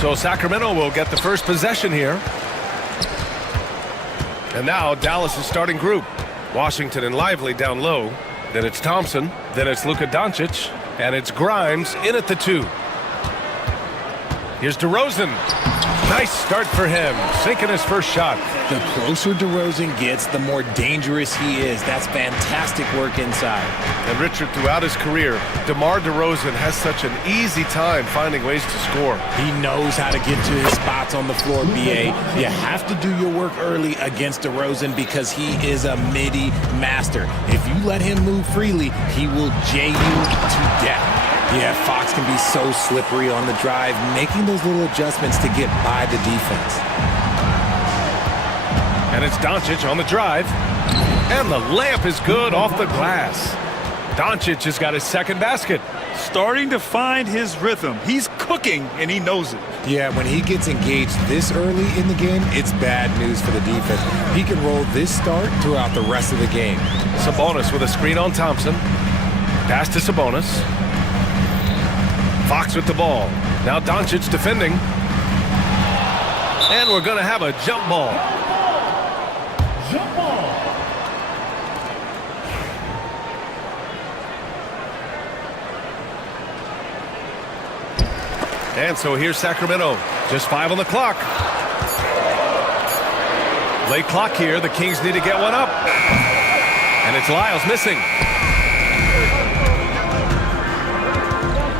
So Sacramento will get the first possession here. And now Dallas' starting group. Washington and Lively down low. Then it's Thompson. Then it's Luka Doncic. And it's Grimes in at the 2. Here's DeRozan. Nice start for him, sinking his first shot. The closer DeRozan gets, the more dangerous he is. That's fantastic work inside. And Richard, throughout his career, DeMar DeRozan has such an easy time finding ways to score. He knows how to get to his spots on the floor, BA. You have to do your work early against DeRozan because he is a midi master. If you let him move freely, he will J you to death. Yeah, Fox can be so slippery on the drive, making those little adjustments to get by the defense. And it's Doncic on the drive. And the layup is good off the glass. Doncic has got his second basket. Starting to find his rhythm. He's cooking, and he knows it. Yeah, when he gets engaged this early in the game, it's bad news for the defense. He can roll this start throughout the rest of the game. Sabonis with a screen on Thompson. Pass to Sabonis. Fox with the ball. Now Doncic defending. And we're going to have a jump ball. Jump ball. And so here's Sacramento. Just 5 on the clock. Late clock here. The Kings need to get one up. And it's Lyles missing.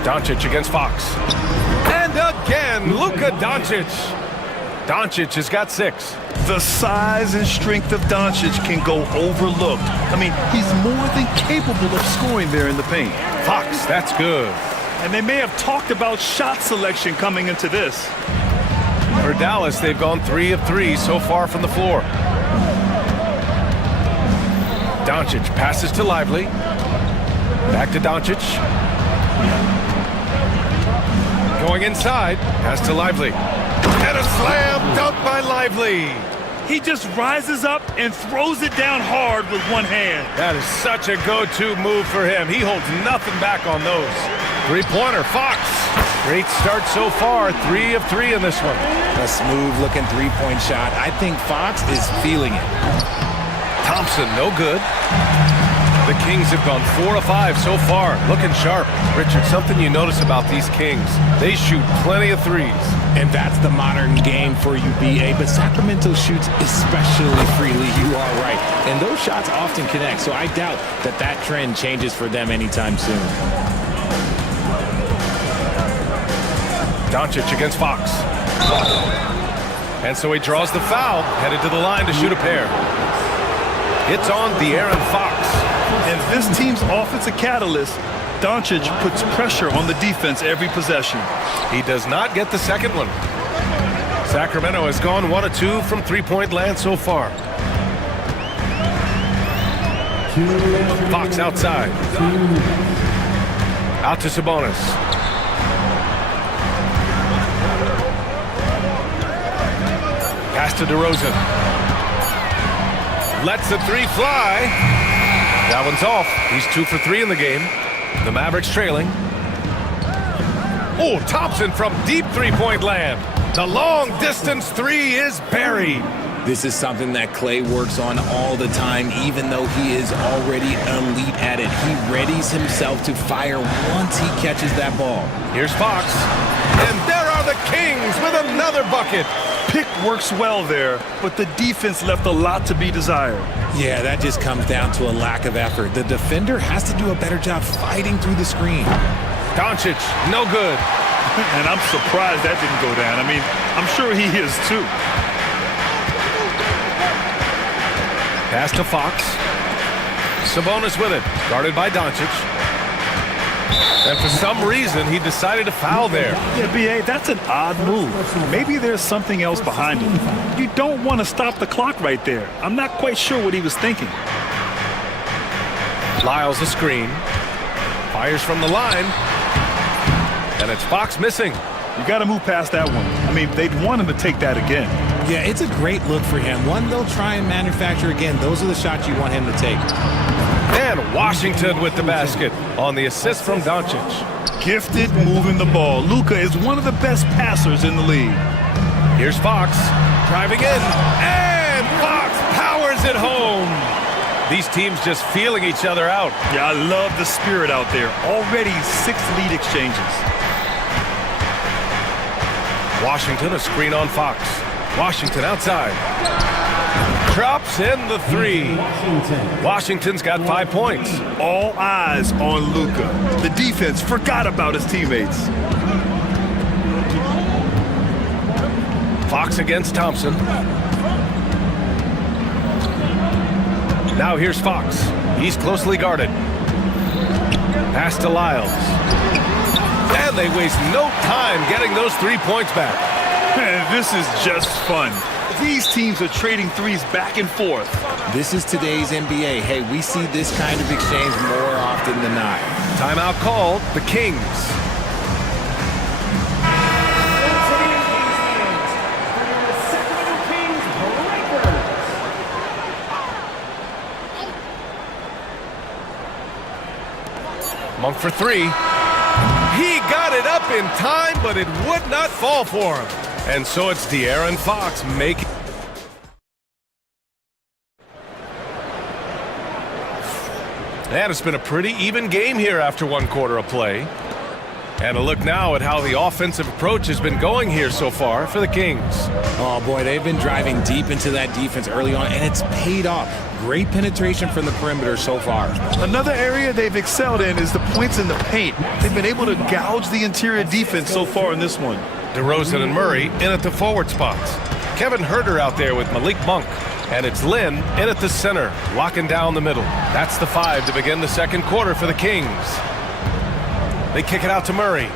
Doncic against Fox. And again, Luka Doncic. Doncic has got 6. The size and strength of Doncic can go overlooked. I mean, he's more than capable of scoring there in the paint. Fox, that's good. And they may have talked about shot selection coming into this. For Dallas, they've gone 3 of 3 so far from the floor. Doncic passes to Lively. Back to Doncic. Going inside, pass to Lively. And a slam dunk by Lively. He just rises up and throws it down hard with one hand. That is such a go-to move for him. He holds nothing back on those. Three-pointer, Fox. Great start so far, 3 of 3 in this one. A smooth-looking three-point shot. I think Fox is feeling it. Thompson, no good. The Kings have gone 4 of 5 so far, looking sharp. Richard, something you notice about these Kings, they shoot plenty of threes. And that's the modern game for you, BA, but Sacramento shoots especially freely. You are right. And those shots often connect, so I doubt that that trend changes for them anytime soon. Doncic against Fox. And so he draws the foul, headed to the line to shoot a pair. It's on De'Aaron Fox. And this team's offensive catalyst, Doncic puts pressure on the defense every possession. He does not get the second one. Sacramento has gone 1 of 2 from three-point land so far. Fox outside. Out to Sabonis. Pass to DeRozan. Lets the 3 fly. That one's off. He's 2 for 3 in the game. The Mavericks trailing. Oh, Thompson from deep three-point land. The long-distance 3 is buried. This is something that Clay works on all the time, even though he is already elite at it. He readies himself to fire once he catches that ball. Here's Fox. And there are the Kings with another bucket. Pick works well there, but the defense left a lot to be desired. Yeah, that just comes down to a lack of effort. The defender has to do a better job fighting through the screen. Doncic, no good. And I'm surprised that didn't go down. I mean, I'm sure he is too. Pass to Fox. Sabonis with it, guarded by Doncic. And for some reason, he decided to foul there. Yeah, B.A., that's an odd move. Maybe there's something else behind it. You don't want to stop the clock right there. I'm not quite sure what he was thinking. Lyles a screen. Fires from the line. And it's Fox missing. You got to move past that one. I mean, they'd want him to take that again. Yeah, it's a great look for him. One they'll try and manufacture again. Those are the shots you want him to take. And Washington with the basket on the assist from Doncic. gifted moving the ball. Luka is one of the best passers in the league. Here's Fox driving in, and Fox powers it home. These teams just feeling each other out. Yeah, I love the spirit out there. Already 6 lead exchanges. Washington, a screen on Fox. Washington outside. Drops in the 3. Washington's got 5 points. All eyes on Luka. The defense forgot about his teammates. Fox against Thompson. Now here's Fox. He's closely guarded. Pass to Lyles. And they waste no time getting those 3 points back. Man, this is just fun. These teams are trading threes back and forth. This is today's NBA. Hey, we see this kind of exchange more often than not. Timeout called, the Kings. Monk for 3. He got it up in time, but it would not fall for him. And so it's De'Aaron Fox making... And it's been a pretty even game here after 1 quarter of play. And a look now at how the offensive approach has been going here so far for the Kings. Oh boy, they've been driving deep into that defense early on, and it's paid off. Great penetration from the perimeter so far. Another area they've excelled in is the points in the paint. They've been able to gouge the interior defense so far in this one. DeRozan and Murray in at the forward spots. Kevin Huerter out there with Malik Monk. And it's Lynn in at the center, locking down the middle. That's the 5 to begin the second quarter for the Kings. They kick it out to Murray.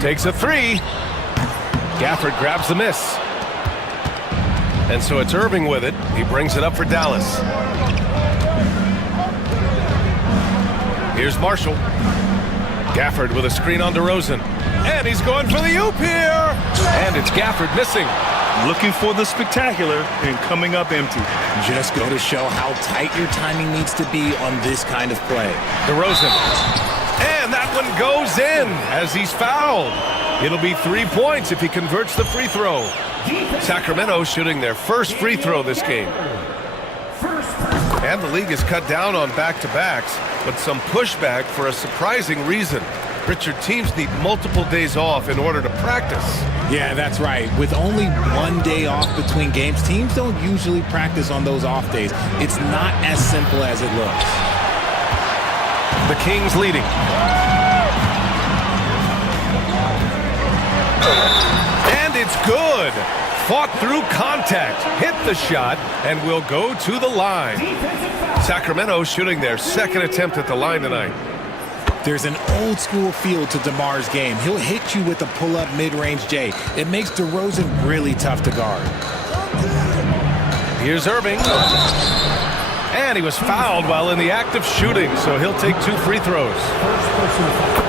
Takes a 3. Gafford grabs the miss. And so it's Irving with it. He brings it up for Dallas. Here's Marshall. Gafford with a screen on DeRozan. And he's going for the oop here. And it's Gafford missing. Looking for the spectacular and coming up empty. Just go to show how tight your timing needs to be on this kind of play. DeRozan. And that one goes in as he's fouled. It'll be 3 points if he converts the free throw. Sacramento shooting their first free throw this game. And the league has cut down on back-to-backs, but some pushback for a surprising reason. Richard, teams need multiple days off in order to practice. Yeah, that's right. With only 1 day off between games, teams don't usually practice on those off days. It's not as simple as it looks. The Kings leading. And it's good. Fought through contact, hit the shot, and will go to the line. Sacramento shooting their second attempt at the line tonight. There's an old-school feel to DeMar's game. He'll hit you with a pull-up mid-range J. It makes DeRozan really tough to guard. Here's Irving. And he was fouled while in the act of shooting, so he'll take 2 free throws.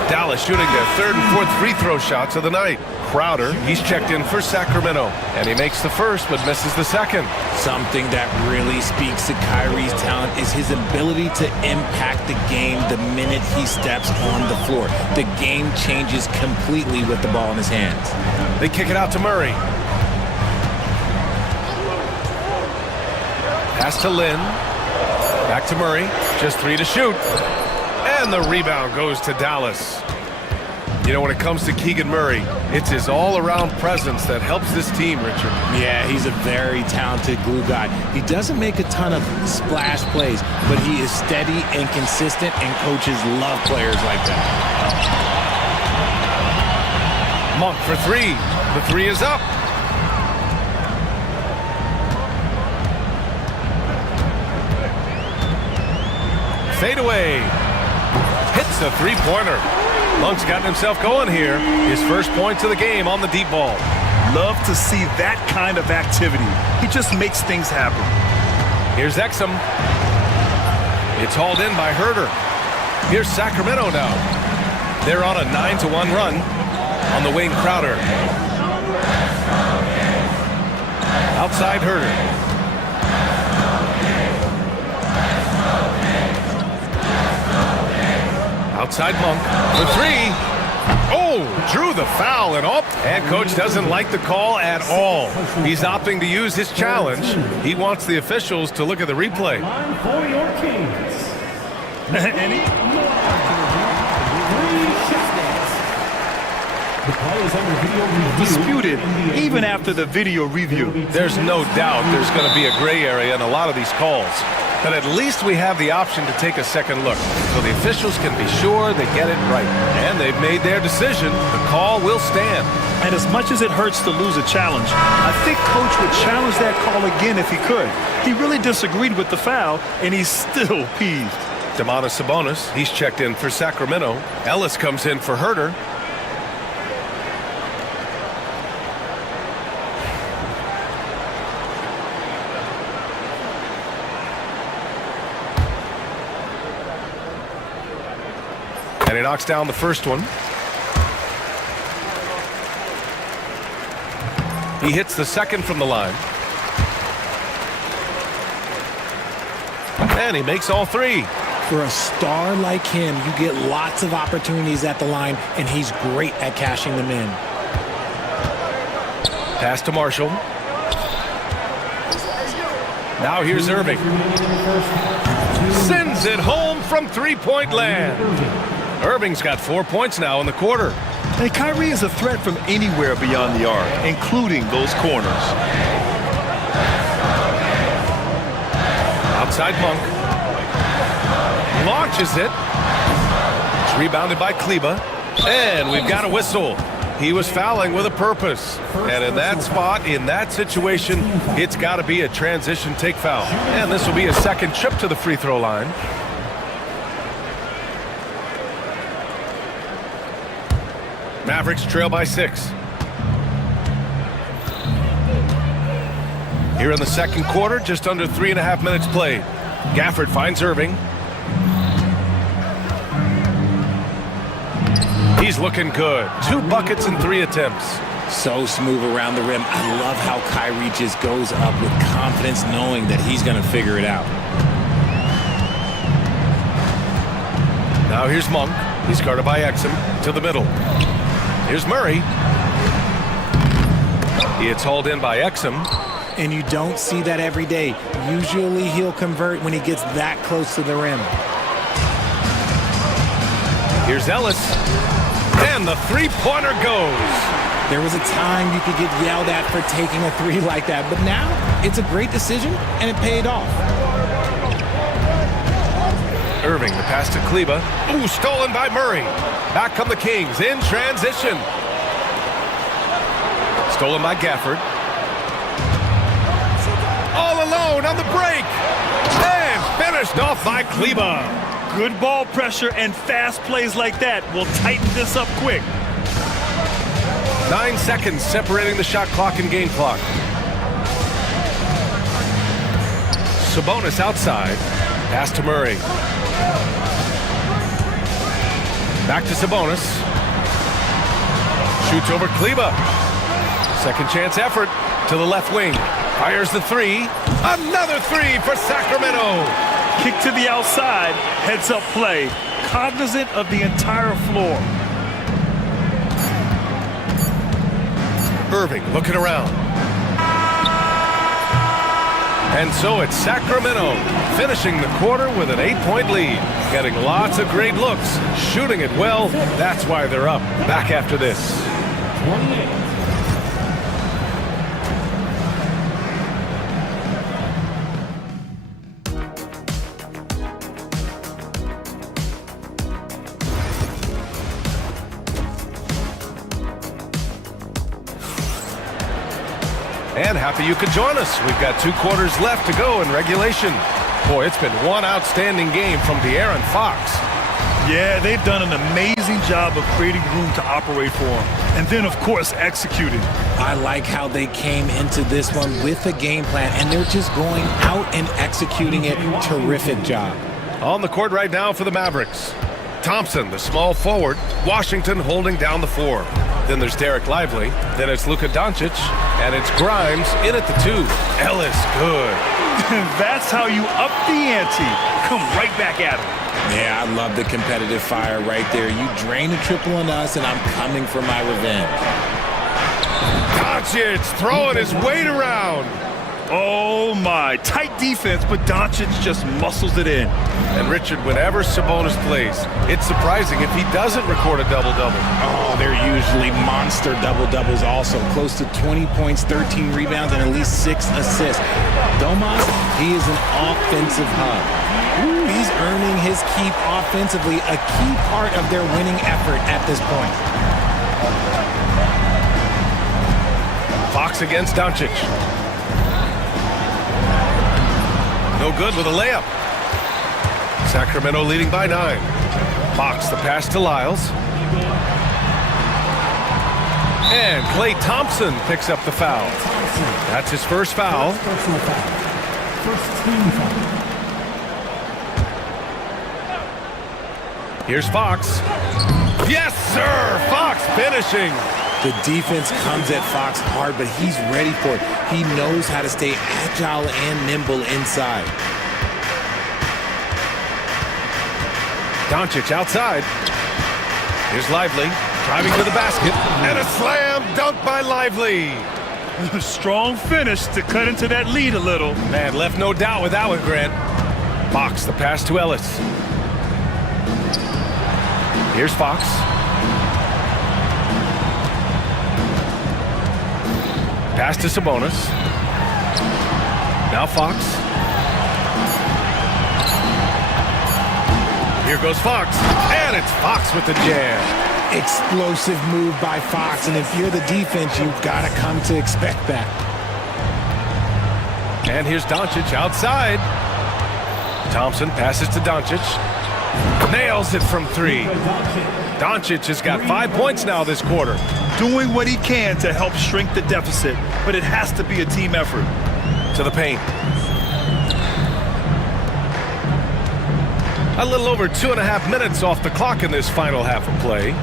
Dallas shooting their 3rd and 4th free throw shots of the night. Crowder, he's checked in for Sacramento, and he makes the first but misses the second. Something that really speaks to Kyrie's talent is his ability to impact the game the minute he steps on the floor. The game changes completely with the ball in his hands. They kick it out to Murray. Pass to Lynn. Back to Murray. Just 3 to shoot. And the rebound goes to Dallas. You know, when it comes to Keegan Murray, it's his all-around presence that helps this team, Richard. Yeah, he's a very talented glue guy. He doesn't make a ton of splash plays, but he is steady and consistent, and coaches love players like that. Monk for 3. The 3 is up. Fade away. Hits the 3-pointer. Monk's gotten himself going here. His first points of the game on the deep ball. Love to see that kind of activity. He just makes things happen. Here's Exum. It's hauled in by Huerter. Here's Sacramento now. They're on a 9-1 run on the wing. Crowder. Outside Huerter. Outside Monk for three. Oh, drew the foul and up. And coach doesn't like the call at all. He's opting to use his challenge. He wants the officials to look at the replay. Line for your Kings. And he- The call is under video review. disputed even after the video review. There's no doubt there's going to be a gray area in a lot of these calls. But at least we have the option to take a second look, so the officials can be sure they get it right. And they've made their decision. The call will stand. And as much as it hurts to lose a challenge, I think coach would challenge that call again if he could. He really disagreed with the foul, and he's still peeved. Domantas Sabonis, he's checked in for Sacramento. Ellis comes in for Herter. And he knocks down the first one. He hits the second from the line. And he makes all three. For a star like him, you get lots of opportunities at the line, and he's great at cashing them in. Pass to Marshall. Now here's Irving. Sends it home from three-point land. Irving's got 4 points now in the quarter. And Kyrie is a threat from anywhere beyond the arc, including those corners. Outside Monk. Launches it. It's rebounded by Kleba. And we've got a whistle. He was fouling with a purpose. And in that spot, in that situation, it's got to be a transition take foul. And this will be a second trip to the free throw line. Mavericks trail by 6. Here in the second quarter, just under 3.5 minutes played. Gafford finds Irving. He's looking good. 2 buckets in 3 attempts. So smooth around the rim. I love how Kyrie just goes up with confidence, knowing that he's going to figure it out. Now here's Monk. He's guarded by Exum to the middle. Here's Murray. He gets hauled in by Exum. And you don't see that every day. Usually he'll convert when he gets that close to the rim. Here's Ellis. And the three-pointer goes. There was a time you could get yelled at for taking a three like that, but now it's a great decision, and it paid off. Irving, the pass to Kleba. Ooh, stolen by Murray. Back come the Kings in transition. Stolen by Gafford. All alone on the break. And finished off by Kleba. Good ball pressure and fast plays like that will tighten this up quick. 9 seconds separating the shot clock and game clock. Sabonis outside. Pass to Murray. Back to Sabonis. Shoots over Kleba. Second chance effort to the left wing. Fires the three. Another three for Sacramento. Kick to the outside, heads up play, cognizant of the entire floor. Irving looking around. And so it's Sacramento finishing the quarter with an 8-point lead. Getting lots of great looks, shooting it well. That's why they're up. Back after this. 28. And happy you could join us. We've got 2 quarters left to go in regulation. Boy, it's been one outstanding game from De'Aaron Fox. Yeah, they've done an amazing job of creating room to operate for him. And then, of course, executing. I like how they came into this one with a game plan, and they're just going out and executing it. Terrific job. On the court right now for the Mavericks. Thompson, the small forward. Washington holding down the 4. Then there's Derek Lively. Then it's Luka Doncic. And it's Grimes in at the 2. Ellis, good. That's how you up the ante. Come right back at him. Yeah, I love the competitive fire right there. You drain a triple on us, and I'm coming for my revenge. Doncic throwing his weight around. Oh, my. Tight defense, but Doncic just muscles it in. And Richard, whenever Sabonis plays, it's surprising if he doesn't record a double-double. Oh, they're usually monster double-doubles also. Close to 20 points, 13 rebounds, and at least 6 assists. Domas, he is an offensive hub. He's earning his keep offensively, a key part of their winning effort at this point. Fox against Doncic. No good with a layup. Sacramento leading by 9. Fox the pass to Lyles. And Klay Thompson picks up the foul. That's his first foul. Personal foul. First team foul. Here's Fox. Yes, sir! Fox finishing. The defense comes at Fox hard, but he's ready for it. He knows how to stay agile and nimble inside. Doncic outside. Here's Lively, driving to the basket. And a slam dunk by Lively. Strong finish to cut into that lead a little. Man, left no doubt with that one, Grant. Fox, the pass to Ellis. Here's Fox. Pass to Sabonis. Now Fox. Here goes Fox. And it's Fox with the jam. Explosive move by Fox, and if you're the defense, you've got to come to expect that. And here's Doncic outside. Thompson passes to Doncic. Nails it from 3. Doncic has got 5 points now this quarter. Doing what he can to help shrink the deficit, but it has to be a team effort. To the paint. A little over 2.5 minutes off the clock in this final half of play.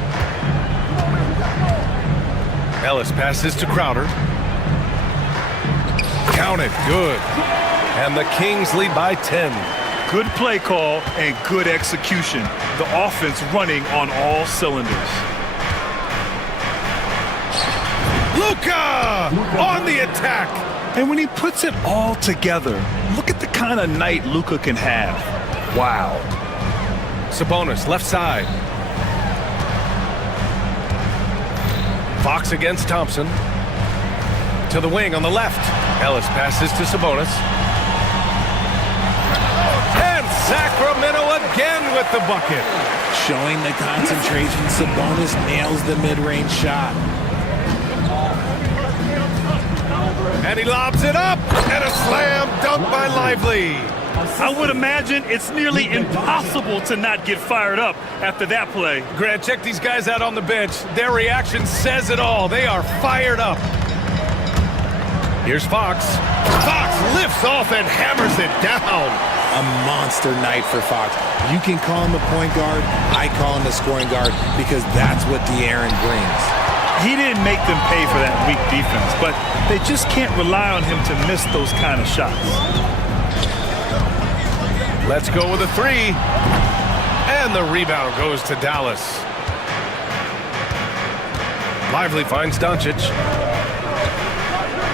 Ellis passes to Crowder. Count it, good. And the Kings lead by 10. Good play call and good execution. The offense running on all cylinders. Luka on the attack. And when he puts it all together, look at the kind of night Luka can have. Wow. Sabonis, left side. Fox against Thompson. To the wing on the left. Ellis passes to Sabonis. And Sacramento again with the bucket. Showing the concentration, Sabonis nails the mid-range shot. And he lobs it up. And a slam dunk by Lively. I would imagine it's nearly impossible to not get fired up after that play. Grant, check these guys out on the bench. Their reaction says it all. They are fired up. Here's Fox. Fox lifts off and hammers it down. A monster night for Fox. You can call him a point guard. I call him a scoring guard because that's what De'Aaron brings. He didn't make them pay for that weak defense, but they just can't rely on him to miss those kind of shots. Let's go with a 3. And the rebound goes to Dallas. Lively finds Doncic.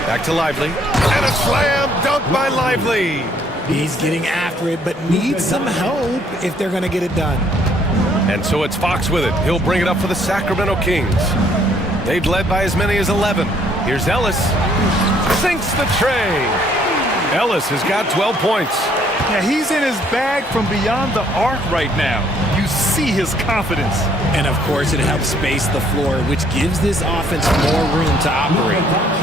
Back to Lively. And a slam dunk by Lively. He's getting after it, but needs some help if they're going to get it done. And so it's Fox with it. He'll bring it up for the Sacramento Kings. They've led by as many as 11. Here's Ellis. Sinks the tray. Ellis has got 12 points. Yeah, he's in his bag from beyond the arc right now. You see his confidence. And of course, it helps space the floor, which gives this offense more room to operate.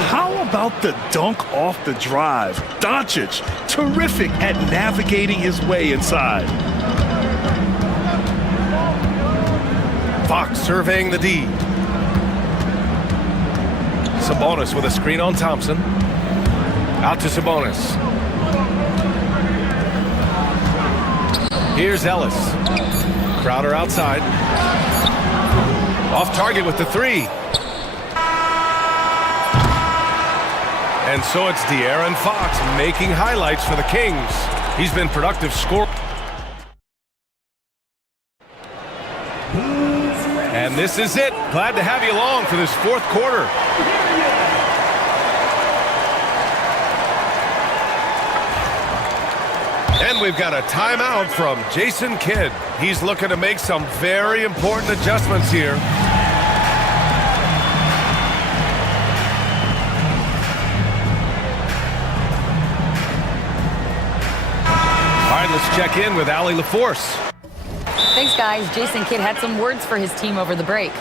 How about the dunk off the drive? Doncic, terrific at navigating his way inside. Fox surveying the D. Sabonis with a screen on Thompson. Out to Sabonis. Here's Ellis. Crowder outside. Off target with the 3. And so it's De'Aaron Fox making highlights for the Kings. He's been productive scorer. And this is it. Glad to have you along for this fourth quarter. And we've got a timeout from Jason Kidd. He's looking to make some very important adjustments here. All right, let's check in with Allie LaForce. Thanks, guys. Jason Kidd had some words for his team over the break.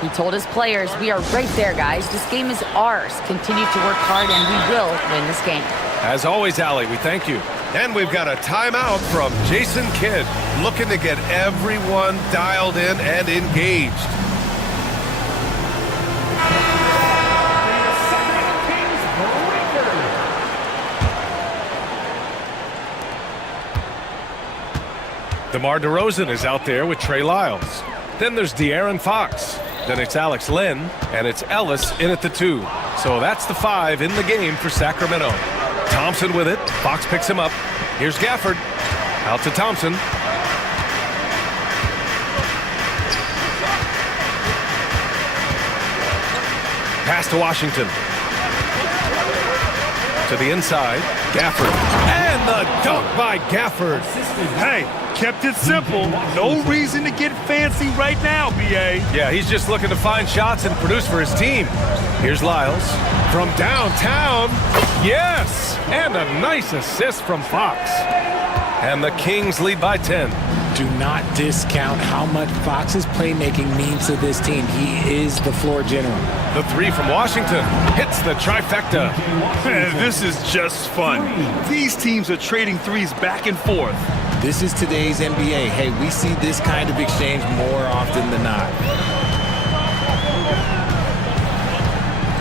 He told his players, we are right there, guys. This game is ours. Continue to work hard, and we will win this game. As always, Allie, we thank you. And we've got a timeout from Jason Kidd, looking to get everyone dialed in and engaged. DeMar DeRozan is out there with Trey Lyles. Then there's De'Aaron Fox. Then it's Alex Len, and it's Ellis in at the 2. So that's the 5 in the game for Sacramento. Thompson with it. Fox picks him up. Here's Gafford. Out to Thompson. Pass to Washington. To the inside. Gafford. And the dunk by Gafford. Hey, kept it simple. No reason to get fancy right now, B.A. Yeah, he's just looking to find shots and produce for his team. Here's Lyles. From downtown. Yes! And a nice assist from Fox. And the Kings lead by 10. Do not discount how much Fox's playmaking means to this team. He is the floor general. The 3 from Washington hits the trifecta. Man, this is just fun. These teams are trading threes back and forth. This is today's NBA. Hey, we see this kind of exchange more often than not.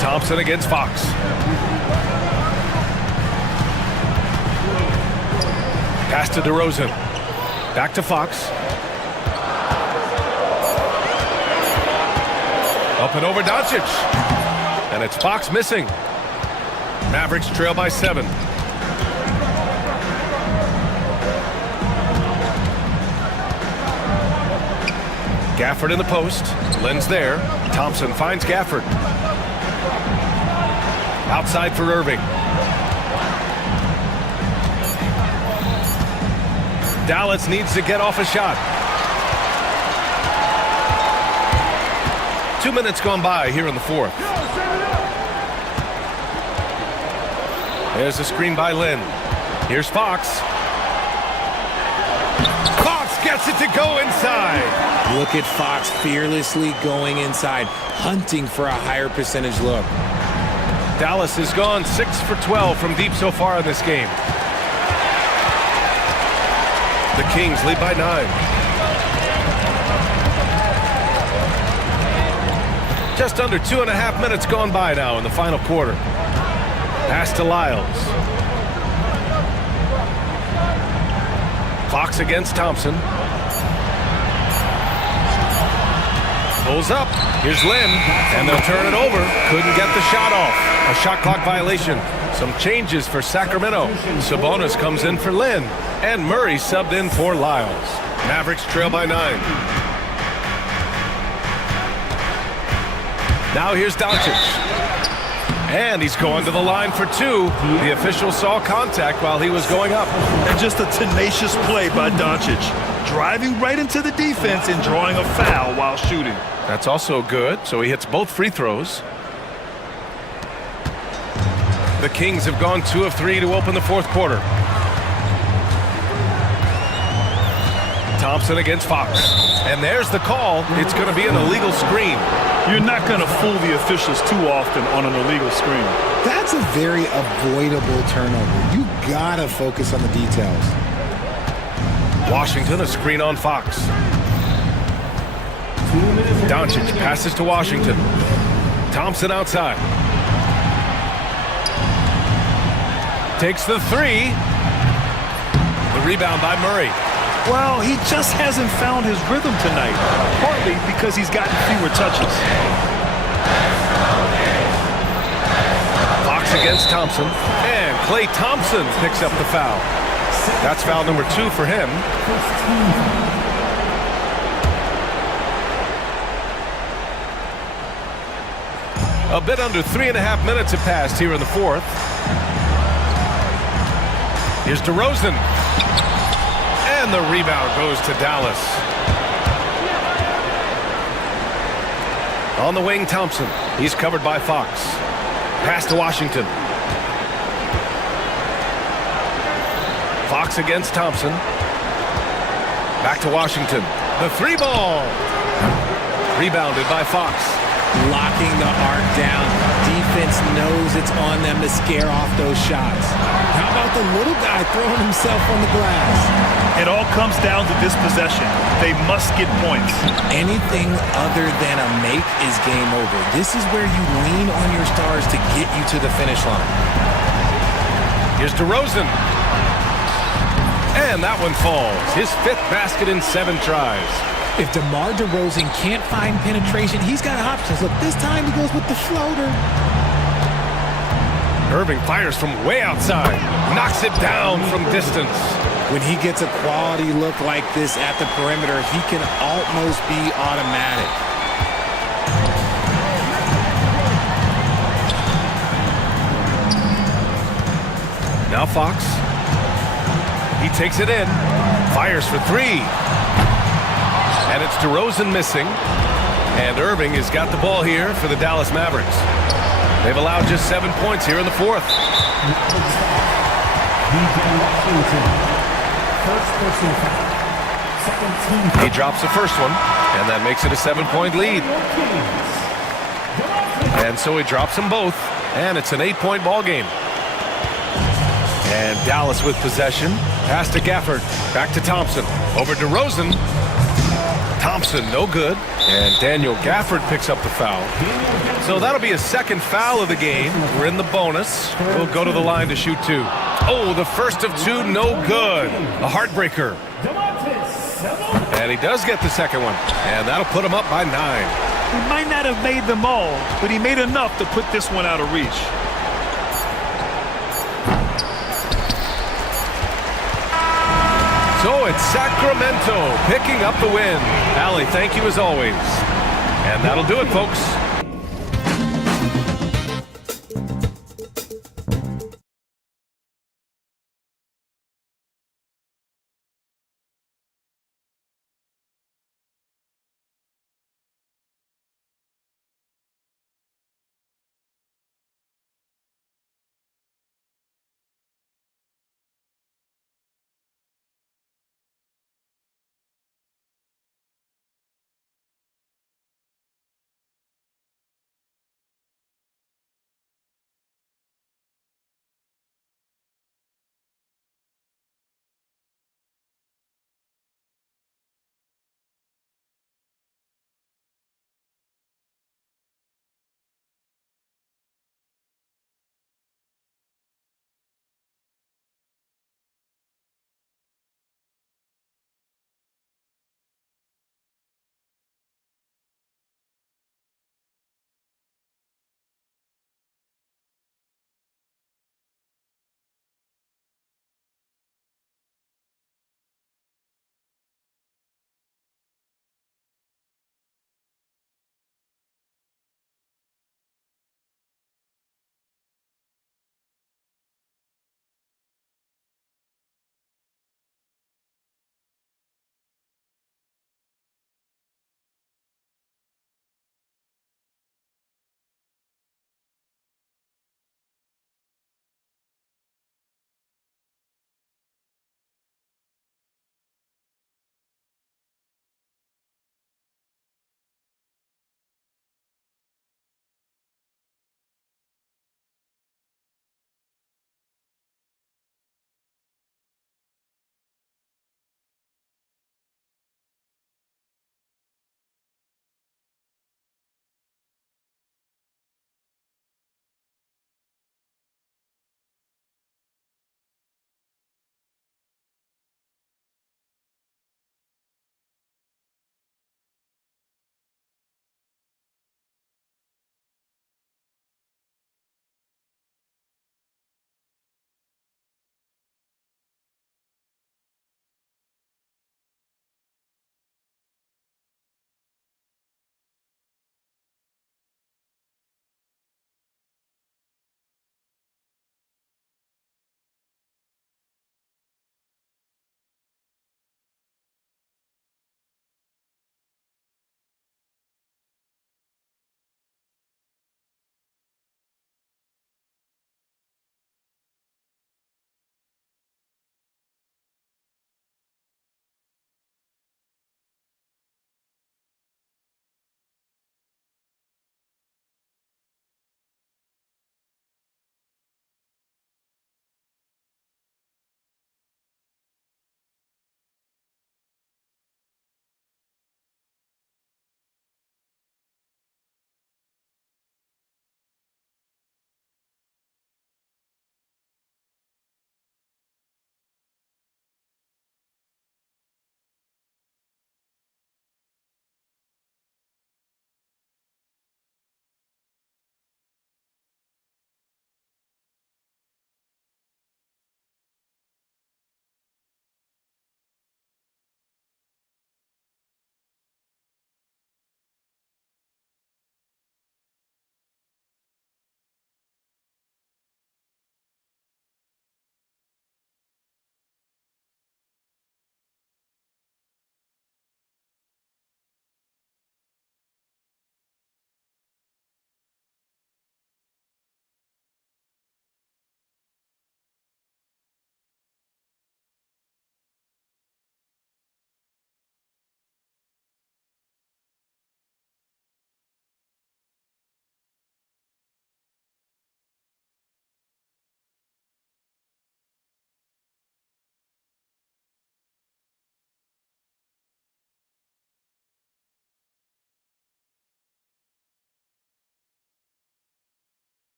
Thompson against Fox. Pass to DeRozan. Back to Fox. Up and over Doncic. And it's Fox missing. Mavericks trail by 7. Gafford in the post. Len's there. Thompson finds Gafford. Outside for Irving. Dallas needs to get off a shot. 2 minutes gone by here in the fourth. There's a screen by Lynn. Here's Fox. Fox gets it to go inside. Look at Fox fearlessly going inside, hunting for a higher percentage look. Dallas has gone 6 for 12 from deep so far in this game. The Kings lead by 9. Just under 2.5 minutes gone by now in the final quarter. Pass to Lyles. Fox against Thompson. Pulls up. Here's Lynn, and they'll turn it over. Couldn't get the shot off. A shot clock violation. Some changes for Sacramento. Sabonis comes in for Lynn, and Murray subbed in for Lyles. Mavericks trail by 9. Now here's Doncic. And he's going to the line for 2. The official saw contact while he was going up. And just a tenacious play by Doncic. Driving right into the defense and drawing a foul while shooting. That's also good, so he hits both free throws. The Kings have gone 2 of 3 to open the fourth quarter. Thompson against Fox. And there's the call. It's going to be an illegal screen. You're not going to fool the officials too often on an illegal screen. That's a very avoidable turnover. You gotta focus on the details. Washington, a screen on Fox. Doncic passes to Washington. Thompson outside. Takes the 3. The rebound by Murray. Well, he just hasn't found his rhythm tonight, partly because he's gotten fewer touches. Fox against Thompson, and Klay Thompson picks up the foul. That's foul number 2 for him. A bit under 3.5 minutes have passed here in the fourth. Here's DeRozan. And the rebound goes to Dallas. On the wing, Thompson. He's covered by Fox. Pass to Washington. Fox against Thompson. Back to Washington. The three ball. Rebounded by Fox. Locking the arc down. Defense knows it's on them to scare off those shots. How about the little guy throwing himself on the glass? It all comes down to this possession. They must get points. Anything other than a make is game over. This is where you lean on your stars to get you to the finish line. Here's DeRozan. And that one falls. His fifth basket in 7 tries. If DeMar DeRozan can't find penetration, he's got options. Look, this time he goes with the floater. Irving fires from way outside. Knocks it down from distance. When he gets a quality look like this at the perimeter, he can almost be automatic. Now Fox. He takes it in. Fires for 3. And it's DeRozan missing. And Irving has got the ball here for the Dallas Mavericks. They've allowed just 7 points here in the fourth. He drops the first one, and that makes it a 7-point lead. And so he drops them both, and it's an 8-point ball game. And Dallas with possession. Pass to Gafford. Back to Thompson. Over to DeRozan. Thompson, no good. And Daniel Gafford picks up the foul. So that'll be a second foul of the game. We're in the bonus. We'll go to the line to shoot 2. Oh, the first of 2, no good. A heartbreaker. And he does get the second one. And that'll put him up by 9. He might not have made them all, but he made enough to put this one out of reach. So it's Sacramento picking up the win. Allie, thank you as always. And that'll do it, folks.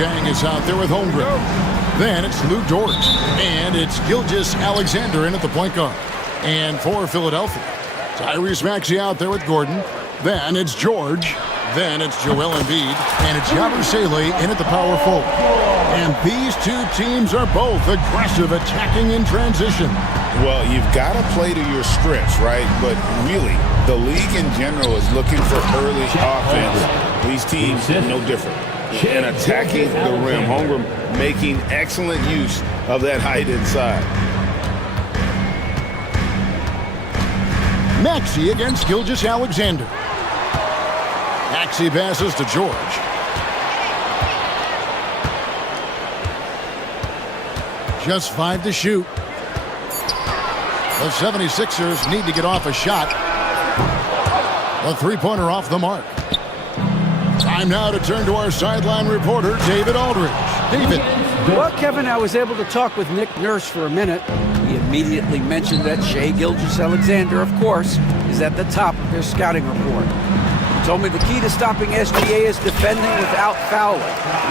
Jang is out there with Holmgren. Then it's Lou Dort. And it's Gilgeous Alexander in at the point guard. And for Philadelphia, Tyrese Maxey out there with Gordon. Then it's George. Then it's Joel Embiid. And it's Yabusele in at the power forward. And these two teams are both aggressive, attacking in transition. Well, you've got to play to your strengths, right? But really, the league in general is looking for early offense. These teams are no different. And attacking the rim. Holmgren making excellent use of that height inside. Maxey against Gilgeous Alexander. Maxey passes to George. Just 5 to shoot. The 76ers need to get off a shot. A three-pointer off the mark. Time now to turn to our sideline reporter, David Aldridge. David. Well, Kevin, I was able to talk with Nick Nurse for a minute. He immediately mentioned that Shai Gilgeous-Alexander, of course, is at the top of their scouting report. He told me the key to stopping SGA is defending without fouling.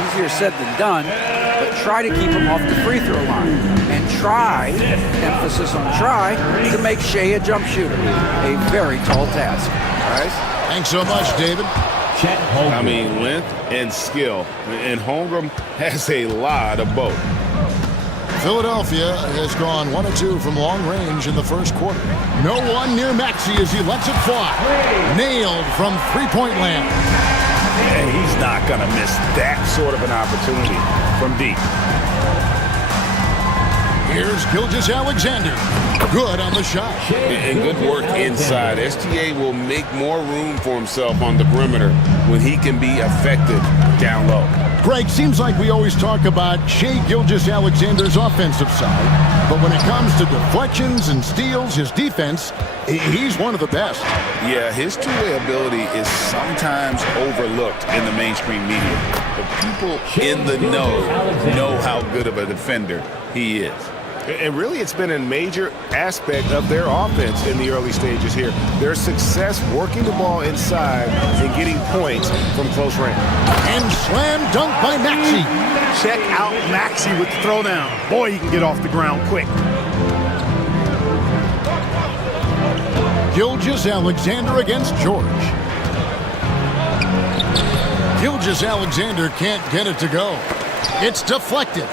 Easier said than done, but try to keep him off the free throw line. And try, emphasis on try, to make Shai a jump shooter. A very tall task. Guys? Thanks so much, David. I mean, length and skill. And Holmgren has a lot of both. Philadelphia has gone 1 of 2 from long range in the first quarter. No one near Maxey as he lets it fly. Nailed from three-point land. And he's not going to miss that sort of an opportunity from deep. Here's Gilgeous Alexander. Good on the shot. And good work inside. SGA will make more room for himself on the perimeter when he can be effective down low. Greg, seems like we always talk about Shai Gilgeous-Alexander's offensive side, but when it comes to deflections and steals, his defense, he's one of the best. Yeah, his two-way ability is sometimes overlooked in the mainstream media. The people in the know how good of a defender he is. And really, it's been a major aspect of their offense in the early stages here. Their success working the ball inside and getting points from close range. And slam dunk by Maxey. Check out Maxey with the throwdown. Boy, he can get off the ground quick. Gilgeous-Alexander against George. Gilgeous-Alexander can't get it to go. It's deflected.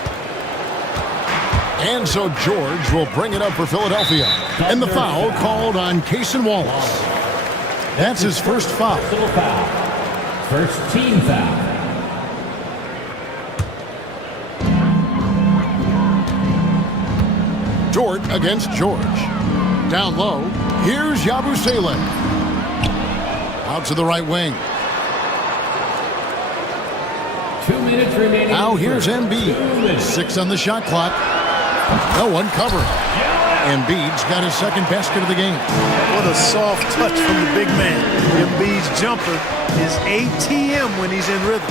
And so George will bring it up for Philadelphia. And the foul called on Cason Wallace. That's his first foul. First team foul. Dort against George. Down low, here's Yabusele. Out to the right wing. 2 minutes remaining. Now here's Embiid. 6 on the shot clock. No one covering. Embiid's got his second basket of the game. What a soft touch from the big man. Embiid's jumper is ATM when he's in rhythm.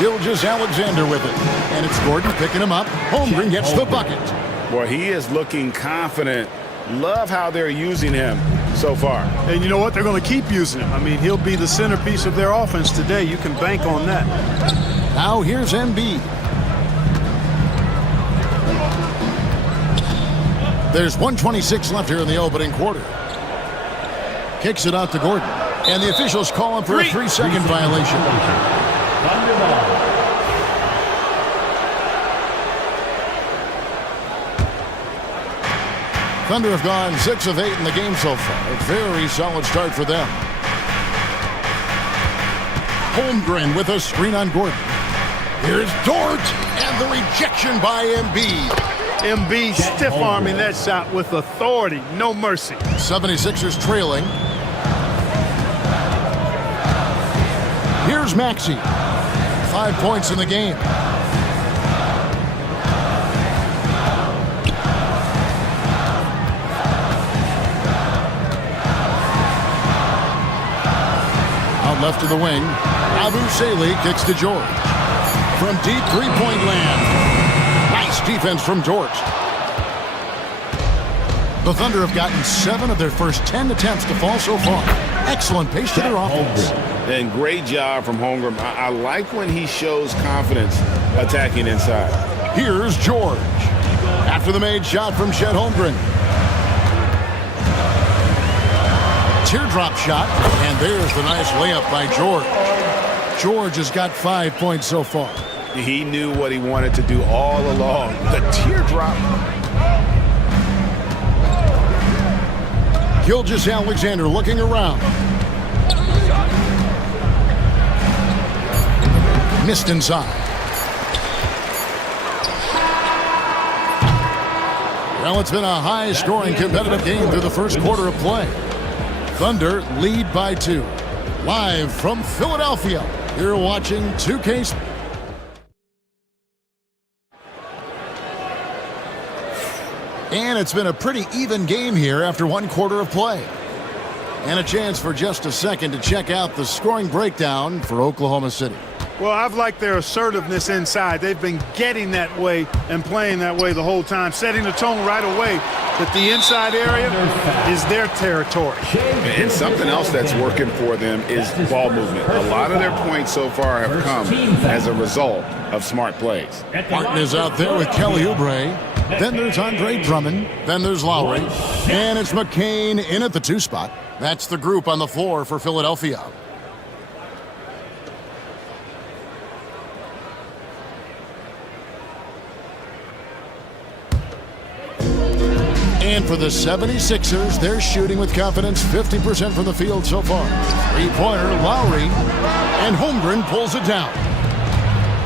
Gilgeous-Alexander with it. And it's Gordon picking him up. Holmgren gets the bucket. Boy, he is looking confident. Love how they're using him so far. And you know what? They're going to keep using him. I mean, he'll be the centerpiece of their offense today. You can bank on that. Now here's Embiid. There's 1:26 left here in the opening quarter. Kicks it out to Gordon. And the officials call him for a 3-second violation. Thunder have gone 6 of 8 in the game so far. A very solid start for them. Holmgren with a screen on Gordon. Here's Dort, and the rejection by Embiid. Embiid stiff-arming that shot with authority. No mercy. 76ers trailing. Here's Maxey. 5 points in the game. Out left to the wing. Yabusele kicks to George. From deep three-point land. Nice defense from George. The Thunder have gotten 7 of their first 10 attempts to fall so far. Excellent pace to their offense. And great job from Holmgren. I like when he shows confidence attacking inside. Here's George. After the made shot from Chet Holmgren. Teardrop shot, and there's the nice layup by George. George has got 5 points so far. He knew what he wanted to do all along. The teardrop. Gilgeous-Alexander looking around. Missed inside. Well, it's been a high-scoring competitive game through the first quarter of play. Thunder lead by 2. Live from Philadelphia, you're watching 2K. And it's been a pretty even game here after one quarter of play. And a chance for just a second to check out the scoring breakdown for Oklahoma City. Well, I've liked their assertiveness inside. They've been getting that way and playing that way the whole time, setting the tone right away that the inside area is their territory. And something else that's working for them is ball movement. A lot of their points so far have come as a result of smart plays. Martin is out there with Kelly Oubre. Then there's Andre Drummond. Then there's Lowry. And it's McCain in at the 2 spot. That's the group on the floor for Philadelphia. And for the 76ers, they're shooting with confidence, 50% from the field so far. Three-pointer, Lowry, and Holmgren pulls it down.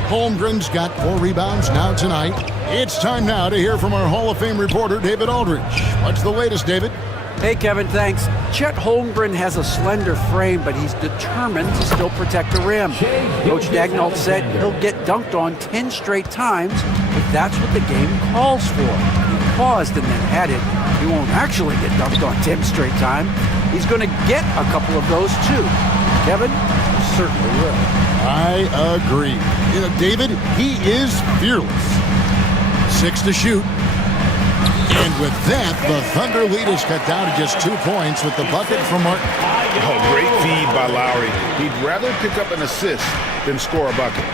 Holmgren's got 4 rebounds now tonight. It's time now to hear from our Hall of Fame reporter, David Aldridge. What's the latest, David? Hey, Kevin, thanks. Chet Holmgren has a slender frame, but he's determined to still protect the rim. Coach Dagnall said he'll get dunked on 10 straight times if that's what the game calls for. He paused and then added, he won't actually get dunked on 10 straight times. He's going to get a couple of those, too. Kevin, he certainly will. I agree. You know, David, he is fearless. 6 to shoot. And with that, the Thunder lead is cut down to just 2 points with the bucket from Martin. Oh, great feed by Lowry. He'd rather pick up an assist than score a bucket.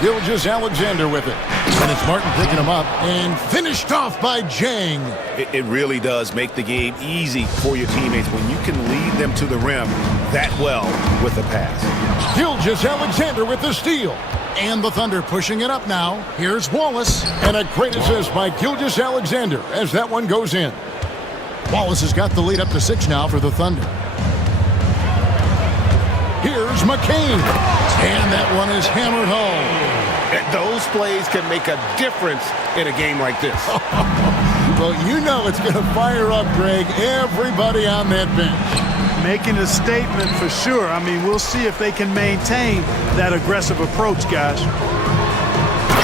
Gilgeous-Alexander with it. And it's Martin picking him up and finished off by Jang. It really does make the game easy for your teammates when you can lead them to the rim that well with a pass. Gilgeous-Alexander with the steal. And the Thunder pushing it up now. Here's Wallace. And a great assist by Gilgeous-Alexander as that one goes in. Wallace has got the lead up to 6 now for the Thunder. Here's McCain. And that one is hammered home. Those plays can make a difference in a game like this. Well, you know it's going to fire up, Greg, everybody on that bench. Making a statement for sure. I mean, we'll see if they can maintain that aggressive approach, guys.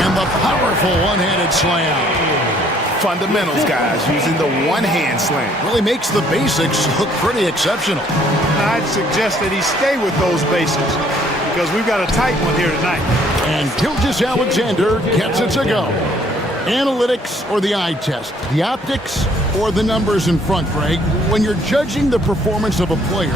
And the powerful one-handed slam. Fundamentals, guys, using the one-hand slam. Really makes the basics look pretty exceptional. I'd suggest that he stay with those basics because we've got a tight one here tonight. And Gilgeous-Alexander gets it to go. Analytics or the eye test? The optics or the numbers in front, Greg? When you're judging the performance of a player,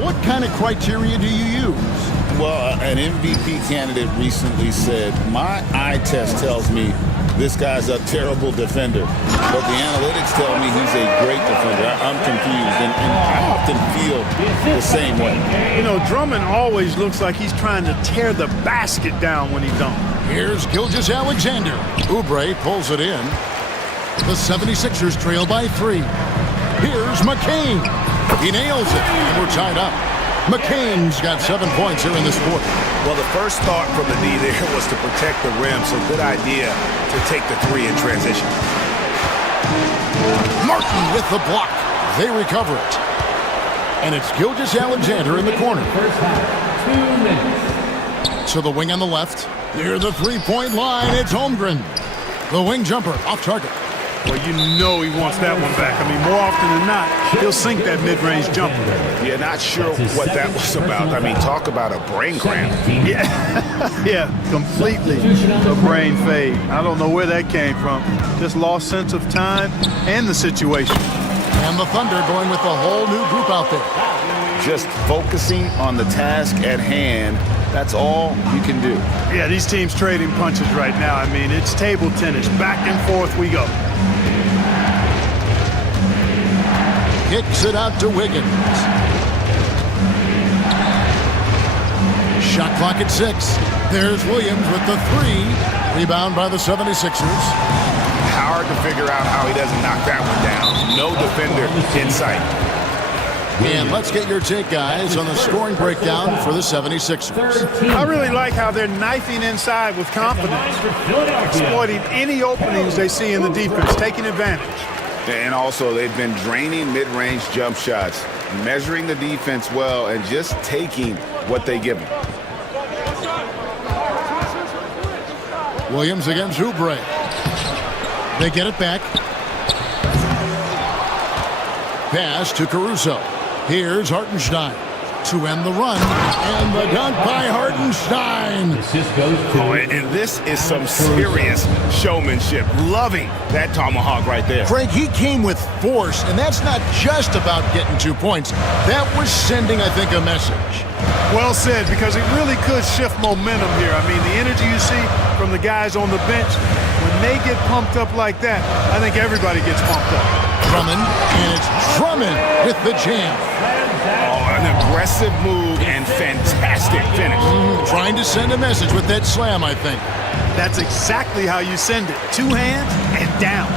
what kind of criteria do you use? Well, an MVP candidate recently said, my eye test tells me this guy's a terrible defender, but the analytics tell me he's a great defender. I'm confused, and I often feel the same way. You know, Drummond always looks like he's trying to tear the basket down when he dunks. Here's Gilgeous-Alexander. Oubre pulls it in. The 76ers trail by 3. Here's McCain. He nails it, and we're tied up. McCain's got 7 points here in this quarter. Well, the first thought from the D there was to protect the rim, so good idea to take the 3 in transition. Martin with the block. They recover it. And it's Gilgeous-Alexander in the corner. First half, 2 minutes. To the wing on the left. Near the three-point line, it's Holmgren. The wing jumper off target. Well, you know he wants that one back. I mean, more often than not, he'll sink that mid-range jumper. Yeah, not sure what that was about. I mean, talk about a brain cramp. Yeah, yeah, completely a brain fade. I don't know where that came from. Just lost sense of time and the situation. And the Thunder going with the whole new group out there. just focusing on the task at hand. That's all you can do. Yeah, these teams trading punches right now. I mean, it's table tennis. Back and forth we go. Kicks it out to Wiggins. Shot clock at 6. There's Williams with the 3. Rebound by the 76ers. Hard to figure out how he doesn't knock that one down. No defender in sight. And let's get your take, guys, on the scoring breakdown for the 76ers. I really like how they're knifing inside with confidence, exploiting any openings they see in the defense, taking advantage. And also, they've been draining mid-range jump shots, measuring the defense well, and just taking what they give them. Williams against Oubre. They get it back. Pass to Caruso. Here's Hartenstein to end the run. And the dunk by Hartenstein. And this is some serious showmanship. Loving that tomahawk right there. Craig, he came with force, and that's not just about getting 2 points. That was sending, I think, a message. Well said, because it really could shift momentum here. I mean, the energy you see from the guys on the bench, when they get pumped up like that, I think everybody gets pumped up. Drummond, and it's Drummond with the jam. Oh, an aggressive move and fantastic finish. Trying to send a message with that slam, I think. That's exactly how you send it. 2 hands and down.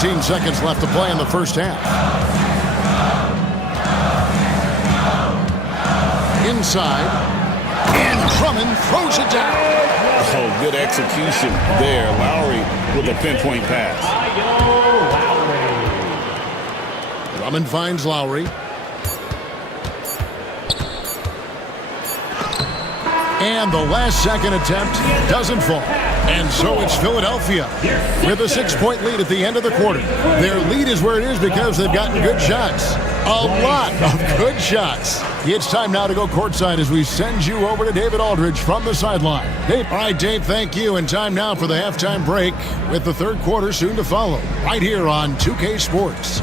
19 seconds left to play in the first half. Inside, and Drummond throws it down. Oh, good execution there. Lowry with a pinpoint pass. Drummond finds Lowry. And the last second attempt doesn't fall. And so it's Philadelphia with a 6-point lead at the end of the quarter. Their lead is where it is because they've gotten good shots. A lot of good shots. It's time now to go courtside as we send you over to David Aldridge from the sideline. Dave. All right, Dave, thank you. And time now for the halftime break with the third quarter soon to follow. Right here on 2K Sports.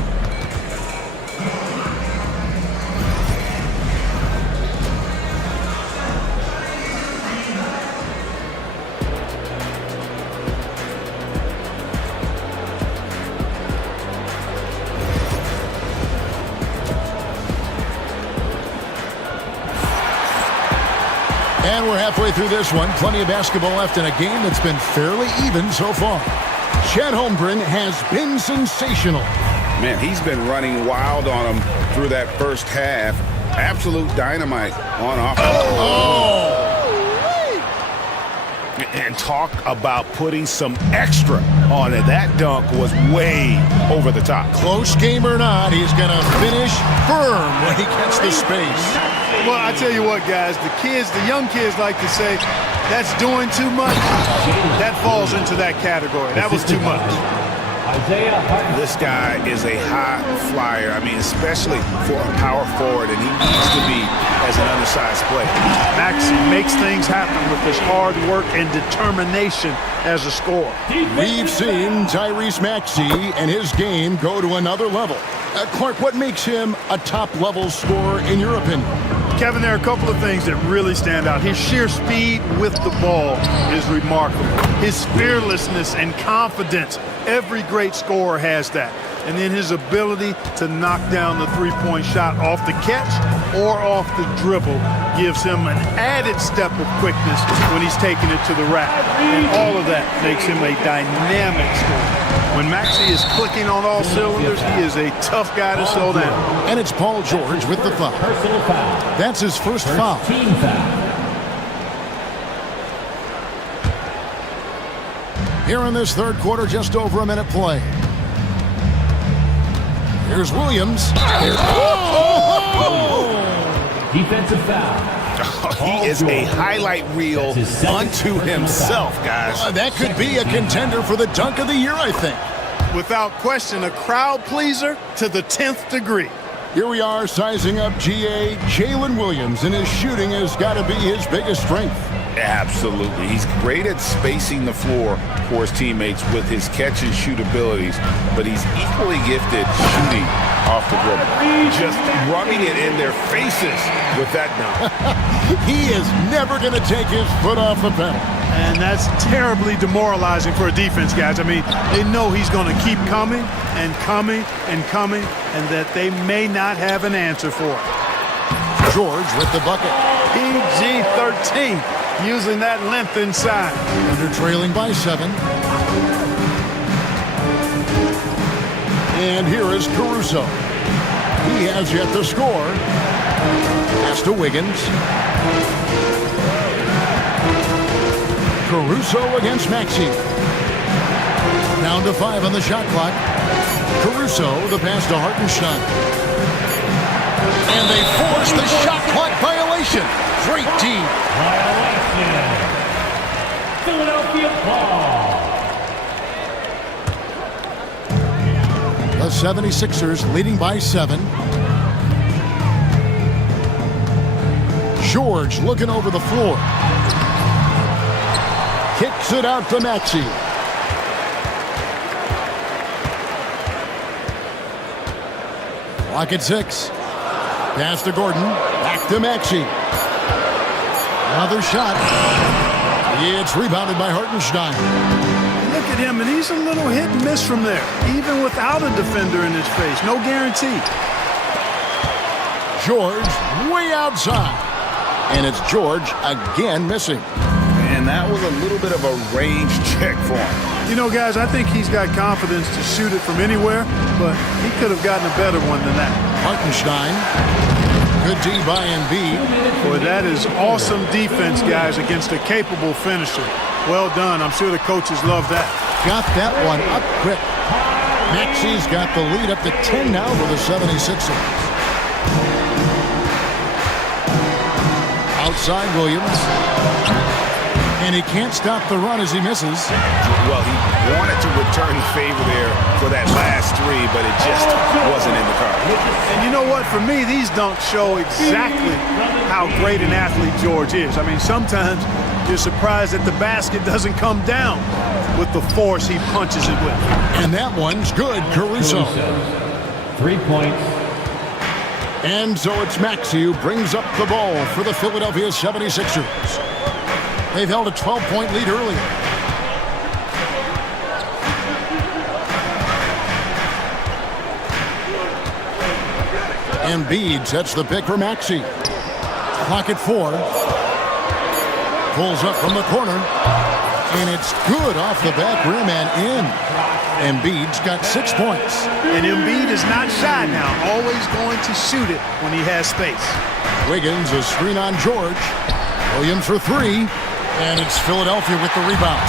And we're halfway through this one. Plenty of basketball left in a game that's been fairly even so far. Chet Holmgren has been sensational. Man, he's been running wild on him through that first half. Absolute dynamite on offense. And talk about putting some extra on it. That dunk was way over the top. Close game or not, he's going to finish firm when he gets the space. Well, I tell you what, guys, the young kids like to say, that's doing too much. That falls into that category. That was too much. This guy is a high flyer. I mean, especially for a power forward, and he needs to be as an undersized player. Maxey makes things happen with his hard work and determination as a scorer. We've seen Tyrese Maxey and his game go to another level. Clark, what makes him a top-level scorer in your opinion? Kevin, there are a couple of things that really stand out. His sheer speed with the ball is remarkable. His fearlessness and confidence. Every great scorer has that. And then his ability to knock down the three-point shot off the catch or off the dribble gives him an added step of quickness when he's taking it to the rack. And all of that makes him a dynamic scorer. When Maxey is clicking on all cylinders, he is a tough guy to slow down. And it's Paul George with the foul. Personal foul. That's his first foul. Team foul. Here in this third quarter, just over a minute play. Here's Williams. Defensive foul. He is a highlight reel unto himself, guys. That could be a contender for the dunk of the year, I think. Without question, a crowd pleaser to the 10th degree. Here we are sizing up GA Jalen Williams, and his shooting has got to be his biggest strength. Absolutely. He's great at spacing the floor for his teammates with his catch and shoot abilities, but he's equally gifted shooting off the dribble. Just rubbing it in their faces with that dunk. He is never going to take his foot off the pedal. And that's terribly demoralizing for a defense, guys. I mean, they know he's going to keep coming and coming and coming, and that they may not have an answer for it. George with the bucket. PG-13, using that length inside. Under trailing by 7. And here is Caruso. He has yet to score. Pass to Wiggins. Caruso against Maxey. Down to 5 on the shot clock. Caruso, the pass to Hartenstein. And they force the shot clock violation. Great team. Violation. Philadelphia ball. The 76ers leading by 7. George looking over the floor. Kicks it out to Maxey. Clock at 6. Pass to Gordon. Back to Maxey. Another shot. It's rebounded by Hartenstein. Look at him, and he's a little hit and miss from there, even without a defender in his face. No guarantee. George way outside. And it's George again missing. And that was a little bit of a range check for him. You know, guys, I think he's got confidence to shoot it from anywhere, but he could have gotten a better one than that. Hartenstein. Good D by Embiid. Boy, that is awesome defense, guys, against a capable finisher. Well done. I'm sure the coaches love that. Got that one up quick. Maxey's got the lead up to 10 now for the 76ers. Outside Williams. And he can't stop the run as he misses. Well, he wanted to return the favor there for that last 3, but it just wasn't in the cards. And you know what? For me, these dunks show exactly how great an athlete George is. I mean, sometimes you're surprised that the basket doesn't come down with the force he punches it with. And that one's good, Caruso. 3 points. And so it's Maxey who brings up the ball for the Philadelphia 76ers. They've held a 12-point lead earlier. Embiid sets the pick for Maxey. Clock at 4. Pulls up from the corner. And it's good off the back rim and in. Embiid's got 6 points. And Embiid is not shy now. Always going to shoot it when he has space. Wiggins, a screen on George. Williams for 3. And it's Philadelphia with the rebound.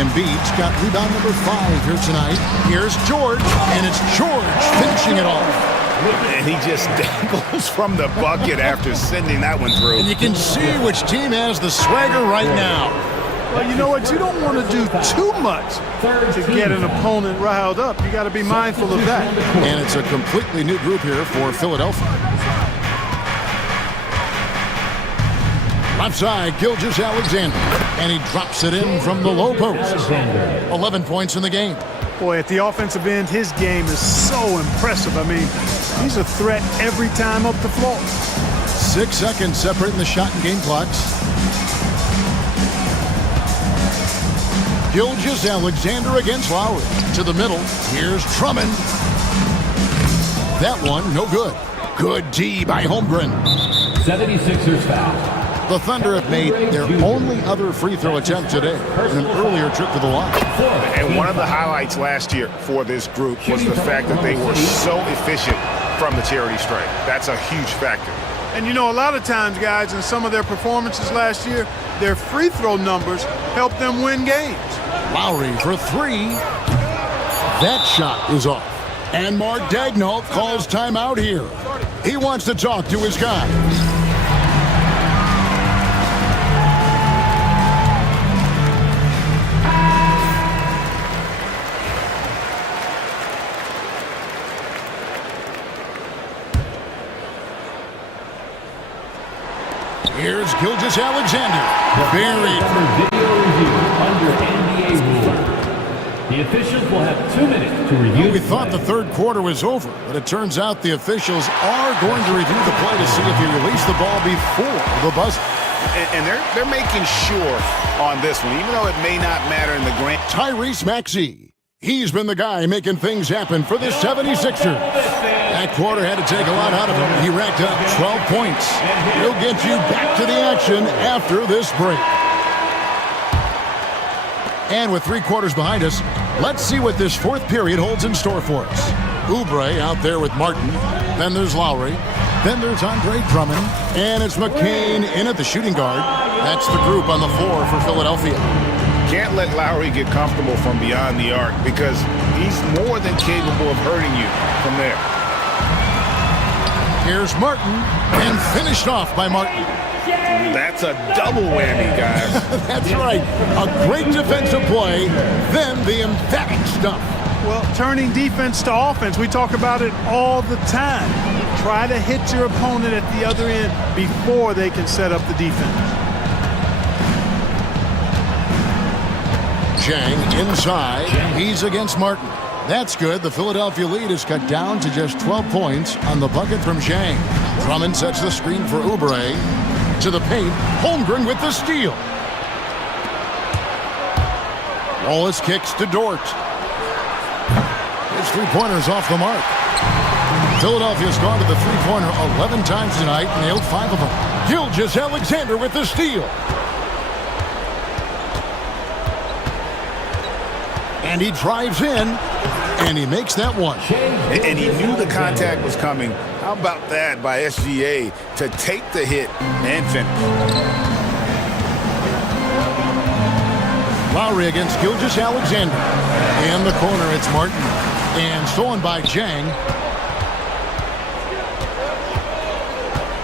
Embiid's got rebound number 5 here tonight. Here's George, and it's George finishing it off. And he just dangles from the bucket after sending that one through. And you can see which team has the swagger right now. Well, you know what? You don't want to do too much to get an opponent riled up. You got to be mindful of that. And it's a completely new group here for Philadelphia. Left side, Gilgeous-Alexander. And he drops it in from the low post. 11 points in the game. Boy, at the offensive end, his game is so impressive. I mean, he's a threat every time up the floor. 6 seconds separating the shot and game clocks. Gilgeous-Alexander against Lowry. To the middle. Here's Drummond. That one, no good. Good D by Holmgren. 76ers foul. The Thunder have made their only other free throw attempt today in an earlier trip to the line. And one of the highlights last year for this group was the fact that they were so efficient from the charity stripe. That's a huge factor. And you know, a lot of times, guys, in some of their performances last year, their free throw numbers helped them win games. Lowry for 3. That shot is off. And Mark Daigneault calls timeout here. He wants to talk to his guys. Here's Gilgeous Alexander. Buried. Video review under NBA rules. The officials will have 2 minutes to review. We thought the third quarter was over, but it turns out the officials are going to review the play to see if he released the ball before the buzzer. And they're making sure on this one, even though it may not matter in the grand. Tyrese Maxey. He's been the guy making things happen for the 76ers. That quarter had to take a lot out of him. He racked up 12 points. He'll get you back to the action after this break. And with 3 quarters behind us, let's see what this fourth period holds in store for us. Oubre out there with Martin. Then there's Lowry. Then there's Andre Drummond. And it's McCain in at the shooting guard. That's the group on the floor for Philadelphia. Can't let Lowry get comfortable from beyond the arc because he's more than capable of hurting you from there. Here's Martin, and finished off by Martin. That's a double whammy, guys. That's right. A great defensive play, then the emphatic stuff. Well, turning defense to offense, we talk about it all the time. Try to hit your opponent at the other end before they can set up the defense. Chang inside. He's against Martin. That's good. The Philadelphia lead is cut down to just 12 points on the bucket from Chang. Drummond sets the screen for Oubre. To the paint. Holmgren with the steal. Wallace kicks to Dort. His three-pointer's off the mark. Philadelphia's gone to the three-pointer 11 times tonight, nailed 5 of them. Gilgeous Alexander with the steal. And he drives in, and he makes that one. And he knew the contact was coming. How about that by SGA to take the hit and finish? Lowry against Gilgeous Alexander. In the corner, it's Martin. And stolen by Chang.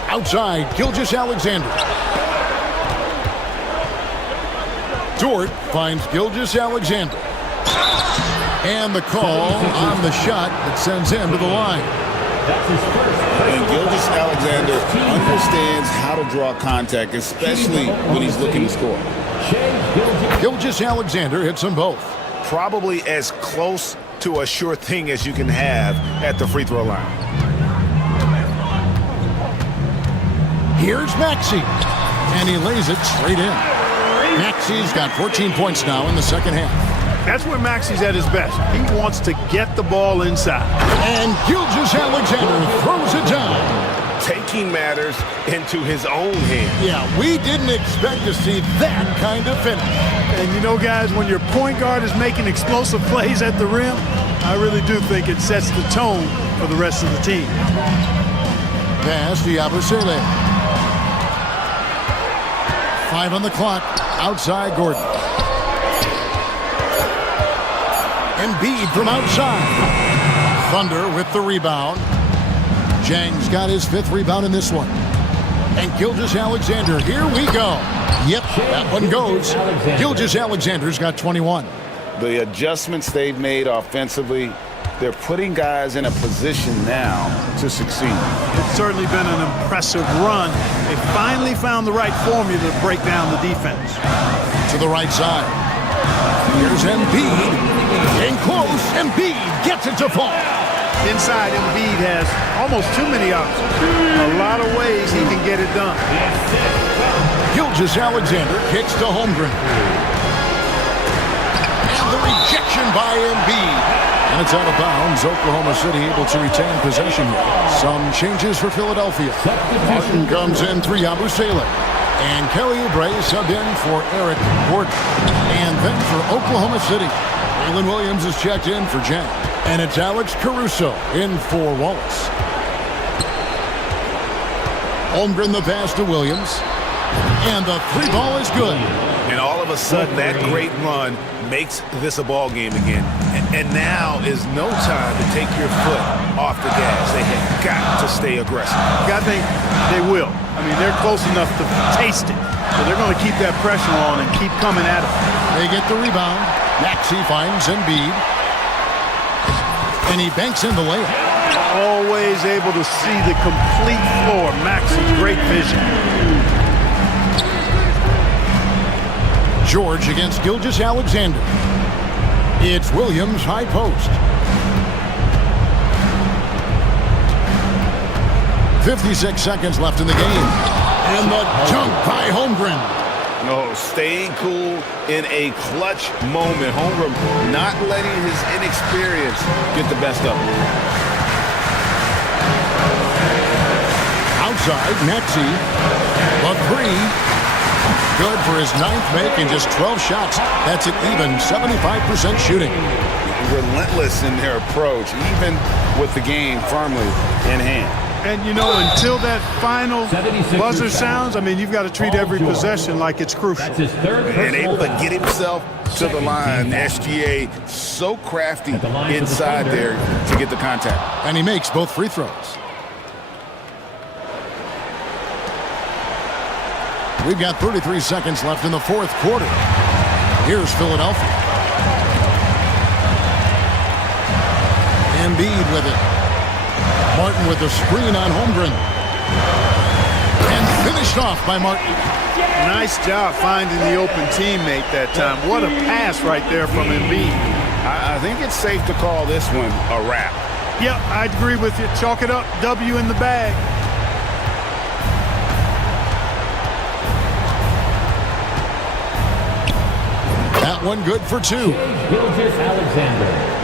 Outside, Gilgeous Alexander. Dort finds Gilgeous Alexander. And the call on the shot that sends him to the line. And Gilgeous Alexander understands how to draw contact, especially when he's looking to score. Gilgeous Alexander hits them both. Probably as close to a sure thing as you can have at the free throw line. Here's Maxey. And he lays it straight in. Maxey's got 14 points now in the second half. That's where Maxey's at his best. He wants to get the ball inside. And Gilgeous Alexander throws it down. Taking matters into his own hands. Yeah, we didn't expect to see that kind of finish. And you know, guys, when your point guard is making explosive plays at the rim, I really do think it sets the tone for the rest of the team. Pass to Yabusele. 5 on the clock. Outside Gordon. Embiid from outside. Thunder with the rebound. Chang's got his 5th rebound in this one. And Gilgeous Alexander, here we go. Yep, that one goes. Gilgeous Alexander's got 21. The adjustments they've made offensively, they're putting guys in a position now to succeed. It's certainly been an impressive run. They finally found the right formula to break down the defense. To the right side. Here's Embiid. Getting close. Embiid gets it to fall. Inside, Embiid has almost too many options. A lot of ways he can get it done. Gilgeous Alexander kicks to Holmgren. And the rejection by Embiid. And it's out of bounds. Oklahoma City able to retain possession. Some changes for Philadelphia. Martin comes in for Yabusele. And Kelly Oubre subbed in for Eric Gordon. And then for Oklahoma City, Jalen Williams is checked in for Jen. And it's Alex Caruso in for Wallace. Holmgren the pass to Williams. And the 3 ball is good. And all of a sudden, that great run makes this a ball game again. And now is no time to take your foot off the gas. They have got to stay aggressive. I think they will. I mean, they're close enough to taste it. So they're going to keep that pressure on and keep coming at it. They get the rebound. Maxey finds Embiid. And he banks in the layup. Always able to see the complete floor. Maxey, great vision. George against Gilgeous Alexander. It's Williams high post. 56 seconds left in the game. And the dunk by Holmgren. No, staying cool in a clutch moment. Holmgren not letting his inexperience get the best of him. Outside, Maxey. The three. Good for his ninth make in just 12 shots. That's an even 75% shooting. Relentless in their approach, even with the game firmly in hand. And, you know, until that final buzzer sounds, I mean, you've got to treat every possession like it's crucial. That's his third And able to personal get himself to the line. SGA so crafty inside there to get the contact. And he makes both free throws. We've got 33 seconds left in the fourth quarter. Here's Philadelphia. Embiid with it. Martin with the screen on Holmgren. And finished off by Martin. Nice job finding the open teammate that time. What a pass right there from Embiid. I think it's safe to call this one a wrap. Yep, I agree with you. Chalk it up. W in the bag. That one good for two. Gilgeous Alexander.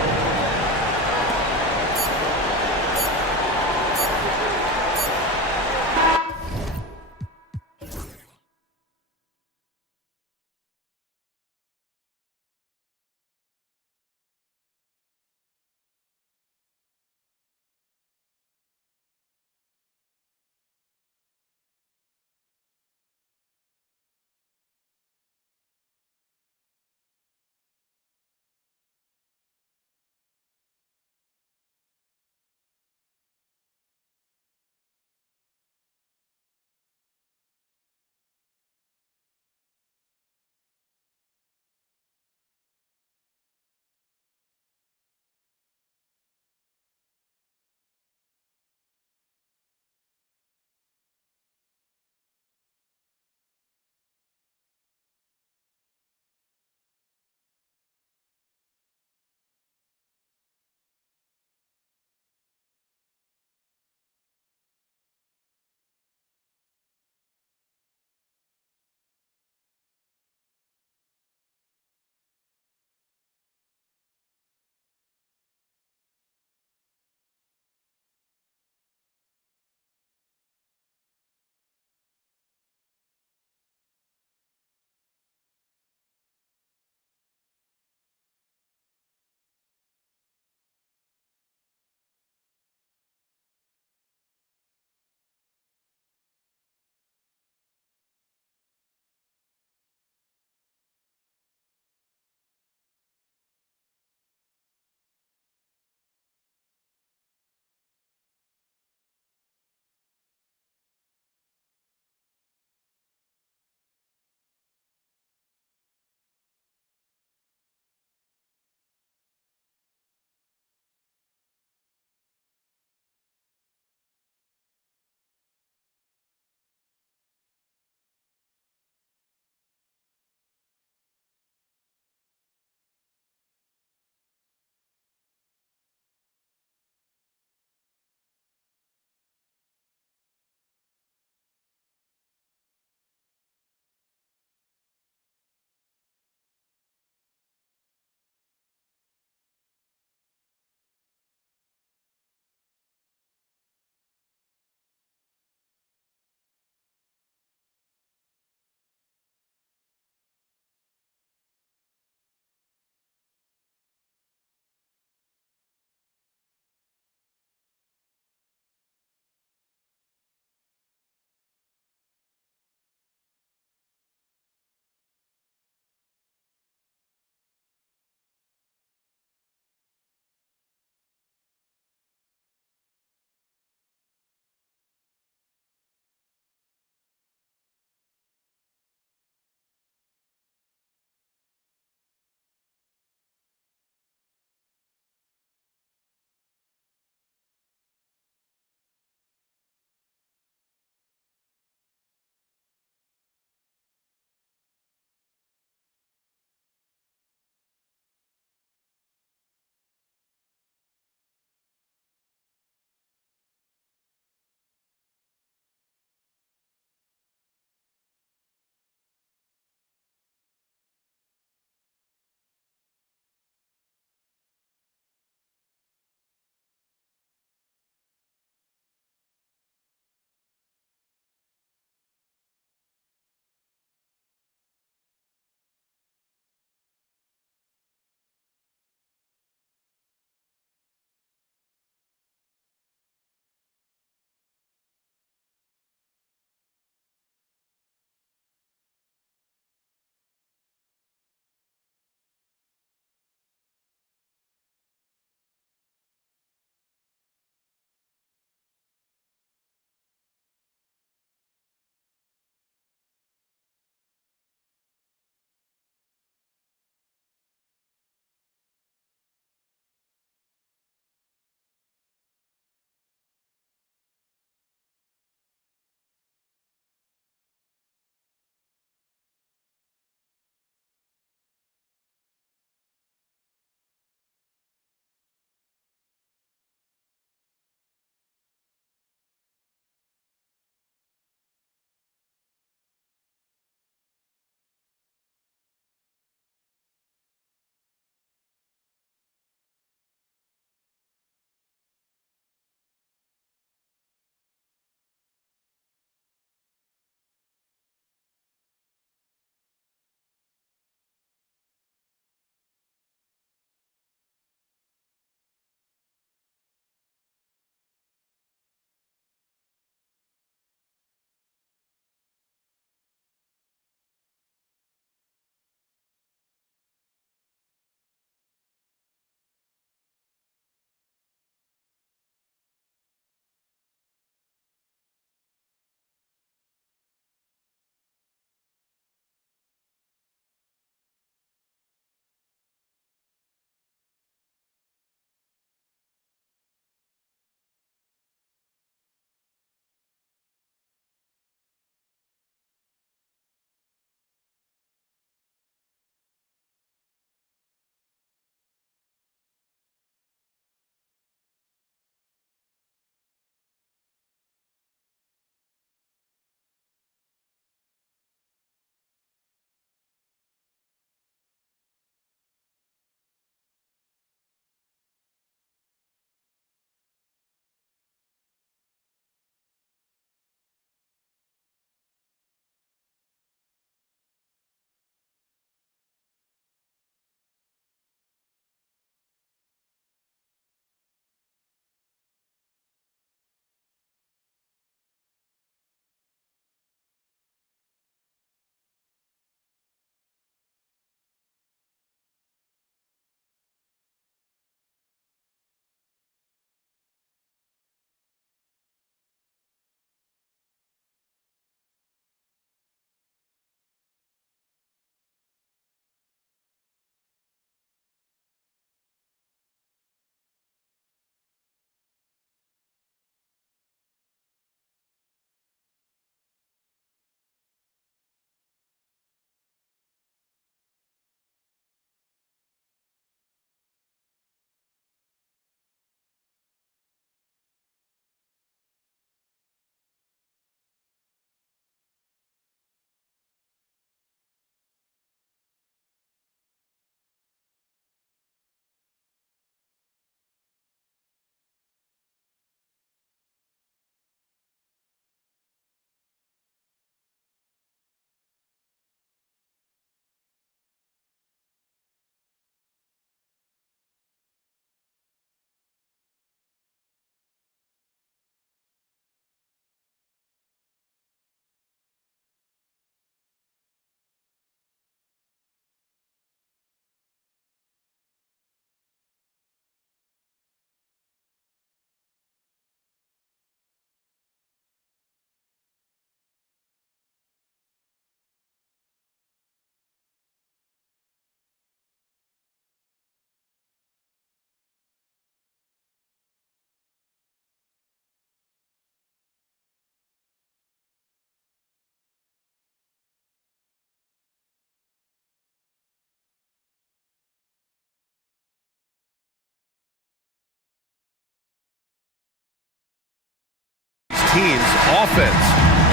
team's offense.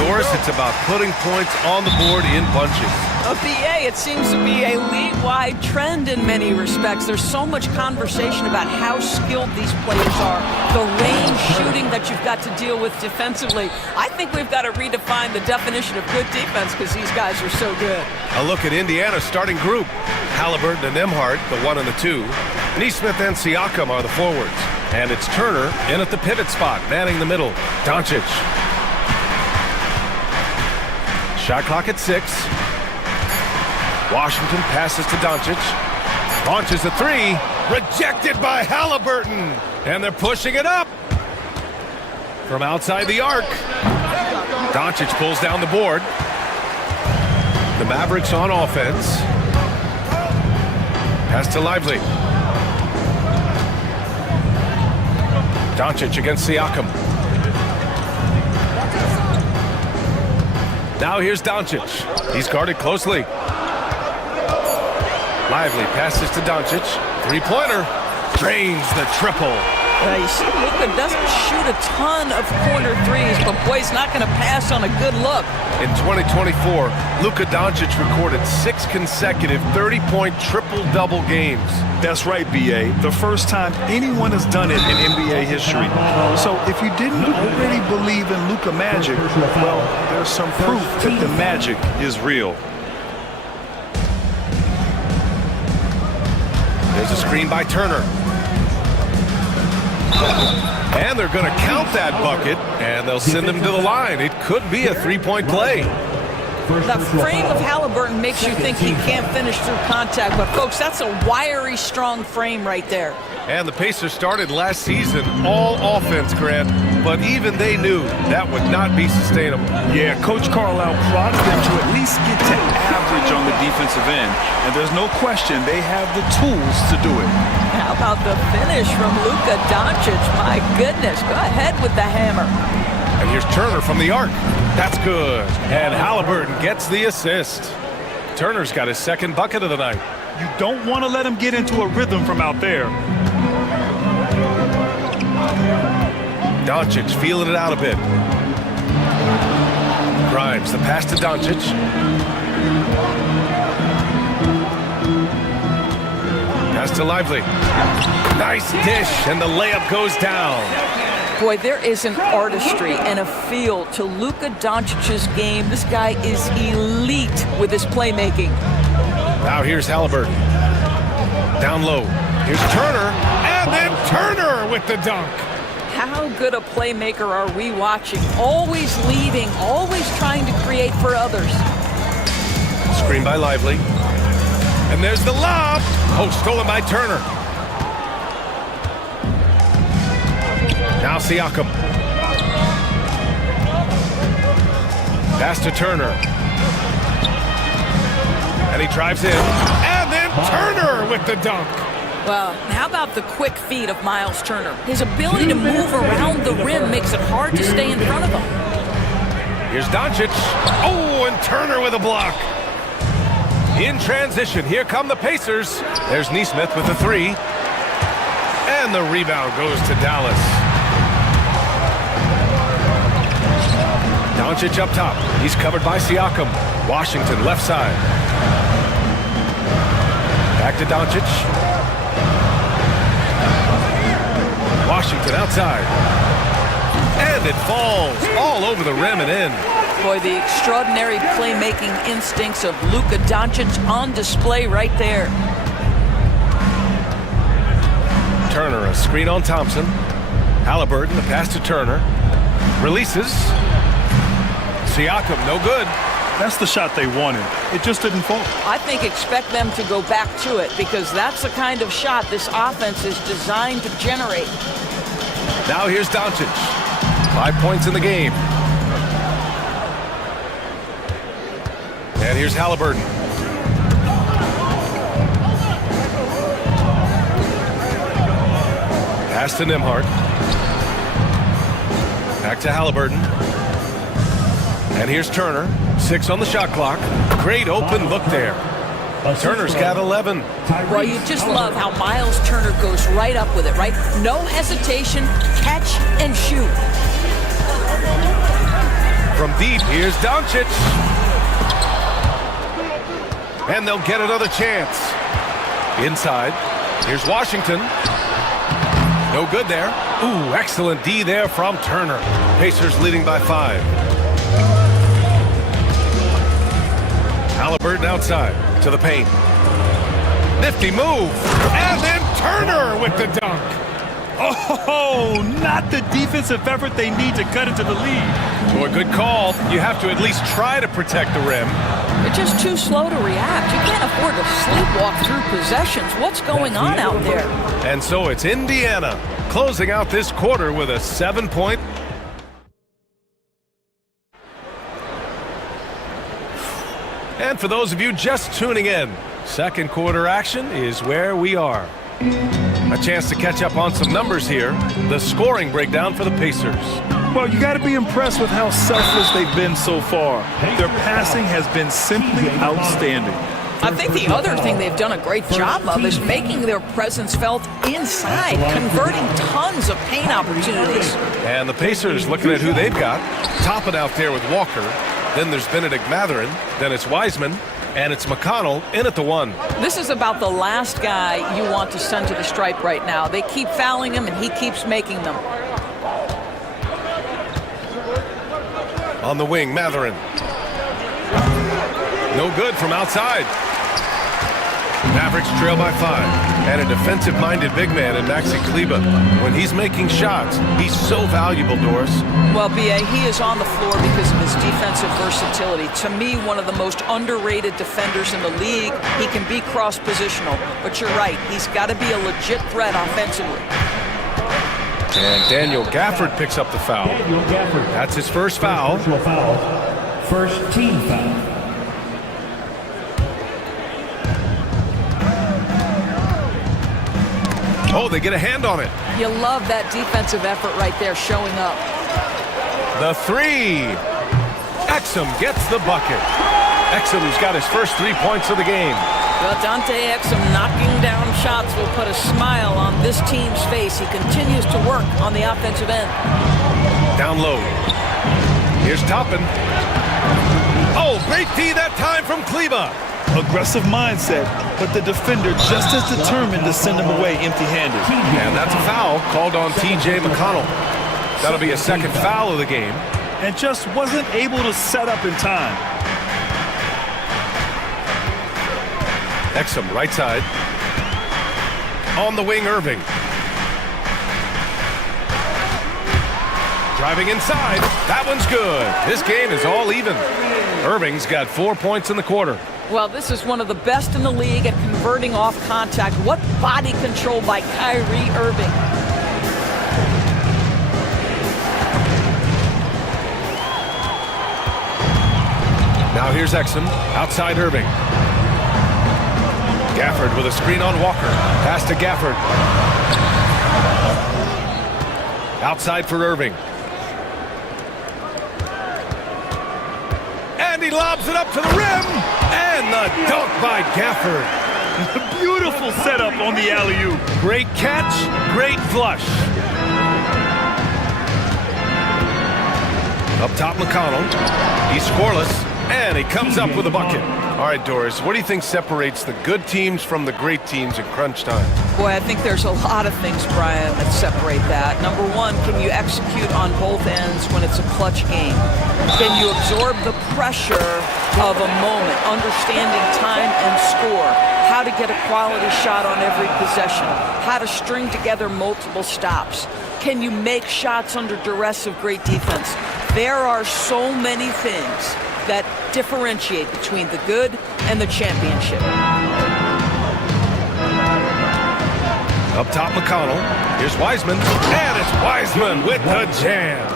Doris, it's about putting points on the board in bunches. BA, it seems to be a league-wide trend in many respects. There's so much conversation about how skilled these players are, the range shooting that you've got to deal with defensively. I think we've got to redefine the definition of good defense because these guys are so good. A look at Indiana's starting group. Halliburton and Nembhard, the 1 and the 2. Neesmith and Siakam are the forwards. And it's Turner in at the pivot spot, manning the middle. Doncic. Shot clock at 6. Washington passes to Doncic. Launches a 3. Rejected by Halliburton. And they're pushing it up. From outside the arc. Doncic pulls down the board. The Mavericks on offense. Pass to Lively. Doncic against Siakam. Now here's Doncic. He's guarded closely. Lively passes to Doncic. Three-pointer. Drains the triple. You see, Luka doesn't shoot a ton of corner threes, but boy, he's not going to pass on a good look. In 2024, Luka Doncic recorded 6 consecutive 30-point triple-double games. That's right, BA. The first time anyone has done it in NBA history. So if you didn't already believe in Luka magic, well, there's some proof that the magic is real. There's a screen by Turner. And they're going to count that bucket, and they'll send him to the line. It could be a 3-point play. The frame of Halliburton makes you think he can't finish through contact, but folks, that's a wiry, strong frame right there. And the Pacers started last season all offense, Grant, but even they knew that would not be sustainable. Yeah, Coach Carlisle prodded them to at least get to average on the defensive end, and there's no question they have the tools to do it. How about the finish from Luka Doncic? My goodness, go ahead with the hammer. And here's Turner from the arc. That's good. And Halliburton gets the assist. Turner's got his second bucket of the night. You don't want to let him get into a rhythm from out there. Doncic feeling it out a bit. Grimes, the pass to Doncic. Pass to Lively. Nice dish, and the layup goes down. Boy, there is an artistry and a feel to Luka Doncic's game. This guy is elite with his playmaking. Now here's Halliburton. Down low. Here's Turner, and then Turner with the dunk. How good a playmaker are we watching? Always leading, always trying to create for others. Screen by Lively. And there's the lob. Oh, stolen by Turner. Now Siakam. Pass to Turner. And he drives in. And then Turner with the dunk. Well, how about the quick feet of Miles Turner? His ability to move around the rim makes it hard to stay in front of him. Here's Doncic. Oh, and Turner with a block. In transition, here come the Pacers. There's Neesmith with the 3. And the rebound goes to Dallas. Doncic up top. He's covered by Siakam. Washington left side. Back to Doncic. Washington outside. And it falls all over the rim and in. Boy, the extraordinary playmaking instincts of Luka Doncic on display right there. Turner, a screen on Thompson. Halliburton, the pass to Turner. Releases. Siakam, no good. That's the shot they wanted. It just didn't fall. I think expect them to go back to it because that's the kind of shot this offense is designed to generate. Now here's Doncic. 5 points in the game. And here's Halliburton. Pass to Nembhard. Back to Halliburton. And here's Turner. 6 on the shot clock. Great open look there. Turner's got 11. Well, you just love how Miles Turner goes right up with it, right? No hesitation, catch and shoot. From deep, here's Doncic. And they'll get another chance. Inside, here's Washington. No good there. Ooh, excellent D there from Turner. Pacers leading by 5. Halliburton outside to the paint. Nifty move. And then Turner with the dunk. Oh, not the defensive effort they need to cut into the lead. Well, a good call. You have to at least try to protect the rim. You're just too slow to react. You can't afford to sleepwalk through possessions. What's going on out there? And so it's Indiana closing out this quarter with a 7-point. And for those of you just tuning in, second quarter action is where we are. A chance to catch up on some numbers here. The scoring breakdown for the Pacers. Well, you got to be impressed with how selfless they've been so far. Their passing has been simply outstanding. I think the other thing they've done a great job of is making their presence felt inside, converting tons of paint opportunities. And the Pacers looking at who they've got. Topping out there with Walker. Then there's Benedict Mathurin. Then it's Wiseman. And it's McConnell in at the 1. This is about the last guy you want to send to the stripe right now. They keep fouling him, and he keeps making them. On the wing, Mathurin. No good from outside. Mavericks trail by 5. And a defensive-minded big man in Maxi Kleber. When he's making shots, he's so valuable, Doris. Well, B.A., he is on the floor because of his defensive versatility. To me, one of the most underrated defenders in the league. He can be cross-positional. But you're right, he's got to be a legit threat offensively. And Daniel Gafford picks up the foul. That's his first foul. First team foul. Oh, they get a hand on it. You love that defensive effort right there showing up. The 3. Exum gets the bucket. Exum's got his first 3 points of the game. Well, Dante Exum knocking down shots will put a smile on this team's face. He continues to work on the offensive end. Down low. Here's Toppin. Oh, great D that time from Kleber. Aggressive mindset, but the defender just as determined to send him away empty-handed. And that's a foul called on T.J. McConnell. That'll be a second foul of the game. And just wasn't able to set up in time. Exum, right side. On the wing, Irving. Driving inside. That one's good. This game is all even. Irving's got 4 points in the quarter. Well, this is one of the best in the league at converting off contact. What body control by Kyrie Irving. Now here's Exum, outside Irving. Gafford with a screen on Walker. Pass to Gafford. Outside for Irving. And he lobs it up to the rim. And the dunk by Gafford. Beautiful setup on the alley-oop. Great catch, great flush. Up top, McConnell. He's scoreless, and he comes up with a bucket. All right, Doris, what do you think separates the good teams from the great teams in crunch time? Boy, I think there's a lot of things, Brian, that separate that. Number one, can you execute on both ends when it's a clutch game? Can you absorb the pressure of a moment, understanding time and score, how to get a quality shot on every possession, how to string together multiple stops? Can you make shots under duress of great defense? There are so many things that differentiate between the good and the championship. Up top, McConnell. Here's Wiseman. And it's Wiseman with the jam.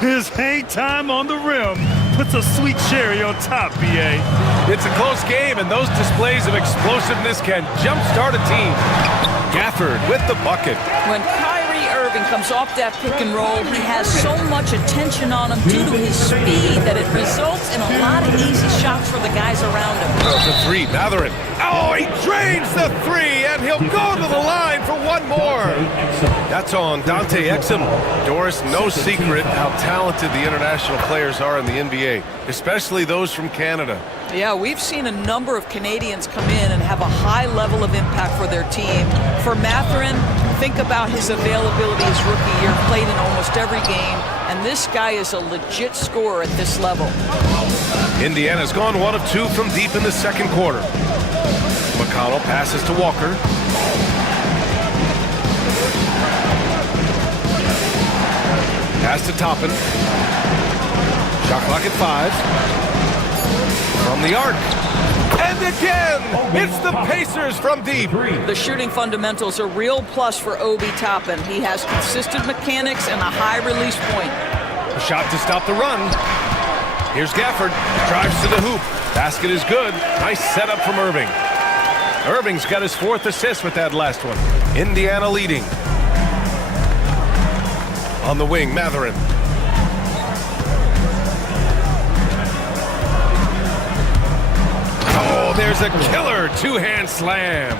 His hang time on the rim puts a sweet cherry on top, B.A. It's a close game, and those displays of explosiveness can jumpstart a team. Gafford with the bucket. When Kyrie Irving comes off that pick and roll, he has so much attention on him due to his speed that it results in a lot of easy shots for the guys around him. The 3, Mathurin. Oh, he drains the 3, and he'll go to the line for one more. That's on Dante Exum. Doris, no secret how talented the international players are in the NBA, especially those from Canada. Yeah, we've seen a number of Canadians come in and have a high level of impact for their team. For Mathurin, think about his availability his rookie year, played in almost every game, and this guy is a legit scorer at this level. Indiana's gone 1 of 2 from deep in the second quarter. McConnell passes to Walker. Pass to Toppin. Shot clock at 5. From the arc. And again! It's the Pacers from deep. The shooting fundamentals are real plus for Obi Toppin. He has consistent mechanics and a high release point. A shot to stop the run. Here's Gafford. Drives to the hoop. Basket is good. Nice setup from Irving. Irving's got his 4th assist with that last one. Indiana leading. On the wing, Mathurin. Oh, there's a killer 2-hand slam.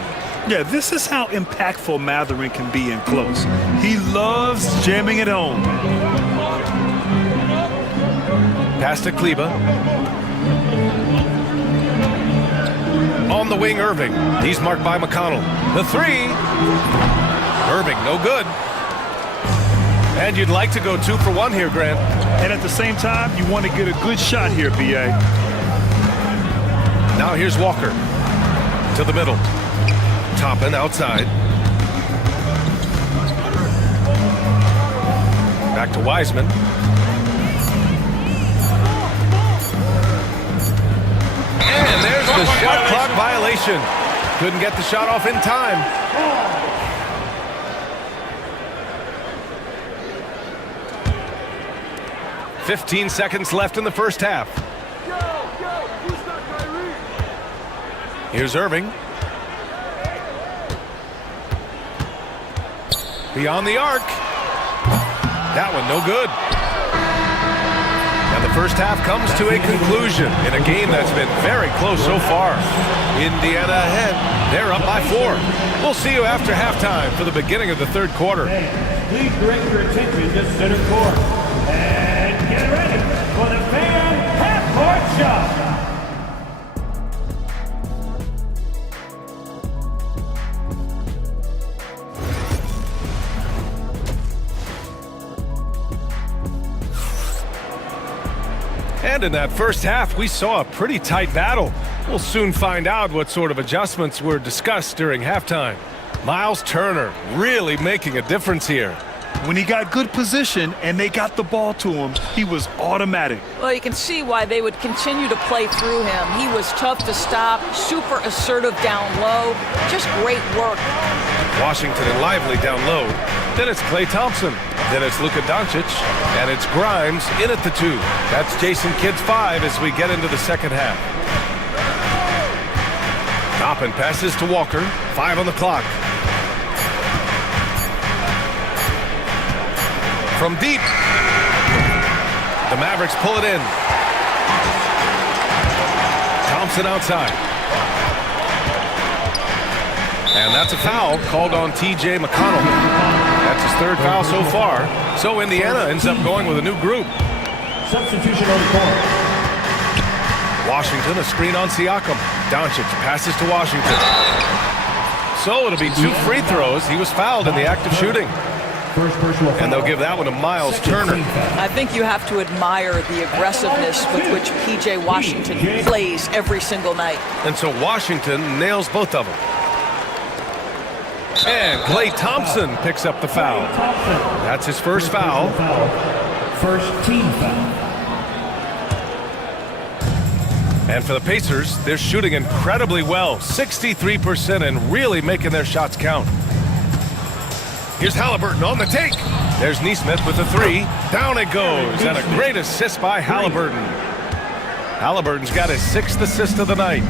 Yeah, this is how impactful Mathurin can be in close. He loves jamming it home. Pass to Kleba. On the wing, Irving. He's marked by McConnell. The 3. Irving, no good. And you'd like to go 2 for 1 here, Grant. And at the same time, you want to get a good shot here, B.A. Now here's Walker. To the middle. Toppin outside. Back to Wiseman. And there's the shot clock violation. Couldn't get the shot off in time. "15 seconds left in the first half. Here's Irving. Beyond the arc. That one no good. And the first half comes to a conclusion in a game that's been very close so far. Indiana ahead. They're up by 4. We'll see you after halftime for the beginning of the third quarter. Please direct your attention to center court. And get ready for the fan half-court shot. And in that first half, we saw a pretty tight battle. We'll soon find out what sort of adjustments were discussed during halftime. Miles Turner really making a difference here. When he got good position and they got the ball to him, he was automatic. Well, you can see why they would continue to play through him. He was tough to stop, super assertive down low, just great work. Washington and Lively down low. Then it's Klay Thompson. Then it's Luka Doncic. And it's Grimes in at the 2. That's Jason Kidd's 5 as we get into the second half. Toppin passes to Walker. 5 on the clock. From deep. The Mavericks pull it in. Thompson outside. And that's a foul called on T.J. McConnell. That's his 3rd foul so far. So Indiana ends up going with a new group. Substitution on the court. Washington, a screen on Siakam. Doncic passes to Washington. So it'll be 2 free throws. He was fouled in the act of shooting. And they'll give that one to Miles Turner. I think you have to admire the aggressiveness with which P.J. Washington plays every single night. And so Washington nails both of them. And Klay Thompson picks up the foul. That's his first foul. First team foul. And for the Pacers, they're shooting incredibly well. 63% and really making their shots count. Here's Halliburton on the take. There's Neesmith with the 3. Down it goes. And a great assist by Halliburton. Halliburton's got his 6th assist of the night.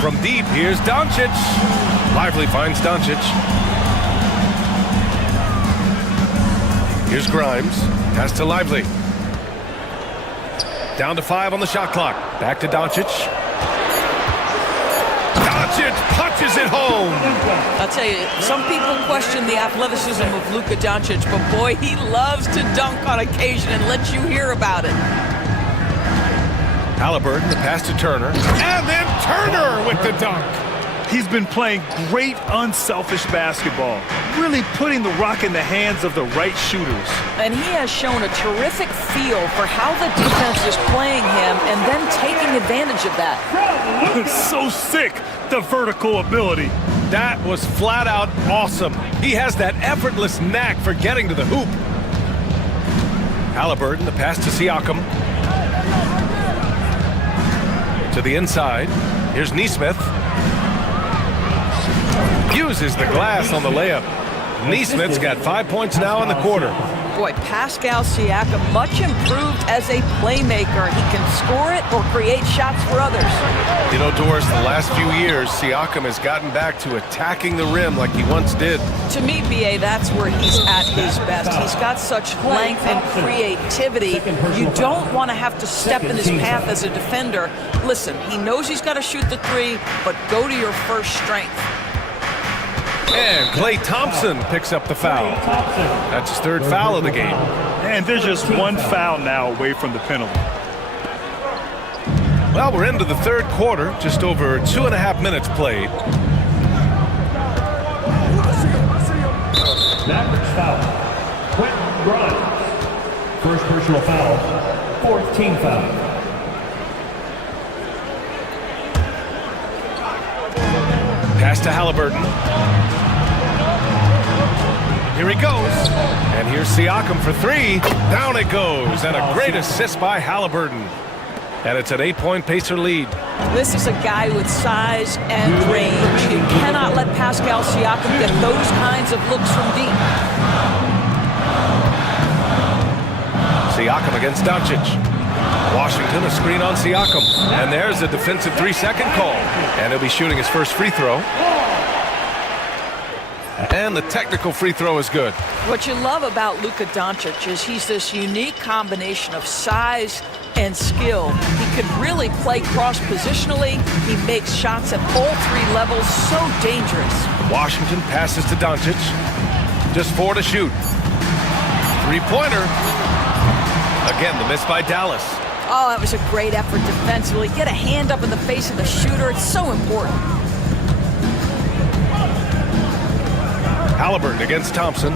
From deep, here's Doncic. Lively finds Doncic. Here's Grimes. Pass to Lively. Down to 5 on the shot clock. Back to Doncic. Doncic punches it home. I'll tell you, some people question the athleticism of Luka Doncic, but boy, he loves to dunk on occasion and let you hear about it. Halliburton, the pass to Turner. And then Turner with the dunk. He's been playing great unselfish basketball, really putting the rock in the hands of the right shooters. And he has shown a terrific feel for how the defense is playing him and then taking advantage of that. So sick, the vertical ability. That was flat out awesome. He has that effortless knack for getting to the hoop. Halliburton, the pass to Siakam. To the inside. Here's Neesmith. Uses the glass on the layup. Neesmith's got 5 points now in the quarter. Boy, Pascal Siakam, much improved as a playmaker. He can score it or create shots for others. You know, Doris, the last few years, Siakam has gotten back to attacking the rim like he once did. To me, BA, that's where he's at his best. He's got such length and creativity. You don't want to have to step in his path as a defender. Listen, he knows he's got to shoot the three, but go to your first strength. And Klay Thompson picks up the foul. That's his third foul of the game. And there's just one foul now away from the penalty. Well, we're into the third quarter, just over 2.5 minutes played. Mavericks foul. Quentin Grimes. First personal foul. Fourth team foul. Pass to Halliburton. Here he goes. And here's Siakam for three. Down it goes. And a great assist by Halliburton. And it's an 8-point Pacer lead. This is a guy with size and range. You cannot let Pascal Siakam get those kinds of looks from deep. Siakam against Doncic. Washington, a screen on Siakam. And there's a defensive 3-second call. And he'll be shooting his first free throw. And the technical free throw is good. What you love about Luka Doncic is he's this unique combination of size and skill. He can really play cross-positionally. He makes shots at all three levels, so dangerous. Washington passes to Doncic. Just 4 to shoot. Three-pointer. Again, the miss by Dallas. Oh, that was a great effort defensively. Get a hand up in the face of the shooter. It's so important. Halliburton against Thompson.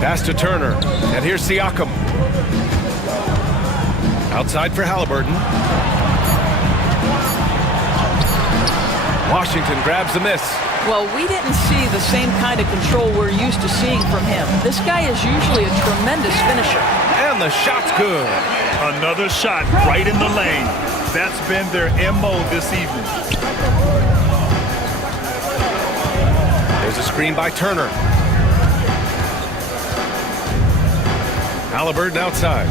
Pass to Turner. And here's Siakam. Outside for Halliburton. Washington grabs the miss. Well, we didn't see the same kind of control we're used to seeing from him. This guy is usually a tremendous finisher. And the shot's good. Another shot right in the lane. That's been their MO this evening. There's a screen by Turner. Halliburton outside.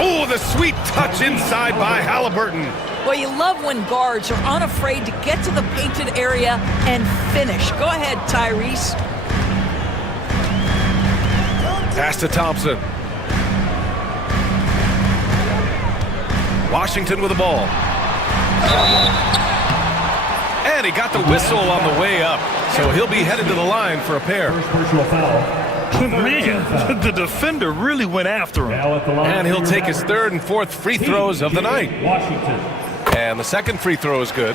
Oh, the sweet touch inside by Halliburton. Well, you love when guards are unafraid to get to the painted area and finish. Go ahead, Tyrese. Pass to Thompson. Washington with the ball. And he got the whistle on the way up. So he'll be headed to the line for a pair. First personal foul. Man, the defender really went after him. Now at the line. And he'll take his third and fourth free throws of the night. Washington. And the second free throw is good.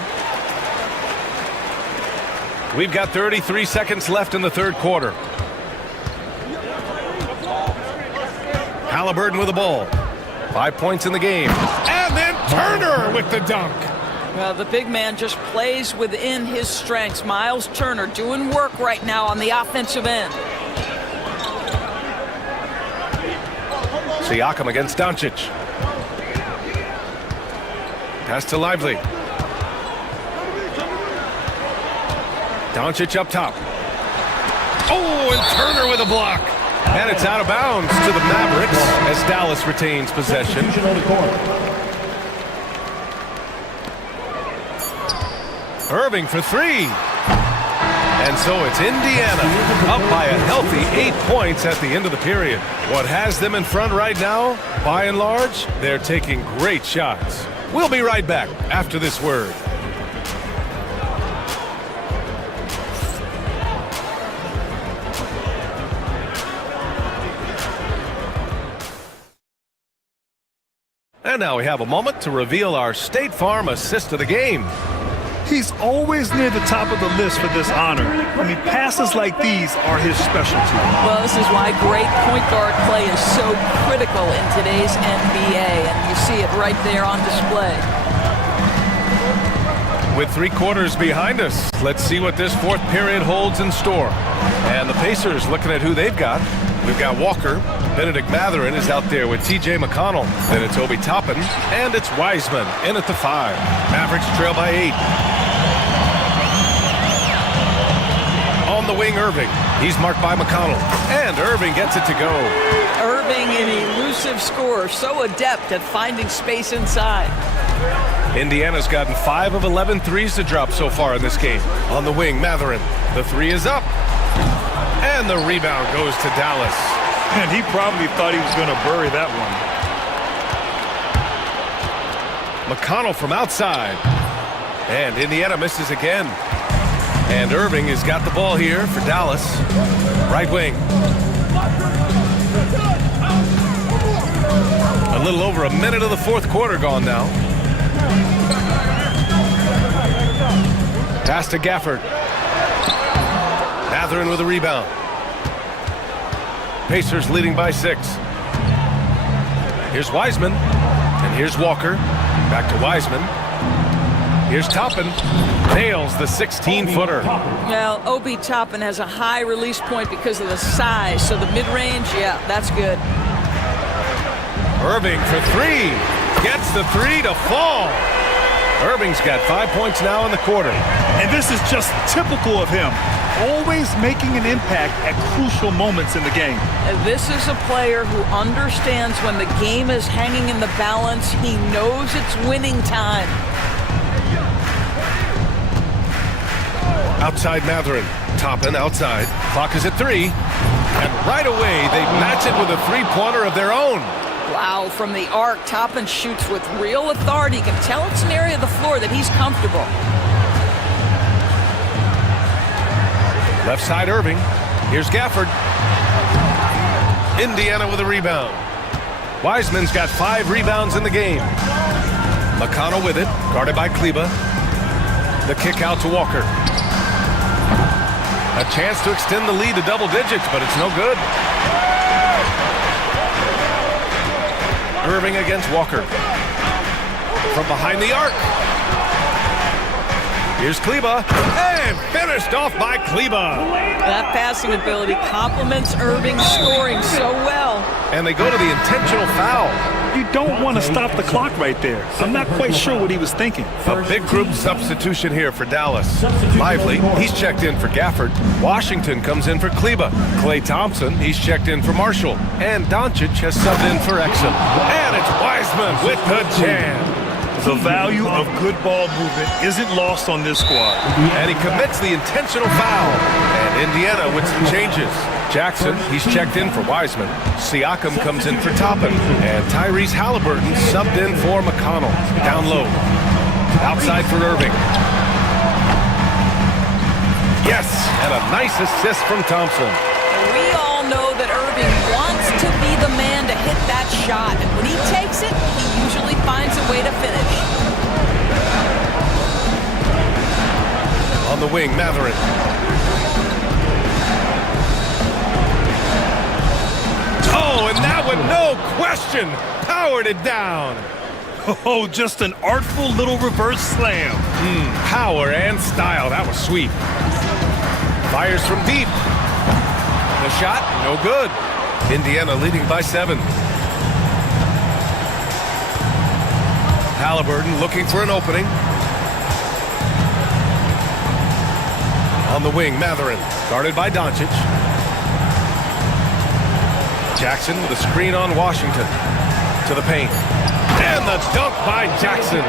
We've got 33 seconds left in the third quarter. Halliburton with the ball. 5 points in the game. And then Turner with the dunk. Well, the big man just plays within his strengths. Miles Turner doing work right now on the offensive end. Siakam against Doncic. Pass to Lively. Doncic up top. Oh, and Turner with a block. And it's out of bounds to the Mavericks as Dallas retains possession. Irving for three. And so it's Indiana up by a healthy 8 points at the end of the period. What has them in front right now, by and large, they're taking great shots. We'll be right back after this word. And now we have a moment to reveal our State Farm assist of the game. He's always near the top of the list for this honor. I mean, passes like these are his specialty. Well, this is why great point guard play is so critical in today's NBA, and you see it right there on display. With 3 quarters behind us, let's see what this fourth period holds in store. And the Pacers looking at who they've got. We've got Walker. Benedict Mathurin is out there with T.J. McConnell. Then it's Obi Toppin. And it's Wiseman in at the 5. Mavericks trail by 8. On the wing, Irving. He's marked by McConnell. And Irving gets it to go. Irving, an elusive scorer, so adept at finding space inside. Indiana's gotten 5 of 11 threes to drop so far in this game. On the wing, Mathurin. The 3 is up. And the rebound goes to Dallas. And he probably thought he was going to bury that one. McConnell from outside. And Indiana misses again. And Irving has got the ball here for Dallas. Right wing. A little over a minute of the fourth quarter gone now. Pass to Gafford. Mathurin with a rebound. Pacers leading by 6. Here's Wiseman. And here's Walker. Back to Wiseman. Here's Toppin. Nails the 16-footer. Well, Obi Toppin has a high release point because of the size, so the mid-range, yeah, that's good. Irving for 3. Gets the 3 to fall. Irving's got 5 points now in the quarter. And this is just typical of him. Always making an impact at crucial moments in the game. And this is a player who understands when the game is hanging in the balance. He knows it's winning time. Outside Mathurin. Toppin outside. Clock is at 3. And right away, they match it with a 3-pointer of their own. Wow, from the arc, Toppin shoots with real authority. You can tell it's an area of the floor that he's comfortable. Left side Irving. Here's Gafford. Indiana with a rebound. Wiseman's got 5 rebounds in the game. McConnell with it, guarded by Kleba. The kick out to Walker. A chance to extend the lead to double digits, but it's no good. Irving against Walker. From behind the arc. Here's Kleba. And finished off by Kleba. That passing ability complements Irving's scoring so well. And they go to the intentional foul. You don't want to stop the clock right there. I'm not quite sure what he was thinking. A big group substitution here for Dallas. Lively, he's checked in for Gafford. Washington comes in for Kleba. Klay Thompson, he's checked in for Marshall. And Doncic has subbed in for Exum. And it's Wiseman with the jam. The value of good ball movement isn't lost on this squad. And he commits the intentional foul. And Indiana with some changes. Jackson, he's checked in for Wiseman. Siakam comes in for Toppin. And Tyrese Halliburton subbed in for McConnell. Down low. Outside for Irving. Yes, and a nice assist from Thompson. We all know that Irving wants to be the man to hit that shot. And when he takes it, he usually finds a way to finish. On the wing, Mathurin. Oh, and that one, no question, powered it down. Oh, just an artful little reverse slam. Power and style, that was sweet. Fires from deep. The shot, no good. Indiana leading by 7. Halliburton looking for an opening. On the wing, Mathurin, guarded by Doncic. Jackson with a screen on Washington. To the paint. And the dunk by Jackson.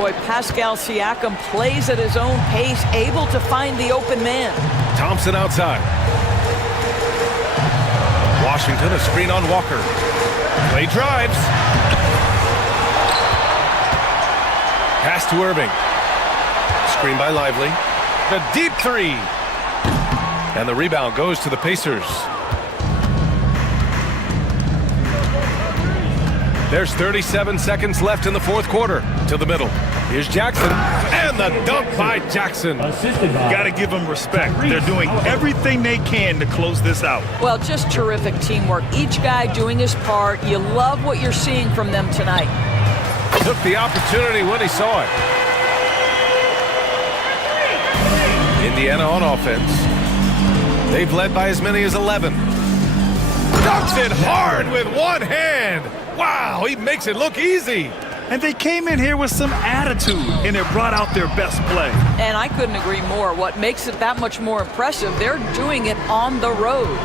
Boy, Pascal Siakam plays at his own pace, able to find the open man. Thompson outside. Washington, a screen on Walker. Play drives. Pass to Irving. Screen by Lively. The deep 3. And the rebound goes to the Pacers. There's 37 seconds left in the fourth quarter. To the middle. Here's Jackson. And the dunk by Jackson. Assisted by. Got to give them respect. They're doing everything they can to close this out. Well, just terrific teamwork. Each guy doing his part. You love what you're seeing from them tonight. Took the opportunity when he saw it. Indiana on offense. They've led by as many as 11. Dunks it hard with one hand. Wow, he makes it look easy. And they came in here with some attitude, and it brought out their best play. And I couldn't agree more. What makes it that much more impressive, they're doing it on the road.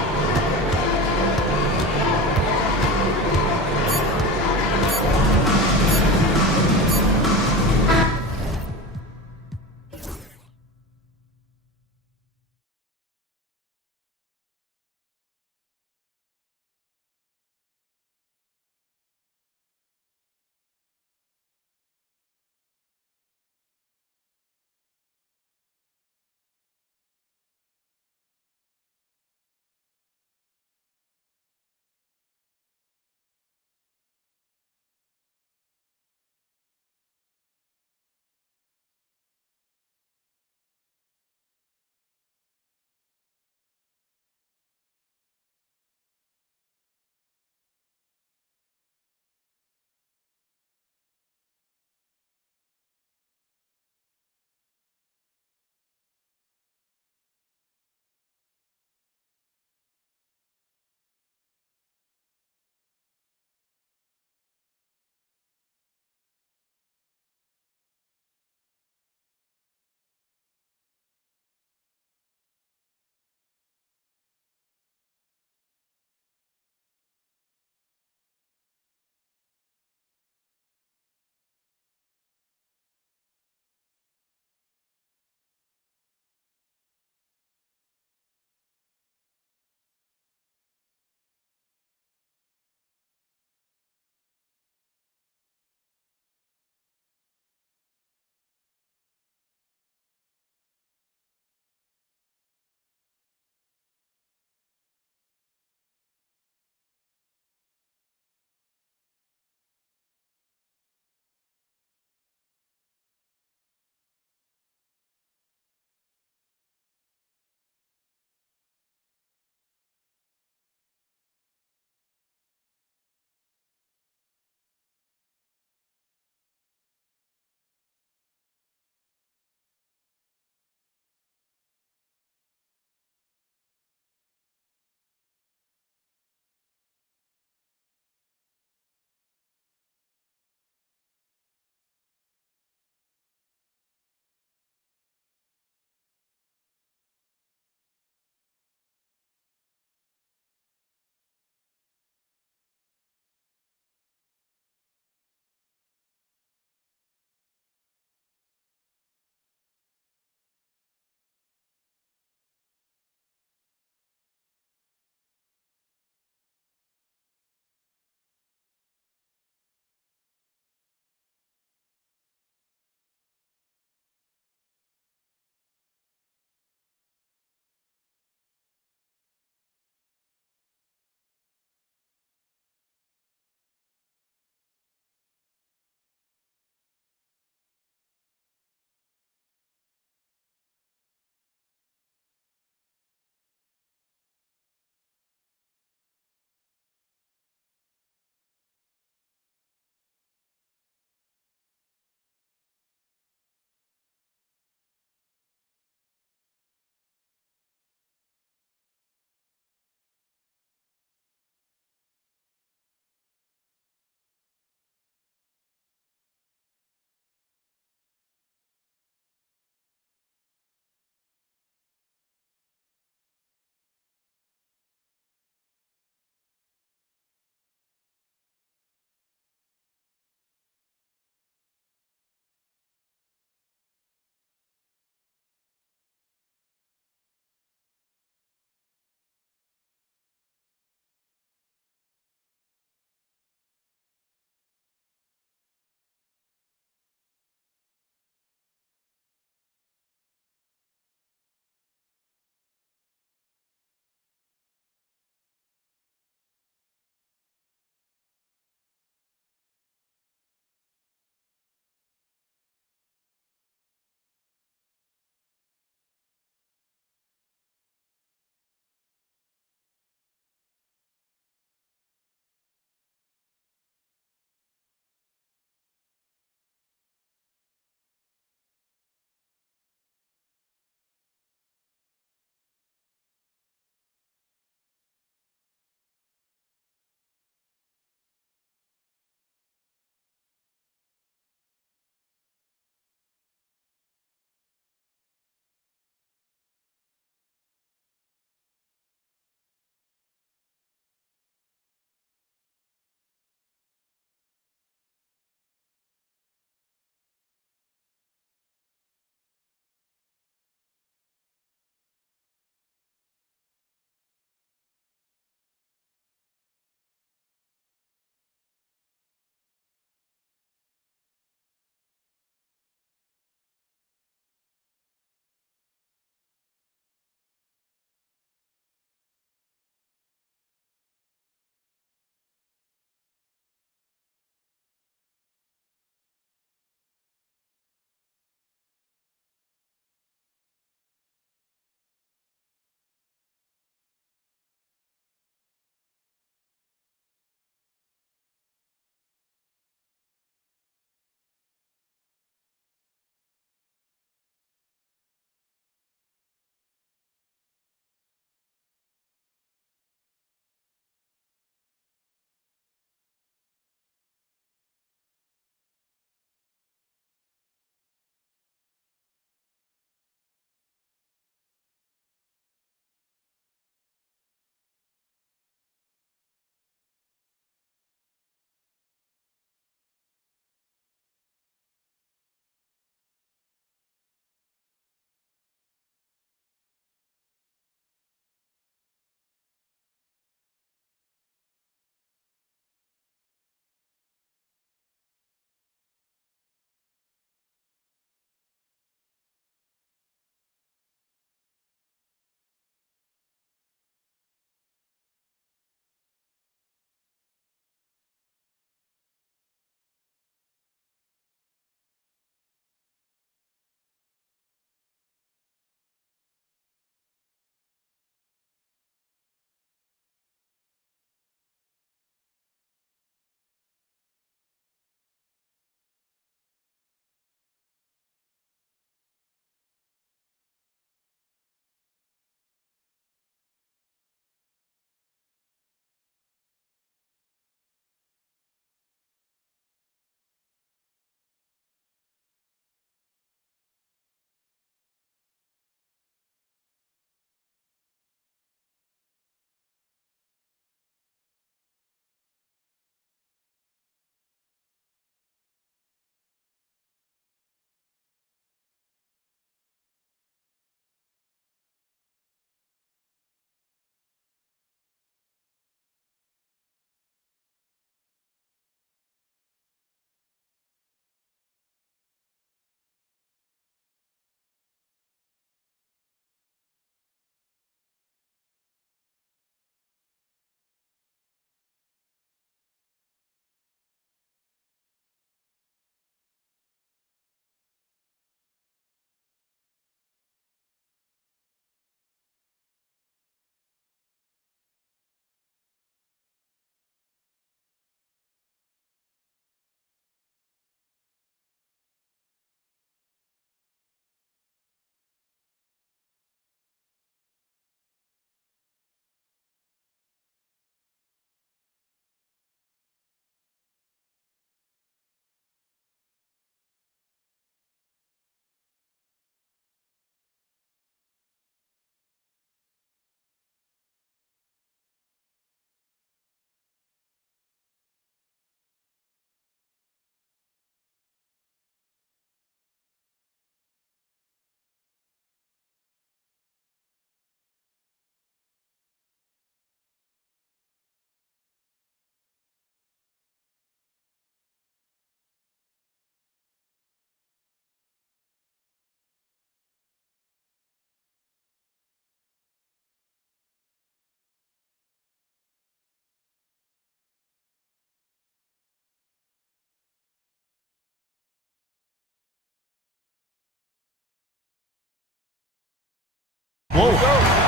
Whoa,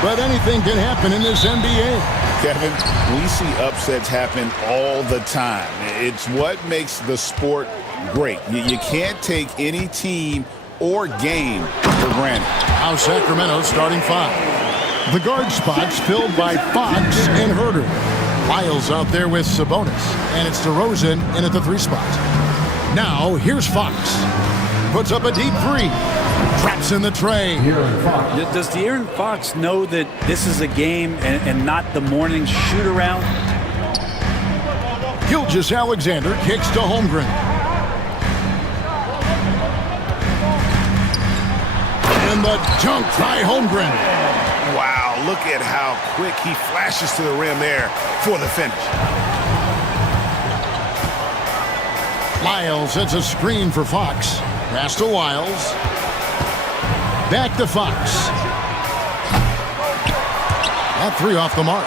but anything can happen in this NBA. Kevin, we see upsets happen all the time. It's what makes the sport great. You can't take any team or game for granted. Now Sacramento starting 5. The guard spots filled by Fox and Herter. Lyles out there with Sabonis, and it's DeRozan in at the 3 spot. Now here's Fox. Puts up a deep 3. Traps in the tray. Does De'Aaron Fox know that this is a game and not the morning shoot-around? Gilgeous-Alexander kicks to Holmgren. And the dunk by Holmgren. Wow, look at how quick he flashes to the rim there for the finish. Lyles hits a screen for Fox. Pass to Lyles. Back to Fox. That 3 off the mark.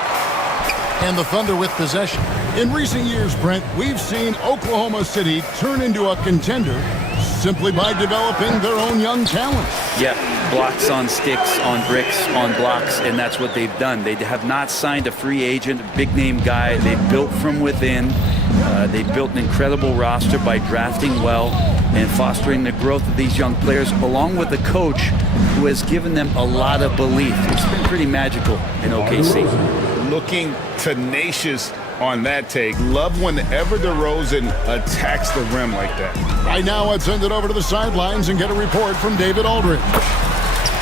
And the Thunder with possession. In recent years, Brent, we've seen Oklahoma City turn into a contender simply by developing their own young talent. Yeah, blocks on sticks, on bricks, on blocks, and that's what they've done. They have not signed a free agent, big-name guy. They built from within. They built an incredible roster by drafting well and fostering the growth of these young players, along with a coach who has given them a lot of belief. It's been pretty magical in OKC. Looking tenacious on that take. Love whenever DeRozan attacks the rim like that. Right now, let's send it over to the sidelines and get a report from David Aldridge.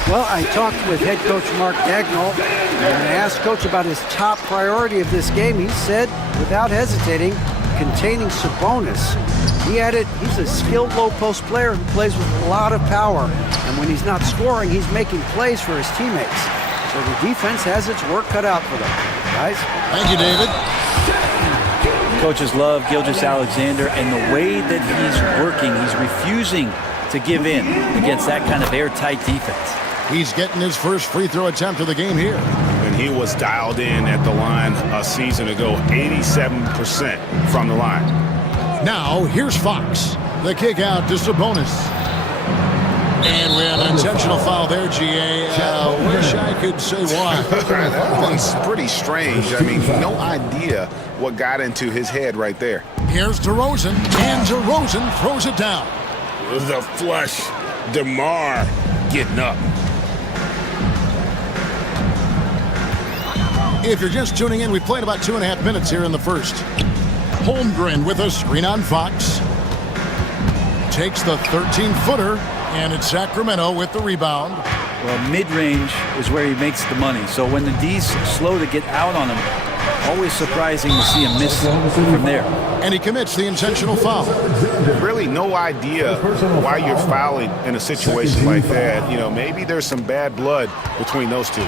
Well, I talked with head coach Mark Dagnall, and I asked Coach about his top priority of this game. He said, without hesitating, containing Sabonis. He added, he's a skilled low-post player who plays with a lot of power. And when he's not scoring, he's making plays for his teammates. So the defense has its work cut out for them. Guys? Thank you, David. Coaches love Gilgeous-Alexander, and the way that he's working, he's refusing to give in against that kind of airtight defense. He's getting his first free throw attempt of the game here. And he was dialed in at the line a season ago, 87% from the line. Now, here's Fox. The kick out to Sabonis. And we have an intentional foul there, GA. Wish I could say why. That one's pretty strange. I mean, no idea what got into his head right there. Here's DeRozan, and DeRozan throws it down. The flush. DeMar getting up. If you're just tuning in, we've played about 2.5 minutes here in the first. Holmgren with a screen on Fox. Takes the 13-footer, and it's Sacramento with the rebound. Well, mid-range is where he makes the money. So when the D's slow to get out on him, always surprising to see him miss from there. And he commits the intentional foul. Really no idea why you're fouling in a situation like that. You know, maybe there's some bad blood between those two.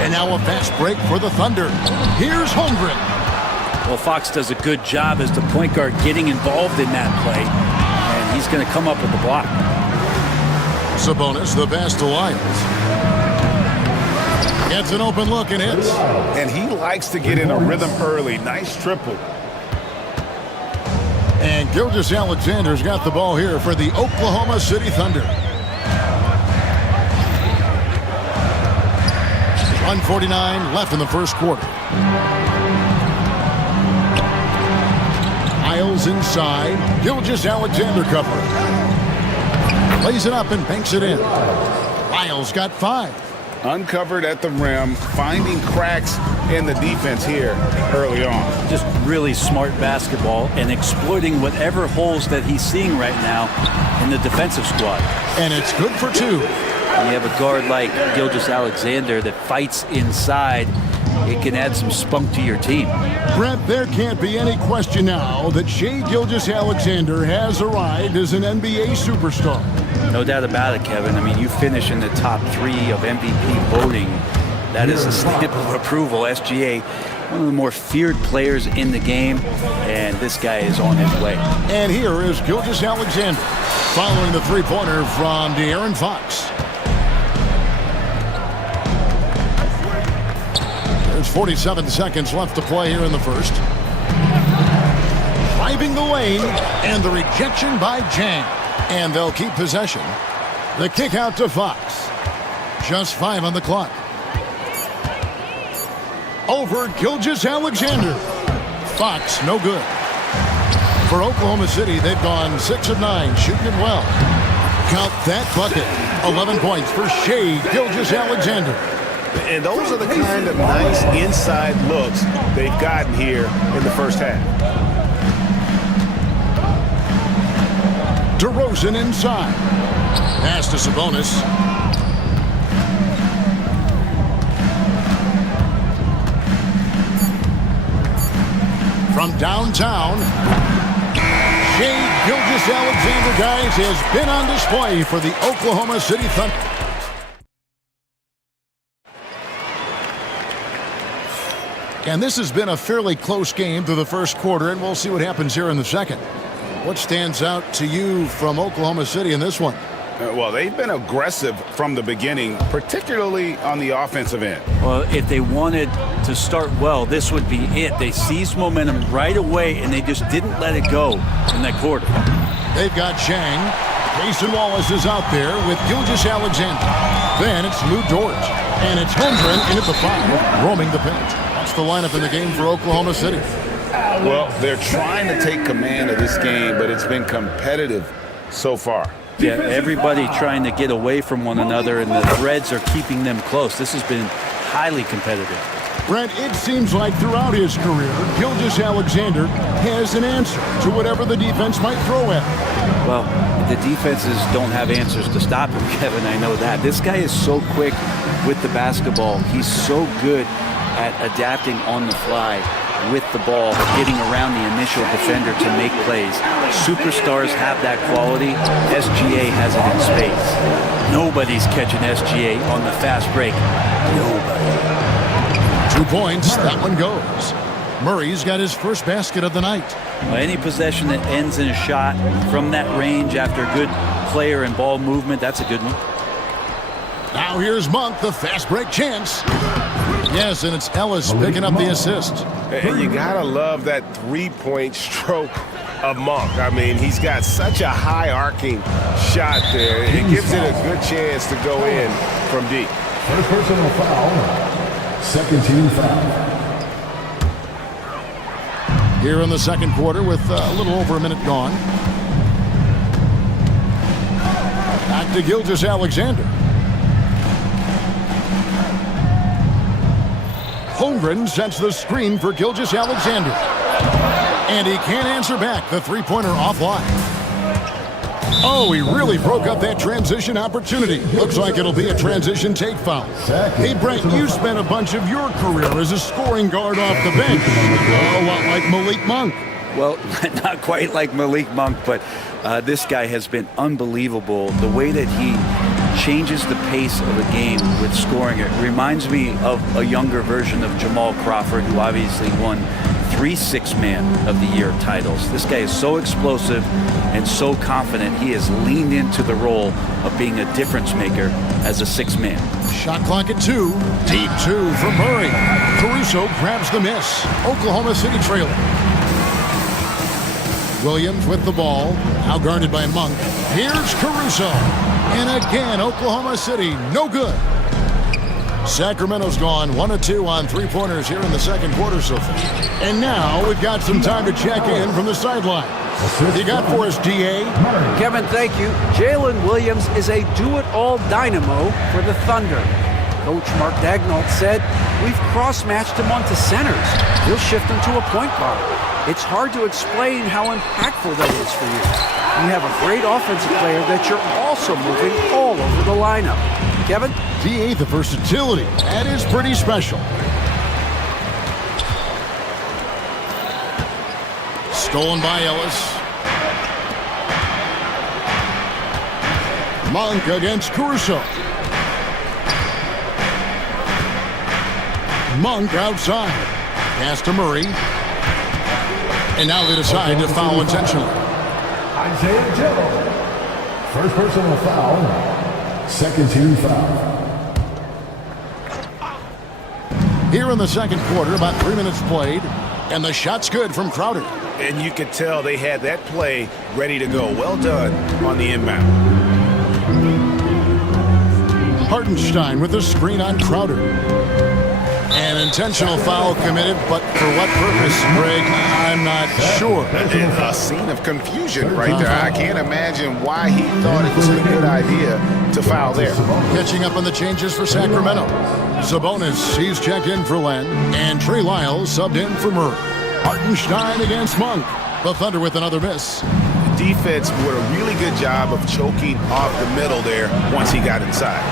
And now a fast break for the Thunder. Here's Holmgren. Well, Fox does a good job as the point guard getting involved in that play, and he's going to come up with the block. Sabonis, the pass to Lyles. Gets an open look and hits. And he likes to get in a rhythm early. Nice triple. And Gilgeous-Alexander's got the ball here for the Oklahoma City Thunder. 1:49 left in the first quarter. Lyles inside. Gilgeous-Alexander covering. Lays it up and banks it in. Lyles got 5. Uncovered at the rim, finding cracks in the defense here early on. Just really smart basketball and exploiting whatever holes that he's seeing right now in the defensive squad. And it's good for 2. When you have a guard like Gilgeous-Alexander that fights inside, it can add some spunk to your team. Brent, there can't be any question now that Shai Gilgeous-Alexander has arrived as an NBA superstar. No doubt about it, Kevin. I mean, you finish in the top 3 of MVP voting. That is a stamp of approval. SGA, one of the more feared players in the game, and this guy is on his way. And here is Gilgeous-Alexander following the three-pointer from De'Aaron Fox. There's 47 seconds left to play here in the first. Driving the lane, and the rejection by Jang. And they'll keep possession. The kick out to Fox. Just 5 on the clock. Over Gilgeous-Alexander. Fox, no good. For Oklahoma City, they've gone 6 of 9, shooting it well. Count that bucket. 11 points for Shea Gilgeous-Alexander. And those are the kind of nice inside looks they've gotten here in the first half. DeRozan inside. Pass to Sabonis. From downtown, Shea Gilgeous-Alexander, guys, has been on display for the Oklahoma City Thunder. And this has been a fairly close game through the first quarter, and we'll see what happens here in the second. What stands out to you from Oklahoma City in this one? Well, they've been aggressive from the beginning, particularly on the offensive end. Well, if they wanted to start well, this would be it. They seized momentum right away, and they just didn't let it go in that quarter. They've got Chang. Jason Wallace is out there with Gilgeous-Alexander. Then it's Lou Dort. And it's Holmgren in at the 5, roaming the paint. That's the lineup in the game for Oklahoma City. Well, they're trying to take command of this game, but it's been competitive so far. Yeah, everybody trying to get away from one another, and the Reds are keeping them close. This has been highly competitive. Brent, it seems like throughout his career, Gilgeous-Alexander has an answer to whatever the defense might throw at him. Well, the defenses don't have answers to stop him, Kevin. I know that. This guy is so quick with the basketball. He's so good at adapting on the fly with the ball, getting around the initial defender to make plays. Superstars have that quality. SGA has it in spades. Nobody's catching SGA on the fast break. Nobody. 2 points, that one goes. Murray's got his first basket of the night. Any possession that ends in a shot from that range after good player and ball movement, that's a good one. Now here's Monk, the fast break chance. Yes, and it's Ellis picking up the assist. And you gotta love that three-point stroke of Monk. I mean, he's got such a high arcing shot there. It gives it a good chance to go in from deep. First personal foul. Second team foul. Here in the second quarter with a little over a minute gone. Back to Gilgeous-Alexander. Holmgren sets the screen for Gilgeous-Alexander. And he can't answer back. The three-pointer offline. Oh, he really broke up that transition opportunity. Looks like it'll be a transition take foul. Hey, Brent, you spent a bunch of your career as a scoring guard off the bench. A lot like Malik Monk. Well, not quite like Malik Monk, but this guy has been unbelievable. The way that he changes the pace of a game with scoring. It reminds me of a younger version of Jamal Crawford, who obviously won 3 Six-Man of the Year titles. This guy is so explosive and so confident. He has leaned into the role of being a difference maker as a six-man. Shot clock at 2. Deep 2 from Murray. Caruso grabs the miss. Oklahoma City trailing. Williams with the ball. Now guarded by Monk. Here's Caruso. And again, Oklahoma City, no good. Sacramento's gone 1 of 2 on three-pointers here in the second quarter so far. And now we've got some time to check in from the sideline. You got for us, DA? Kevin, thank you. Jalen Williams is a do-it-all dynamo for the Thunder. Coach Mark Daignault said, we've cross-matched him onto centers. He'll shift him to a point guard. It's hard to explain how impactful that is for you. You have a great offensive player that you're also moving all over the lineup. Kevin? DA, the versatility. That is pretty special. Stolen by Ellis. Monk against Caruso. Monk outside. Pass to Murray. And now they decide to foul intentionally. Isaiah Joe. First personal foul. Second team foul. Here in the second quarter, about 3 minutes played. And the shot's good from Crowder. And you could tell they had that play ready to go. Well done on the inbound. Hartenstein with a screen on Crowder. An intentional foul committed, but for what purpose, Greg, I'm not sure. A scene of confusion right there. I can't imagine why he thought it was a good idea to foul there. Catching up on the changes for Sacramento. Sabonis, he's checked in for Len, and Trey Lyles subbed in for Murray. Hartenstein against Monk. The Thunder with another miss. Defense did a really good job of choking off the middle there once he got inside.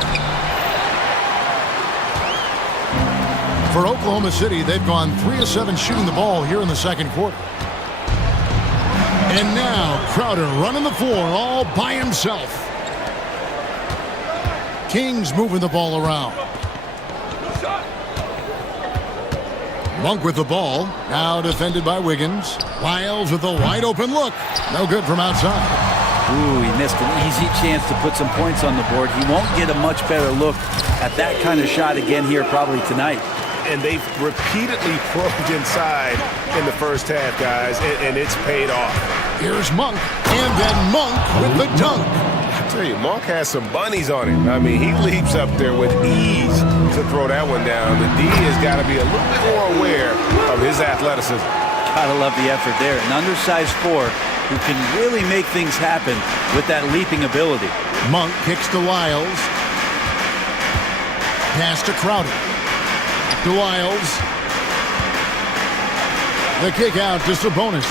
For Oklahoma City, they've gone 3 of 7 shooting the ball here in the second quarter. And now Crowder running the floor all by himself. Kings moving the ball around. Monk with the ball, now defended by Wiggins. Lyles with a wide open look. No good from outside. Ooh, he missed an easy chance to put some points on the board. He won't get a much better look at that kind of shot again here probably tonight. And they've repeatedly probed inside in the first half, guys, and it's paid off. Here's Monk, and then Monk with the dunk. I tell you, Monk has some bunnies on him. I mean, he leaps up there with ease to throw that one down. The D has got to be a little bit more aware of his athleticism. Gotta love the effort there. An undersized 4 who can really make things happen with that leaping ability. Monk kicks to Lyles. Pass to Crowder. To Lyles. The kick out to Sabonis.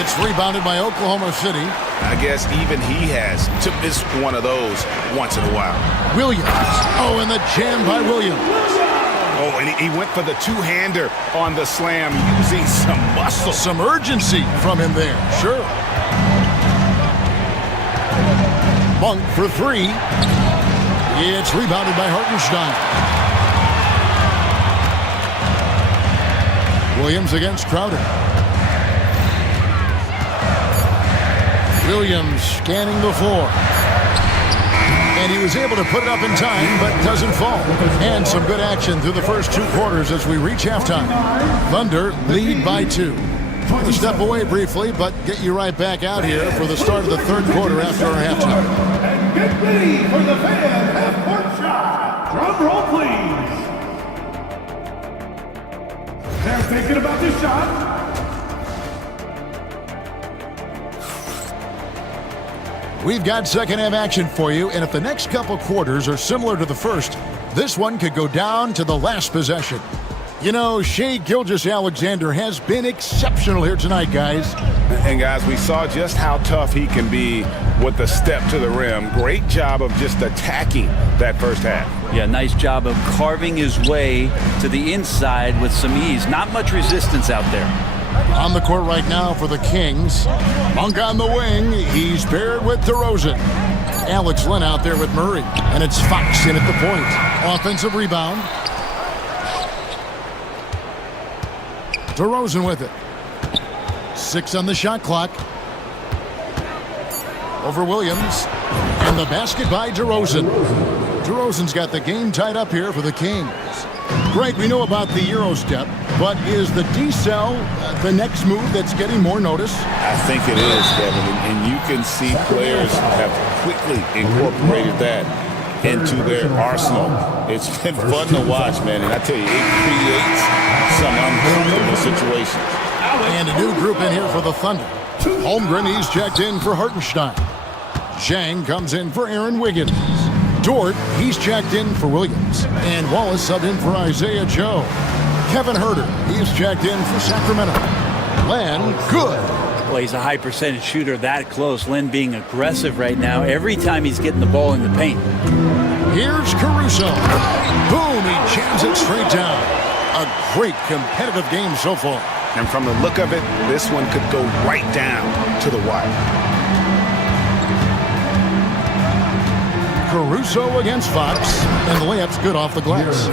It's rebounded by Oklahoma City. I guess even he has to miss one of those once in a while. Williams. Oh, and the jam by Williams. Oh, and he went for the two-hander on the slam using some muscle. Some urgency from him there, sure. Monk for 3. It's rebounded by Hartenstein. Williams against Crowder. Williams scanning the floor. And he was able to put it up in time, but doesn't fall. And some good action through the first 2 quarters as we reach halftime. Thunder lead by 2. We'll step away briefly, but get you right back out here for the start of the third quarter after our halftime. And get ready for the fan half-court shot. Drum roll, please. They're thinking about this shot. We've got second half action for you, and if the next couple quarters are similar to the first, this one could go down to the last possession. You know, Shai Gilgeous-Alexander has been exceptional here tonight, guys. And guys, we saw just how tough he can be with the step to the rim. Great job of just attacking that first half. Yeah, nice job of carving his way to the inside with some ease. Not much resistance out there. On the court right now for the Kings. Monk on the wing. He's paired with DeRozan. Alex Len out there with Murray. And it's Fox in at the point. Offensive rebound. DeRozan with it. 6 on the shot clock. Over Williams. And the basket by DeRozan. DeRozan's got the game tied up here for the Kings. Greg, we know about the Euro step, but is the D-cell the next move that's getting more notice? I think it is, Kevin, and you can see players have quickly incorporated that into their arsenal. It's been fun to watch, man, and I tell you, it creates some uncomfortable situations. And a new group in here for the Thunder. Holmgren, he's checked in for Hartenstein. Zhang comes in for Aaron Wiggins. Dort, he's checked in for Williams. And Wallace subbed in for Isaiah Joe. Kevin Herter, he's checked in for Sacramento. Len, good. Well, he's a high percentage shooter that close. Len being aggressive right now every time he's getting the ball in the paint. Here's Caruso. Boom, he jams it straight down. A great competitive game so far. And from the look of it, this one could go right down to the wire. Caruso against Fox, and the layup's good off the glass.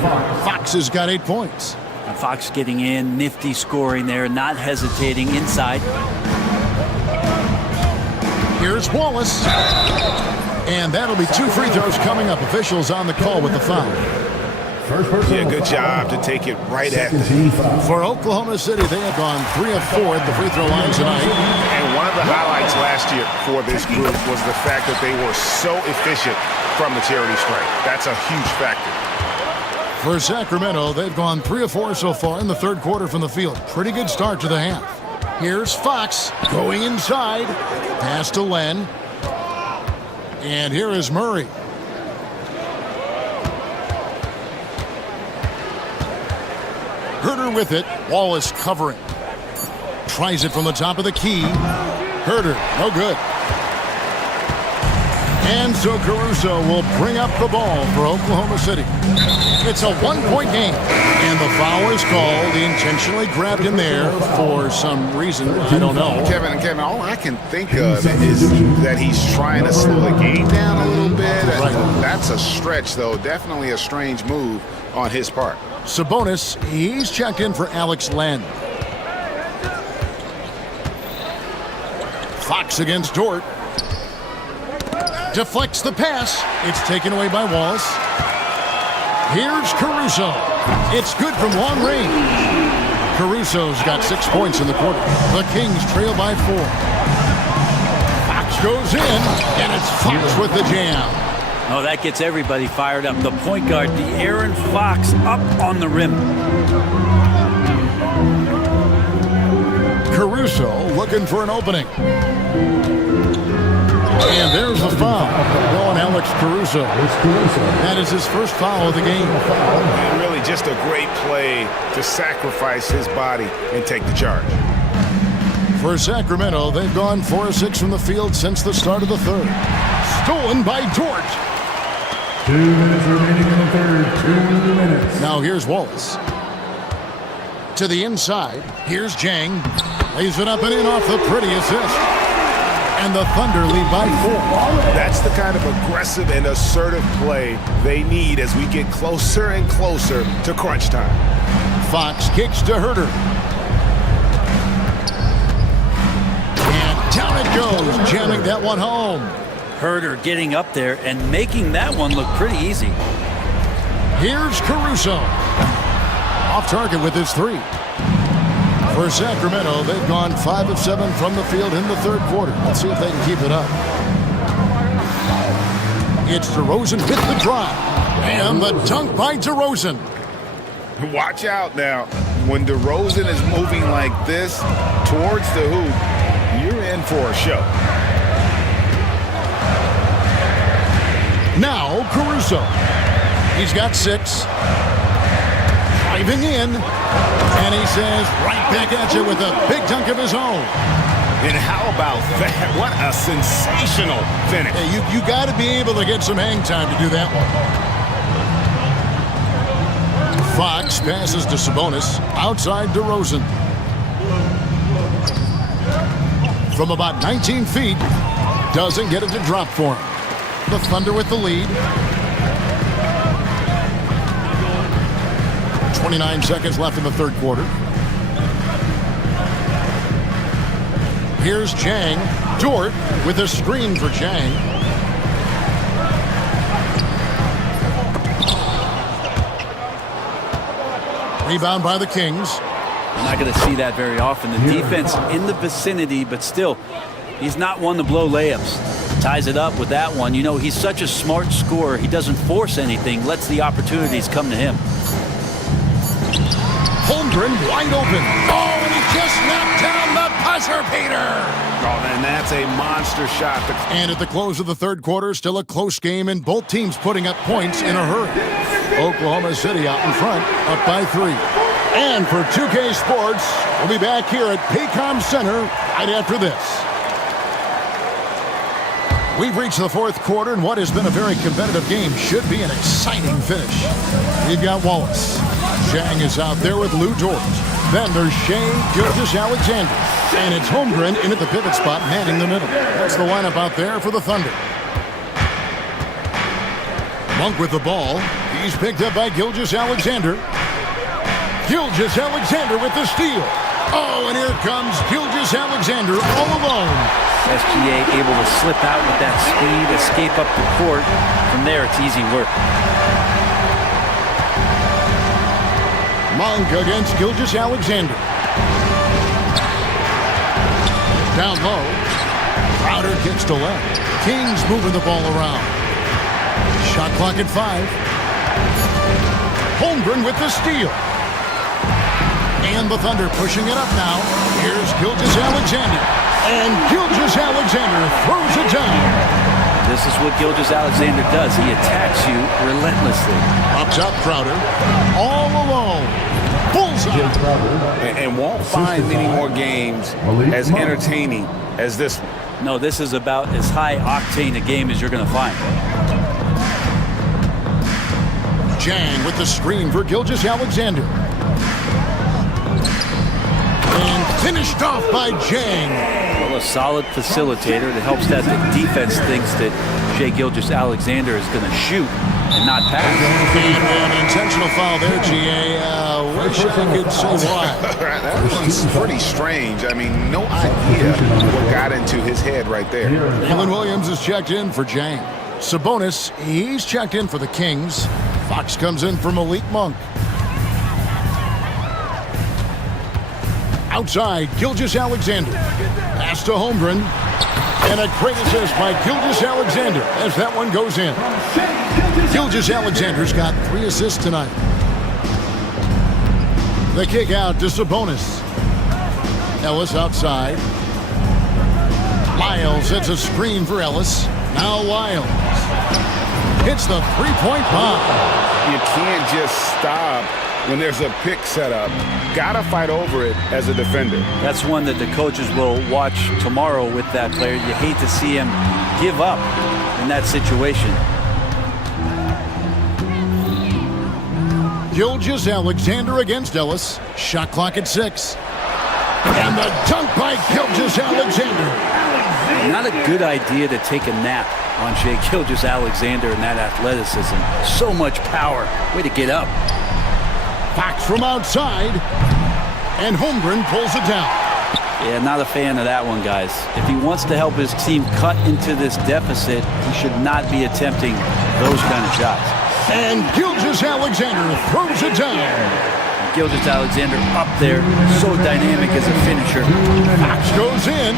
Fox has got 8 points. And Fox getting in, nifty scoring there, not hesitating inside. Here's Wallace. And that'll be 2 free throws coming up. Officials on the call with the foul. Yeah, good job to take it right at them. For Oklahoma City, they have gone 3 of 4 at the free throw line tonight. And one of the highlights last year for this group was the fact that they were so efficient from the charity stripe. That's a huge factor. For Sacramento, they've gone 3 of 4 so far in the third quarter from the field. Pretty good start to the half. Here's Fox going inside. Pass to Len. And here is Murray. Herder with it. Wallace covering. Tries it from the top of the key. Herder, no good. And so Caruso will bring up the ball for Oklahoma City. It's a one-point game. And the foul is called. He intentionally grabbed him there for some reason. I don't know. Kevin, all I can think of is that he's trying to slow the game down a little bit. Right. That's a stretch, though. Definitely a strange move on his part. Sabonis, he's checked in for Alex Len. Fox against Dort. Deflects the pass. It's taken away by Wallace. Here's Caruso. It's good from long range. Caruso's got 6 points in the quarter. The Kings trail by 4. Fox goes in, and it's Fox with the jam. Oh, that gets everybody fired up. The point guard, De'Aaron Fox, up on the rim. Caruso looking for an opening. And there's the foul on Alex Caruso. That is his first foul of the game. And really just a great play to sacrifice his body and take the charge. For Sacramento, they've gone 4 of 6 from the field since the start of the third. Stolen by Dort. 2 minutes remaining in the third. 2 minutes. Now here's Wallace. To the inside. Here's Jang. Lays it up and in off the pretty assist. And the Thunder lead by 4. That's the kind of aggressive and assertive play they need as we get closer and closer to crunch time. Fox kicks to Herder. And down it goes, jamming that one home. Herder getting up there and making that one look pretty easy. Here's Caruso. Off target with his 3. For Sacramento, they've gone 5 of 7 from the field in the third quarter. Let's see if they can keep it up. It's DeRozan with the drive. And the dunk by DeRozan. Watch out now. When DeRozan is moving like this towards the hoop, you're in for a show. Now Caruso. He's got 6. Driving in. And he says, right back at you with a big dunk of his own. And how about that? What a sensational finish. Hey, you got to be able to get some hang time to do that one. Fox passes to Sabonis. Outside DeRozan. From about 19 feet. Doesn't get it to drop for him. The Thunder with the lead. 29 seconds left in the third quarter. Here's Jang. Dort with a screen for Jang. Rebound by the Kings. We're not going to see that very often. The defense in the vicinity, but still, he's not one to blow layups. Ties it up with that one. You know, he's such a smart scorer. He doesn't force anything, lets the opportunities come to him. Holmgren wide open. Oh, and he just knocked down the buzzer beater. Oh, and that's a monster shot. And at the close of the third quarter, still a close game, and both teams putting up points in a hurry. Oklahoma City out in front, up by 3. And for 2K Sports, we'll be back here at Paycom Center right after this. We've reached the fourth quarter, and what has been a very competitive game should be an exciting finish. We've got Wallace. Jang is out there with Lou Dort. Then there's Shea Gilgeous-Alexander. And it's Holmgren in at the pivot spot, manning the middle. That's the lineup out there for the Thunder. Monk with the ball. He's picked up by Gilgeous-Alexander. Gilgeous-Alexander with the steal. Oh, and here comes Gilgeous-Alexander all alone. SGA able to slip out with that speed, escape up the court. From there, it's easy work. Monk against Gilgeous-Alexander. Down low. Crowder kicks to left. Kings moving the ball around. Shot clock at 5. Holmgren with the steal. And the Thunder pushing it up now. Here's Gilgeous-Alexander. And Gilgeous-Alexander throws it down. This is what Gilgeous-Alexander does. He attacks you relentlessly. Up top, Crowder. All alone. Bullseye. And won't find many more games as entertaining as this one. No, this is about as high octane a game as you're going to find. Jang with the screen for Gilgeous-Alexander. And finished off by Jang. Well, a solid facilitator that helps that the defense thinks that Shai Gilgeous-Alexander is going to shoot and not pass. And an intentional foul there, G.A. Wish I could say why. That one's pretty strange. I mean, no idea what got into his head right there. Dylan Williams is checked in for Jang. Sabonis, he's checked in for the Kings. Fox comes in for Malik Monk. Outside, Gilgeous-Alexander. Pass to Holmgren. And a great assist by Gilgeous-Alexander as that one goes in. Gilgeous-Alexander's got 3 assists tonight. The kick out to Sabonis. Ellis outside. Lyles hits a screen for Ellis. Now Lyles hits the three-point bomb. You can't just stop when there's a pick set up. Gotta fight over it as a defender. That's one that the coaches will watch tomorrow with that player. You hate to see him give up in that situation. Gilgeous-Alexander against Ellis. Shot clock at 6. And the dunk by Gilgeous-Alexander. Not a good idea to take a nap on Shai Gilgeous-Alexander and that athleticism. So much power. Way to get up. Fox from outside. And Holmgren pulls it down. Yeah, not a fan of that one, guys. If he wants to help his team cut into this deficit, he should not be attempting those kind of shots. And Gilgeous-Alexander throws it down. Gilgeous-Alexander up there, so dynamic as a finisher. Fox goes in.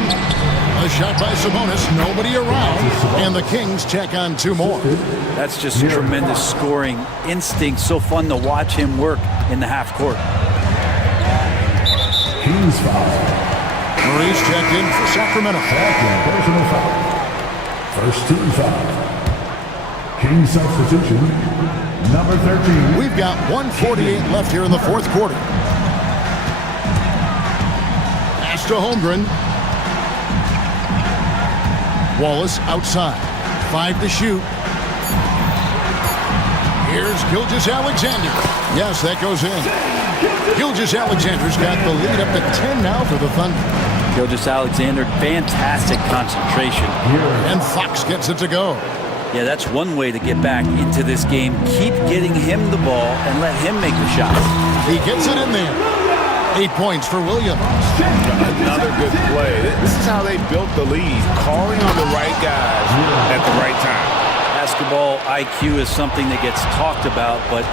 A shot by Sabonis, nobody around. And the Kings check on 2 more. That's just tremendous scoring instinct. So fun to watch him work in the half court. Kings foul. Maurice checked in for Sacramento. Personal foul. First team foul. Kings substitution, number 13. We've got 1:48 left here in the 4th quarter. Pass to Holmgren. Wallace outside. 5 to shoot. Here's Gilgeous-Alexander. Yes, that goes in. Gilgeous-Alexander's got the lead up to 10 now for the Thunder. Gilgeous-Alexander, fantastic concentration. And Fox gets it to go. Yeah, that's one way to get back into this game. Keep getting him the ball and let him make the shots. He gets it in there. 8 points for Williams. Another good play. This is how they built the lead, calling on the right guys at the right time. Basketball IQ is something that gets talked about, but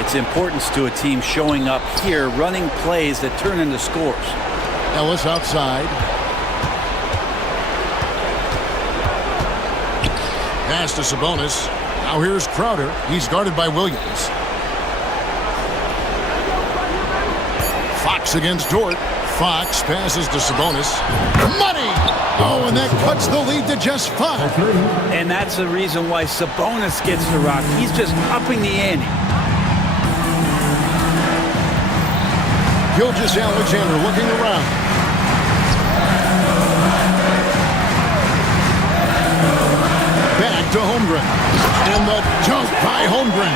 its importance to a team showing up here, running plays that turn into scores. Ellis outside. Pass to Sabonis. Now here's Crowder. He's guarded by Williams. Fox against Dort. Fox passes to Sabonis. Money! Oh, and that cuts the lead to just 5. And that's the reason why Sabonis gets the rock. He's just upping the ante. Gilgeous-Alexander looking around. Back to Holmgren. And the dunk by Holmgren.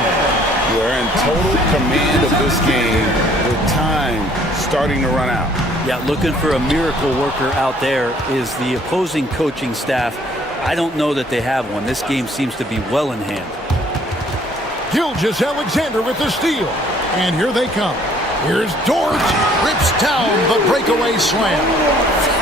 We're in total command of this game with time starting to run out. Yeah, looking for a miracle worker out there is the opposing coaching staff. I don't know that they have one. This game seems to be well in hand. Gilgeous-Alexander with the steal. And here they come. Here's Dort. Rips down the breakaway slam.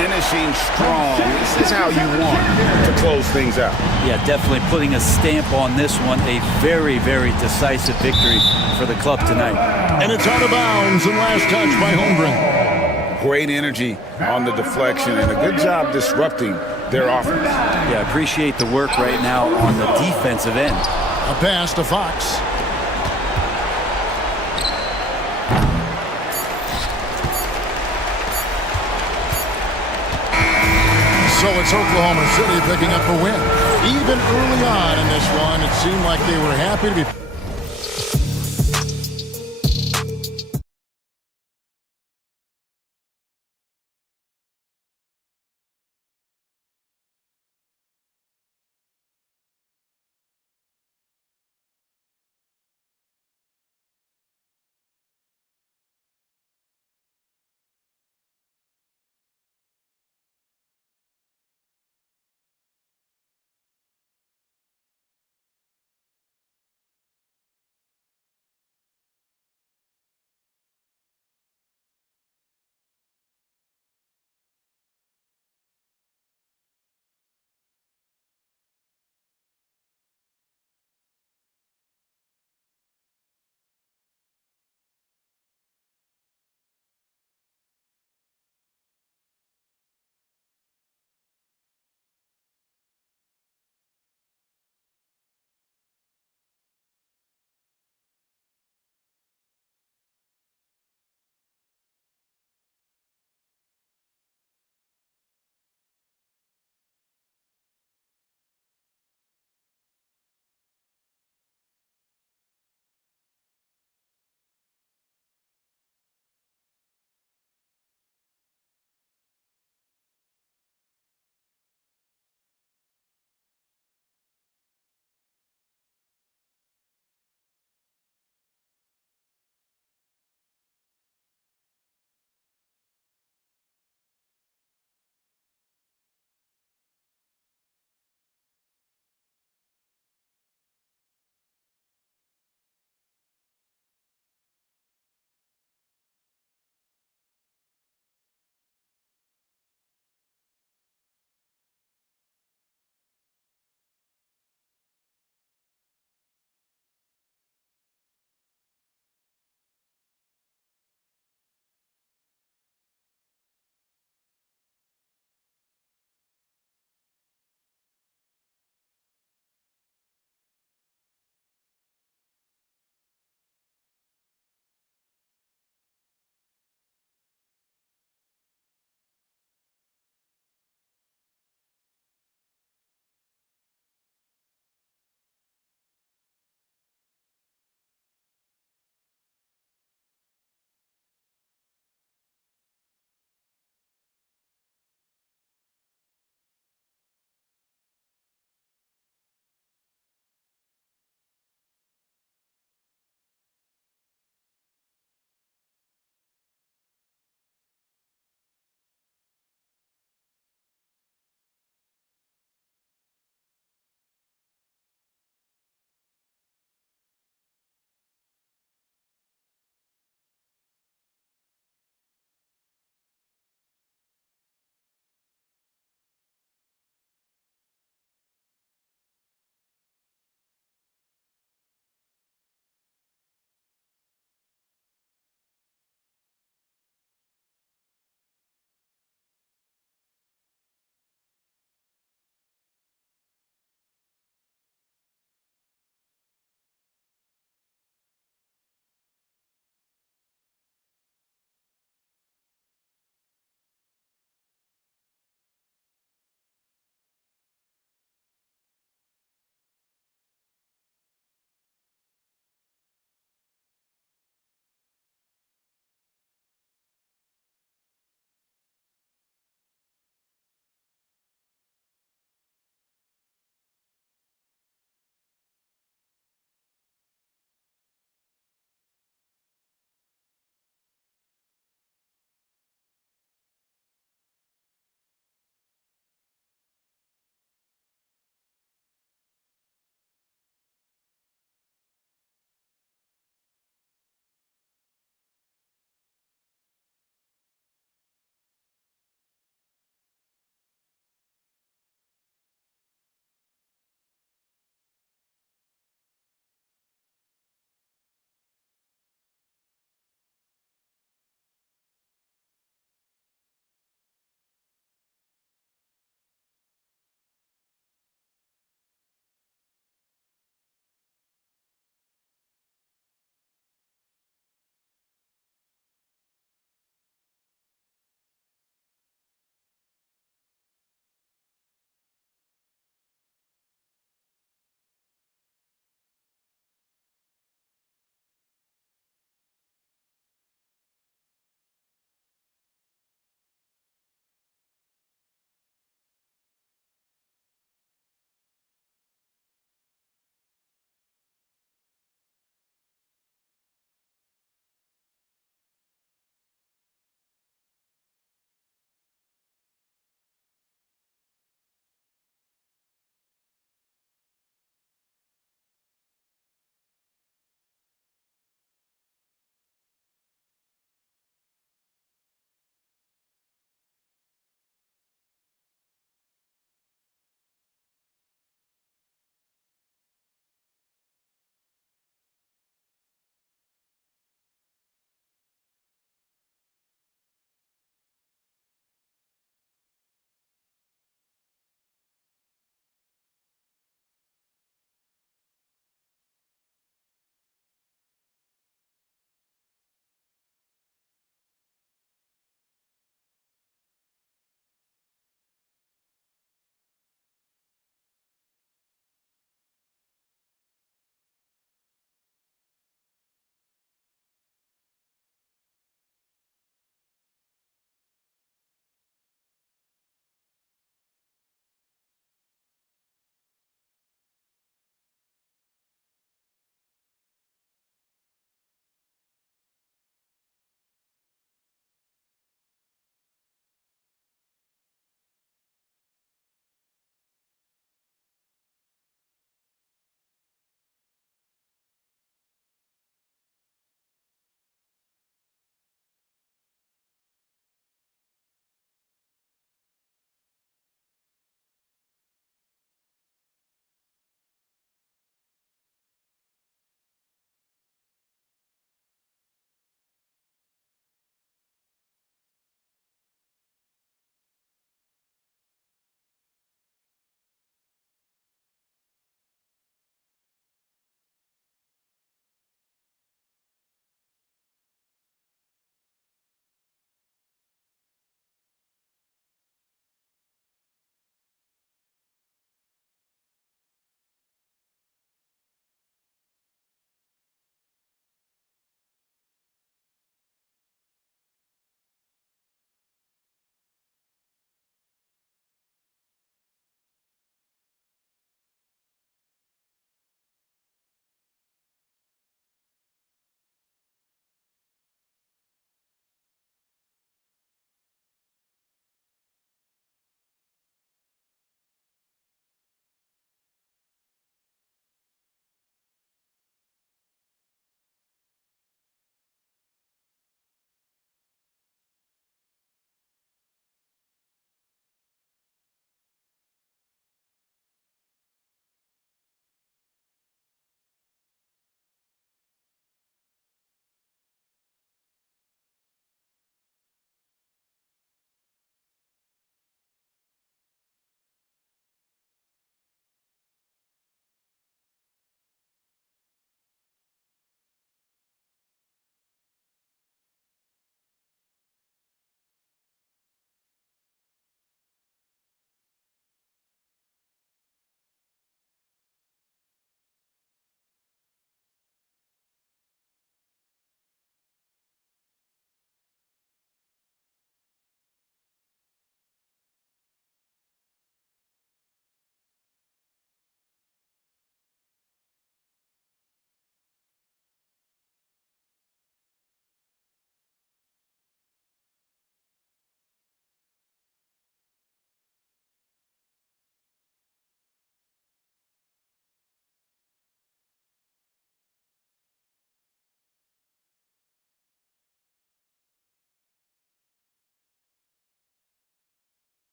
Finishing strong. This is how you want to close things out. Yeah, definitely putting a stamp on this one. A very, very decisive victory for the club tonight. And it's out of bounds and last touch by Holmgren. Great energy on the deflection and a good job disrupting their offense. Yeah, appreciate the work right now on the defensive end. A pass to Fox. So it's Oklahoma City picking up the win. Even early on in this one, it seemed like they were happy to be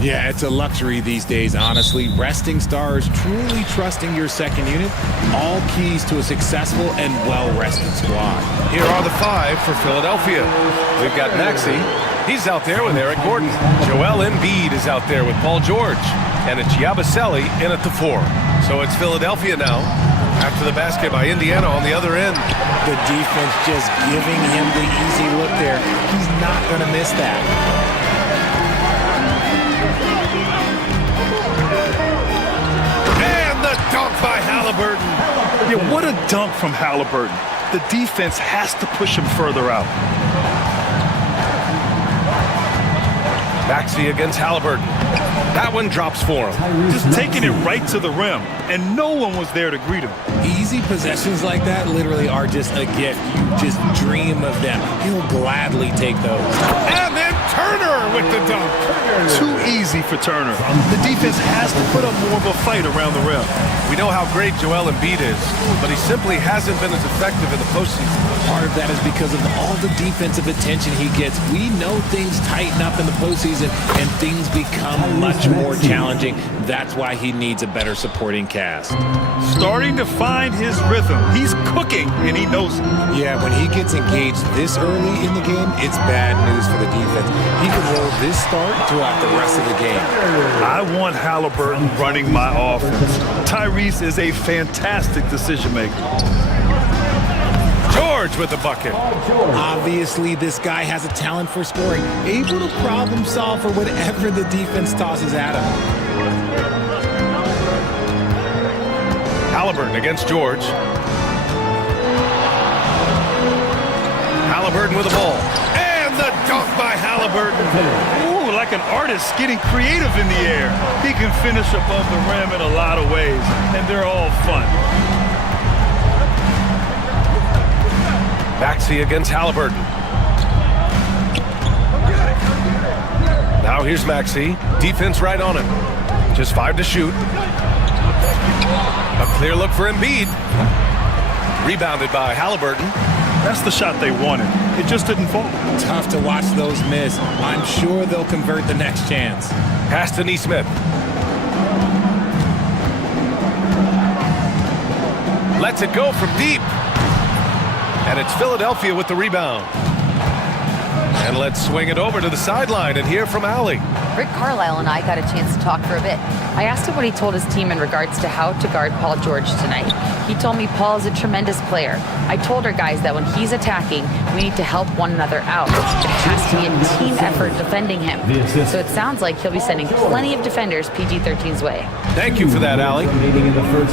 Yeah, it's a luxury these days, honestly. Resting stars, truly trusting your second unit, all keys to a successful and well-rested squad. Here are the 5 for Philadelphia. We've got Maxey. He's out there with Eric Gordon. Joel Embiid is out there with Paul George. And it's Yabusele in at the 4. So it's Philadelphia now. After the basket by Indiana on the other end. The defense just giving him the easy look there. He's not going to miss that. And the dunk by Halliburton. Yeah, what a dunk from Halliburton. The defense has to push him further out. Maxey against Halliburton. That one drops for him. Just taking it right to the rim, and no one was there to greet him. Easy possessions like that literally are just a gift. You just dream of them. He'll gladly take those. And then Turner with the dunk. Too easy for Turner. The defense has to put up more of a fight around the rim. We know how great Joel Embiid is, but he simply hasn't been as effective in the postseason. Part of that is because of all the defensive attention he gets. We know things tighten up in the postseason and things become much more challenging. That's why he needs a better supporting cast. Starting to find his rhythm. He's cooking, and he knows it. Yeah, when he gets engaged this early in the game, it's bad news for the defense. He can roll this start throughout the rest of the game. I want Halliburton running my offense. Tyrese is a fantastic decision maker. George with the bucket. Obviously, this guy has a talent for scoring, able to problem solve for whatever the defense tosses at him. Halliburton against George. Halliburton with the ball. And the dunk by Halliburton. Ooh, like an artist getting creative in the air. He can finish above the rim in a lot of ways, and they're all fun. Maxey against Halliburton. Now here's Maxey. Defense right on him. Just 5 to shoot. A clear look for Embiid. Rebounded by Halliburton. That's the shot they wanted. It just didn't fall. Tough to watch those miss. I'm sure they'll convert the next chance. Pass to Nesmith. Lets it go from deep. And it's Philadelphia with the rebound. And let's swing it over to the sideline and hear from Allie. Rick Carlisle and I got a chance to talk for a bit. I asked him what he told his team in regards to how to guard Paul George tonight. He told me Paul is a tremendous player. I told our guys that when he's attacking, we need to help one another out. It has to be a team effort defending him. So it sounds like he'll be sending plenty of defenders PG-13's way. Thank you for that, Allie.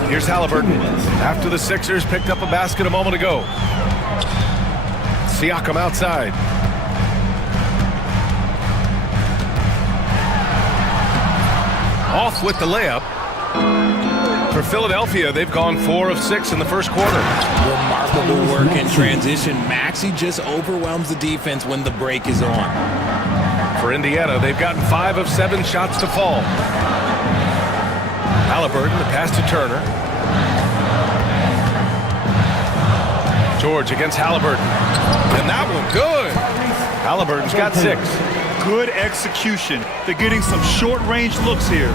Here's Halliburton. After the Sixers picked up a basket a moment ago. Siakam outside. Off with the layup. For Philadelphia, they've gone 4 of 6 in the first quarter. Remarkable work in transition. Maxey just overwhelms the defense when the break is on. For Indiana, they've gotten 5 of 7 shots to fall. Halliburton, the pass to Turner. George against Halliburton. And that one, good. Halliburton's got 6. Good execution. They're getting some short-range looks here.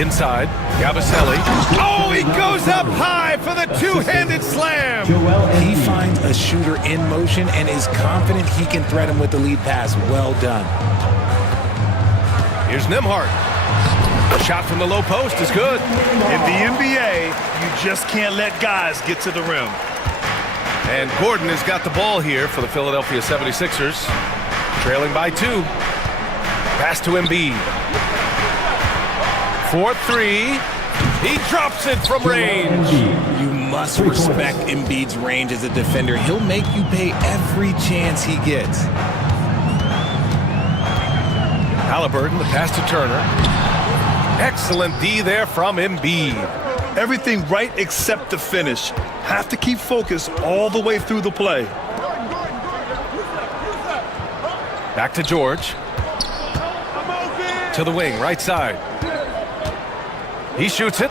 Inside, Yabusele. Oh, he goes up high for the two-handed slam. He finds a shooter in motion and is confident he can threat him with the lead pass. Well done. Here's Nembhard. The shot from the low post is good. In the NBA, you just can't let guys get to the rim. And Gordon has got the ball here for the Philadelphia 76ers. Trailing by 2. Pass to Embiid. 4-3. He drops it from range. You must respect Embiid's range as a defender. He'll make you pay every chance he gets. Halliburton, the pass to Turner. Excellent D there from Embiid. Everything right except the finish. Have to keep focus all the way through the play. Back to George. To the wing, right side. He shoots it.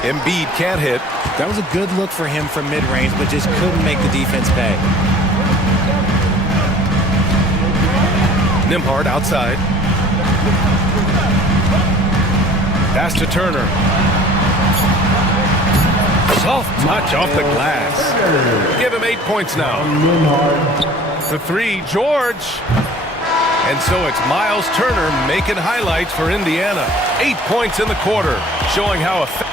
Embiid can't hit. That was a good look for him from mid-range, but just couldn't make the defense pay. Nimhard outside. Pass to Turner. Soft touch off the glass. Give him 8 points now. The three, George. And so it's Miles Turner making highlights for Indiana. 8 points in the quarter, showing how effective.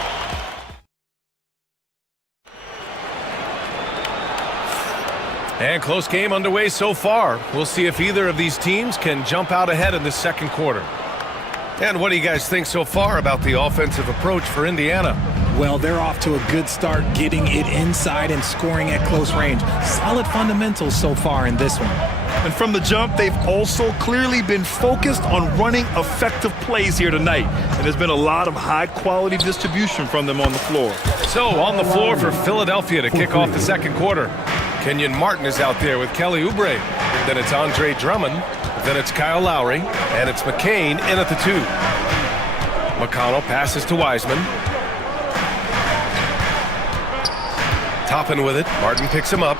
And close game underway so far. We'll see if either of these teams can jump out ahead in the second quarter. And what do you guys think so far about the offensive approach for Indiana? Well, they're off to a good start getting it inside and scoring at close range. Solid fundamentals so far in this one. And from the jump, they've also clearly been focused on running effective plays here tonight. And there's been a lot of high-quality distribution from them on the floor. So on the floor for Philadelphia to kick off the second quarter. Kenyon Martin is out there with Kelly Oubre. Then it's Andre Drummond. Then it's Kyle Lowry. And it's McCain in at the 2. McConnell passes to Wiseman. Toppin with it. Martin picks him up.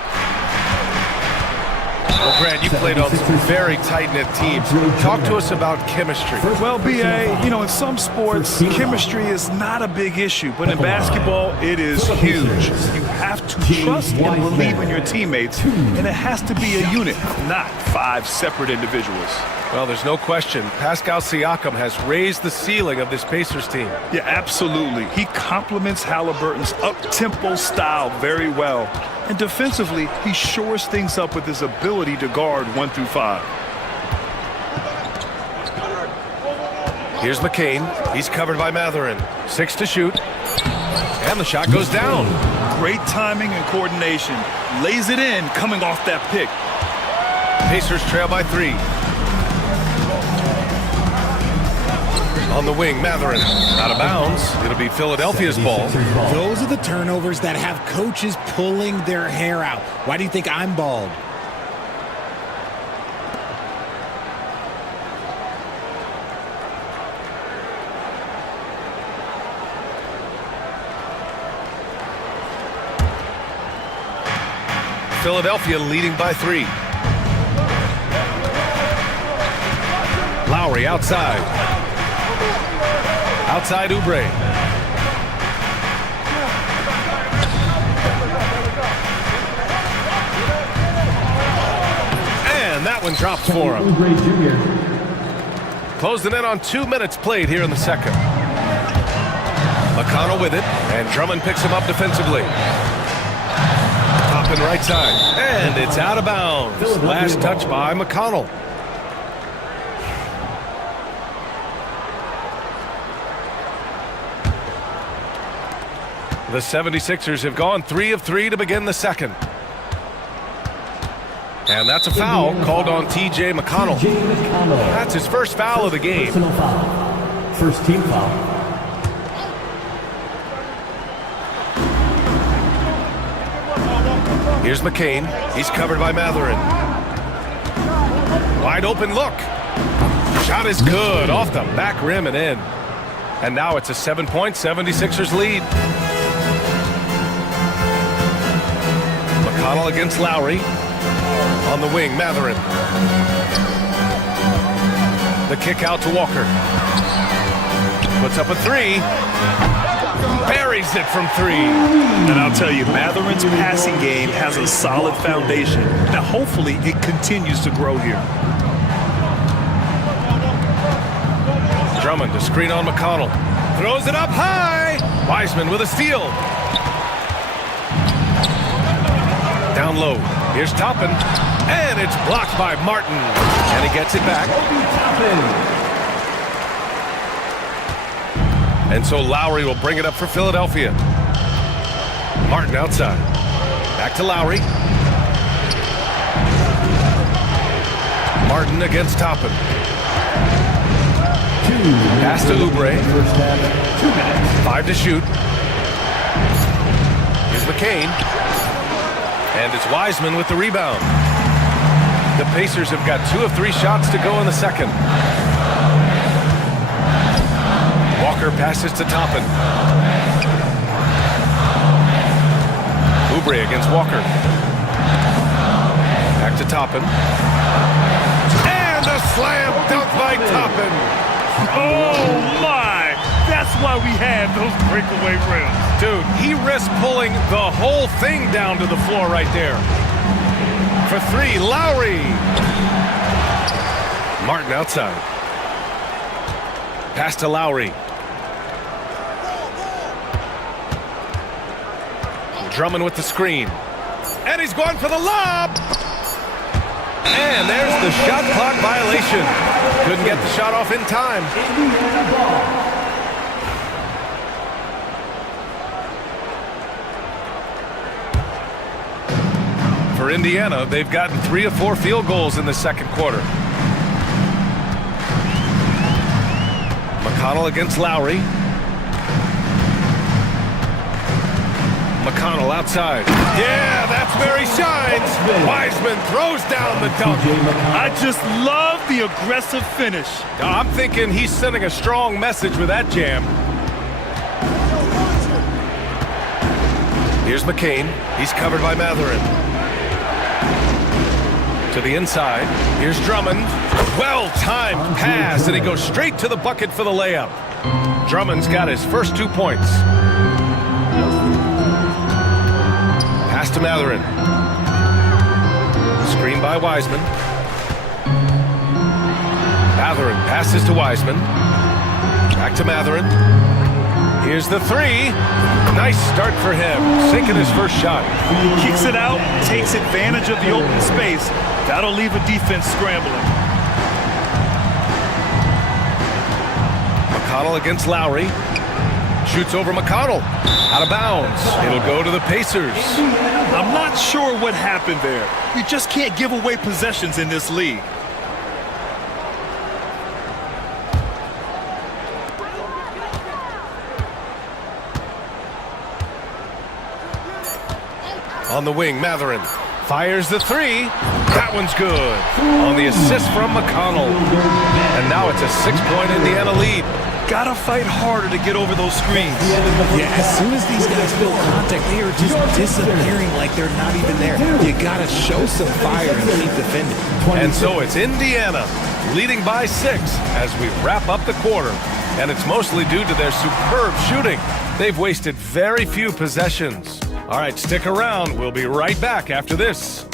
Well, Grant, you played on some very tight-knit teams. Talk to us about chemistry. Well, B.A., you know, in some sports, chemistry is not a big issue. But in basketball, it is huge. You have to trust and believe in your teammates. And it has to be a unit, not 5 separate individuals. Well, there's no question. Pascal Siakam has raised the ceiling of this Pacers team. Yeah, absolutely. He complements Halliburton's up-tempo style very well. And defensively, he shores things up with his ability to guard 1 through 5. Here's McCain. He's covered by Matherin. 6 to shoot. And the shot goes down. Great timing and coordination. Lays it in coming off that pick. Pacers trail by 3. On the wing, Matherin. Out of bounds. It'll be Philadelphia's ball. Those are the turnovers that have coaches pulling their hair out. Why do you think I'm bald? Philadelphia leading by 3. Lowry outside. Outside Oubre. And that one drops for him. Closing in on 2 minutes played here in the second. McConnell with it, and Drummond picks him up defensively. Toppin right side, and it's out of bounds. Last touch by McConnell. The 76ers have gone 3 of 3 to begin the second. And that's a foul called on T.J. McConnell. That's his first foul of the game. First team foul. Here's McCain. He's covered by Matherin. Wide open look. Shot is good. Off the back rim and in. And now it's a 7-point 76ers lead. McConnell against Lowry. On the wing, Matherin. The kick out to Walker. Puts up a 3. Buries it from 3. And I'll tell you, Matherin's passing game has a solid foundation. Now, hopefully, it continues to grow here. Drummond to screen on McConnell. Throws it up high. Wiseman with a steal. Down low. Here's Toppin. And it's blocked by Martin. And he gets it back. And so Lowry will bring it up for Philadelphia. Martin outside. Back to Lowry. Martin against Toppin. Pass to Oubre. 5 to shoot. Here's McCain. And it's Wiseman with the rebound. The Pacers have got 2 of 3 shots to go in the second. Walker passes to Toppin. Oubre against Walker. Back to Toppin. And a Slam dunk by Toppin. Oh, my! That's why we have those breakaway rims. Dude, he risked pulling the whole thing down to the floor right there. For three, Lowry. Martin outside. Pass to Lowry. Drummond with the screen. And he's going for the lob. And there's the shot clock violation. Couldn't get the shot off in time. For Indiana, they've gotten 3 of 4 field goals in the second quarter. McConnell against Lowry. McConnell outside. Yeah, that's where he shines. Wiseman throws down the dunk. I just love the aggressive finish. I'm thinking he's sending a strong message with that jam. Here's McCain. He's covered by Matherin. To the inside. Here's Drummond. Well-timed pass, and he goes straight to the bucket for the layup. Drummond's got his first 2 points. Pass to Matherin. Screen by Wiseman. Matherin passes to Wiseman. Back to Matherin. Here's the three. Nice start for him. Sinking his first shot. Kicks it out, takes advantage of the open space. That'll leave a defense scrambling. McConnell against Lowry. Shoots over McConnell. Out of bounds. It'll go to the Pacers. I'm not sure what happened there. You just can't give away possessions in this league. On the wing, Matherin fires the three. That one's good. On the assist from McConnell. And now it's a 6-point Indiana lead. Gotta fight harder to get over those screens. Yeah, as soon as these guys feel contact, they are just disappearing like they're not even there. You gotta show some fire and keep defending. And so it's Indiana leading by 6 as we wrap up the quarter. And it's mostly due to their superb shooting. They've wasted very few possessions. All right, stick around. We'll be right back after this.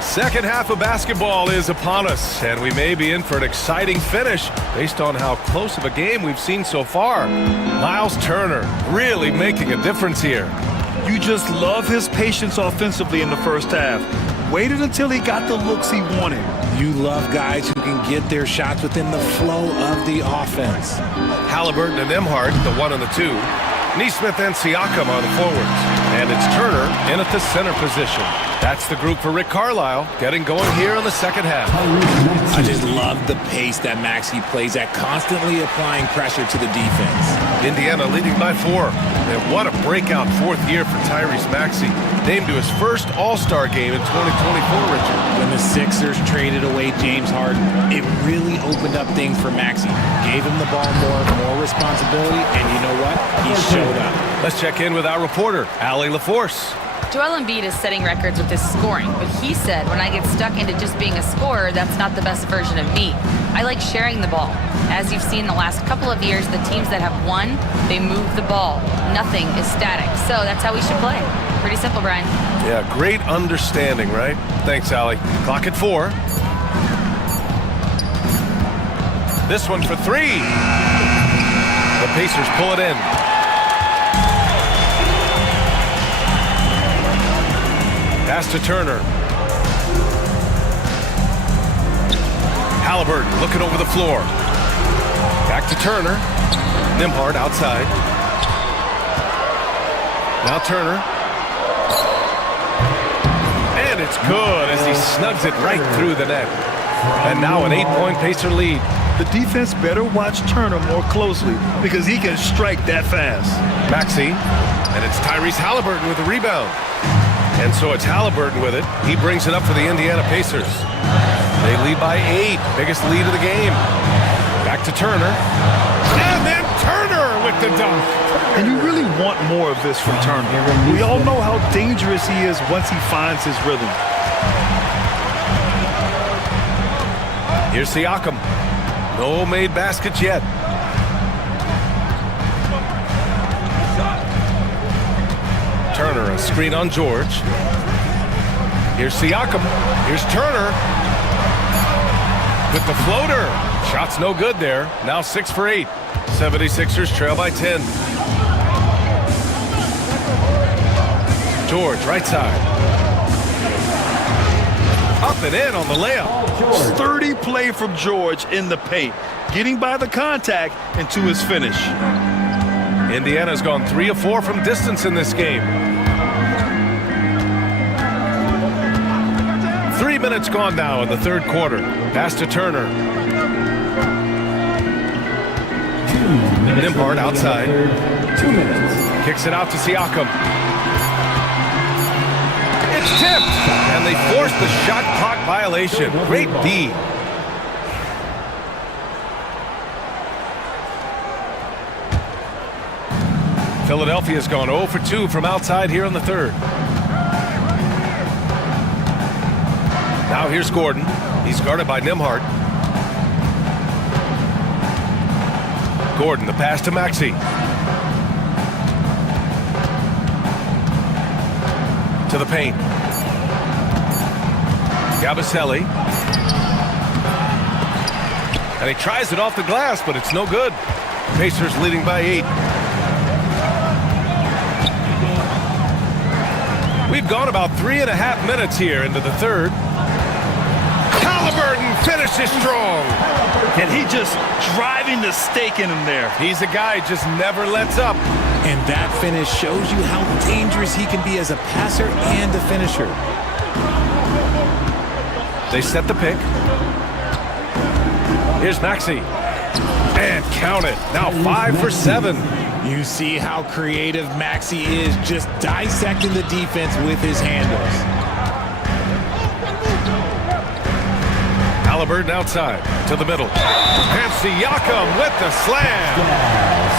Second half of basketball is upon us, and we may be in for an exciting finish based on how close of a game we've seen so far. Miles Turner really making a difference here. You just love his patience offensively in the first half. Waited until he got the looks he wanted. You love guys who can get their shots within the flow of the offense. Halliburton and Emhart, the 1 and the 2. Neesmith and Siakam are the forwards. And it's Turner in at the center position. That's the group for Rick Carlisle, getting going here in the second half. I just love the pace that Maxey plays at, constantly applying pressure to the defense. Indiana leading by 4. And what a breakout 4th year for Tyrese Maxey. Named to his first All-Star game in 2024, Richard. When the Sixers traded away James Harden, it really opened up things for Maxey. Gave him the ball more responsibility, and you know what? He showed up. Let's check in with our reporter, Allie LaForce. Joel Embiid is setting records with his scoring, but he said, when I get stuck into just being a scorer, that's not the best version of me. I like sharing the ball. As you've seen the last couple of years, the teams that have won, they move the ball. Nothing is static. So that's how we should play. Pretty simple, Brian. Yeah, great understanding, right? Thanks, Allie. Clock at 4. This one for 3. The Pacers pull it in. Pass to Turner. Halliburton looking over the floor. Back to Turner. Nembhard outside. Now Turner. And it's good as he snugs it right through the net. And now an 8-point Pacer lead. The defense better watch Turner more closely because he can strike that fast. Maxey. And it's Tyrese Halliburton with the rebound. And so it's Halliburton with it. He brings it up for the Indiana Pacers. They lead by 8. Biggest lead of the game. Back to Turner. And then with the dunk. And you really want more of this from Turner. We all know how dangerous he is once he finds his rhythm. Here's Siakam. No made baskets yet. Turner, a screen on George. Here's Siakam. Here's Turner. With the floater. Shot's no good there. Now 6 for 8. 76ers trail by 10. George, right side. Up and in on the layup. Sturdy play from George in the paint. Getting by the contact and to his finish. Indiana's gone 3 of 4 from distance in this game. 3 minutes gone now in the third quarter. Pass to Turner. Nimhard outside. 2 minutes. Kicks it out to Siakam. It's tipped, and they force the shot clock violation. Great D. Philadelphia's gone 0 for 2 from outside here in the third. Now here's Gordon. He's guarded by Nimhard. Gordon, the pass to Maxey. To the paint. Gabaselli. And he tries it off the glass, but it's no good. Pacers leading by 8. We've gone about 3.5 minutes here into the third. Halliburton finishes strong. And he just driving the stake in him there. He's a guy who just never lets up. And that finish shows you how dangerous he can be as a passer and a finisher. They set the pick. Here's Maxey. And count it. Now 5 for 7. You see how creative Maxey is, just dissecting the defense with his handles. Halliburton outside to the middle. And Siakam with the slam.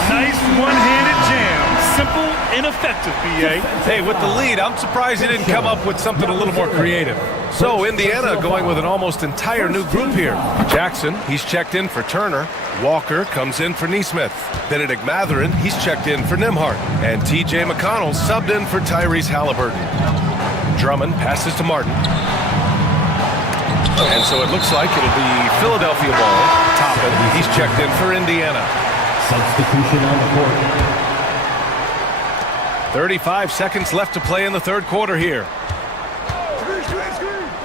Nice one-handed jam. Simple and effective, B.A. Hey, with the lead, I'm surprised he didn't come up with something a little more creative. So Indiana going with an almost entire new group here. Jackson, he's checked in for Turner. Walker comes in for Nesmith. Benedict Mathurin, he's checked in for Nimhard. And T.J. McConnell subbed in for Tyrese Halliburton. Drummond passes to Martin. And so it looks like it'll be Philadelphia ball. Toppin, he's checked in for Indiana. Substitution on the court. 35 seconds left to play in the third quarter here.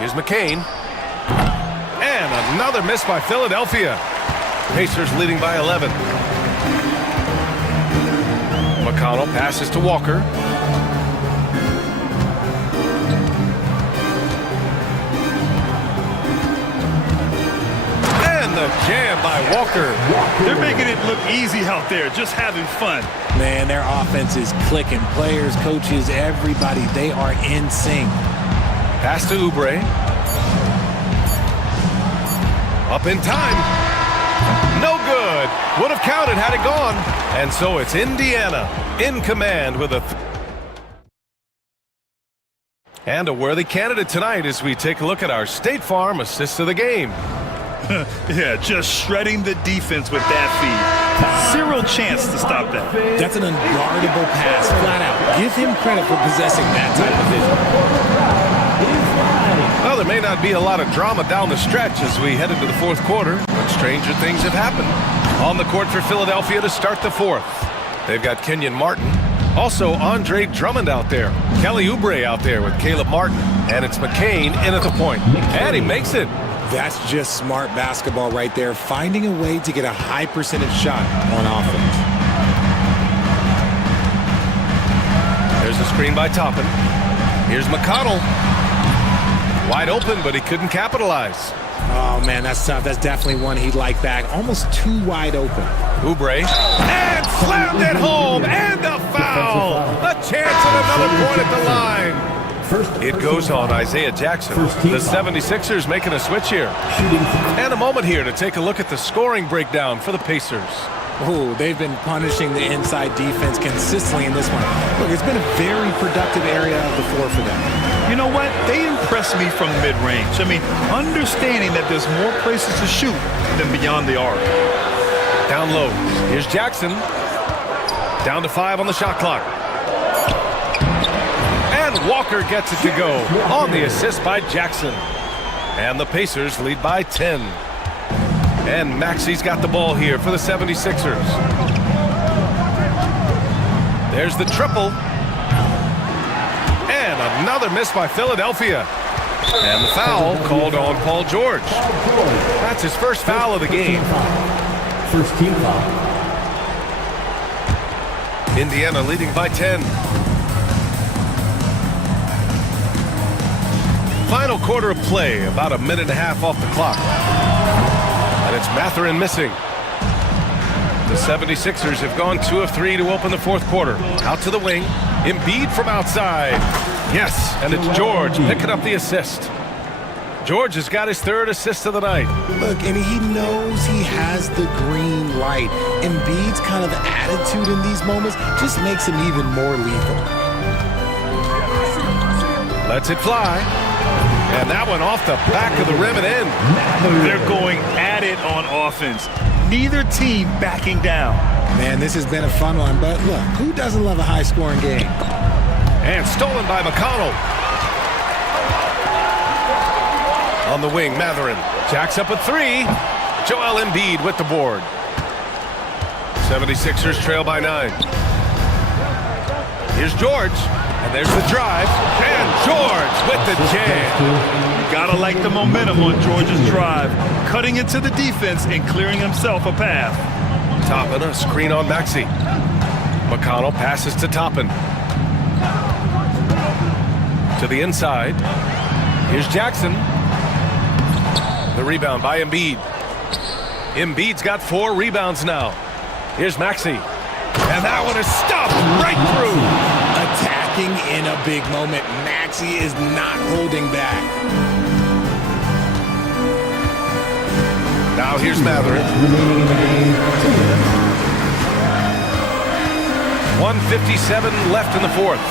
Here's McCain. And another miss by Philadelphia. Pacers leading by 11. McConnell passes to Walker. The jam by Walker. They're making it look easy out there, just having fun. Man, their offense is clicking. Players, coaches, everybody, they are in sync. Pass to Oubre. Up in time. No good. Would have counted had it gone. And so it's Indiana in command with and a worthy candidate tonight as we take a look at our State Farm assist of the game. Yeah, just shredding the defense with that feed. Zero chance to stop that. That's an unguardable pass, flat out. Give him credit for possessing that type of vision. Well, there may not be a lot of drama down the stretch as we head into the fourth quarter, but stranger things have happened. On the court for Philadelphia to start the fourth. They've got Kenyon Martin. Also, Andre Drummond out there. Kelly Oubre out there with Caleb Martin. And it's McCain in at the point. And he makes it. That's just smart basketball right there, finding a way to get a high percentage shot on offense. There's a screen by Toppin. Here's McConnell. Wide open, but he couldn't capitalize. Oh, man, that's tough. That's definitely one he'd like back. Almost too wide open. Oubre. And slammed it home. And the foul. A chance at another point at the line. It goes on Isaiah Jackson. The 76ers making a switch here. And a moment here to take a look at the scoring breakdown for the Pacers. Oh, they've been punishing the inside defense consistently in this one. Look, it's been a very productive area of the floor for them. You know what? They impress me from mid-range. I mean, understanding that there's more places to shoot than beyond the arc. Down low. Here's Jackson. Down to 5 on the shot clock. And Walker gets it to go on the assist by Jackson. And the Pacers lead by 10. And Maxi's got the ball here for the 76ers. There's the triple. And another miss by Philadelphia. And the foul called on Paul George. That's his first foul of the game. First team foul. Indiana leading by 10. Final quarter of play, about a minute and a half off the clock. And it's Mathurin missing. The 76ers have gone 2 of 3 to open the fourth quarter. Out to the wing. Embiid from outside. Yes, and it's George picking up the assist. George has got his 3rd assist of the night. Look, and he knows he has the green light. Embiid's kind of attitude in these moments just makes him even more lethal. Lets it fly. And that one off the back of the rim and in. They're going at it on offense. Neither team backing down. Man, this has been a fun one, but look, who doesn't love a high-scoring game? And stolen by McConnell. On the wing, Mathurin jacks up a 3. Joel Embiid with the board. 76ers trail by 9. Here's George. And there's the drive. And George with the jam. You gotta like the momentum on George's drive. Cutting into the defense and clearing himself a path. Toppin, a screen on Maxey. McConnell passes to Toppin. To the inside. Here's Jackson. The rebound by Embiid. Embiid's got 4 rebounds now. Here's Maxey. And that one is stuffed right through. Attacking in a big moment. Maxey is not holding back. Now here's Mathurin. 1:57 left in the fourth.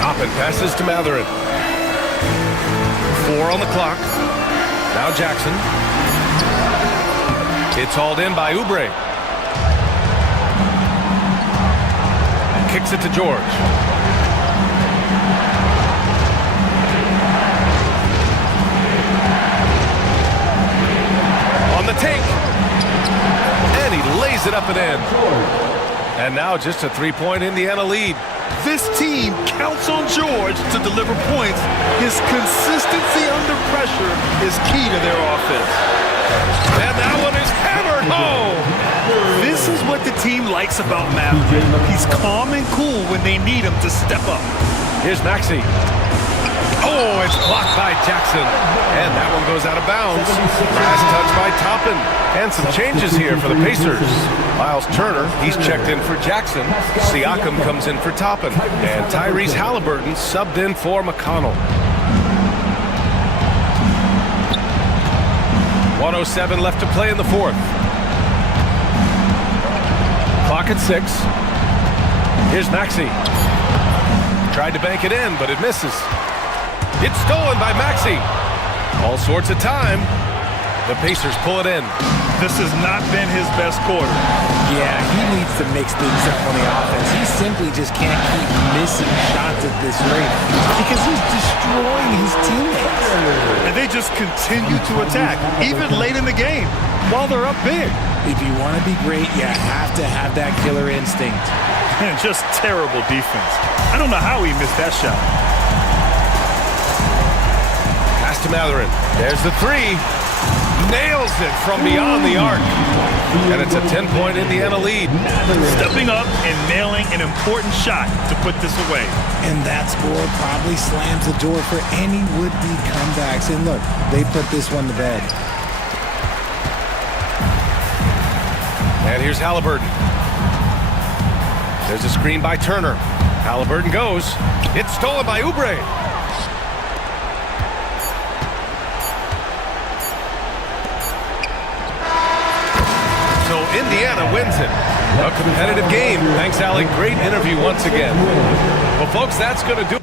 Toppin passes to Mathurin. 4 on the clock. Now Jackson. It's hauled in by Oubre. Kicks it to George. On the take. And he lays it up and in. And now just a 3-point Indiana lead. This team counts on George to deliver points. His consistency under pressure is key to their offense. And that one is hammered home. This is what the team likes about Mathurin. He's calm and cool when they need him to step up. Here's Maxey. Oh, it's blocked by Jackson. And that one goes out of bounds. Last touch by Toppin. And some changes here for the Pacers. Miles Turner, he's checked in for Jackson. Siakam comes in for Toppin. And Tyrese Halliburton subbed in for McConnell. 1:07 left to play in the fourth. Clock at 6. Here's Maxey. Tried to bank it in, but it misses. It's stolen by Maxey. All sorts of time. The Pacers pull it in. This has not been his best quarter. Yeah, he needs to mix things up on the offense. He simply just can't keep missing shots at this rate because he's destroying his teammates. And they just continue to attack, even late in the game, while they're up big. If you want to be great, you have to have that killer instinct. And just terrible defense. I don't know how he missed that shot. Pass to Mathurin. There's the 3. Nails it from beyond the arc. And it's a 10-point Indiana lead. Stepping up and nailing an important shot to put this away. And that score probably slams the door for any would-be comebacks. And look, they put this one to bed. And here's Halliburton. There's a screen by Turner. Halliburton goes. It's stolen by Oubre. So Indiana wins it. A competitive game. Thanks, Allie. Great interview once again. Well, folks, that's going to do it.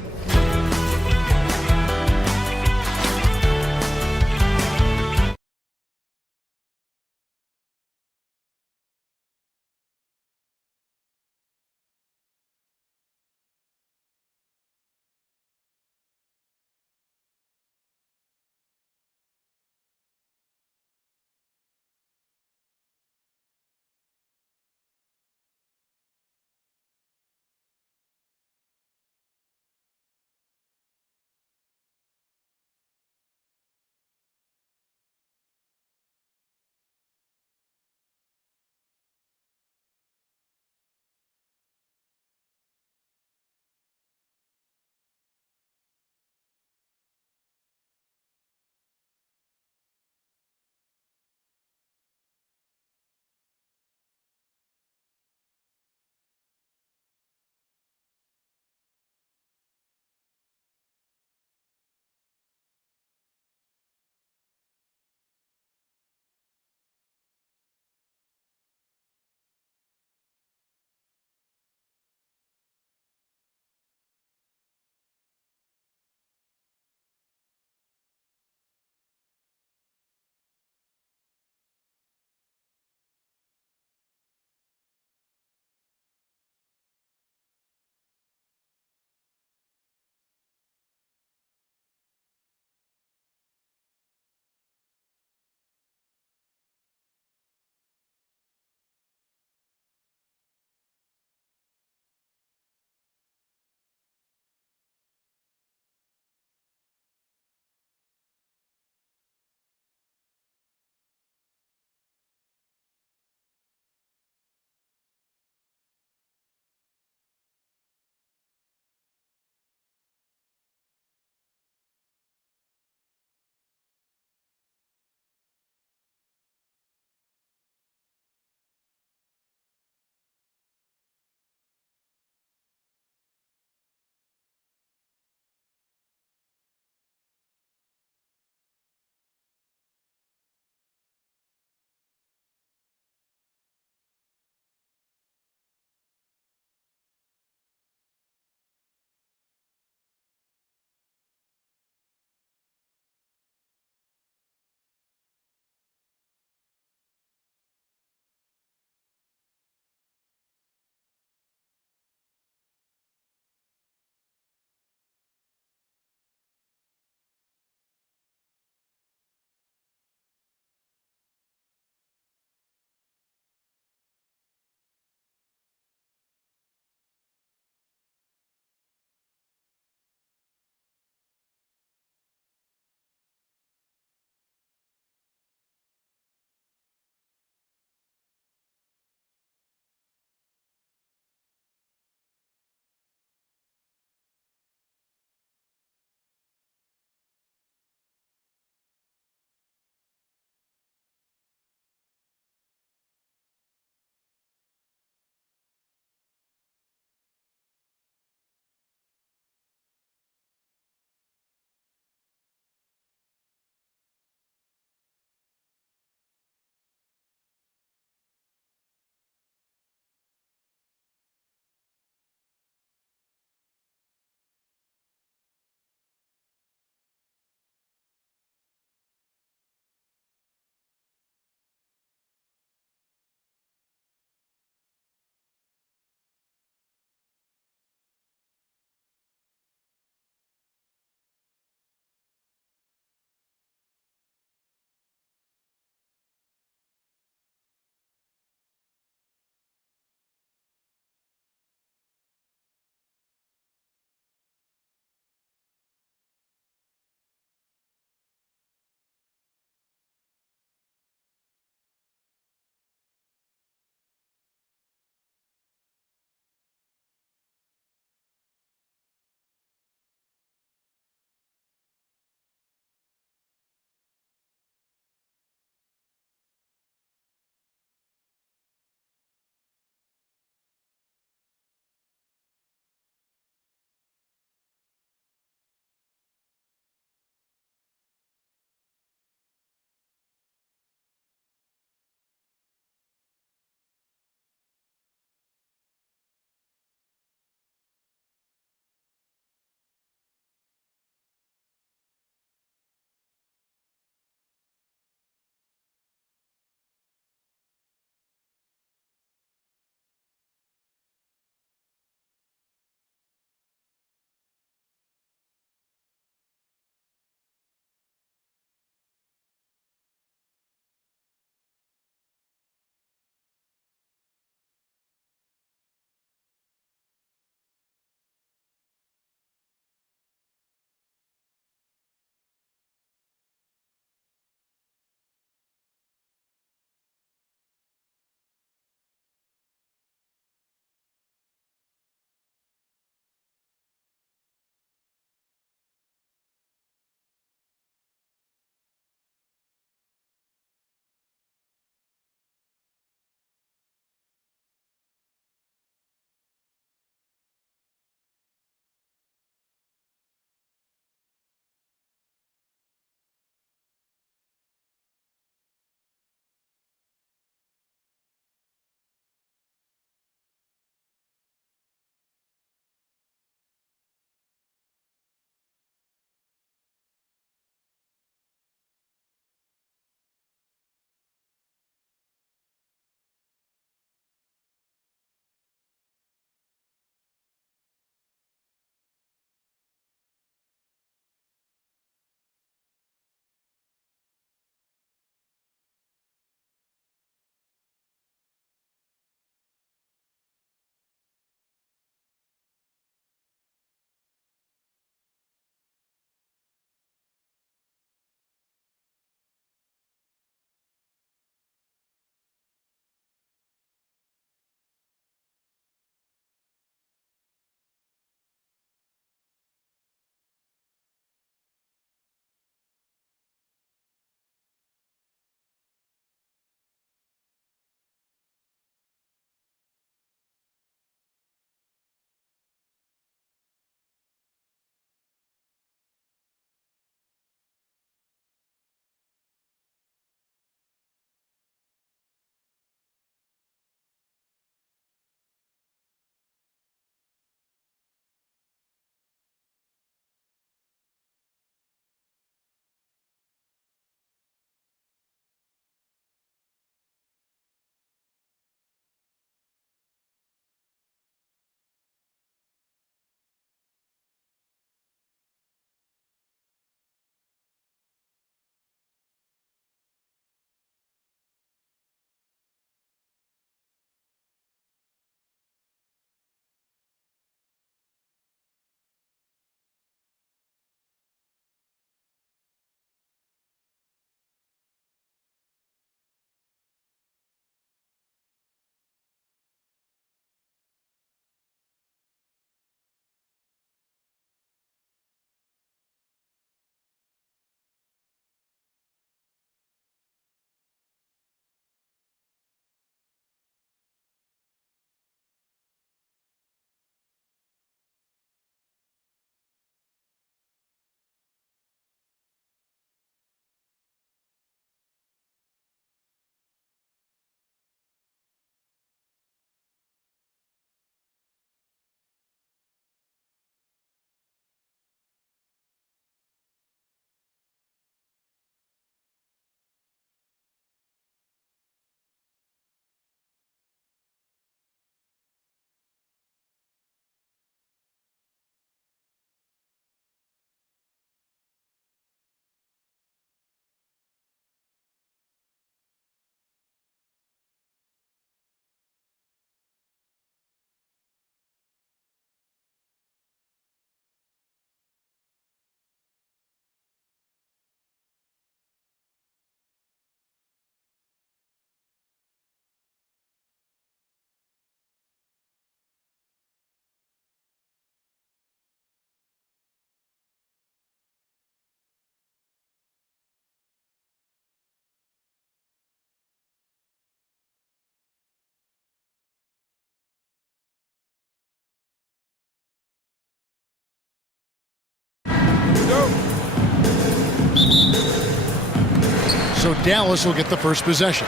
So Dallas will get the first possession.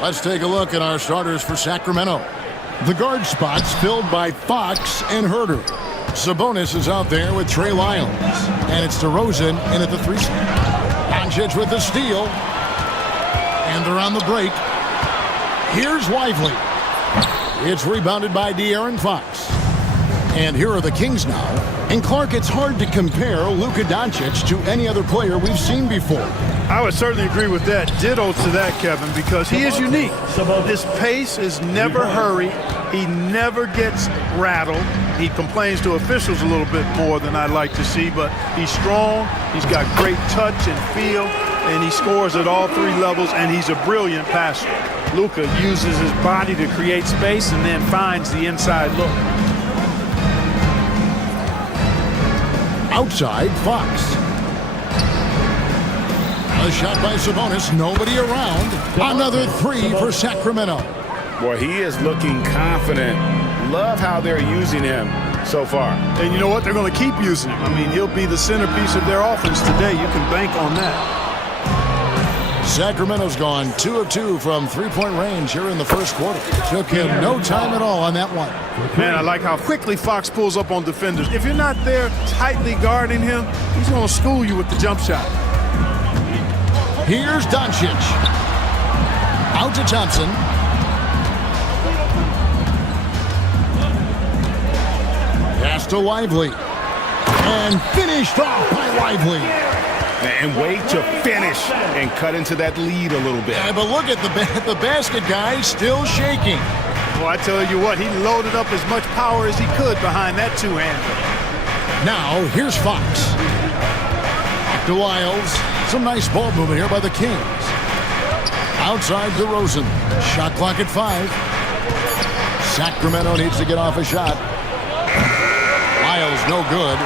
Let's take a look at our starters for Sacramento. The guard spots filled by Fox and Herter. Sabonis is out there with Trey Lyles. And it's DeRozan in at the 3 slot. Doncic with the steal. And they're on the break. Here's Lively. It's rebounded by De'Aaron Fox. And here are the Kings now. And Clark, it's hard to compare Luka Doncic to any other player we've seen before. I would certainly agree with that. Ditto to that, Kevin, because he is unique. His pace is never hurried. He never gets rattled. He complains to officials a little bit more than I'd like to see, but he's strong. He's got great touch and feel, and he scores at all 3 levels, and he's a brilliant passer. Luka uses his body to create space and then finds the inside look. Outside, Fox. A shot by Sabonis, nobody around. Another 3 for Sacramento. Boy, he is looking confident. Love how they're using him so far. And you know what? They're going to keep using him. I mean, he'll be the centerpiece of their offense today. You can bank on that. Sacramento's gone 2 of 2 from 3-point range here in the first quarter. Took him no time at all on that one. Man, I like how quickly Fox pulls up on defenders. If you're not there tightly guarding him, he's going to school you with the jump shot. Here's Doncic. Out to Thompson. Pass to Lively. And finished off by Lively. And way to finish and cut into that lead a little bit. Yeah, but look at the basket guy still shaking. Well, I tell you what, he loaded up as much power as he could behind that 2-hander. Now, here's Fox. Back to Lyles. Some nice ball movement here by the Kings. Outside DeRozan. Shot clock at 5. Sacramento needs to get off a shot. Lyles no good.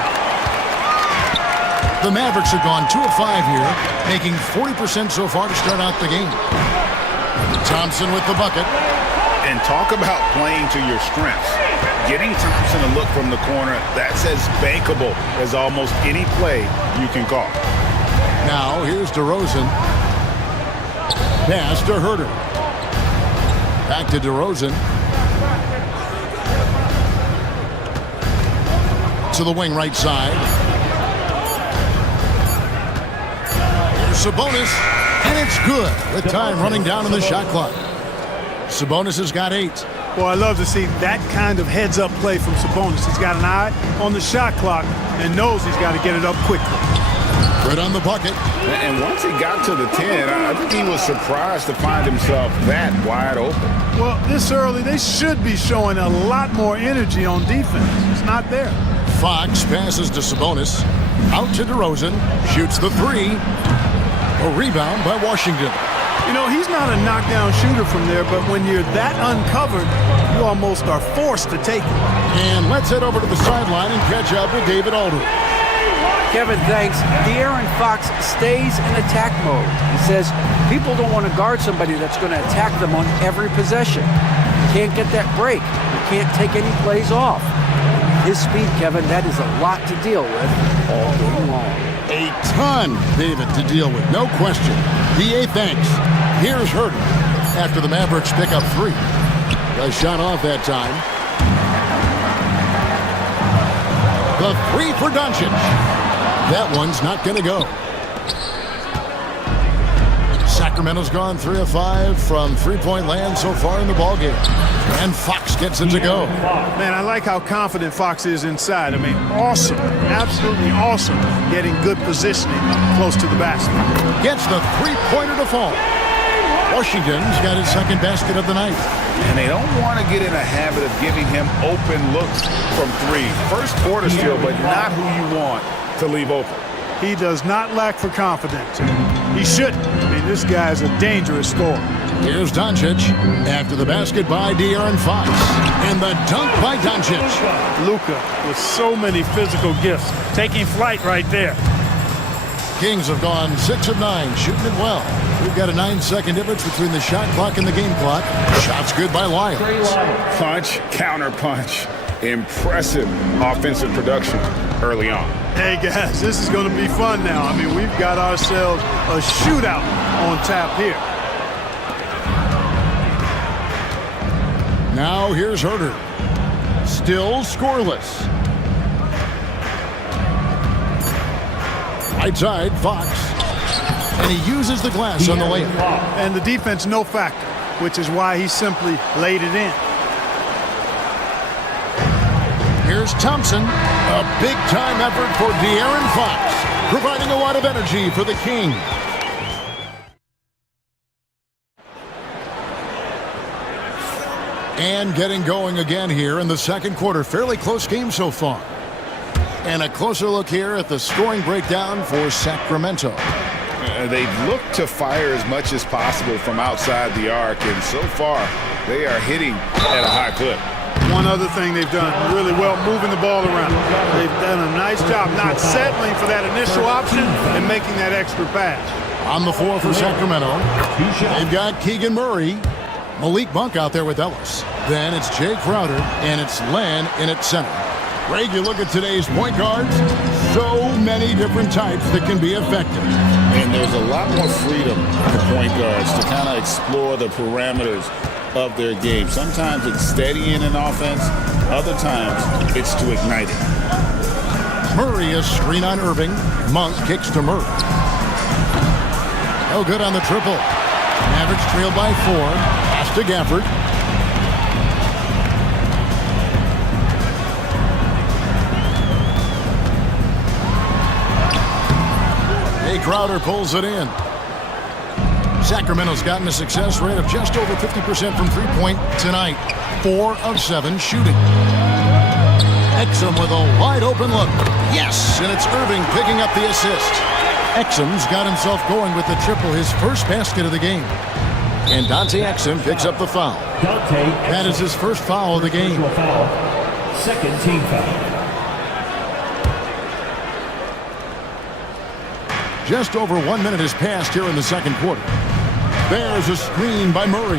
The Mavericks have gone 2 of 5 here, making 40% so far to start out the game. Thompson with the bucket. And talk about playing to your strengths. Getting Thompson a look from the corner, that's as bankable as almost any play you can call. Now, here's DeRozan. Pass to Herter. Back to DeRozan. To the wing right side. Here's Sabonis. And it's good with time running down in the shot clock. Sabonis has got 8. Well, I love to see that kind of heads-up play from Sabonis. He's got an eye on the shot clock and knows he's got to get it up quickly. Right on the bucket. And once he got to the 10, I think he was surprised to find himself that wide open. Well, this early, they should be showing a lot more energy on defense. It's not there. Fox passes to Sabonis. Out to DeRozan. Shoots the 3. A rebound by Washington. You know, he's not a knockdown shooter from there, but when you're that uncovered, you almost are forced to take it. And let's head over to the sideline and catch up with David Aldridge. Kevin, thanks. De'Aaron Fox stays in attack mode. He says people don't want to guard somebody that's going to attack them on every possession. You can't get that break. You can't take any plays off. His speed, Kevin, that is a lot to deal with all game long. A ton, David, to deal with, no question. DA, thanks. Here's Herter after the Mavericks pick up 3. A shot off that time. The 3 for Doncic. That one's not going to go. Sacramento's gone 3 of 5 from 3-point land so far in the ballgame. And Fox gets it to go. Man, I like how confident Fox is inside. I mean, awesome. Absolutely awesome. Getting good positioning close to the basket. Gets the 3-pointer to fall. Washington's got his second basket of the night. And they don't want to get in a habit of giving him open looks from 3. First quarter still, but not who you want to leave open. He does not lack for confidence. He shouldn't. I mean, this guy's a dangerous scorer. Here's Doncic after the basket by De'Aaron Fox. And the dunk by Doncic. Luka with so many physical gifts. Taking flight right there. Kings have gone 6 of 9, shooting it well. We've got a 9-second difference between the shot clock and the game clock. Shots good by Lyles. Punch, counter punch. Impressive offensive production early on. Hey, guys, this is going to be fun now. I mean, we've got ourselves a shootout on tap here. Now here's Herder. Still scoreless. Right side, Fox. And he uses the glass on the layup. And the defense no factor, which is why he simply laid it in. Here's Thompson. A big-time effort for De'Aaron Fox, providing a lot of energy for the King. And getting going again here in the second quarter. Fairly close game so far. And a closer look here at the scoring breakdown for Sacramento. They've looked to fire as much as possible from outside the arc, and so far they are hitting at a high clip. One other thing they've done really well, moving the ball around. They've done a nice job not settling for that initial option and making that extra pass. On the floor for Sacramento, they've got Keegan Murray, Malik Monk out there with Ellis. Then it's Jay Crowder, and it's Len in at center. Greg, you look at today's point guards, so many different types that can be effective. And there's a lot more freedom for point guards to kind of explore the parameters of their game. Sometimes it's steadying an offense, other times it's to ignite it. Murray is screen on Irving. Monk kicks to Murray. No good on the triple. Mavericks trailed by 4. Pass to Gafford. Jay Crowder pulls it in. Sacramento's gotten a success rate of just over 50% from three-point tonight. 4 of 7 shooting. Exum with a wide-open look. Yes, and it's Irving picking up the assist. Exum's got himself going with the triple, his first basket of the game. And Dante Exum picks up the foul. That is his first foul of the game. Second team foul. Just over 1 minute has passed here in the second quarter. There's a screen by Murray.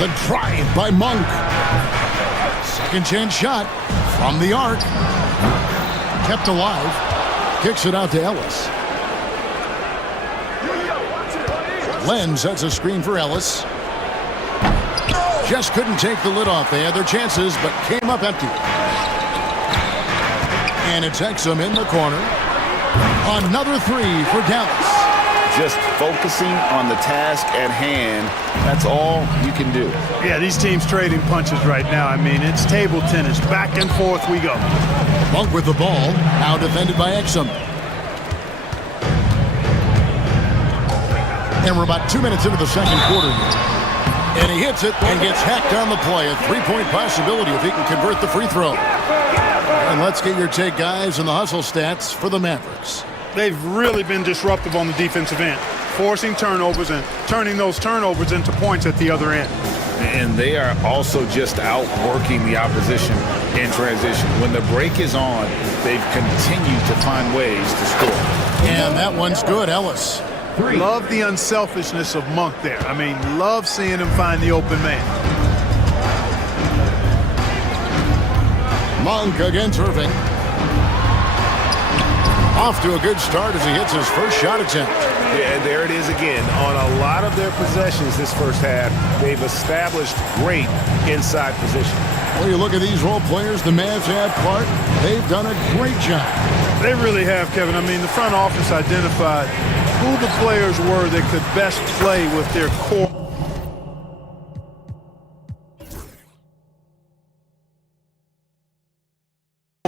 The drive by Monk. Second chance shot from the arc. Kept alive. Kicks it out to Ellis. Len sets a screen for Ellis. Just couldn't take the lid off. They had their chances, but came up empty. And it's Exum in the corner. Another 3 for Dallas. Just focusing on the task at hand, that's all you can do. Yeah, these teams trading punches right now. I mean, it's table tennis. Back and forth we go. Monk with the ball, now defended by Exum. And we're about 2 minutes into the second quarter here. And he hits it and gets hacked on the play. A three-point possibility if he can convert the free throw. And let's get your take, guys, on the hustle stats for the Mavericks. They've really been disruptive on the defensive end, forcing turnovers and turning those turnovers into points at the other end. And they are also just outworking the opposition in transition. When the break is on, they've continued to find ways to score. And that one's good, Ellis. Love the unselfishness of Monk there. I mean, love seeing him find the open man. Monk against Irving. Off to a good start as he hits his first shot attempt. Yeah, there it is again. On a lot of their possessions this first half, they've established great inside position. Well, you look at these role players the Mavs have, Clark, they've done a great job. They really have, Kevin. I mean, the front office identified who the players were that could best play with their core.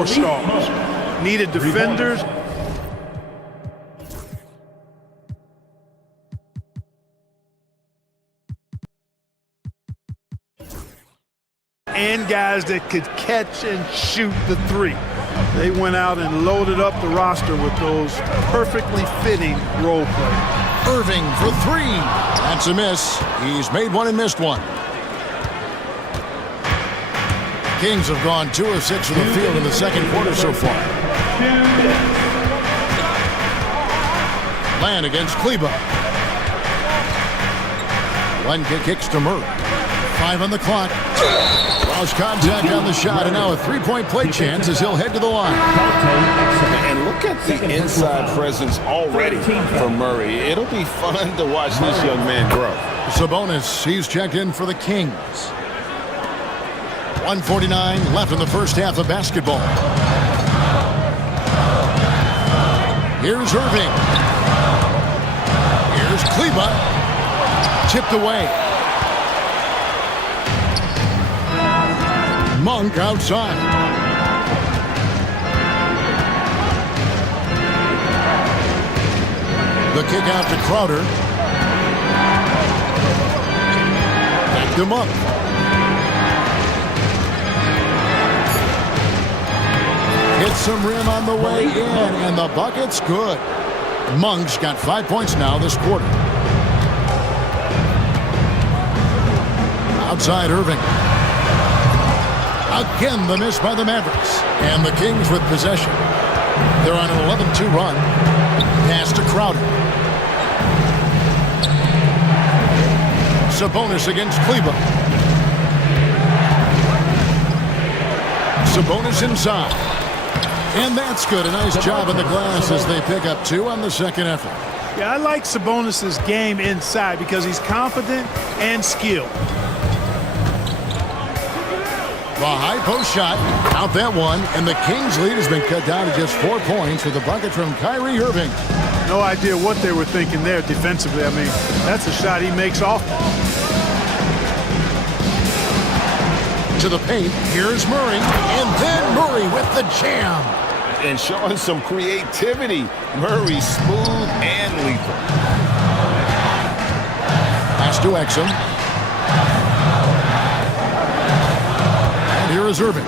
Stars. Needed defenders. And guys that could catch and shoot the three. They went out and loaded up the roster with those perfectly fitting role players. Irving for 3. That's a miss. He's made one and missed one. Kings have gone 2 of 6 from the field in the second quarter so far. Land against Kleba. Len kicks to Murray. 5 on the clock. Lost contact on the shot, and now a three-point play chance as he'll head to the line. And look at the inside presence already for Murray. It'll be fun to watch this young man grow. Sabonis, he's checked in for the Kings. 1:49 left in the first half of basketball. Here's Irving. Here's Kleba. Tipped away. Monk outside. The kick out to Crowder. Back to Monk. Hits some rim on the way in, and the bucket's good. Monk's got 5 points now this quarter. Outside Irving. Again, the miss by the Mavericks. And the Kings with possession. They're on an 11-2 run. Pass to Crowder. Sabonis against Kleba. Sabonis inside. And that's good. A nice job on the glass as they pick up 2 on the second effort. Yeah, I like Sabonis' game inside because he's confident and skilled. The high post shot, out that one, and the Kings' lead has been cut down to just 4 points with a bucket from Kyrie Irving. No idea what they were thinking there defensively. I mean, that's a shot he makes off. To the paint, here's Murray, and then Murray with the jam. And showing some creativity. Murray smooth and lethal. Pass to Exum. And here is Irving.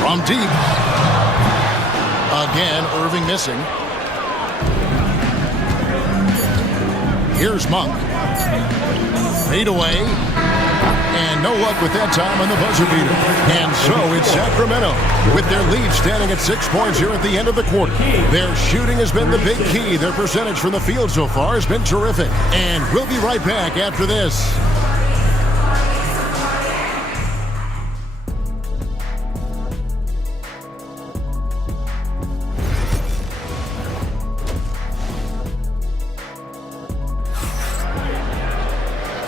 From deep. Again, Irving missing. Here's Monk. Fade away. And no luck with that time on the buzzer beater. And so it's Sacramento with their lead standing at 6 points here at the end of the quarter. Their shooting has been the big key. Their percentage from the field so far has been terrific. And we'll be right back after this.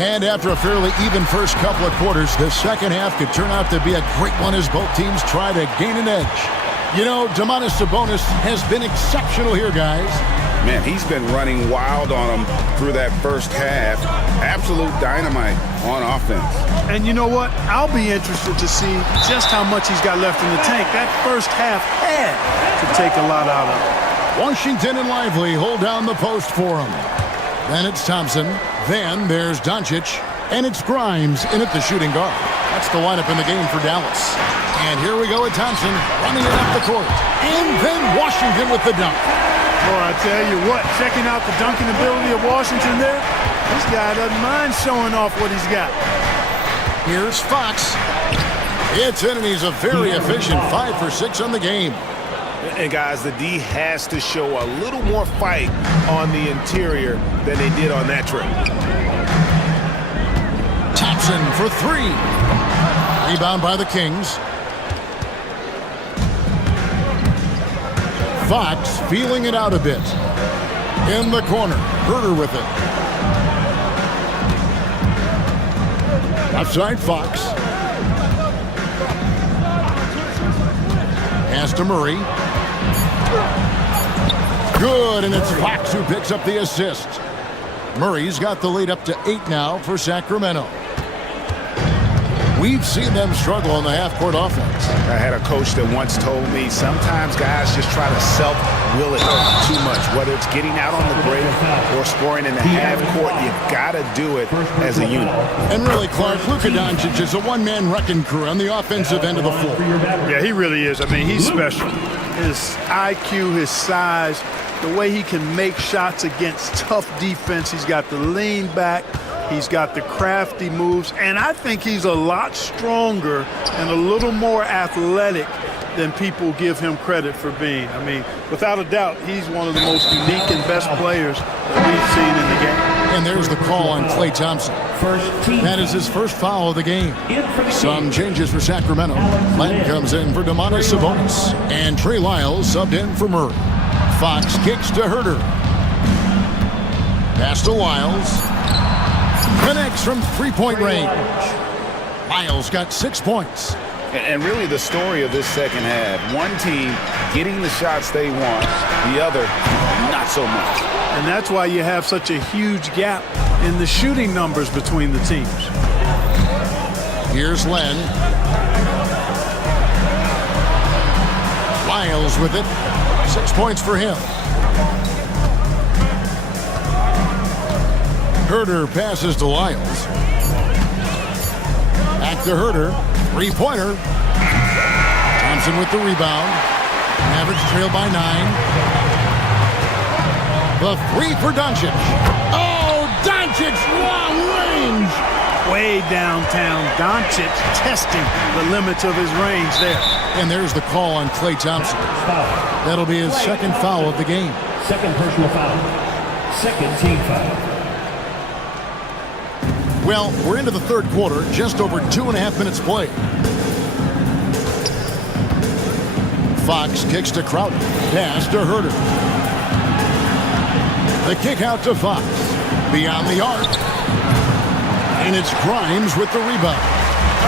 And after a fairly even first couple of quarters, the second half could turn out to be a great one as both teams try to gain an edge. You know, Domantas Sabonis has been exceptional here, guys. Man, he's been running wild on them through that first half. Absolute dynamite on offense. And you know what? I'll be interested to see just how much he's got left in the tank. That first half had to take a lot out of it. Washington and Lively hold down the post for him. Then it's Thompson. Then there's Doncic. And it's Grimes in at the shooting guard. That's the lineup in the game for Dallas. And here we go with Thompson running it up the court. And then Washington with the dunk. Boy, I tell you what, checking out the dunking ability of Washington there, this guy doesn't mind showing off what he's got. Here's Fox. It's in, and he's a very efficient 5 for 6 on the game. And guys, the D has to show a little more fight on the interior than they did on that trip. Thompson for 3. Rebound by the Kings. Fox feeling it out a bit. In the corner, Herter with it. Outside Fox. Pass to Murray. Good, and it's Fox who picks up the assist. Murray's got the lead up to 8 now for Sacramento. We've seen them struggle on the half-court offense. I had a coach that once told me sometimes guys just try to self-will it too much, whether it's getting out on the break or scoring in the half-court. You've got to do it as a unit. And really, Clark, Luka Doncic is a one-man wrecking crew on the offensive end of the floor. Yeah, he really is. I mean, he's special. His IQ, his size, the way he can make shots against tough defense. He's got the lean back. He's got the crafty moves, and I think he's a lot stronger and a little more athletic than people give him credit for being. I mean, without a doubt, he's one of the most unique and best players that we've seen in the game. And there's the call on Klay Thompson. That is his first foul of the game. Some changes for Sacramento. Len comes in for Domantas Sabonis. And Trey Lyles subbed in for Murray. Fox kicks to Herter. Pass to Lyles. Connects from three-point range. Lyles got 6 points. And really the story of this second half, one team getting the shots they want, the other not so much. And that's why you have such a huge gap in the shooting numbers between the teams. Here's Len. Lyles with it. 6 points for him. Herter passes to Lyles. Back to Herter. Three-pointer. Thompson with the rebound. Mavericks trail by 9. The three for Doncic. Oh, Doncic, long range. Way downtown, Doncic testing the limits of his range there. And there's the call on Klay Thompson. That'll be his second foul of the game. Second personal foul. Second team foul. Well, we're into the third quarter, just over 2.5 minutes played. Fox kicks to Crowder. Pass to Herter. The kick out to Fox. Beyond the arc. And it's Grimes with the rebound.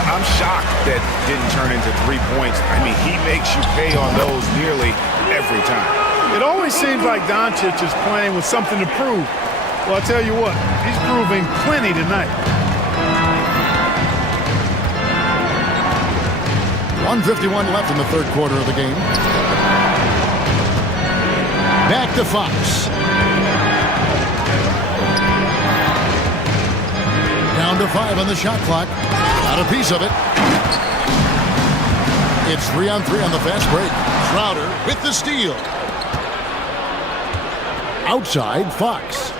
I'm shocked that didn't turn into 3 points. I mean, he makes you pay on those nearly every time. It always seems like Doncic is playing with something to prove. Well, I'll tell you what, he's proving plenty tonight. 1:51 left in the third quarter of the game. Back to Fox. Down to 5 on the shot clock. Got a piece of it. It's 3-on-3 on the fast break. Crowder with the steal. Outside, Fox.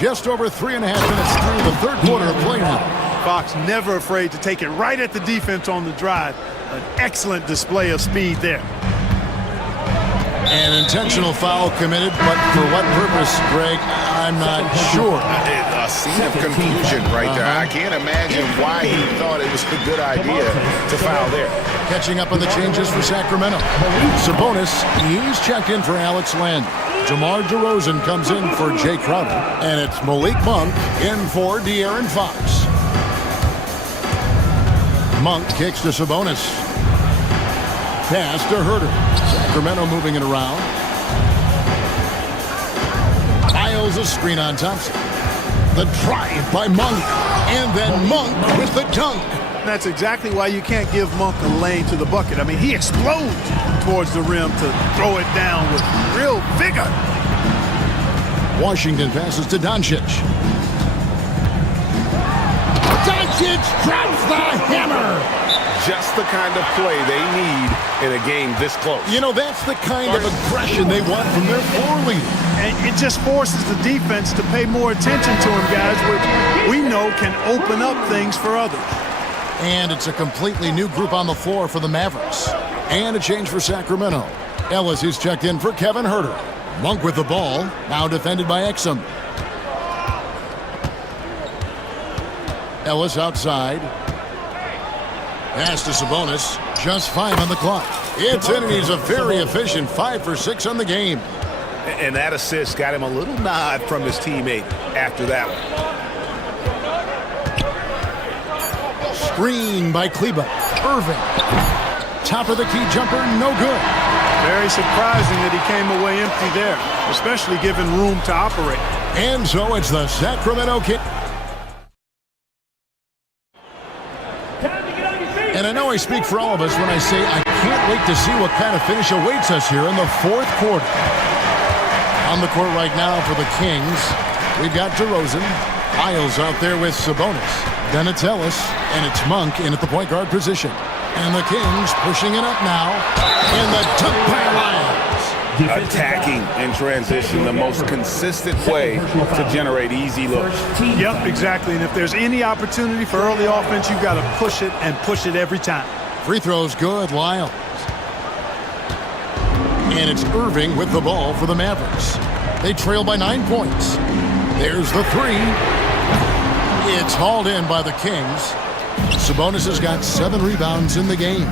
Just over 3.5 minutes through the third quarter of play now. Fox never afraid to take it right at the defense on the drive. An excellent display of speed there. An intentional foul committed, but for what purpose, Greg, I'm not sure. A scene of confusion right there. I can't imagine why he thought it was a good idea to foul there. Catching up on the changes for Sacramento. Sabonis, he's checked in for Alex Land. DeMar DeRozan comes in for Jay Crowder. And it's Malik Monk in for De'Aaron Fox. Monk kicks to Sabonis. Pass to Herter. Sacramento moving it around. Lyles a screen on Thompson. The drive by Monk. And then Monk with the dunk. That's exactly why you can't give Monk a lane to the bucket. I mean, he explodes towards the rim to throw it down with real vigor. Washington passes to Doncic. Doncic drops the hammer. Just the kind of play they need in a game this close. You know, that's the kind of aggression they want from their floor leader. And it just forces the defense to pay more attention to him, guys, which we know can open up things for others. And it's a completely new group on the floor for the Mavericks. And a change for Sacramento. Ellis is checked in for Kevin Herter. Monk with the ball, now defended by Exum. Ellis outside. Pass to Sabonis. Just 5 on the clock. It's in, and he's a very efficient 5 for 6 on the game. And that assist got him a little nod from his teammate after that one. Screen by Kleba. Irving. Top of the key jumper, no good. Very surprising that he came away empty there, especially given room to operate. And so it's the Sacramento Kings. And I know I speak for all of us when I say I can't wait to see what kind of finish awaits us here in the fourth quarter. On the court right now for the Kings, we've got DeRozan. Lyles out there with Sabonis. Then it's Ellis, and it's Monk in at the point guard position. And the Kings pushing it up now. And the dunk by Lyles. attacking in transition, the most consistent way to generate easy looks. Yep, exactly. And if there's any opportunity for early offense, you've got to push it and push it every time. Free throws good, Lyle. And it's Irving with the ball for the Mavericks. They trail by 9 points. There's the three. It's hauled in by the Kings. Sabonis has got 7 rebounds in the game.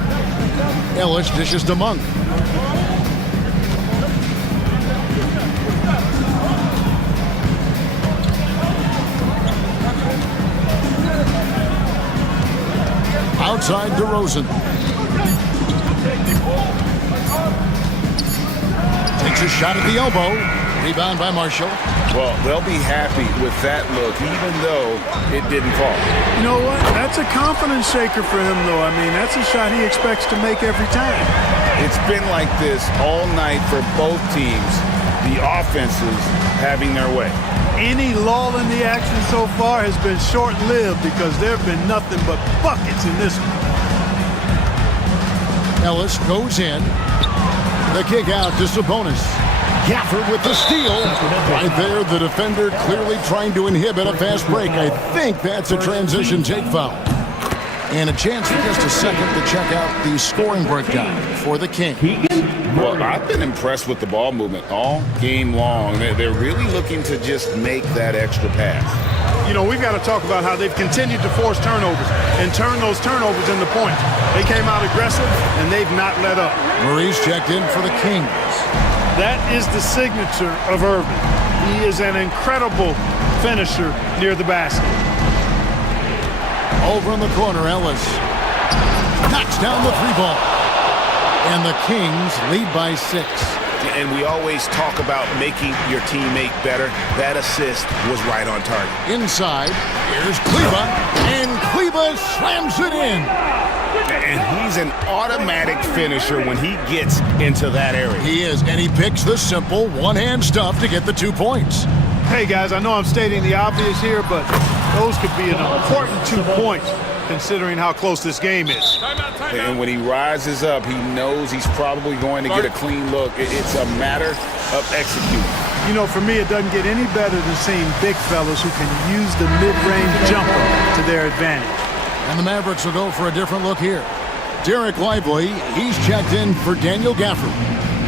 Ellis dishes to Monk. Outside DeRozan. Takes a shot at the elbow. Rebound by Marshall. Well, they'll be happy with that look, even though it didn't fall. You know what? That's a confidence shaker for him, though. I mean, that's a shot he expects to make every time. It's been like this all night for both teams, the offenses having their way. Any lull in the action so far has been short-lived because there have been nothing but buckets in this one. Ellis goes in. The kick out to Sabonis. Gafford with the steal. Right there, the defender clearly trying to inhibit a fast break. I think that's a transition take foul. And a chance for just a second to check out the scoring breakdown for the Kings. Well, I've been impressed with the ball movement all game long. They're really looking to just make that extra pass. You know, we've got to talk about how they've continued to force turnovers and turn those turnovers into points. They came out aggressive, and they've not let up. Murray's checked in for the Kings. That is the signature of Irving. He is an incredible finisher near the basket. Over in the corner, Ellis knocks down the three ball. And the Kings lead by 6. And we always talk about making your teammate better. That assist was right on target. Inside, here's Kleba, and Kleba slams it in. And he's an automatic finisher when he gets into that area. He is, and he picks the simple one-hand stuff to get the 2 points. Hey, guys, I know I'm stating the obvious here, but those could be an important 2 points considering how close this game is. And when he rises up, he knows he's probably going to get a clean look. It's a matter of executing. You know, for me, it doesn't get any better than seeing big fellas who can use the mid-range jumper to their advantage. And the Mavericks will go for a different look here. Derek Lively, he's checked in for Daniel Gafford.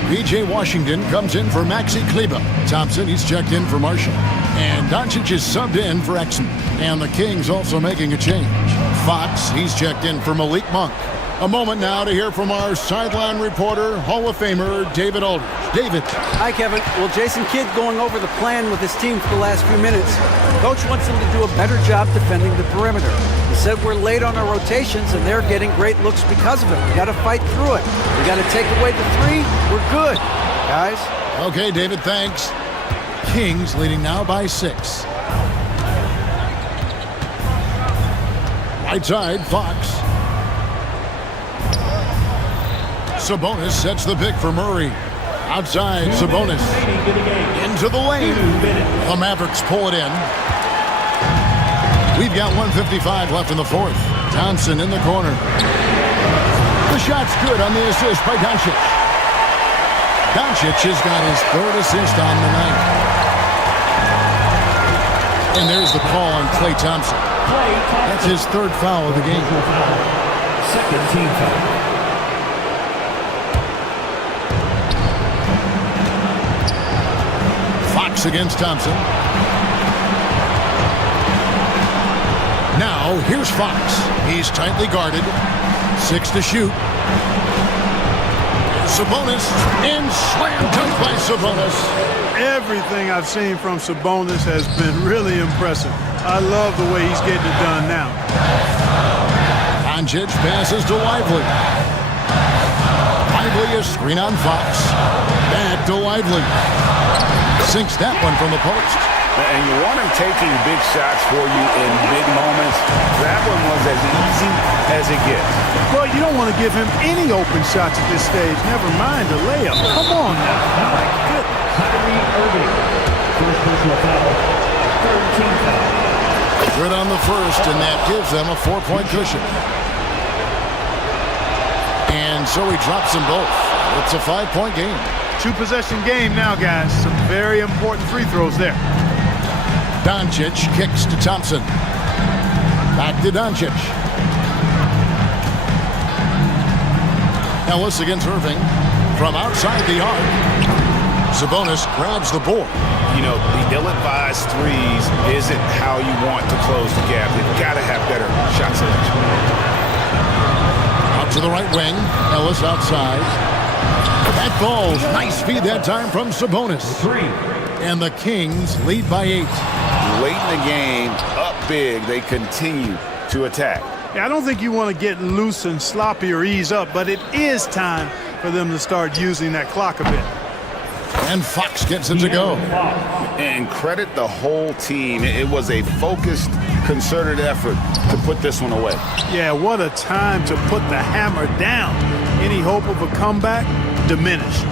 P.J. Washington comes in for Maxi Kleba. Thompson, he's checked in for Marshall. And Doncic is subbed in for Exum. And the Kings also making a change. Fox, he's checked in for Malik Monk. A moment now to hear from our sideline reporter, Hall of Famer David Aldridge. David. Hi, Kevin. Well, Jason Kidd going over the plan with his team for the last few minutes. Coach wants them to do a better job defending the perimeter. He said we're late on our rotations, and they're getting great looks because of it. We got to fight through it. We got to take away the 3. We're good, guys. Okay, David, thanks. Kings leading now by 6. Right side, Fox. Sabonis sets the pick for Murray. Outside, Sabonis. Into the lane. The Mavericks pull it in. We've got 1:55 left in the 4th. Thompson in the corner. The shot's good on the assist by Doncic. Doncic has got his 3rd assist on the night. And there's the call on Klay Thompson. That's his 3rd foul of the game. Second team foul. Fox against Thompson. Now, here's Fox. He's tightly guarded. 6 to shoot. Sabonis, and slam dunk by Sabonis. Everything I've seen from Sabonis has been really impressive. I love the way he's getting it done now. Doncic passes to Lively. Lively is screen on Fox. Back to Lively. Sinks that one from the post. And you want him taking big shots for you in big moments. That one was as easy as it gets. Well, you don't want to give him any open shots at this stage. Never mind a layup. Come on now. My goodness. Kyrie Irving. First personal foul. Third team foul. Good on the first, and that gives them a 4-point cushion. And so he drops them both. It's a 5-point game. Two-possession game now, guys. Some very important free throws there. Doncic kicks to Thompson. Back to Doncic. Ellis against Irving. From outside the arc, Sabonis grabs the board. You know, the ill-advised threes isn't how you want to close the gap. You've got to have better shot selection. Out to the right wing. Ellis outside. That falls. Nice feed that time from Sabonis. And the Kings lead by 8. Late in the game, up big, they continue to attack. Yeah, I don't think you want to get loose and sloppy or ease up, but it is time for them to start using that clock a bit. And Fox gets it to go. And credit the whole team. It was a focused, concerted effort to put this one away. Yeah, what a time to put the hammer down. Any hope of a comeback diminished.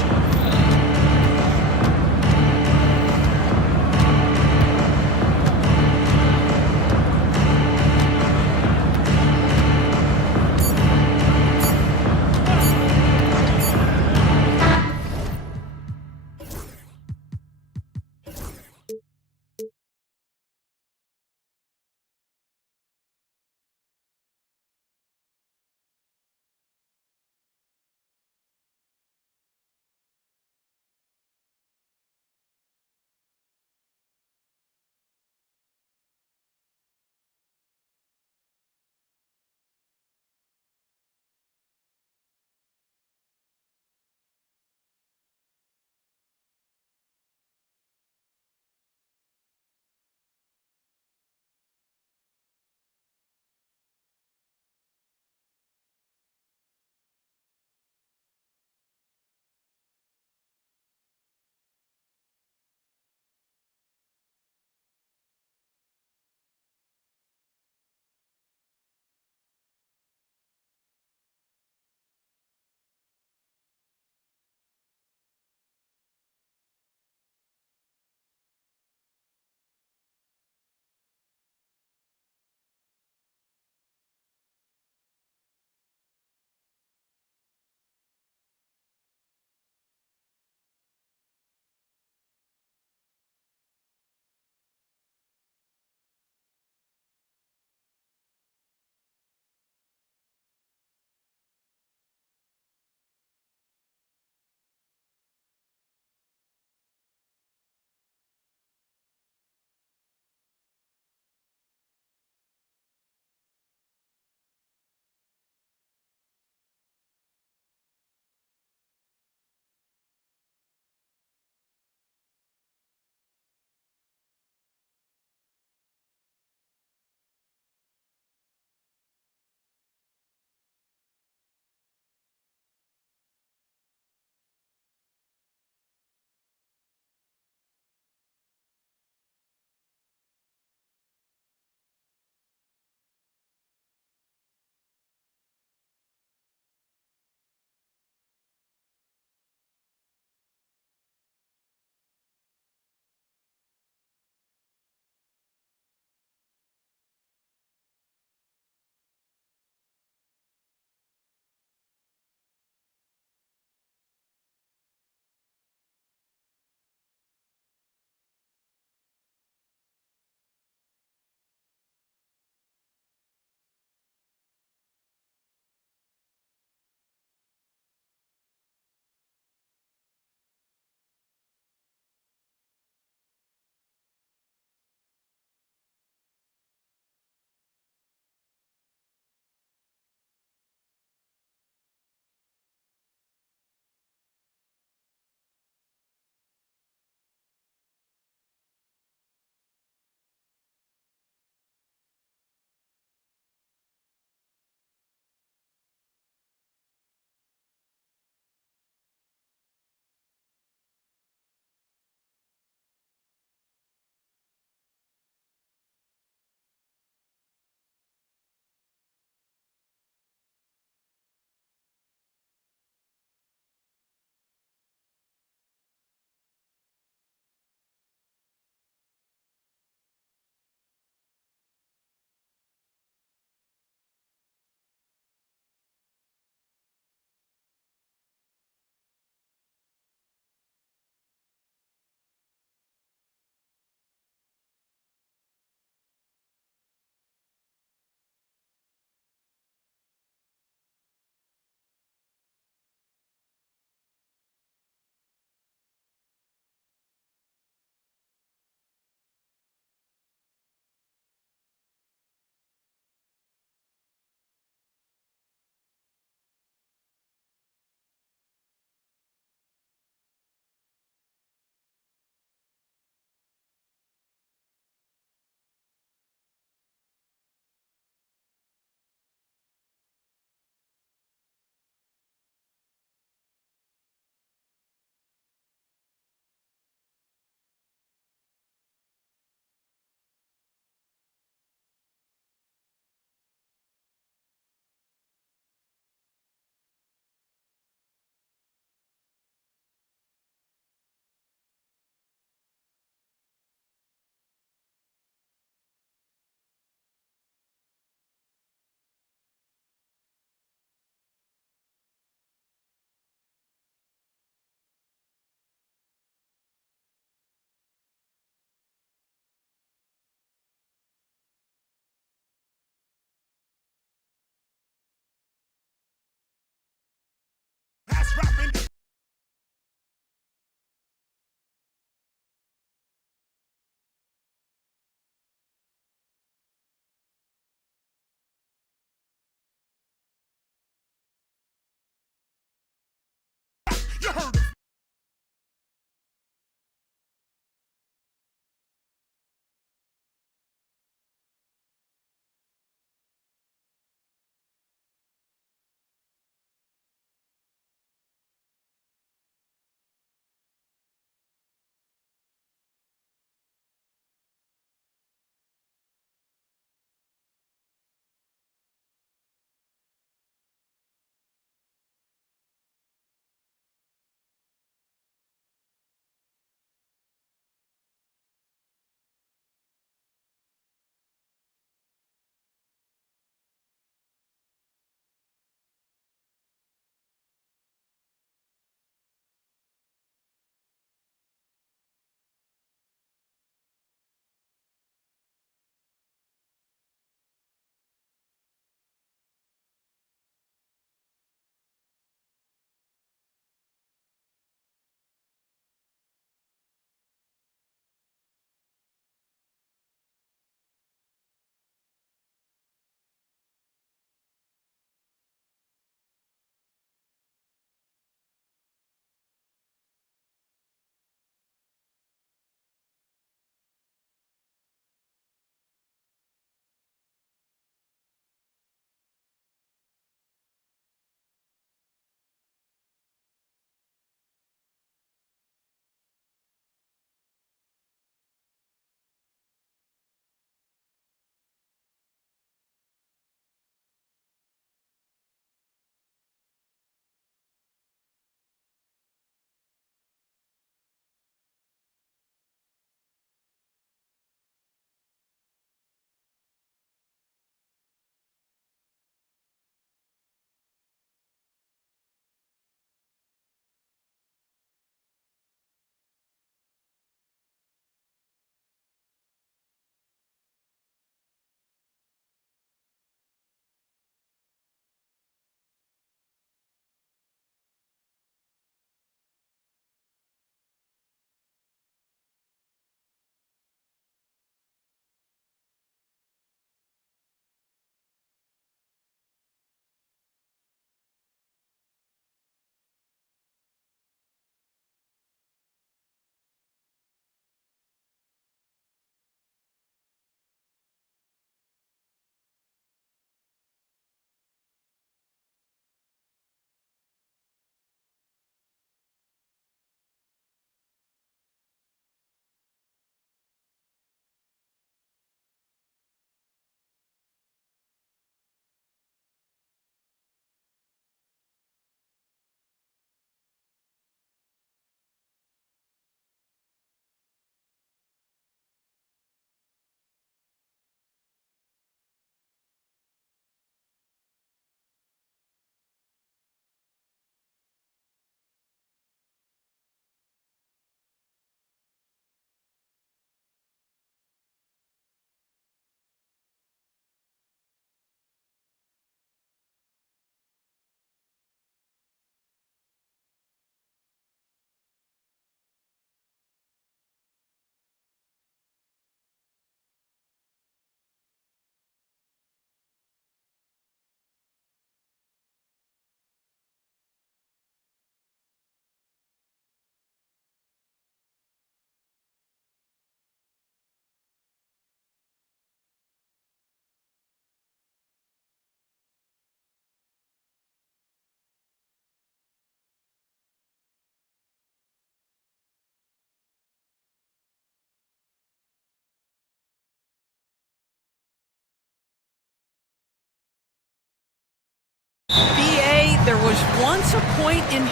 BA, there was once a point in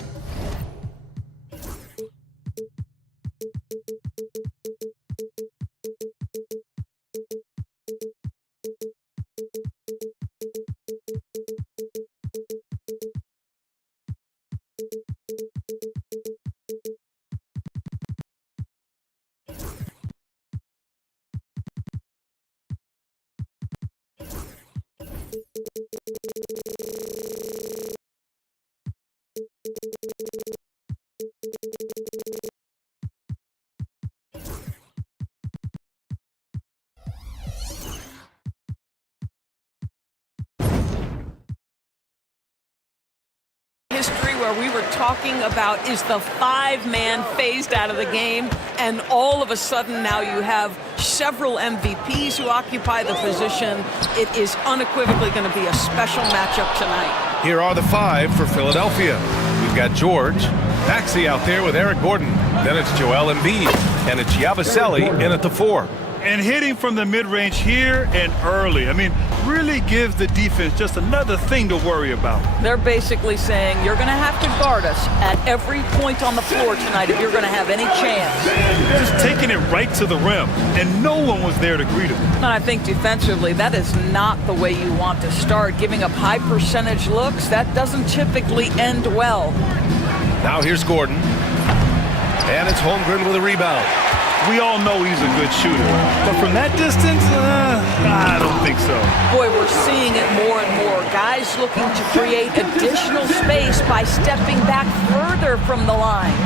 history where we were talking about is the five-man phased out of the game, and all of a sudden now you have several MVPs who occupy the position. It is unequivocally going to be a special matchup tonight. Here are the five for Philadelphia. We've got George, Maxey out there with Eric Gordon. Then it's Joel Embiid, and it's Yabusele in at the 4. And hitting from the mid-range here and early. I mean, really gives the defense just another thing to worry about. They're basically saying you're going to have to guard us at every point on the floor tonight if you're going to have any chance. Just taking it right to the rim, and no one was there to greet him. And I think defensively, that is not the way you want to start. Giving up high percentage looks, that doesn't typically end well. Now here's Gordon. And it's Holmgren with a rebound. We all know he's a good shooter, but from that distance, I don't think so. Boy, we're seeing it more and more. Guys looking to create additional space by stepping back further from the line.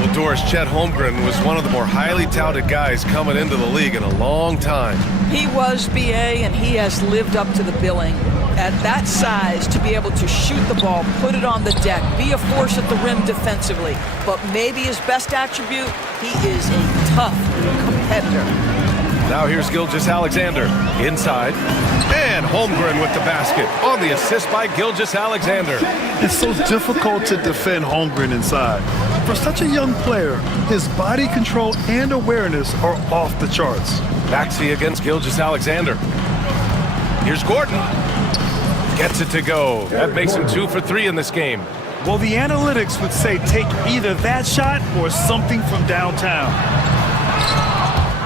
Well, Doris, Chet Holmgren was one of the more highly touted guys coming into the league in a long time. He was BA, and he has lived up to the billing. At that size, to be able to shoot the ball, put it on the deck, be a force at the rim defensively. But maybe his best attribute, he is a tough competitor. Now here's Gilgeous-Alexander inside. And Holmgren with the basket on the assist by Gilgeous-Alexander. It's so difficult to defend Holmgren inside. For such a young player, his body control and awareness are off the charts. Maxey against Gilgeous-Alexander. Here's Gordon. Gets it to go. That makes him 2 for 3 in this game. Well, the analytics would say take either that shot or something from downtown.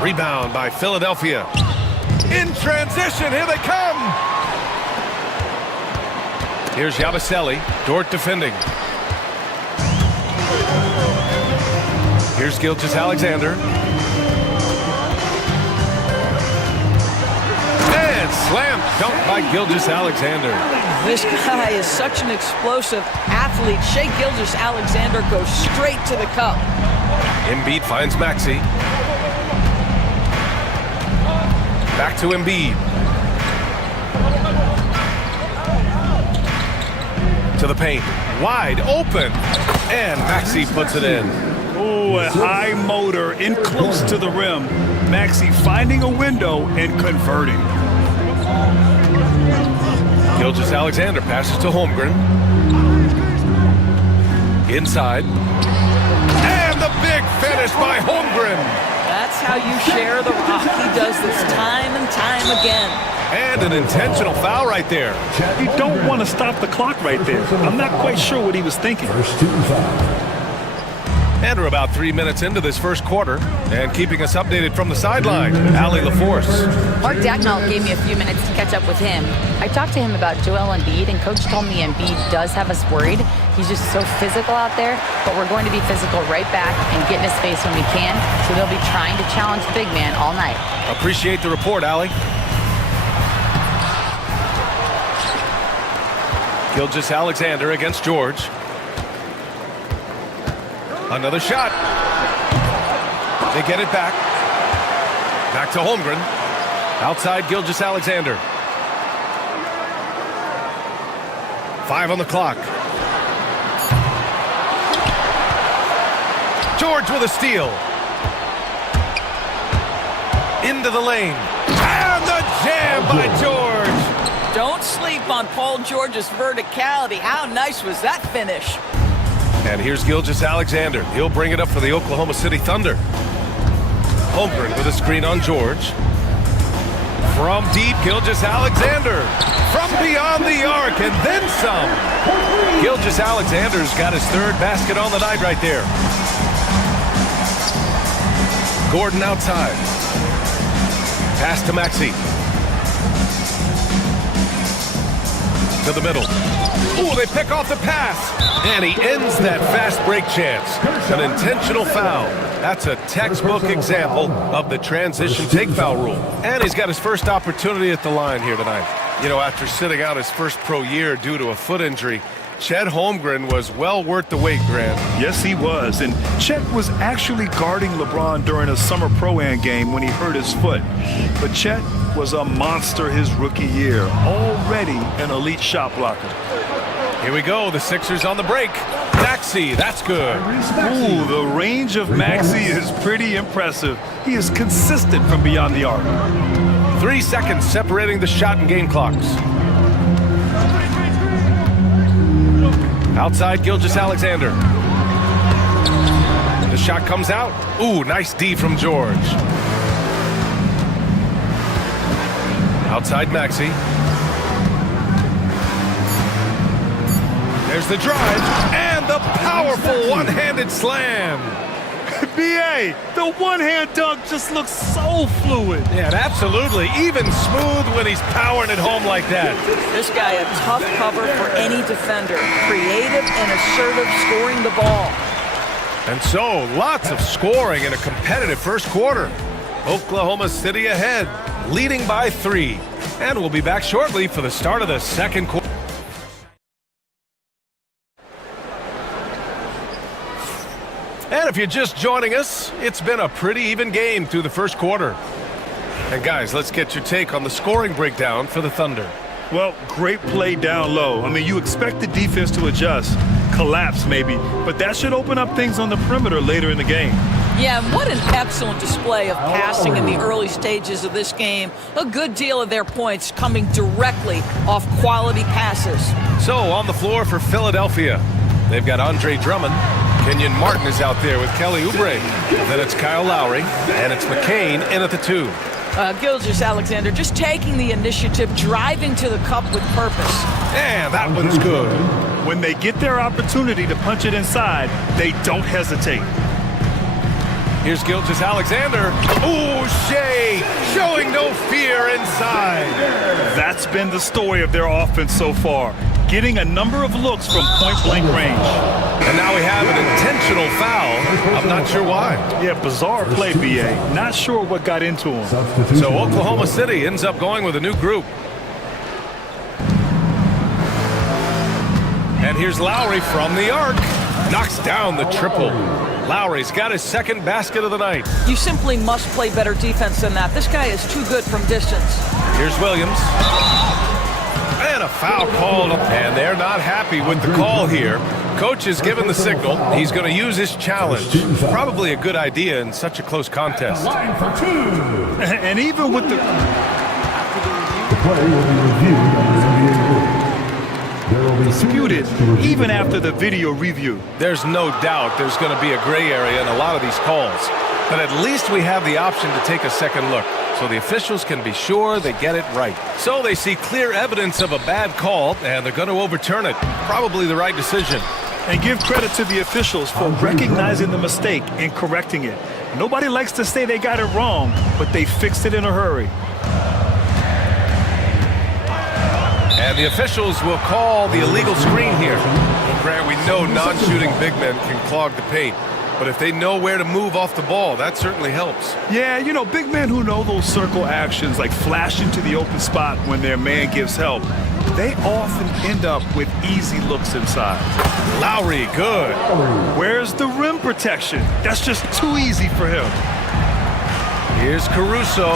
Rebound by Philadelphia. In transition, here they come. Here's Yabusele, Dort defending. Here's Gilgeous-Alexander. And slam dunk by Gilgeous-Alexander. This guy is such an explosive athlete. Shai Gilgeous-Alexander goes straight to the cup. Embiid finds Maxey. Back to Embiid. To the paint. Wide open. And Maxey puts it in. Oh, a high motor in close to the rim. Maxey finding a window and converting. Gilgeous-Alexander passes to Holmgren. Inside. And the big finish by Holmgren. That's how you share the rock. He does this time and time again. And an intentional foul right there. You don't want to stop the clock right there. I'm not quite sure what he was thinking. And we're about 3 minutes into this first quarter. And keeping us updated from the sideline, Allie LaForce. Mark Dagnall gave me a few minutes to catch up with him. I talked to him about Joel Embiid, and Coach told me Embiid does have us worried. He's just so physical out there, but we're going to be physical right back and get in his face when we can, so they'll be trying to challenge the big man all night. Appreciate the report, Allie. Gilgeous-Alexander against George. Another shot. They get it back. Back to Holmgren. Outside Gilgeous-Alexander. 5 on the clock. George with a steal. Into the lane. And the jam by George. Don't sleep on Paul George's verticality. How nice was that finish? And here's Gilgeous-Alexander. He'll bring it up for the Oklahoma City Thunder. Holmgren with a screen on George. From deep, Gilgeous-Alexander. From beyond the arc, and then some. Gilgeous-Alexander's got his third basket on the night right there. Gordon outside. Pass to Maxey. To the middle. Ooh, they pick off the pass. And he ends that fast break chance. An intentional foul. That's a textbook example of the transition take foul rule. And he's got his first opportunity at the line here tonight. You know, after sitting out his first pro year due to a foot injury, Chet Holmgren was well worth the wait, Grant. Yes, he was. And Chet was actually guarding LeBron during a summer pro-am game when he hurt his foot. But Chet was a monster his rookie year, already an elite shot blocker. Here we go. The Sixers on the break. Maxey, that's good. Ooh, the range of Maxey is pretty impressive. He is consistent from beyond the arc. 3 seconds separating the shot and game clocks. Outside, Gilgeous-Alexander. The shot comes out. Ooh, nice D from George. Outside, Maxey. There's the drive, and the powerful one-handed slam. B.A., the one-hand dunk just looks so fluid. Yeah, absolutely. Even smooth when he's powering it home like that. This guy a tough cover for any defender. Creative and assertive scoring the ball. And so, lots of scoring in a competitive first quarter. Oklahoma City ahead, leading by 3. And we'll be back shortly for the start of the second quarter. And if you're just joining us, it's been a pretty even game through the first quarter. And guys, let's get your take on the scoring breakdown for the Thunder. Well, great play down low. I mean, you expect the defense to adjust, collapse maybe, but that should open up things on the perimeter later in the game. Yeah, and what an excellent display of passing in the early stages of this game. A good deal of their points coming directly off quality passes. So, on the floor for Philadelphia, they've got Andre Drummond. Kenyon Martin is out there with Kelly Oubre. Then it's Kyle Lowry, and it's McCain in at the 2. Gilgeous-Alexander just taking the initiative, driving to the cup with purpose. And that one's good. When they get their opportunity to punch it inside, they don't hesitate. Here's Gilgeous-Alexander. Ooh, Shea showing no fear inside. That's been the story of their offense so far, getting a number of looks from point-blank range. And now we have an intentional foul. I'm not sure why. Yeah, bizarre play, B.A. Not sure what got into him. So Oklahoma City ends up going with a new group. And here's Lowry from the arc. Knocks down the triple. Lowry's got his second basket of the night. You simply must play better defense than that. This guy is too good from distance. Here's Williams. And a foul called. And they're not happy with the call here. Coach has given the signal. He's going to use his challenge. Probably a good idea in such a close contest. And even with the play will be reviewed on the NBA rule. There will be disputed even after the video review. There's no doubt there's going to be a gray area in a lot of these calls. But at least we have the option to take a second look, so the officials can be sure they get it right. So they see clear evidence of a bad call, and they're going to overturn it. Probably the right decision. And give credit to the officials for recognizing the mistake and correcting it. Nobody likes to say they got it wrong, but they fixed it in a hurry. And the officials will call the illegal screen here. Grant, we know non-shooting big men can clog the paint. But if they know where to move off the ball, that certainly helps. Yeah, you know, big men who know those circle actions, like flashing to the open spot when their man gives help, they often end up with easy looks inside. Lowry, good. Where's the rim protection? That's just too easy for him. Here's Caruso,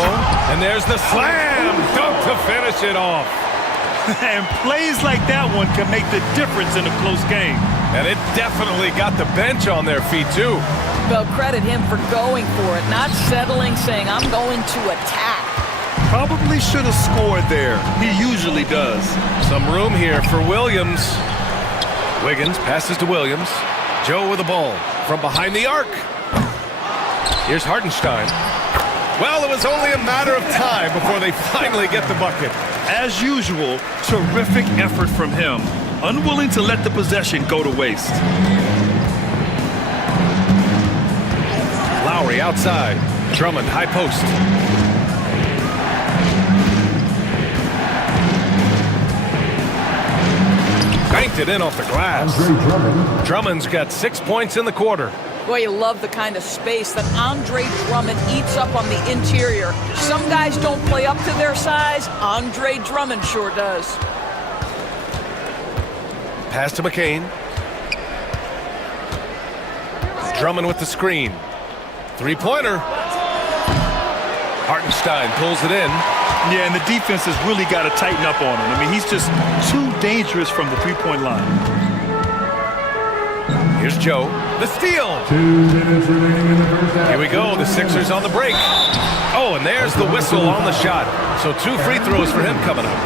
and there's the slam dunk to finish it off. And plays like that one can make the difference in a close game. And it definitely got the bench on their feet, too. Well, credit him for going for it, not settling, saying, I'm going to attack. Probably should have scored there. He usually does. Some room here for Williams. Wiggins passes to Williams. Joe with the ball from behind the arc. Here's Hartenstein. Well, it was only a matter of time before they finally get the bucket. As usual, terrific effort from him. Unwilling to let the possession go to waste. Lowry outside. Drummond high post. Banked it in off the glass. Drummond's got 6 points in the quarter. Boy, you love the kind of space that Andre Drummond eats up on the interior. Some guys don't play up to their size. Andre Drummond sure does. Pass to McCain. Drummond with the screen. Three-pointer. Hartenstein pulls it in. Yeah, and the defense has really got to tighten up on him. I mean, he's just too dangerous from the three-point line. Here's Joe. The steal. 2 minutes remaining in the first half. Here we go. The Sixers on the break. Oh, and there's the whistle on the shot. So 2 free throws for him coming up.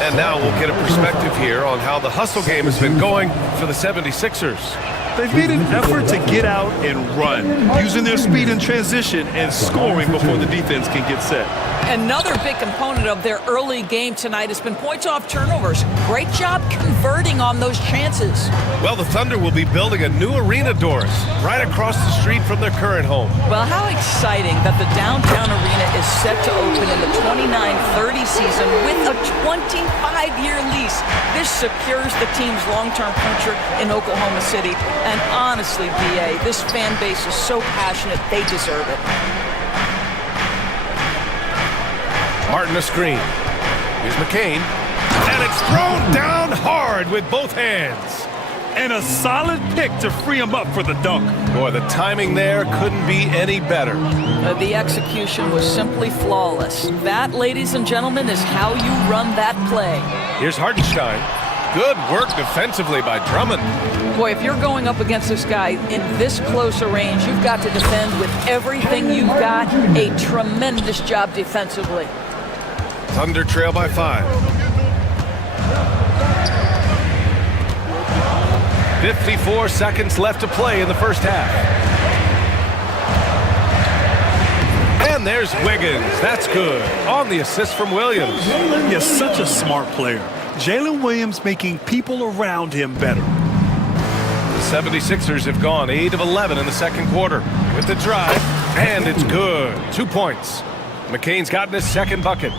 And now we'll get a perspective here on how the hustle game has been going for the 76ers. They've made an effort to get out and run, using their speed in transition and scoring before the defense can get set. Another big component of their early game tonight has been points off turnovers. Great job converting on those chances. Well, the Thunder will be building a new arena, Doris, right across the street from their current home. Well, how exciting that the downtown arena is set to open in the 29-30 season with a 25-year lease. This secures the team's long-term future in Oklahoma City. And honestly, BA, this fan base is so passionate, they deserve it. Martin a screen. Here's McCain. And it's thrown down hard with both hands. And a solid pick to free him up for the dunk. Boy, the timing there couldn't be any better. The execution was simply flawless. That, ladies and gentlemen, is how you run that play. Here's Hartenstein. Good work defensively by Drummond. Boy, if you're going up against this guy in this close a range, you've got to defend with everything you've got. A tremendous job defensively. Thunder trail by 5. 54 seconds left to play in the first half. And there's Wiggins. That's good. On the assist from Williams. He's such a smart player. Jalen Williams making people around him better. The 76ers have gone 8 of 11 in the second quarter. With the drive, and it's good. 2 points. McCain's gotten his second bucket.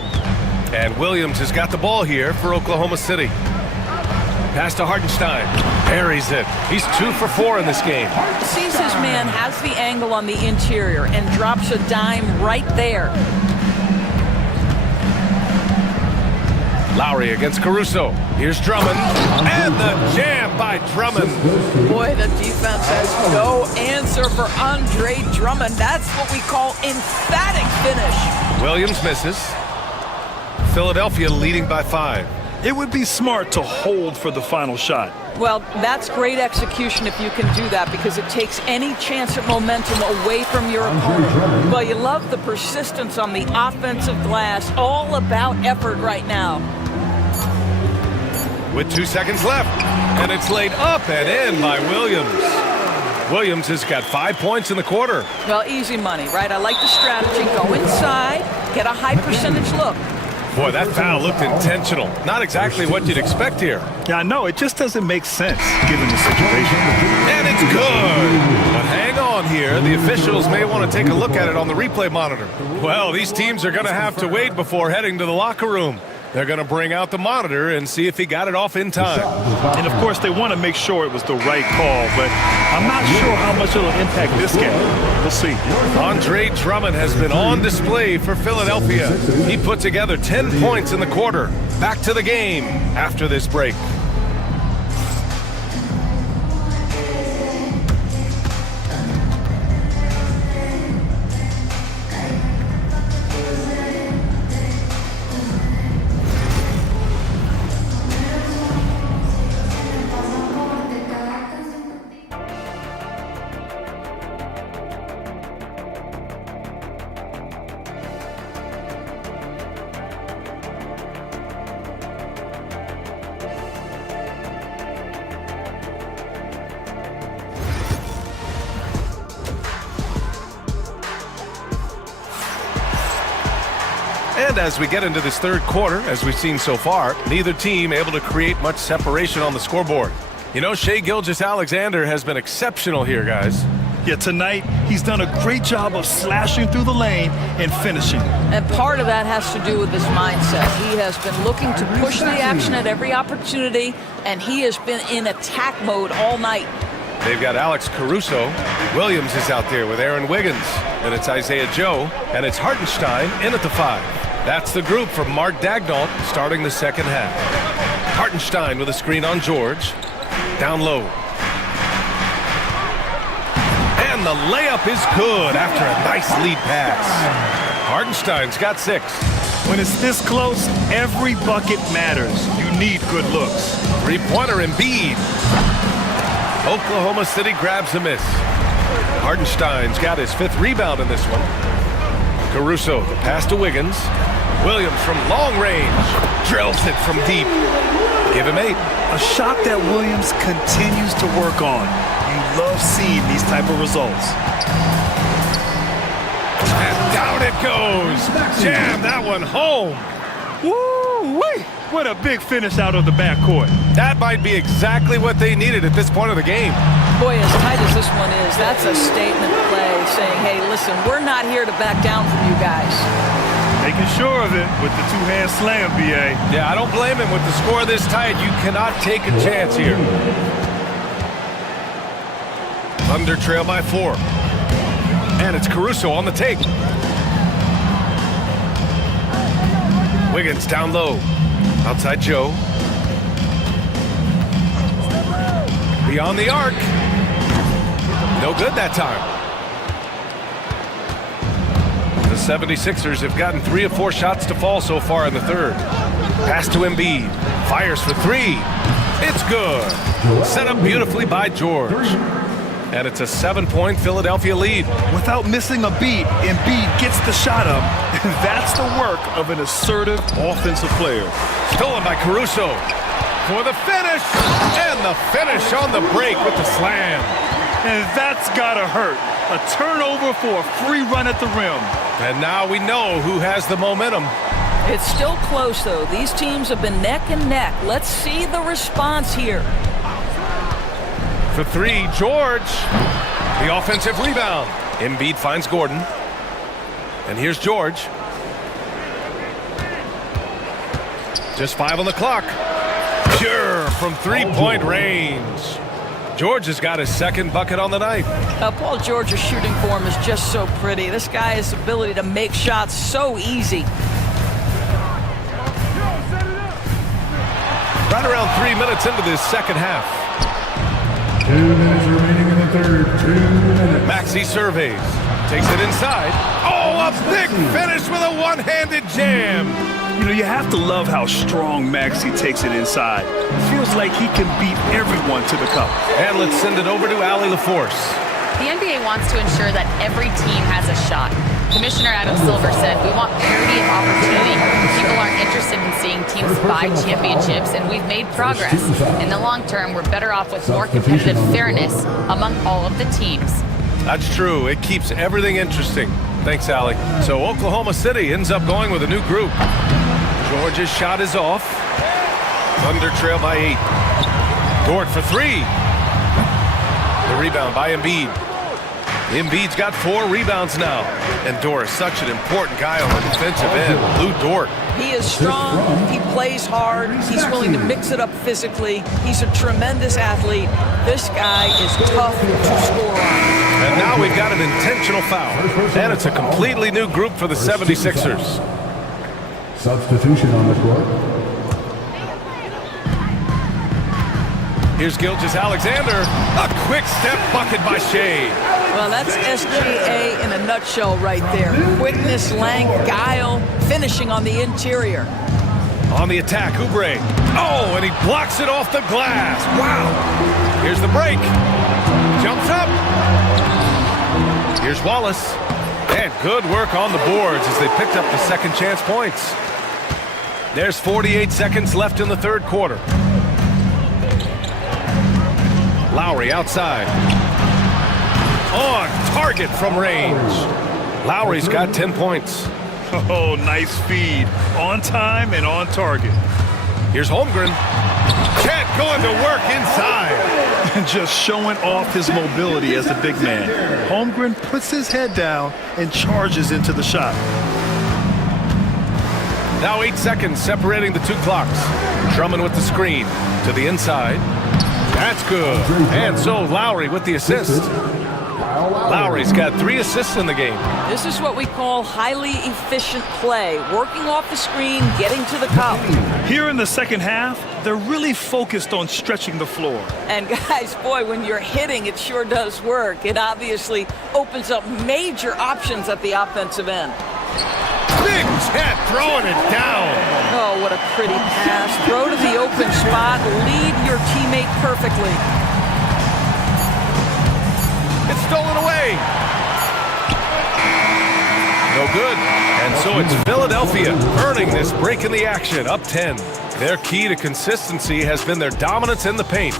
And Williams has got the ball here for Oklahoma City. Pass to Hartenstein. Buries it. He's 2 for 4 in this game. Sees his man, has the angle on the interior, and drops a dime right there. Lowry against Caruso. Here's Drummond. And the jam by Drummond. Boy, the defense has no answer for Andre Drummond. That's what we call emphatic finish. Williams misses. Philadelphia leading by 5. It would be smart to hold for the final shot. Well, that's great execution if you can do that, because it takes any chance of momentum away from your opponent. Well, you love the persistence on the offensive glass. All about effort right now. With 2 seconds left. And it's laid up and in by Williams. Williams has got 5 points in the quarter. Well, easy money, right? I like the strategy. Go inside, get a high percentage look. Boy, that foul looked intentional. Not exactly what you'd expect here. Yeah, I know. It just doesn't make sense given the situation. And it's good. But hang on here. The officials may want to take a look at it on the replay monitor. Well, these teams are going to have to wait before heading to the locker room. They're going to bring out the monitor and see if he got it off in time. And, of course, they want to make sure it was the right call, but I'm not sure how much it'll impact this game. We'll see. Andre Drummond has been on display for Philadelphia. He put together 10 points in the quarter. Back to the game after this break. And as we get into this third quarter, as we've seen so far, neither team able to create much separation on the scoreboard. You know, Shai Gilgeous-Alexander has been exceptional here, guys. Yeah, tonight he's done a great job of slashing through the lane and finishing. And part of that has to do with his mindset. He has been looking to push the action at every opportunity, and he has been in attack mode all night. They've got Alex Caruso. Williams is out there with Aaron Wiggins. And it's Isaiah Joe. And it's Hartenstein in at the 5. That's the group from Mark Daigneault starting the second half. Hartenstein with a screen on George. Down low. And the layup is good after a nice lead pass. Hartenstein's got 6. When it's this close, every bucket matters. You need good looks. Three-pointer Embiid. Oklahoma City grabs a miss. Hardenstein's got his 5th rebound in this one. Caruso, the pass to Wiggins. Williams from long range. Drills it from deep. Give him 8. A shot that Williams continues to work on. You love seeing these type of results. And down it goes. Jam that one home. Woo-wee! What a big finish out of the backcourt. That might be exactly what they needed at this point of the game. Boy, as tight as this one is, that's a statement play saying, hey, listen, we're not here to back down from you guys. Making sure of it with the two-hand slam, B.A. Yeah, I don't blame him. With the score this tight, you cannot take a chance here. Thunder trail by 4. And it's Caruso on the take. Wiggins down low. Outside Joe. Beyond the arc. No good that time. The 76ers have gotten 3 of 4 shots to fall so far in the third. Pass to Embiid. Fires for 3. It's good. Set up beautifully by George. And it's a 7-point Philadelphia lead. Without missing a beat, Embiid gets the shot up. And that's the work of an assertive offensive player. Stolen by Caruso. For the finish. And the finish on the break with the slam. And that's gotta hurt. A turnover for a free run at the rim. And now we know who has the momentum. It's still close, though. These teams have been neck and neck. Let's see the response here. For 3, George. The offensive rebound. Embiid finds Gordon. And here's George. Just 5 on the clock. Pure from 3-point range. George has got his 2nd bucket on the night. Paul George's shooting form is just so pretty. This guy has the ability to make shots so easy. Right around 3 minutes into this second half. 2 minutes remaining in the third. 2 minutes. Maxey surveys. Takes it inside. Oh, a big finish with a one-handed jam. You know, you have to love how strong Maxey takes it inside. It feels like he can beat everyone to the cup. And let's send it over to Allie LaForce. The NBA wants to ensure that every team has a shot. Commissioner Adam Silver said, we want parity of opportunity. People aren't interested in seeing teams buy championships, and we've made progress. In the long term, we're better off with more competitive fairness among all of the teams. That's true. It keeps everything interesting. Thanks, Allie. So Oklahoma City ends up going with a new group. George's shot is off. Thunder trail by 8. Dort for 3. The rebound by Embiid. Embiid's got 4 rebounds now. And Dort is such an important guy on the defensive end. Lou Dort. He is strong. He plays hard. He's willing to mix it up physically. He's a tremendous athlete. This guy is tough to score on. And now we've got an intentional foul. And it's a completely new group for the 76ers. Substitution on the court. Here's Gilgeous-Alexander. A quick step bucket by Shea. Well, that's SGA in a nutshell right there. Quickness, length, guile, finishing on the interior. On the attack, Oubre. Oh, and he blocks it off the glass. Wow. Here's the break. Jumps up. Here's Wallace. And good work on the boards as they picked up the second chance points. There's 48 seconds left in the third quarter. Lowry outside. On target from range. Lowry's got 10 points. Oh, nice feed. On time and on target. Here's Holmgren. Chet going to work inside. And just showing off his mobility as a big man. Holmgren puts his head down and charges into the shot. Now 8 seconds separating the 2 clocks. Drummond with the screen to the inside. That's good. And so Lowry with the assist. Lowry's got 3 assists in the game. This is what we call highly efficient play. Working off the screen, getting to the cup. Here in the second half, they're really focused on stretching the floor. And guys, boy, when you're hitting, it sure does work. It obviously opens up major options at the offensive end. Big Chet throwing it down. Oh, what a pretty pass. Throw to the open spot. Lead your teammate perfectly. It's stolen away. No good. And so it's Philadelphia earning this break in the action, up 10. Their key to consistency has been their dominance in the paint.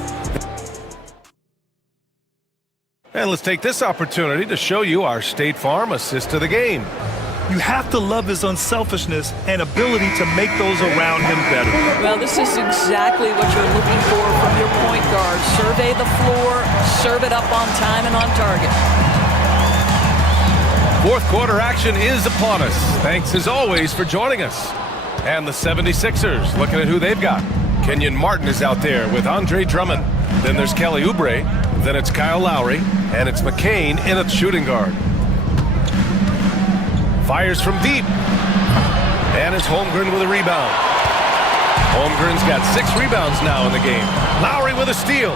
And let's take this opportunity to show you our State Farm assist to the game. You have to love his unselfishness and ability to make those around him better. Well, this is exactly what you're looking for from your point guard. Survey the floor, serve it up on time and on target. Fourth quarter action is upon us. Thanks as always for joining us. And the 76ers, looking at who they've got. Kenyon Martin is out there with Andre Drummond. Then there's Kelly Oubre. Then it's Kyle Lowry. And it's McCain in at shooting guard. Fires from deep. And it's Holmgren with a rebound. Holmgren's got 6 rebounds now in the game. Lowry with a steal.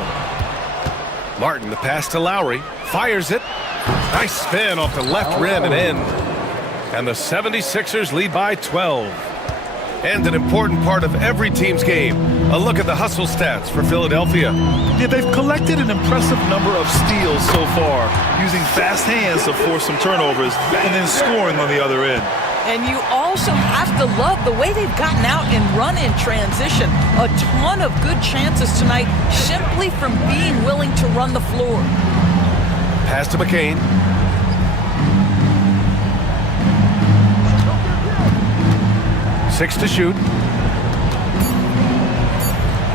Martin, the pass to Lowry. Fires it. Nice spin off the left rim and in. And the 76ers lead by 12. And an important part of every team's game. A look at the hustle stats for Philadelphia. Yeah, they've collected an impressive number of steals so far, using fast hands to force some turnovers and then scoring on the other end. And you also have to love the way they've gotten out and run in transition. A ton of good chances tonight simply from being willing to run the floor. Pass to McCain. Six to shoot.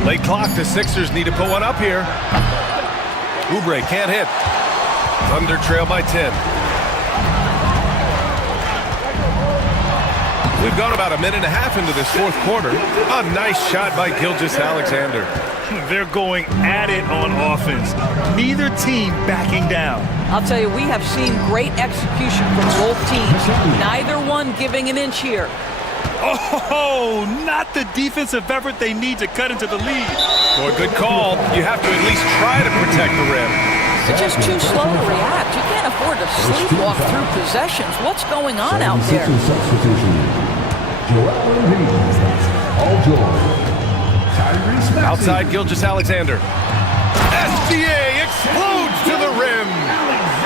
Late clock, the Sixers need to put one up here. Oubre can't hit. Thunder trail by 10. We've gone about a minute and a half into this fourth quarter. A nice shot by Gilgeous-Alexander. They're going at it on offense. Neither team backing down. I'll tell you, we have seen great execution from both teams. Neither one giving an inch here. Oh, not the defensive effort they need to cut into the lead. Boy, good call. You have to at least try to protect the rim. They're just too slow to react. You can't afford to sleepwalk through possessions. What's going on out there? Outside Gilgeous-Alexander. SGA explodes to the rim.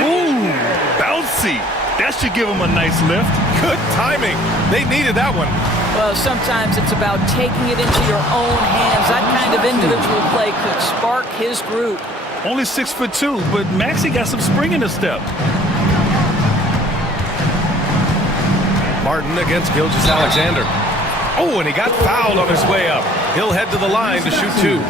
Ooh, bouncy. That should give him a nice lift. Good timing. They needed that one. Well, sometimes it's about taking it into your own hands. That kind of individual play could spark his group. Only 6'2", but Maxey got some spring in his step. Martin against Gilgeous-Alexander. Oh, and he got fouled on his way up. He'll head to the line to shoot 2.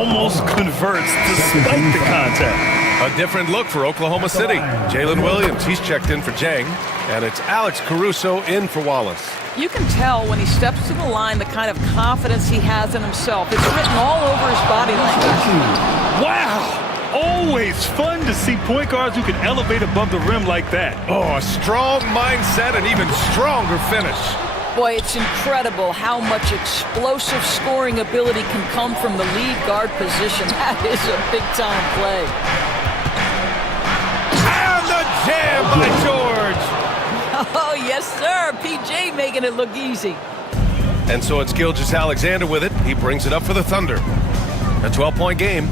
Almost converts despite the contact. A different look for Oklahoma City. Jalen Williams, he's checked in for Jang. And it's Alex Caruso in for Wallace. You can tell when he steps to the line the kind of confidence he has in himself. It's written all over his body language. Wow! Always fun to see point guards who can elevate above the rim like that. Oh, a strong mindset and even stronger finish. Boy, it's incredible how much explosive scoring ability can come from the lead guard position. That is a big-time play. And the jam by George. Oh, yes, sir. PJ making it look easy. And so it's Gilgeous-Alexander with it. He brings it up for the Thunder. A 12-point game.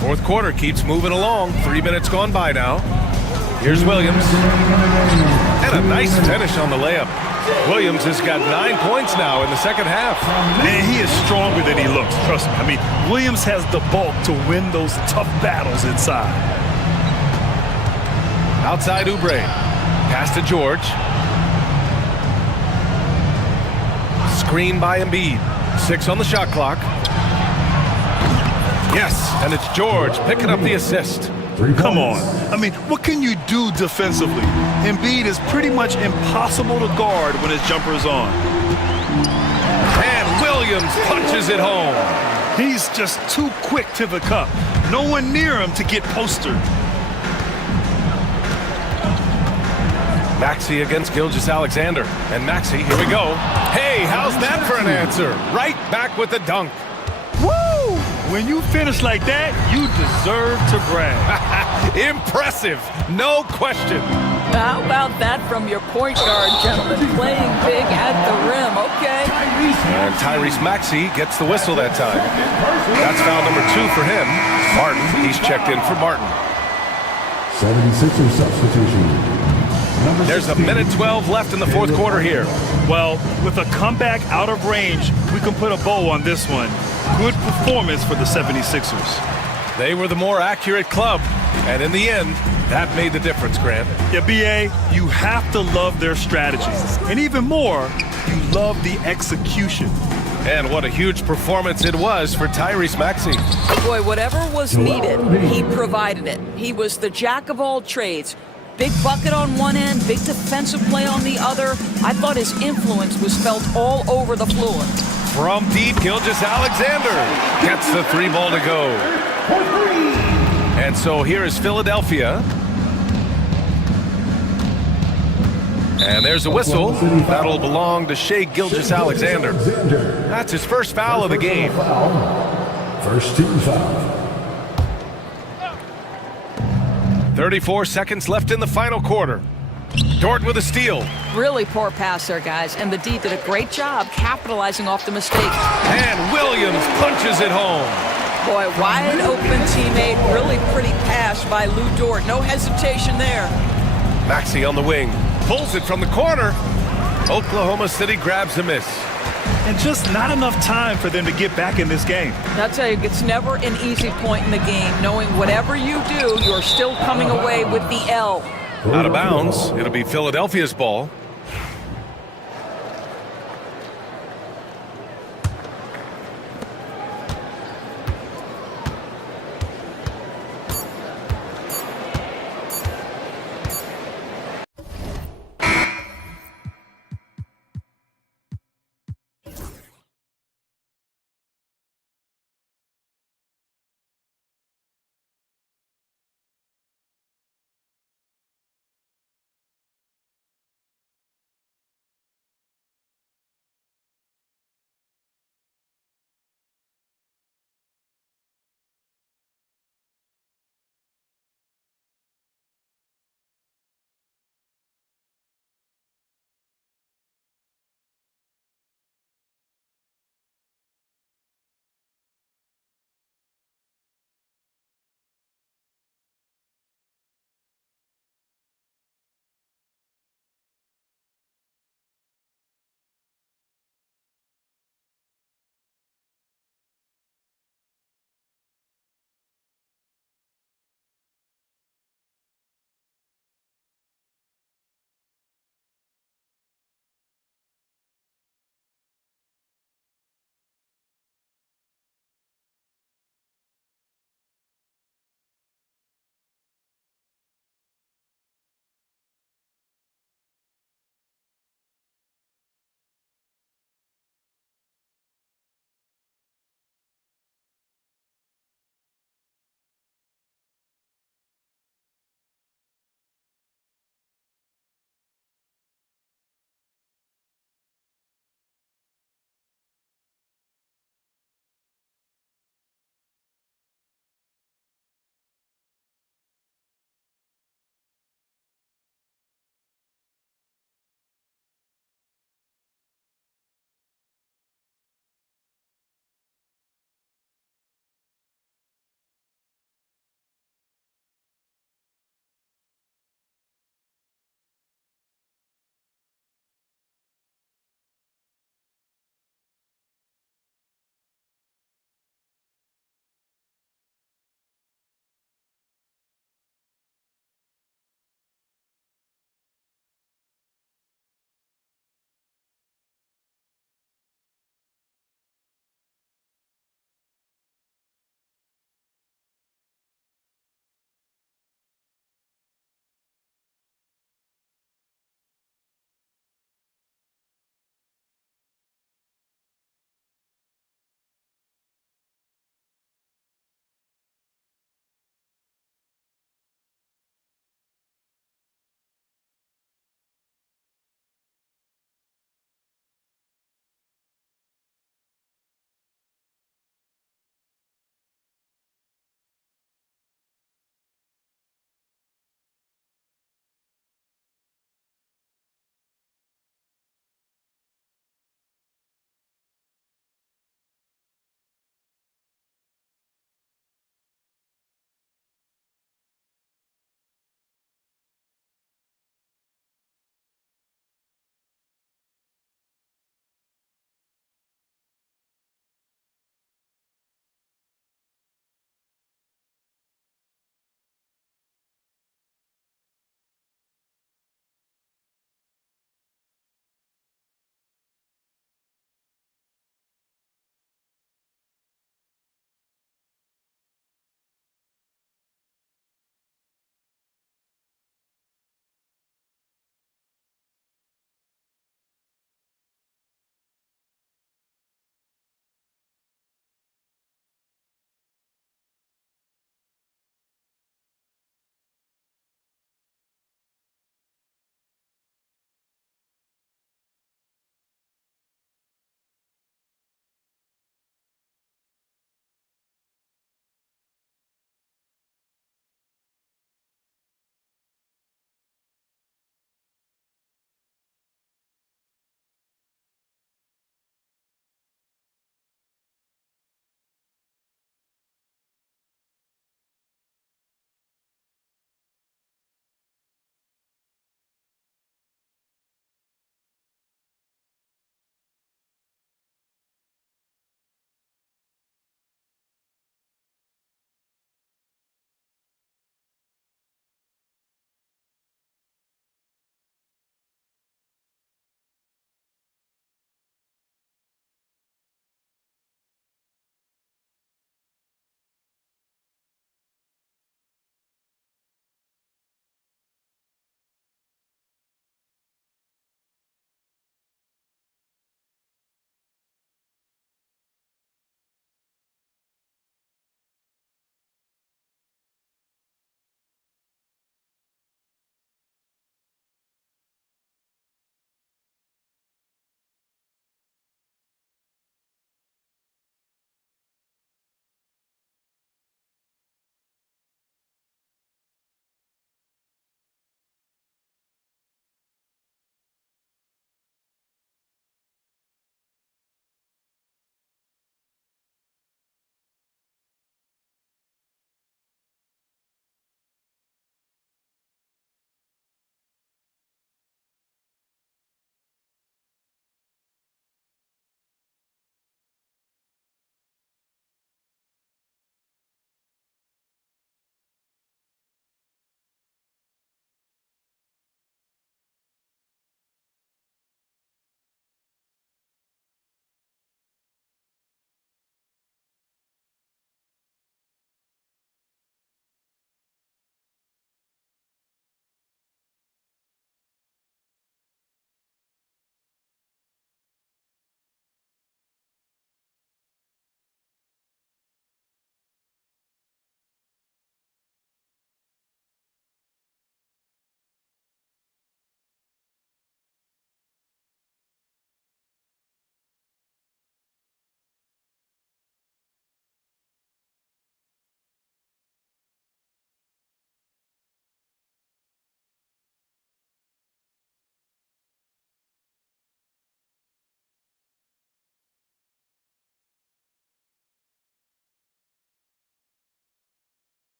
Fourth quarter keeps moving along. 3 minutes gone by now. Here's Williams. And a nice finish on the layup. Williams has got 9 points now in the second half. Man, he is stronger than he looks, trust me. I mean, Williams has the bulk to win those tough battles inside. Outside Oubre. Pass to George. Screen by Embiid. 6 on the shot clock. Yes, and it's George picking up the assist. Come on. I mean, what can you do defensively? Embiid is pretty much impossible to guard when his jumper is on. And Williams punches it home. He's just too quick to the cup. No one near him to get postered. Maxey against Gilgeous-Alexander. And Maxey, here we go. Hey, how's that for an answer? Right back with the dunk. Woo! When you finish like that, you deserve to brag. Impressive, no question. How about that from your point guard, gentlemen? Playing big at the rim, okay? And Tyrese Maxey gets the whistle that time. That's foul number 2 for him. Martin, he's checked in for Martin. 76er substitution. There's a minute 12 left in the fourth quarter here. Well, with a comeback out of range, we can put a bow on this one. Good performance for the 76ers. They were the more accurate club, and in the end, that made the difference, Grant. Yeah, BA, you have to love their strategy. And even more, you love the execution. And what a huge performance it was for Tyrese Maxey. Boy, whatever was needed, he provided it. He was the jack of all trades. Big bucket on one end, big defensive play on the other. I thought his influence was felt all over the floor. From deep, Gilgeous-Alexander gets the 3 ball to go. And so here is Philadelphia. And there's a whistle. That'll belong to Shai Gilgeous-Alexander. That's his first foul of the game. First team foul. 34 seconds left in the final quarter. Dort with a steal. Really poor pass there, guys. And the D did a great job capitalizing off the mistake. And Williams punches it home. Boy, wide open teammate. Really pretty pass by Lou Dort. No hesitation there. Maxey on the wing. Pulls it from the corner. Oklahoma City grabs a miss. And just not enough time for them to get back in this game. I'll tell you, it's never an easy point in the game, knowing whatever you do, you're still coming away with the L. Out of bounds. It'll be Philadelphia's ball.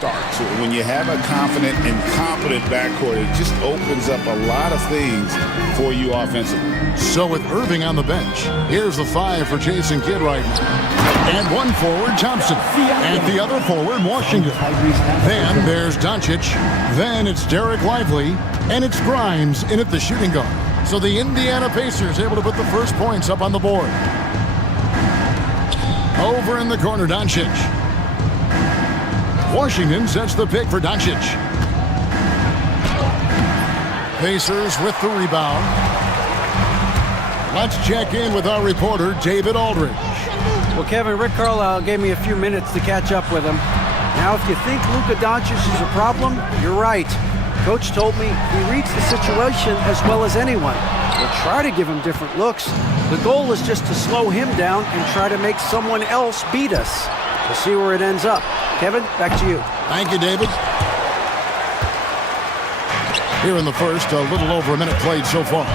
So when you have a confident and competent backcourt, it just opens up a lot of things for you offensively. So with Irving on the bench, here's the 5 for Jason Kidd right now. And one forward, Thompson. And the other forward, Washington. Then there's Doncic. Then it's Derek Lively. And it's Grimes in at the shooting guard. So the Indiana Pacers able to put the first points up on the board. Over in the corner, Doncic. Washington sets the pick for Doncic. Pacers with the rebound. Let's check in with our reporter, David Aldridge. Well, Kevin, Rick Carlisle gave me a few minutes to catch up with him. Now, if you think Luka Doncic is a problem, you're right. Coach told me he reads the situation as well as anyone. We'll try to give him different looks. The goal is just to slow him down and try to make someone else beat us. We'll see where it ends up. Kevin, back to you. Thank you, David. Here in the first, a little over a minute played so far.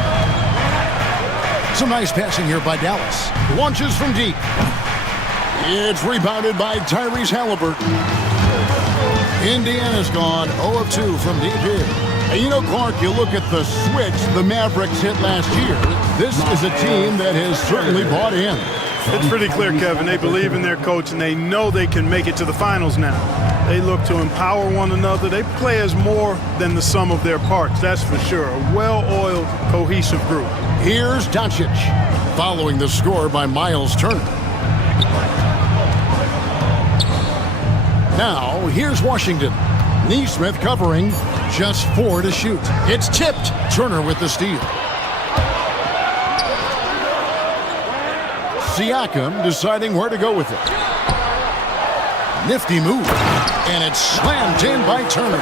Some nice passing here by Dallas. Launches from deep. It's rebounded by Tyrese Halliburton. Indiana's gone 0 of 2 from deep here. And you know, Clark, you look at the switch the Mavericks hit last year. This is a team that has certainly bought in. It's pretty clear, Kevin. They believe in their coach, and they know they can make it to the finals now. They look to empower one another. They play as more than the sum of their parts, that's for sure. A well-oiled, cohesive group. Here's Doncic, following the score by Miles Turner. Now, here's Washington. Neesmith covering, just 4 to shoot. It's tipped. Turner with the steal. Siakam deciding where to go with it. Nifty move. And it's slammed in by Turner.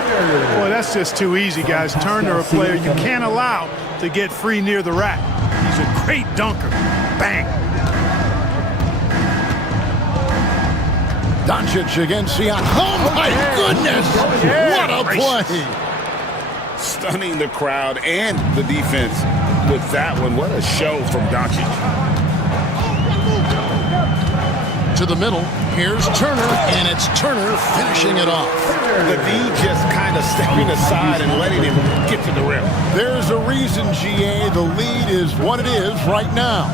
Boy, that's just too easy, guys. Turner, a player you can't allow to get free near the rack. He's a great dunker. Bang. Doncic against Siakam. Oh, my goodness. What a play. Stunning the crowd and the defense with that one. What a show from Doncic. To the middle, here's Turner, and it's Turner finishing it off. The D just kind of stepping aside and letting him get to the rim. There's a reason, GA, the lead is what it is right now.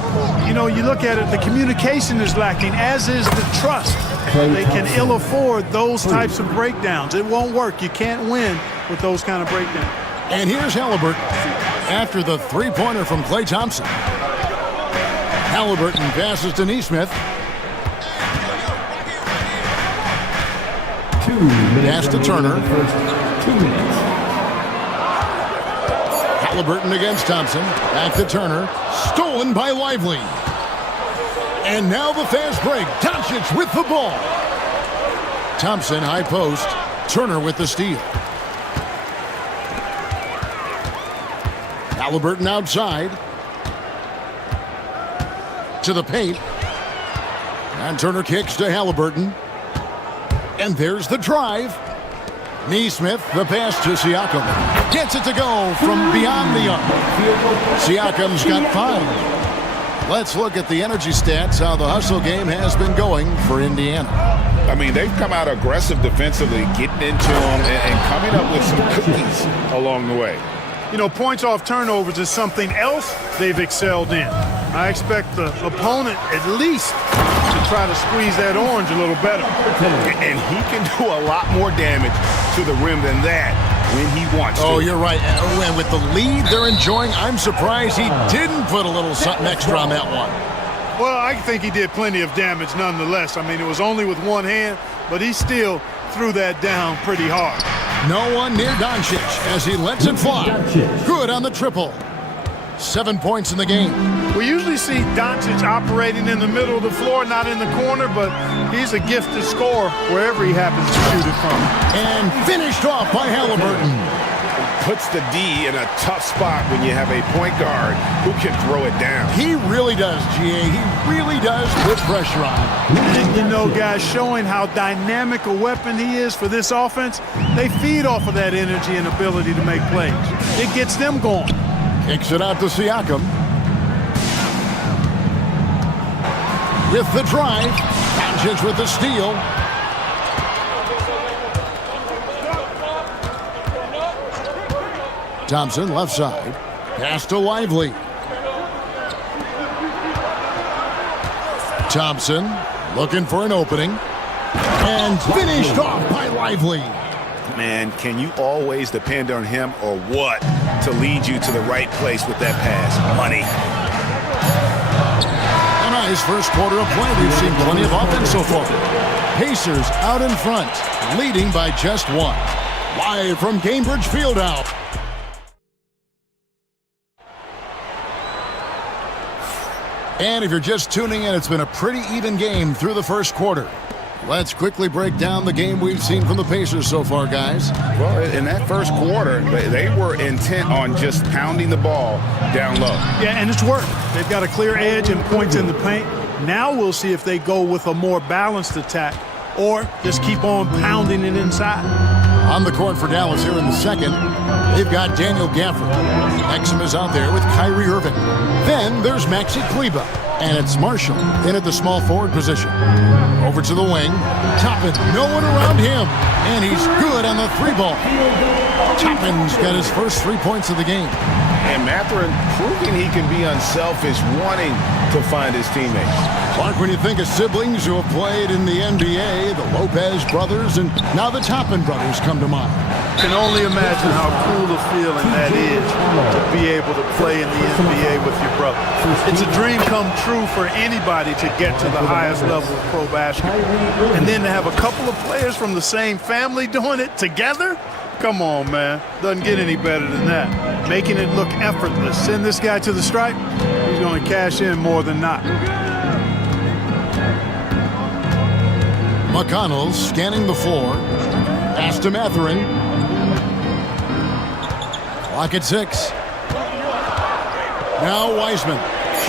You know, you look at it, the communication is lacking, as is the trust. They can ill afford those types of breakdowns. It won't work. You can't win with those kind of breakdowns. And here's Halliburton after the three-pointer from Klay Thompson. Halliburton passes to Neesmith. Pass to Turner. 2 minutes. Halliburton against Thompson. Back to Turner. Stolen by Lively. And now the fast break. Doncic with the ball. Thompson, high post. Turner with the steal. Halliburton outside. To the paint. And Turner kicks to Halliburton. And there's the drive. Neesmith, the pass to Siakam. Gets it to go from beyond the arc. Siakam's got 5. Let's look at the energy stats, how the hustle game has been going for Indiana. I mean, they've come out aggressive defensively, getting into them and coming up with some cookies along the way. You know, points off turnovers is something else they've excelled in. I expect the opponent at least to try to squeeze that orange a little better. And he can do a lot more damage to the rim than that when he wants to. Oh, you're right. And with the lead they're enjoying, I'm surprised he didn't put a little something extra on that one. Well, I think he did plenty of damage nonetheless. I mean, it was only with one hand, but he still threw that down pretty hard. No one near Doncic as he lets it fly. Good on the triple. 7 points in the game. We usually see Doncic operating in the middle of the floor, not in the corner, but he's a gifted scorer wherever he happens to shoot it from. And finished off by Halliburton. Puts the D in a tough spot when you have a point guard who can throw it down. He really does, GA. He really does put pressure on him. And you know, guys, showing how dynamic a weapon he is for this offense, they feed off of that energy and ability to make plays. It gets them going. Kicks it out to Siakam. With the drive. Doncic with the steal. Thompson, left side. Pass to Lively. Thompson looking for an opening. And finished off by Lively. Man, can you always depend on him or what to lead you to the right place with that pass? Money. A nice first quarter of play. We've seen plenty of offense so far. Pacers out in front, leading by just one. Live from Cambridge Fieldhouse. And if you're just tuning in, it's been a pretty even game through the first quarter. Let's quickly break down the game we've seen from the Pacers so far, guys. Well, in that first quarter, they were intent on just pounding the ball down low. Yeah, and it's worked. They've got a clear edge and points in the paint. Now we'll see if they go with a more balanced attack or just keep on pounding it inside. On the court for Dallas here in the second, they've got Daniel Gafford. Exum is out there with Kyrie Irving. Then there's Maxi Kleber. And it's Marshall in at the small forward position. Over to the wing. Toppin, no one around him. And he's good on the three ball. Toppin's got his first 3 points of the game. And Mathurin proving he can be unselfish, wanting to find his teammates. Clark, when you think of siblings who have played in the NBA, the Lopez brothers, and now the Toppin brothers come to mind. Can only imagine how cool a feeling that is to be able to play in the NBA with your brother. It's a dream come true for anybody to get to the highest level of pro basketball. And then to have a couple of players from the same family doing it together? Come on, man. Doesn't get any better than that. Making it look effortless. Send this guy to the stripe, he's going to cash in more than not. McConnell scanning the floor. Pass to Mathurin. Clock at 6. Now Wiseman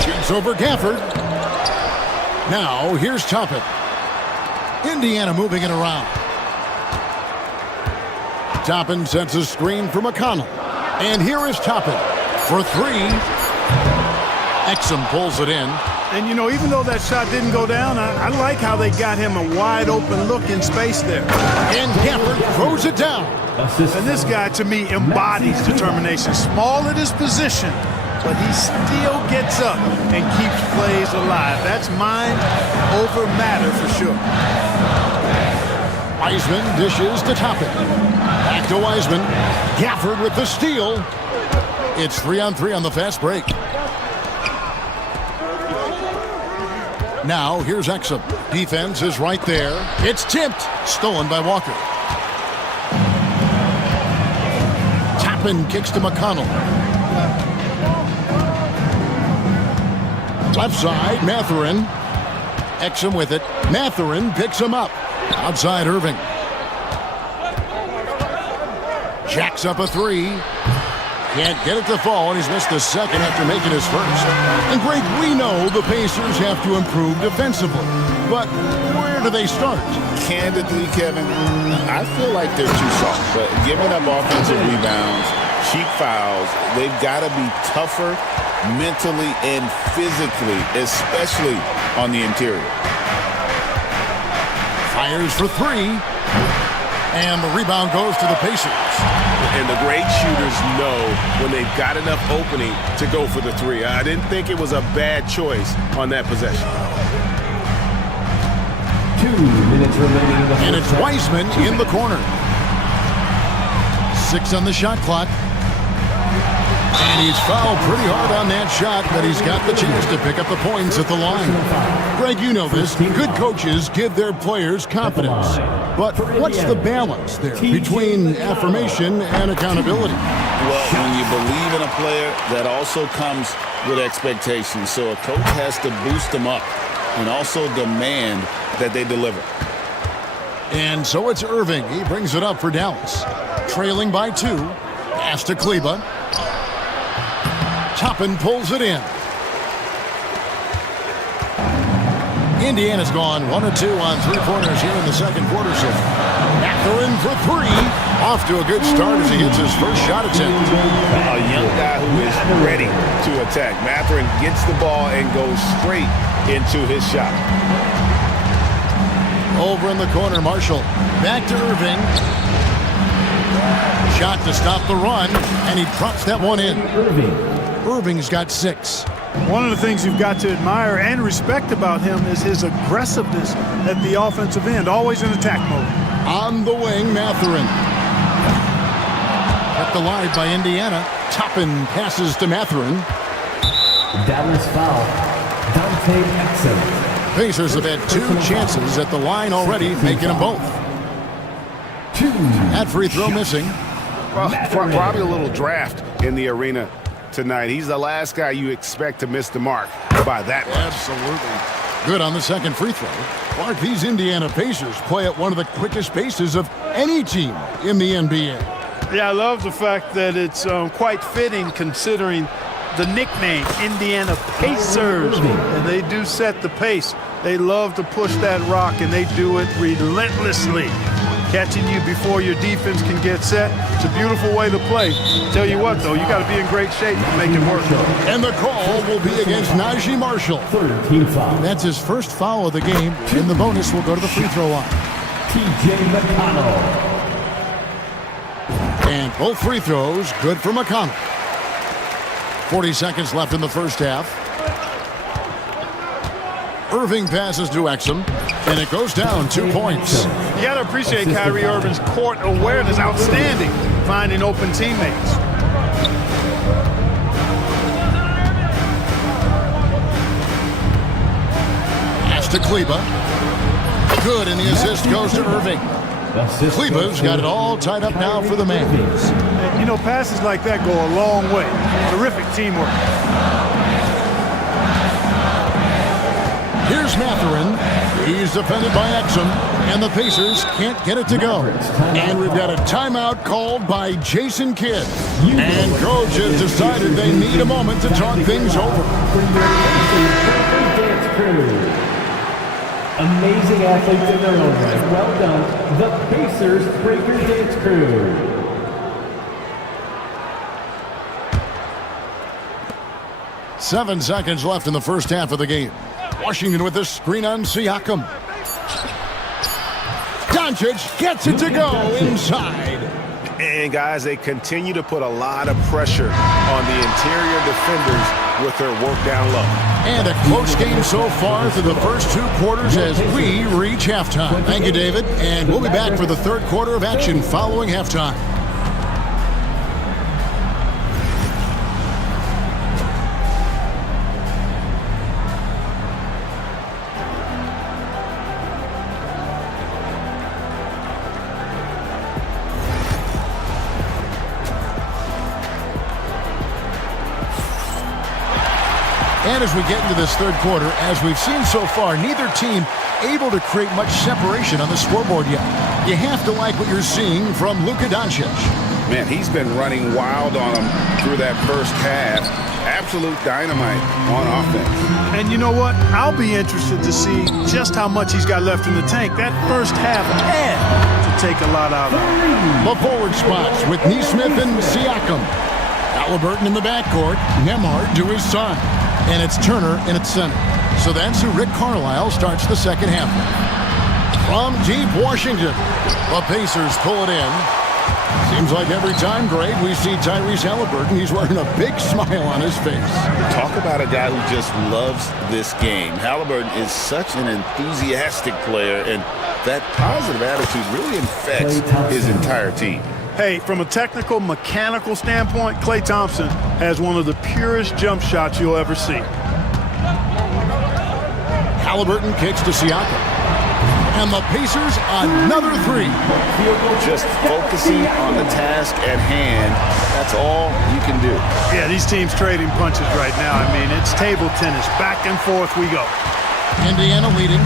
shoots over Gafford. Now here's Toppin. Indiana moving it around. Toppin sets a screen for McConnell. And here is Toppin for 3. Exum pulls it in. And, you know, even though that shot didn't go down, I like how they got him a wide open look in space there. And Gafford throws it down. And this guy, to me, embodies determination. Small at his position, but he still gets up and keeps plays alive. That's mind over matter for sure. Wiseman dishes to Toppin. Back to Wiseman. Gafford with the steal. It's 3-on-3 on the fast break. Now here's Exum. Defense is right there. It's tipped. Stolen by Walker. Toppin kicks to McConnell. Left side, Mathurin. Exum with it. Mathurin picks him up. Outside Irving. Jacks up a 3. Can't get it to fall, and he's missed the second after making his first. And Greg, we know the Pacers have to improve defensively. But where do they start? Candidly, Kevin, I feel like they're too soft. But giving up offensive rebounds, cheap fouls, they've got to be tougher mentally and physically, especially on the interior. Fires for 3. And the rebound goes to the Pacers. And the great shooters know when they've got enough opening to go for the 3. I didn't think it was a bad choice on that possession. 2 minutes remaining in the And it's Wiseman in the corner. 6 on the shot clock. And he's fouled pretty hard on that shot, but he's got the chance to pick up the points at the line. Greg, you know this. Good coaches give their players confidence. But what's the balance there between affirmation and accountability? Well, when you believe in a player, that also comes with expectations. So a coach has to boost them up and also demand that they deliver. And so it's Irving. He brings it up for Dallas. Trailing by 2. Pass to Kleber. Toppin pulls it in. Indiana's gone 1 or 2 on 3-pointers here in the second quarter so far. Mathurin for 3. Off to a good start as he hits his first shot attempt. A young guy who is ready to attack. Mathurin gets the ball and goes straight into his shot. Over in the corner, Marshall. Back to Irving. Shot to stop the run, and he drops that one in. Irving's got 6. One of the things you've got to admire and respect about him is his aggressiveness at the offensive end, always in attack mode. On the wing, Mathurin. Kept alive by Indiana. Toppin passes to Mathurin. Dallas foul. Dante Exum. Pacers have had 2 chances at the line already, making them both. That free throw missing. Well, probably a little draft in the arena tonight. He's the last guy you expect to miss the mark by that much. Absolutely. Good on the second free throw. Clark, these Indiana Pacers play at one of the quickest paces of any team in the NBA. Yeah, I love the fact that it's quite fitting considering the nickname, Indiana Pacers. And they do set the pace. They love to push that rock, and they do it relentlessly. Catching you before your defense can get set. It's a beautiful way to play. Tell you what, though, you got to be in great shape to make it work. And the call will be against Najee Marshall. That's his first foul of the game, and the bonus will go to the free throw line. TJ McConnell. And both free throws good for McConnell. 40 seconds left in the first half. Irving passes to Exum, and it goes down 2 points. You got to appreciate Kyrie Irving's court awareness, outstanding, finding open teammates. Pass to Kleba. Good, and the assist goes to Irving. Kleba's got it all tied up now for the man. And, you know, passes like that go a long way. Terrific teamwork. Here's Mathurin. He's defended by Exum, and the Pacers can't get it to go. And we've got a timeout called by Jason Kidd. And coach has decided they need a moment to talk things over. Amazing athletes in their own right. Well done, the Pacers Breaker Dance Crew. Seven seconds left in the first half of the game. Washington with the screen on Siakam. Doncic gets it to go inside. And guys, they continue to put a lot of pressure on the interior defenders with their work down low. And a close game so far through the first 2 quarters as we reach halftime. Thank you, David. And we'll be back for the third quarter of action following halftime. And as we get into this third quarter, as we've seen so far, neither team able to create much separation on the scoreboard yet. You have to like what you're seeing from Luka Doncic. Man, he's been running wild on them through that first half. Absolute dynamite on offense. And you know what? I'll be interested to see just how much he's got left in the tank. That first half had to take a lot out of him. The forward spots with Neesmith and Siakam. Halliburton in the backcourt. Nembhard to his son. And it's Turner in its center. So that's who Rick Carlisle starts the second half with. From deep Washington, the Pacers pull it in. Seems like every time, Greg, we see Tyrese Halliburton, he's wearing a big smile on his face. Talk about a guy who just loves this game. Halliburton is such an enthusiastic player, and that positive attitude really infects his entire team. Hey, from a technical, mechanical standpoint, Klay Thompson has one of the purest jump shots you'll ever see. Halliburton kicks to Siakam. And the Pacers, another three. Just focusing on the task at hand, that's all you can do. Yeah, these teams trading punches right now. I mean, it's table tennis. Back and forth we go. Indiana leading.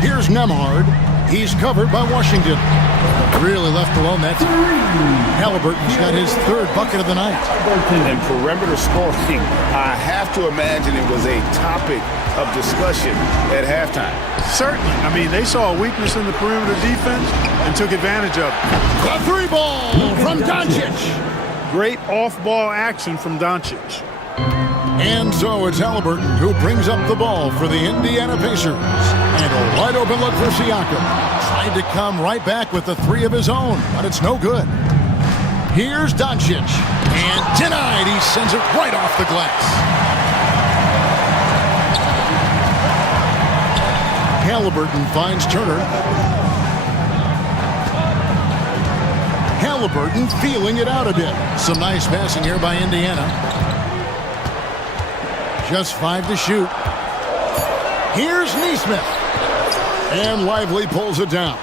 Here's Nembhard. He's covered by Washington. Really left alone that time. Halliburton's got his third bucket of the night. And perimeter scoring, I have to imagine it was a topic of discussion at halftime. Certainly. I mean, they saw a weakness in the perimeter defense and took advantage of it. The three ball from Doncic. Great off-ball action from Doncic. And so it's Halliburton who brings up the ball for the Indiana Pacers. And a wide open look for Siakam. Tried to come right back with the three of his own, but it's no good. Here's Doncic. And denied. He sends it right off the glass. Halliburton finds Turner. Halliburton feeling it out a bit. Some nice passing here by Indiana. Just 5 to shoot. Here's Neesmith. And Lively pulls it down.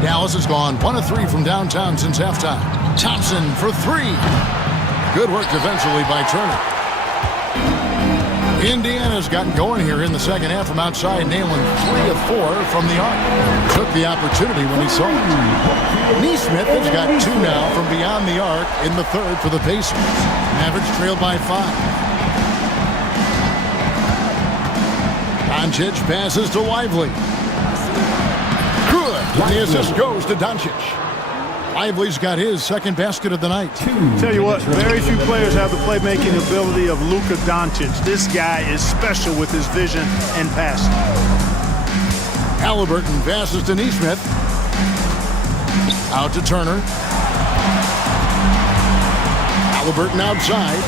Dallas has gone 1 of 3 from downtown since halftime. Thompson for 3. Good work defensively by Turner. Indiana's gotten going here in the second half from outside, nailing 3 of 4 from the arc. Took the opportunity when he saw it. Neesmith has got 2 now from beyond the arc in the third for the Pacers. Mavericks trailed by 5. Doncic passes to Lively. Good. And the assist goes to Doncic. Lively's got his second basket of the night. Tell you what, very few players have the playmaking ability of Luka Doncic. This guy is special with his vision and passing. Halliburton passes to Neesmith. Out to Turner. Halliburton outside.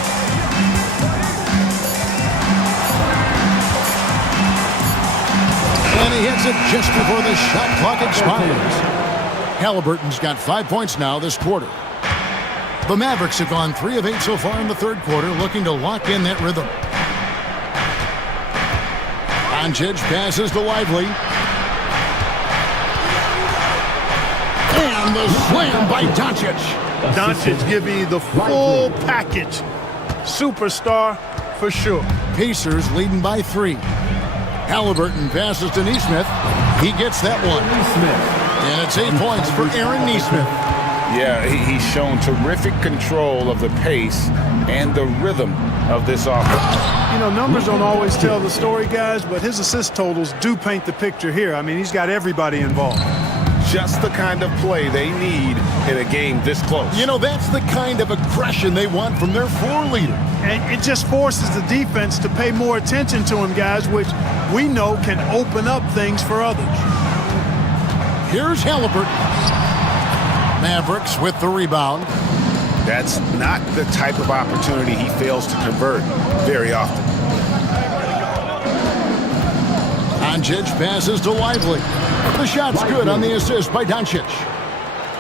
And he hits it just before the shot clock expires. Halliburton's got 5 points now this quarter. The Mavericks have gone 3 of 8 so far in the third quarter, looking to lock in that rhythm. Doncic passes to Lively. And the slam by Doncic. Doncic giving you the full package. Superstar for sure. Pacers leading by 3. Halliburton passes to Neesmith. He gets that one. And it's 8 points for Aaron Neesmith. Yeah, he's shown terrific control of the pace and the rhythm of this offense. You know, numbers don't always tell the story, guys, but his assist totals do paint the picture here. I mean, he's got everybody involved. Just the kind of play they need in a game this close. You know, that's the kind of aggression they want from their floor leader. And it just forces the defense to pay more attention to him, guys, which we know can open up things for others. Here's Halliburton. Mavericks with the rebound. That's not the type of opportunity he fails to convert very often. Doncic passes to Lively. The shot's good on the assist by Doncic.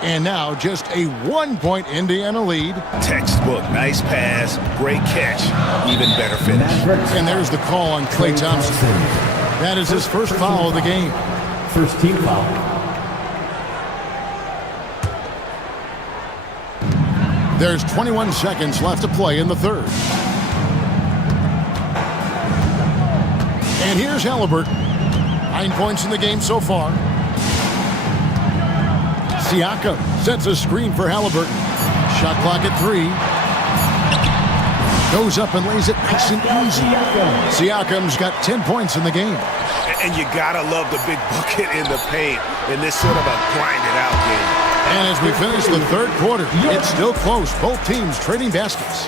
And now just a 1-point Indiana lead. Textbook, nice pass, great catch, even better finish. And there's the call on Klay Thompson. That is his first foul of the game. First team foul. There's 21 seconds left to play in the third. And here's Halliburton. 9 points in the game so far. Siakam sets a screen for Halliburton. Shot clock at 3. Goes up and lays it nice and easy. Siakam's got 10 points in the game. And you gotta love the big bucket in the paint in this sort of a grind-it-out game. And as we finish the third quarter, it's still close. Both teams trading baskets.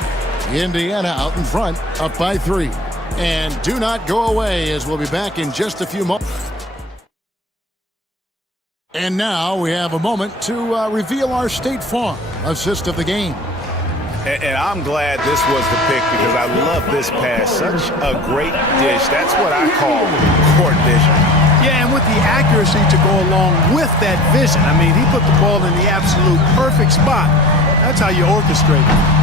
Indiana out in front, up by 3. And do not go away, as we'll be back in just a few moments. And now we have a moment to reveal our State Farm assist of the game. And I'm glad this was the pick because I love this pass. Such a great dish. That's what I call court vision. Yeah, and with the accuracy to go along with that vision. I mean, he put the ball in the absolute perfect spot. That's how you orchestrate it.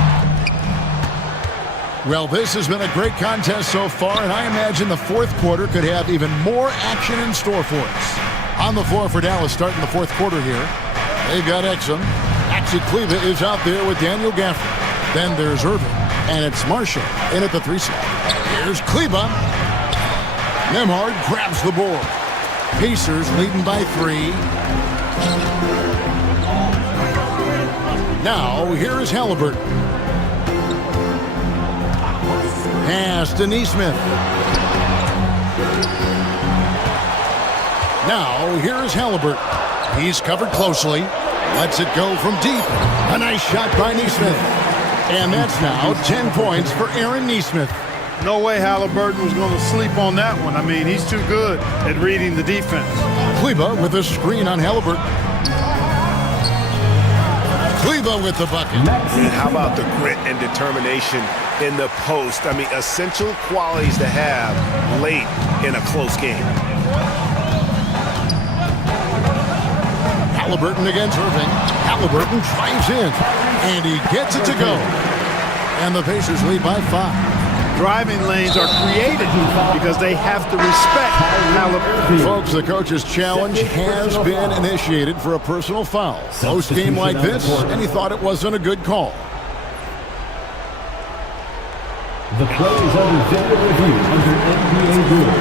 Well, this has been a great contest so far, and I imagine the fourth quarter could have even more action in store for us. On the floor for Dallas starting the fourth quarter here. They've got Exum. Axel Kleba is out there with Daniel Gafford. Then there's Irvin, and it's Marshall in at the 3 slot. Here's Kleba. Nembhard grabs the board. Pacers leading by 3. Now, here is Halliburton. Pass to Neesmith. Now, here is Halliburton. He's covered closely. Lets it go from deep. A nice shot by Neesmith. And that's now 10 points for Aaron Neesmith. No way Halliburton was going to sleep on that one. I mean, he's too good at reading the defense. Kleba with a screen on Halliburton. Kleba with the bucket. And how about the grit and determination in the post? I mean, essential qualities to have late in a close game. Halliburton against Irving. Halliburton drives in, and he gets it to go. And the Pacers lead by 5. Driving lanes are created because they have to respect Halliburton. Folks, the coach's challenge has been initiated for a personal foul. Close game like this, and he thought it wasn't a good call. The play is under video review under NBA rules.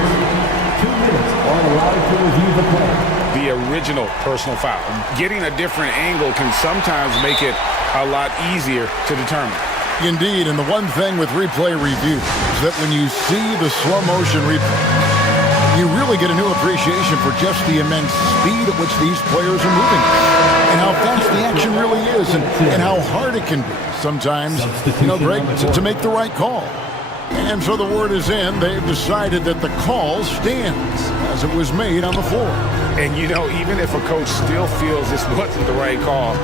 2 minutes are allowed to review the play. The original personal foul. Getting a different angle can sometimes make it a lot easier to determine. Indeed, and the one thing with replay review is that when you see the slow motion replay, you really get a new appreciation for just the immense speed at which these players are moving and how fast the action really is and how hard it can be sometimes, Greg, to make the right call. And so the word is in. They've decided that the call stands as it was made on the floor. And, even if a coach still feels this wasn't the right call,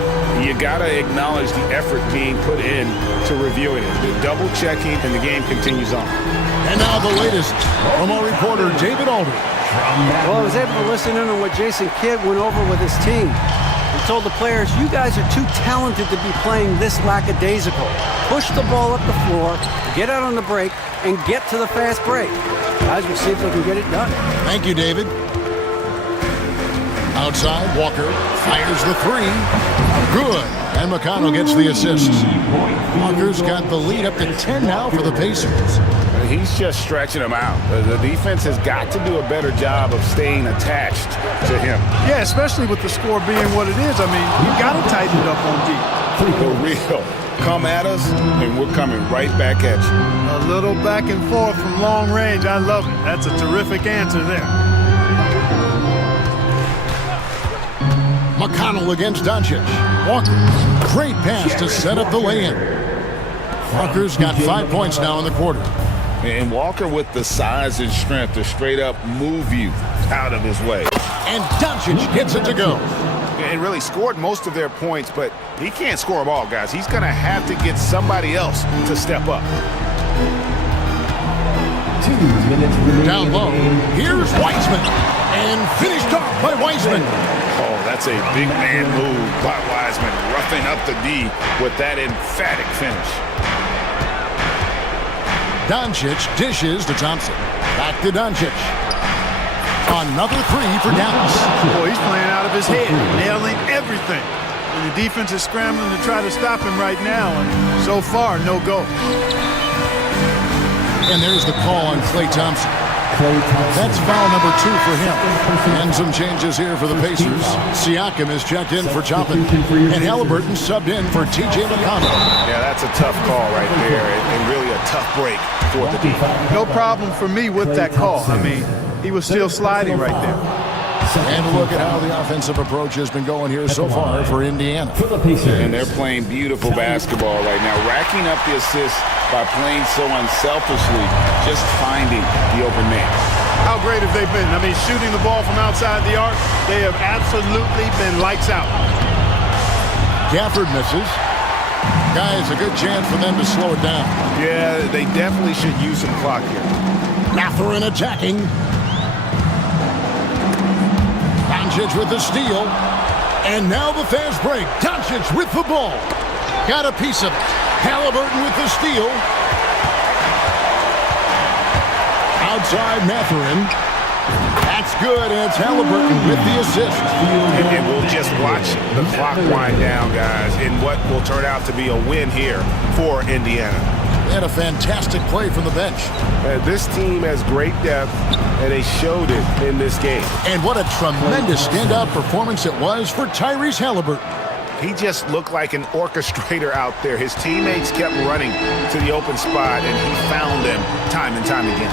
you got to acknowledge the effort being put in to reviewing it. The double checking, and the game continues on. And now the latest from our reporter, David Aldridge. Well, I was able to listen in on what Jason Kidd went over with his team. He told the players, you guys are too talented to be playing this lackadaisical. Push the ball up the floor, get out on the break, and get to the fast break. Guys, we'll see if they can get it done. Thank you, David. Outside, Walker fires the 3. Good. And McConnell gets the assist. Walker's got the lead up to 10 now for the Pacers. He's just stretching them out. The defense has got to do a better job of staying attached to him. Yeah, especially with the score being what it is. I mean, you got to tighten it up on deep. For real. Come at us, and we're coming right back at you. A little back and forth from long range. I love it. That's a terrific answer there. McConnell against Doncic. Walker, great pass to set up the lay-in. Walker's got 5 points now in the quarter. And Walker with the size and strength to straight up move you out of his way. And Doncic gets it to go. And really scored most of their points, but he can't score them all, guys. He's going to have to get somebody else to step up. 2 minutes remaining. Down low, here's Wiseman. And finished off by Wiseman. Oh, that's a big man move by Wiseman, roughing up the D with that emphatic finish. Doncic dishes to Thompson. Back to Doncic. Another 3 for Dallas. Boy, he's playing out of his head, nailing everything. And the defense is scrambling to try to stop him right now, and so far, no go. And there's the call on Klay Thompson. That's foul number 2 for him. And some changes here for the Pacers. Siakam is checked in for Toppin. And Halliburton subbed in for T.J. McConnell. Yeah, that's a tough call right there, and really a tough break for the defense. No problem for me with that call. I mean, he was still sliding right there. And look at how the offensive approach has been going here so far for Indiana. And they're playing beautiful basketball right now, racking up the assists by playing so unselfishly, just finding the open man. How great have they been? I mean, shooting the ball from outside the arc, they have absolutely been lights out. Gafford misses. Guys, a good chance for them to slow it down. Yeah, they definitely should use some clock here. Mathurin attacking. Doncic with the steal. And now the fast break. Doncic with the ball. Got a piece of it. Halliburton with the steal. Outside Mathurin. That's good, and it's Halliburton with the assist. And we'll just watch the clock wind down, guys, in what will turn out to be a win here for Indiana. They had a fantastic play from the bench. This team has great depth, and they showed it in this game. And what a tremendous standout performance it was for Tyrese Halliburton. He just looked like an orchestrator out there. His teammates kept running to the open spot, and he found them time and time again.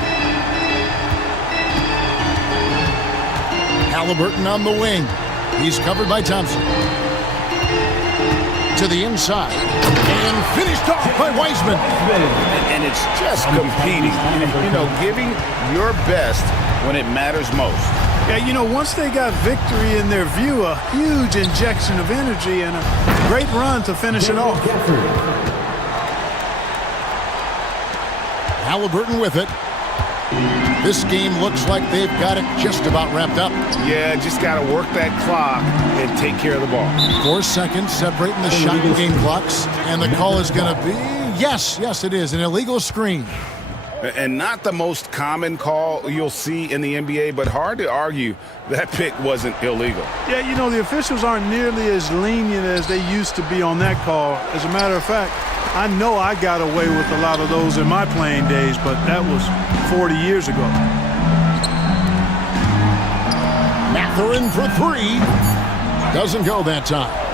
Halliburton on the wing. He's covered by Thompson. to the inside. And finished off by Wiseman. And it's just competing, giving your best when it matters most. Yeah, once they got victory in their view, a huge injection of energy and a great run to finish it off. Halliburton with it. This game looks like they've got it just about wrapped up. Yeah, just got to work that clock and take care of the ball. 4 seconds separating the shot and game clocks. And the call is going to be, yes, it is, an illegal screen. And not the most common call you'll see in the NBA, but hard to argue that pick wasn't illegal. Yeah, the officials aren't nearly as lenient as they used to be on that call. As a matter of fact, I know I got away with a lot of those in my playing days, but that was 40 years ago. Mathurin for 3. Doesn't go that time.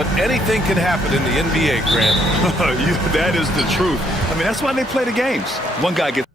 but anything can happen in the NBA, Grant. That is the truth. I mean, that's why they play the games. One guy gets...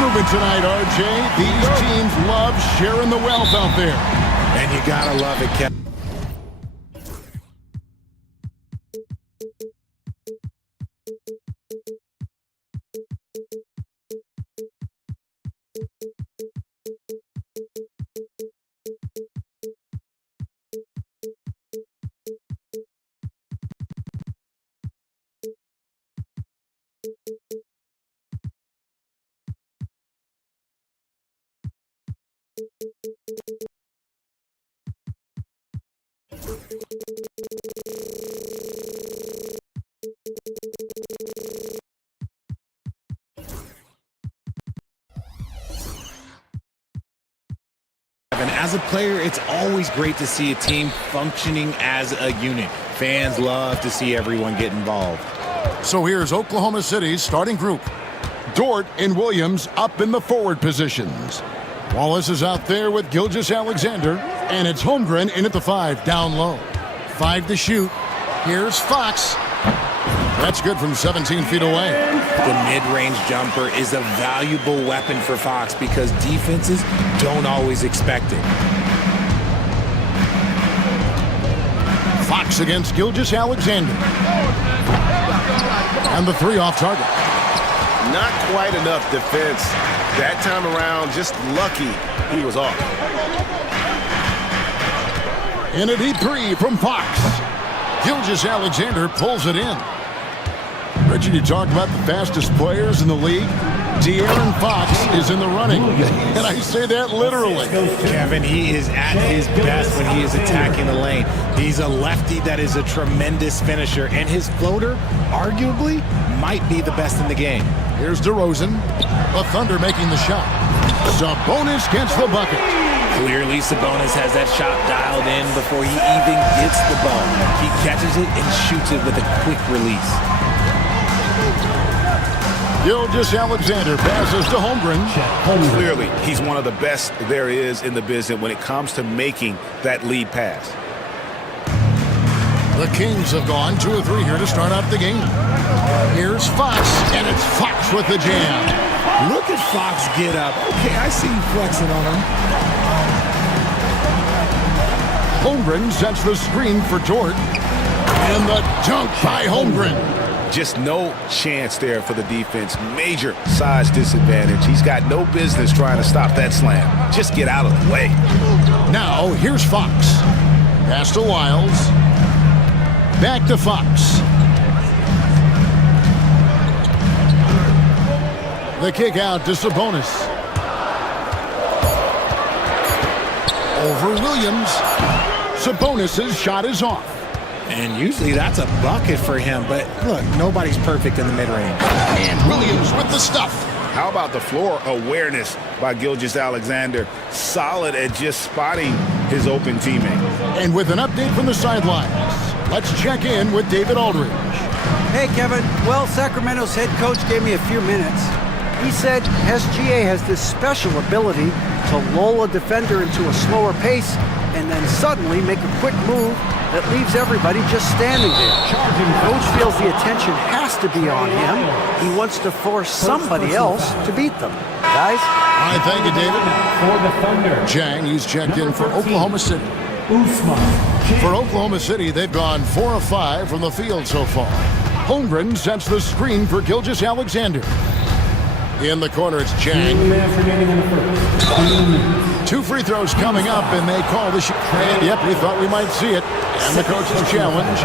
Moving tonight, RJ. These teams love sharing the wealth out there. And you gotta love it, Kevin. And as a player, it's always great to see a team functioning as a unit. Fans love to see everyone get involved. So here's Oklahoma City's starting group. Dort and Williams up in the forward positions. Wallace is out there with Gilgeous-Alexander, and it's Holmgren in at the 5 down low. 5 to shoot. Here's Fox. That's good from 17 feet away. The mid-range jumper is a valuable weapon for Fox because defenses don't always expect it. Fox against Gilgeous-Alexander. And the 3 off target. Not quite enough defense. That time around, just lucky he was off. In a deep 3 from Fox. Gilgeous-Alexander pulls it in. Richard, you talk about the fastest players in the league. De'Aaron Fox is in the running, and I say that literally. Kevin, he is at his best when he is attacking the lane. He's a lefty that is a tremendous finisher, and his floater, arguably, might be the best in the game. Here's DeRozan. The Thunder making the shot. Sabonis gets the bucket. Clearly, Sabonis has that shot dialed in before he even gets the ball. He catches it and shoots it with a quick release. Gilgeous-Alexander passes to Holmgren. Clearly, he's one of the best there is in the business when it comes to making that lead pass. The Kings have gone 2 of 3 here to start out the game. Here's Fox, and it's Fox with the jam. Look at Fox get up. Okay, I see you flexing on him. Holmgren sets the screen for Dort. And the dunk by Holmgren. Just no chance there for the defense. Major size disadvantage. He's got no business trying to stop that slam. Just get out of the way. Now, here's Fox. Pass to Wiles. Back to Fox. The kick out to Sabonis. Over Williams. Sabonis' shot is off. And usually that's a bucket for him, but look, nobody's perfect in the mid-range. And Williams with the stuff. How about the floor awareness by Gilgeous-Alexander? Solid at just spotting his open teammate. And with an update from the sidelines, let's check in with David Aldridge. Hey, Kevin. Well, Sacramento's head coach gave me a few minutes. He said SGA has this special ability to lull a defender into a slower pace and then suddenly make a quick move that leaves everybody just standing there. Coach feels the attention has to be on him. He wants to force somebody else to beat them. Guys? All right, thank you, David. For the Thunder, Jang, he's checked in for Oklahoma City. For Oklahoma City, they've gone 4 of 5 from the field so far. Holmgren sets the screen for Gilgeous-Alexander. In the corner, it's Jang. 2 minutes remaining in the first. 2 minutes. 2 free throws coming up, and they call the shot. And yep, we thought we might see it. And the coach's challenge.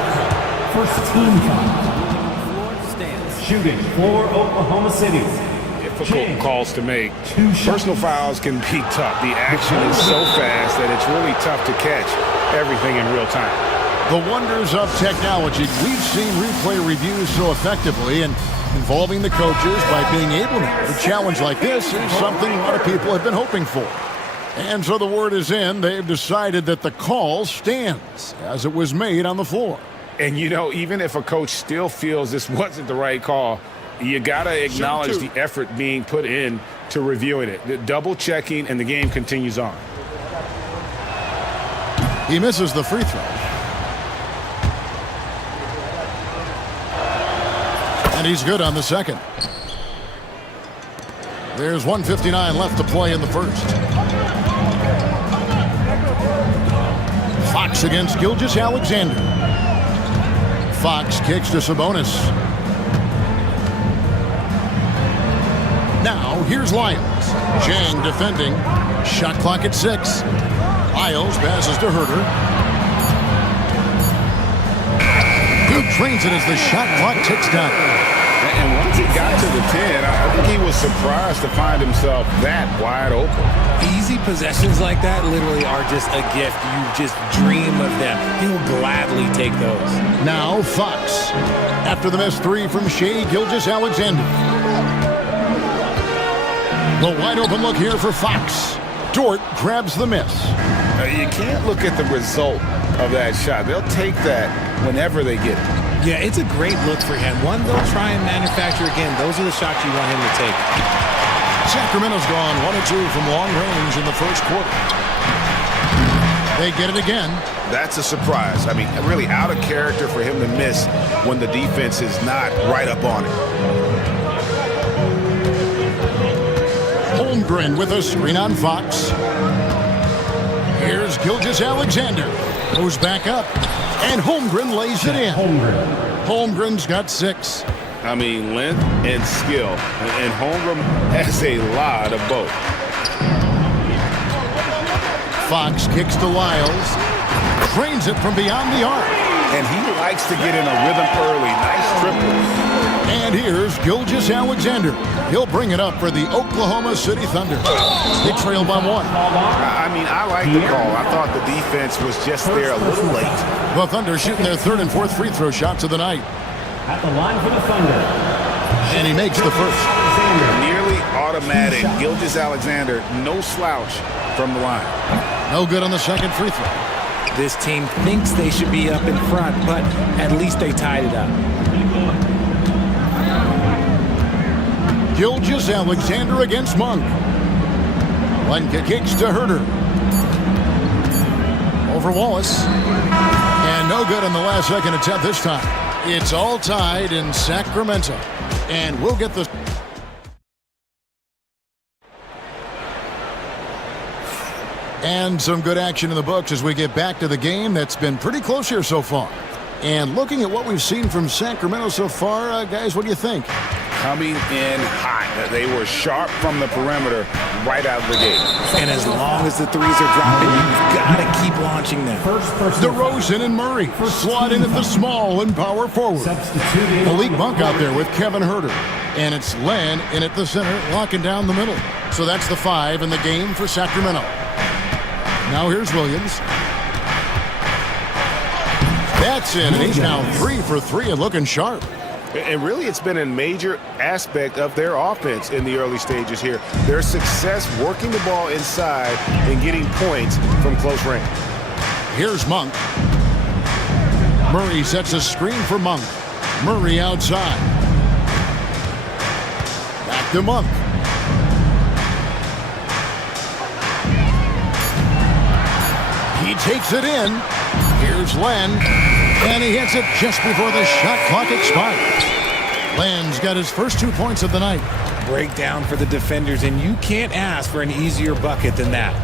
First team foul. Shooting for Oklahoma City. Difficult calls to make. Personal fouls can be tough. The action is so fast that it's really tough to catch everything in real time. The wonders of technology. We've seen replay reviews so effectively, and involving the coaches by being able to have a challenge like this is something a lot of people have been hoping for. And so the word is in. They've decided that the call stands as it was made on the floor. And, you know, even if a coach still feels this wasn't the right call, you got to acknowledge the effort being put in to reviewing it. The double checking, and the game continues on. He misses the free throw. And he's good on the second. There's 1:59 left to play in the first. Fox against Gilgeous-Alexander. Fox kicks to Sabonis. Now, here's Lyles. Jang defending. Shot clock at 6. Lyles passes to Herter. He trains it as the shot clock ticks down. And once he got to the 10, I think he was surprised to find himself that wide open. Easy possessions like that literally are just a gift. You just dream of them. He'll gladly take those. Now Fox. After the missed 3 from Shai Gilgeous-Alexander. The wide open look here for Fox. Dort grabs the miss. You can't look at the result of that shot. They'll take that whenever they get it. Yeah, it's a great look for him. One they'll try and manufacture again. Those are the shots you want him to take. Sacramento's gone 1 of 2 from long range in the first quarter. They get it again. That's a surprise. I mean, really out of character for him to miss when the defense is not right up on it. Holmgren with a screen on Fox. Here's Gilgeous-Alexander. Goes back up. And Holmgren lays it in. Holmgren's got 6. I mean, length and skill. And Holmgren has a lot of both. Fox kicks to Lyles. Trains it from beyond the arc. And he likes to get in a rhythm early. Nice triple. And here's Gilgeous-Alexander. He'll bring it up for the Oklahoma City Thunder. They trail by 1. I mean, I like the call. I thought the defense was just there a little late. The Thunder shooting their 3rd and 4th free throw shots of the night. At the line for the Thunder. And he makes the first. Nearly automatic. Gilgeous-Alexander, no slouch from the line. No good on the second free throw. This team thinks they should be up in front, but at least they tied it up. Gilgeous-Alexander against Monk. Lenka kicks to Herter. Over Wallace. And no good on the last second attempt this time. It's all tied in Sacramento. And we'll get the... And some good action in the books as we get back to the game that's been pretty close here so far. And looking at what we've seen from Sacramento so far, guys, what do you think? Coming in hot. They were sharp from the perimeter right out of the gate. And as long as the threes are dropping, you've got to keep launching them. DeRozan and Murray slotting at the small and power forward. Malik Monk out there with Kevin Herter. And it's Len in at the center, locking down the middle. So that's the 5 in the game for Sacramento. Now here's Williams. That's in, and he's now 3 for 3 and looking sharp. And really, it's been a major aspect of their offense in the early stages here. Their success working the ball inside and getting points from close range. Here's Monk. Murray sets a screen for Monk. Murray outside. Back to Monk. He takes it in. Here's Len. And he hits it just before the shot clock expires. Len's got his first 2 points of the night. Breakdown for the defenders, and you can't ask for an easier bucket than that.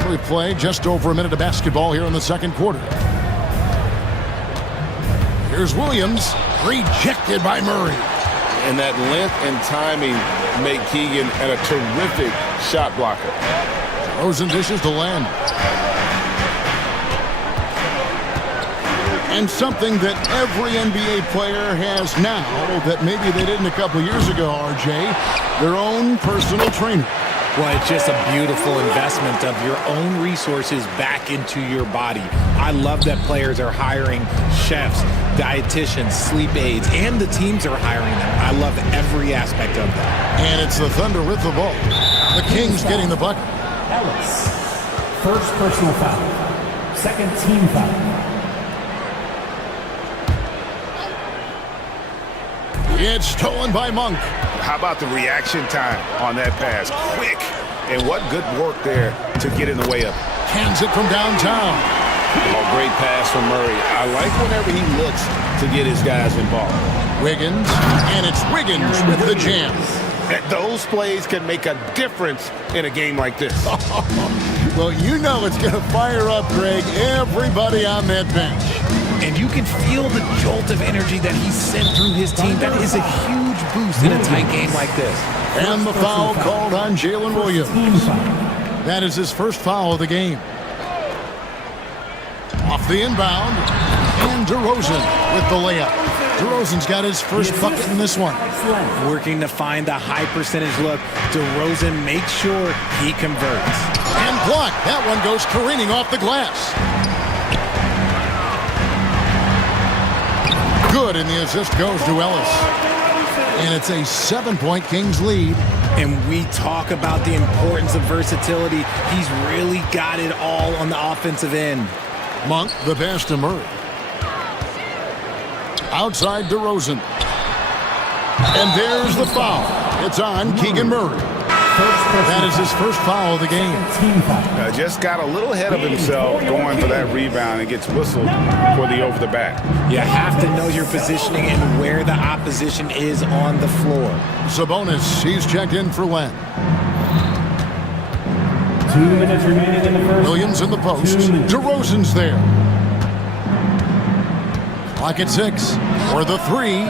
And we play just over a minute of basketball here in the second quarter. Here's Williams. Rejected by Murray. And that length and timing make Keegan a terrific shot blocker. Rosen dishes to Len. And something that every NBA player has now that maybe they didn't a couple years ago, RJ, their own personal trainer. Well, it's just a beautiful investment of your own resources back into your body. I love that players are hiring chefs, dietitians, sleep aides, and the teams are hiring them. I love every aspect of that. And it's the Thunder with the ball. The Kings getting the bucket. Ellis. First personal foul. Second team foul. It's stolen by Monk. How about the reaction time on that pass? Quick. And what good work there to get in the way of it. Hands it from downtown. Oh, great pass from Murray. I like whenever he looks to get his guys involved. Wiggins. And it's Wiggins with the jam. Those plays can make a difference in a game like this. Well, you know it's going to fire up, Greg, everybody on that bench. And you can feel the jolt of energy that he sent through his team. That is a huge boost in a tight game like this. And the foul called on Jalen Williams. That is his first foul of the game. Off the inbound. And DeRozan with the layup. DeRozan's got his first bucket in this one. Working to find the high percentage look. DeRozan makes sure he converts. And blocked. That one goes careening off the glass. Good, and the assist goes to Ellis. And it's a 7-point Kings lead. And we talk about the importance of versatility. He's really got it all on the offensive end. Monk, the pass to Murray. Outside DeRozan. And there's the foul. It's on Keegan Murray. That is his first foul of the game. Just got a little ahead of himself going for that rebound and gets whistled for the over the back. You have to know your positioning and where the opposition is on the floor. Sabonis, he's checked in for Len. 2 minutes remaining in the first. Williams in the post. DeRozan's there. Clock at 6 for the 3.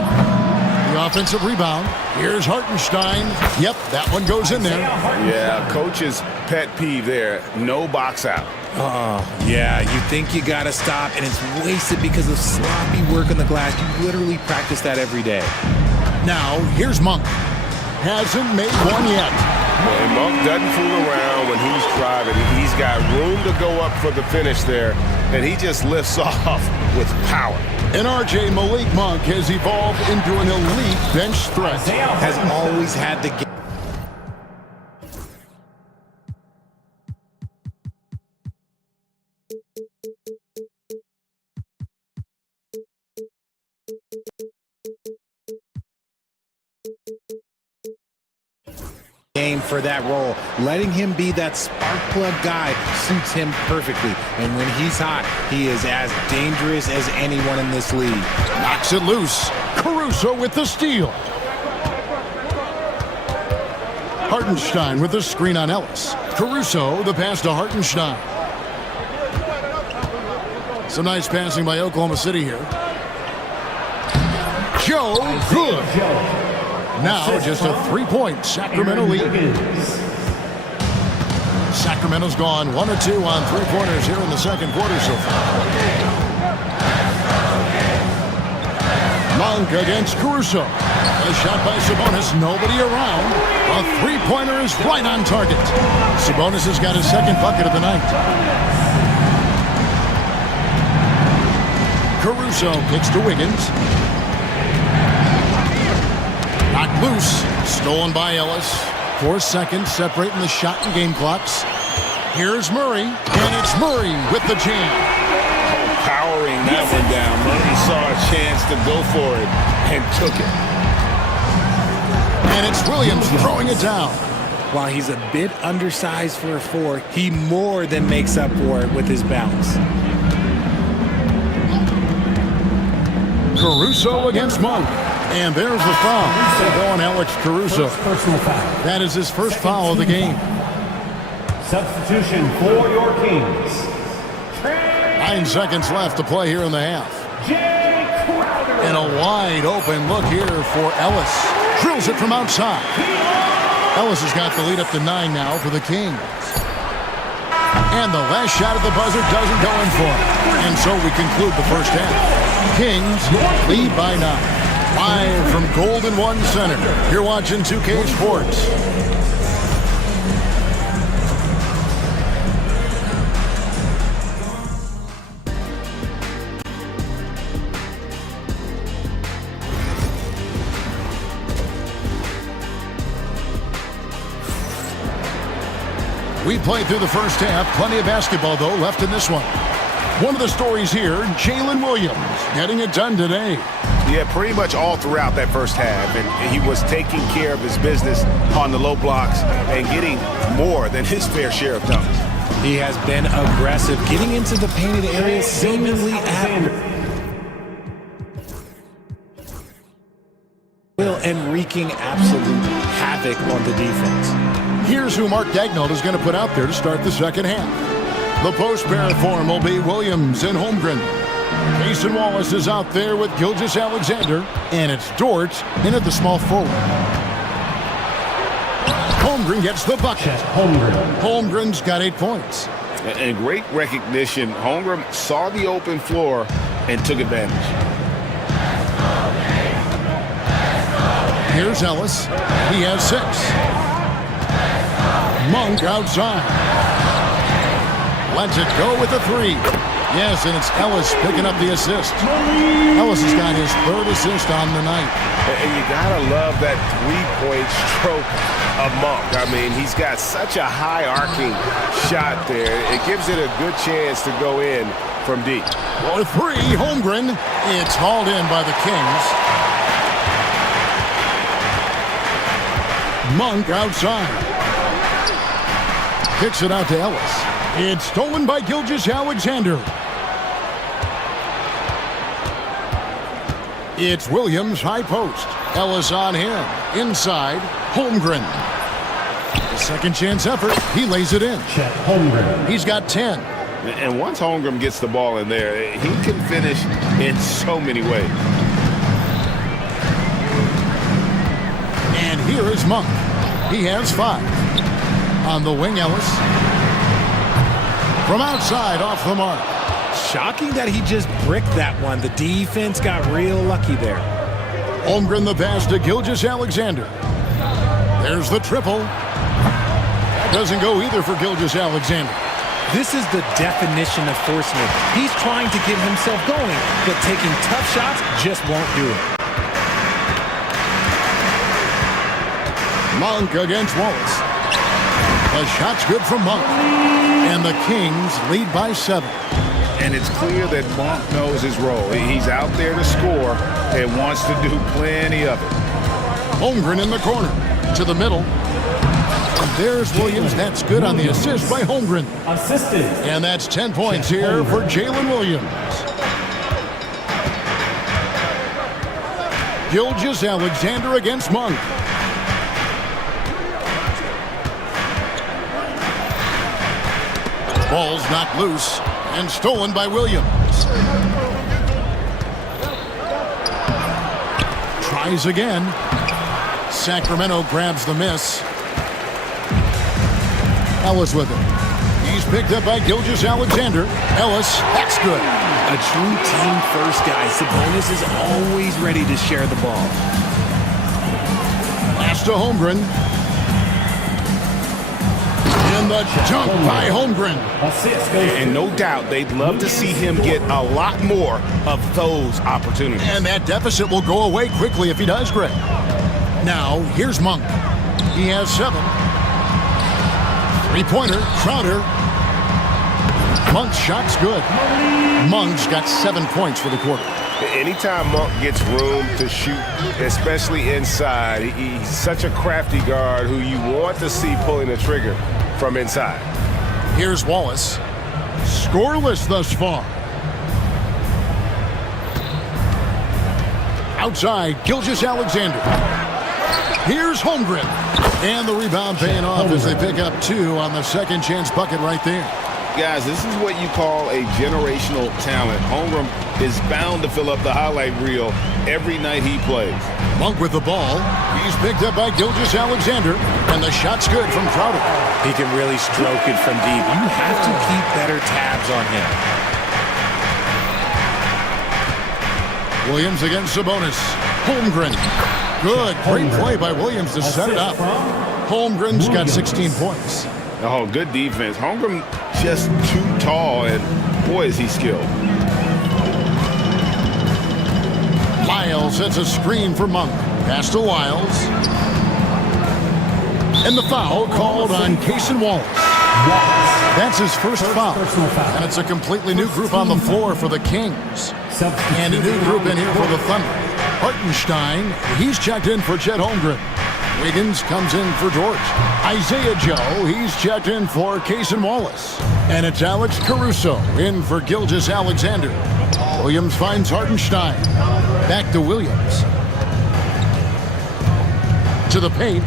The offensive rebound. Here's Hartenstein. Yep, that one goes in there. Yeah, coach's pet peeve there. No box out. Oh, yeah, you think you got to stop, and it's wasted because of sloppy work on the glass. You literally practice that every day. Now, here's Monk. Hasn't made one yet. And Monk doesn't fool around when he's driving. He's got room to go up for the finish there, and he just lifts off with power. And RJ Malik Monk has evolved into an elite bench threat. Has always had the game. For that role, letting him be that spark plug guy suits him perfectly, and when he's hot, he is as dangerous as anyone in this league. Knocks it loose. Caruso with the steal. Hartenstein with the screen on Ellis. Caruso, the pass to Hartenstein. Some nice passing by Oklahoma City here. Joe, good. Now just a 3-point Sacramento lead. Sacramento's gone 1 of 2 on 3-pointers here in the second quarter so far. Monk against Caruso. A shot by Sabonis, nobody around. A 3-pointer is right on target. Sabonis has got his second bucket of the night. Caruso kicks to Wiggins. Knocked loose. Stolen by Ellis. 4 seconds separating the shot and game clocks. Here's Murray, and it's Murray with the jam. Powering that one down. Murray saw a chance to go for it and took it. And it's Williams throwing it down. While he's a bit undersized for a 4, he more than makes up for it with his bounce. Caruso against Monk. And there's the foul. Go on Alex Caruso. Personal foul. That is his first foul of the game. Substitution for your Kings. 9 seconds left to play here in the half. And a wide open look here for Ellis. Drills it from outside. Ellis has got the lead up to 9 now for the Kings. And the last shot at the buzzer doesn't go in for him. And so we conclude the first half. Kings lead by 9. Live from Golden One Center. You're watching 2K Sports. We played through the first half. Plenty of basketball, though, left in this one. One of the stories here, Jalen Williams getting it done today. Yeah, pretty much all throughout that first half. And he was taking care of his business on the low blocks and getting more than his fair share of dunks. He has been aggressive, getting into the painted area seemingly at will and wreaking absolute havoc on the defense. Here's who Mark Daignault is going to put out there to start the second half. The post pair form will be Williams and Holmgren. Mason Wallace is out there with Gilgeous-Alexander, and it's Dort in at the small forward. Holmgren gets the bucket. Holmgren's got 8 points. And great recognition. Holmgren saw the open floor and took advantage. Here's Ellis. He has 6. Monk outside. Lets it go with a 3. Yes, and it's Ellis picking up the assist. Ellis has got his 3rd assist on the night. And you gotta love that 3-point stroke of Monk. I mean, he's got such a high arcing shot there. It gives it a good chance to go in from deep. For 3, Holmgren. It's hauled in by the Kings. Monk outside. Kicks it out to Ellis. It's stolen by Gilgeous-Alexander. It's Williams, high post. Ellis on him. Inside, Holmgren. The second chance effort, he lays it in. Chet Holmgren. He's got 10. And once Holmgren gets the ball in there, he can finish in so many ways. And here is Monk. He has 5. On the wing, Ellis. From outside, off the mark. Shocking that he just bricked that one. The defense got real lucky there. Holmgren the pass to Gilgeous-Alexander. There's the triple. That doesn't go either for Gilgeous-Alexander. This is the definition of forceman. He's trying to get himself going, but taking tough shots just won't do it. Monk against Wallace. The shot's good from Monk. And the Kings lead by 7. And it's clear that Monk knows his role. He's out there to score and wants to do plenty of it. Holmgren in the corner. To the middle. And there's Williams. That's good on the assist by Holmgren. Assisted. And that's 10 points here for Jalen Williams. Gilgeous-Alexander against Monk. Ball's knocked loose and stolen by Williams. Tries again. Sacramento grabs the miss. Ellis with it. He's picked up by Gilgeous-Alexander. Ellis, that's good. A true team-first guy. Sabonis is always ready to share the ball. Pass to Holmgren. And the dunk by Holmgren. Assist goes And no doubt they'd love to see him get a lot more of those opportunities. And that deficit will go away quickly if he does, Greg. Now, here's Monk. He has 7. Three-pointer, Crowder. Monk's shot's good. Monk's got 7 points for the quarter. Anytime Monk gets room to shoot, especially inside, he's such a crafty guard who you want to see pulling the trigger from inside. Here's Wallace. Scoreless thus far. Outside, Gilgeous-Alexander. Here's Holmgren. And the rebound paying off as they pick up 2 on the second chance bucket right there. Guys, this is what you call a generational talent. Holmgren is bound to fill up the highlight reel every night he plays. Monk with the ball. He's picked up by Gilgeous-Alexander. And the shot's good from Crowder. He can really stroke it from deep. You have to keep better tabs on him. Williams against Sabonis. Holmgren. Good. Great play by Williams to set it up. Holmgren's got 16 points. Oh, good defense. Holmgren just too tall, and boy, is he skilled. Lyles sets a screen for Monk. Pass to Lyles. And the foul called on Cason Wallace. That's his first foul. And it's a completely new group on the floor for the Kings. And a new group in here for the Thunder. Hartenstein, he's checked in for Chet Holmgren. Wiggins comes in for George. Isaiah Joe, he's checked in for Cason Wallace. And it's Alex Caruso in for Gilgeous-Alexander. Williams finds Hartenstein. Back to Williams. To the paint.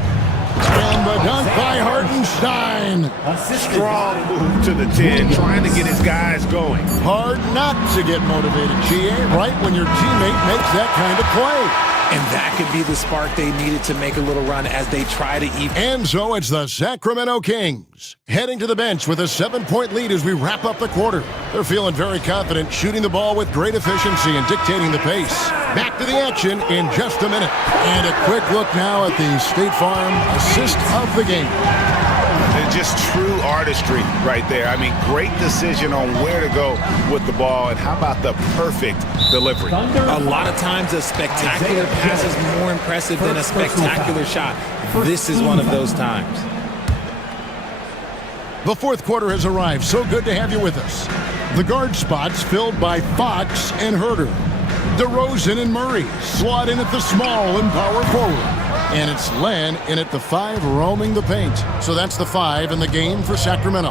And the dunk by Hartenstein. Strong move to the 10, trying to get his guys going. Hard not to get motivated, GA, right when your teammate makes that kind of play. And that could be the spark they needed to make a little run as they try to even. And so it's the Sacramento Kings heading to the bench with a 7-point lead as we wrap up the quarter. They're feeling very confident, shooting the ball with great efficiency and dictating the pace. Back to the action in just a minute. And a quick look now at the State Farm assist of the game. And just true artistry right there. I mean, great decision on where to go with the ball, and how about the perfect delivery? A lot of times a spectacular pass is more impressive than a spectacular shot. This is one of those times. The fourth quarter has arrived. So good to have you with us. The guard spots filled by Fox and Herter. DeRozan and Murray slot in at the small and power forward. And it's Len in at the 5 roaming the paint. So that's the 5 in the game for Sacramento.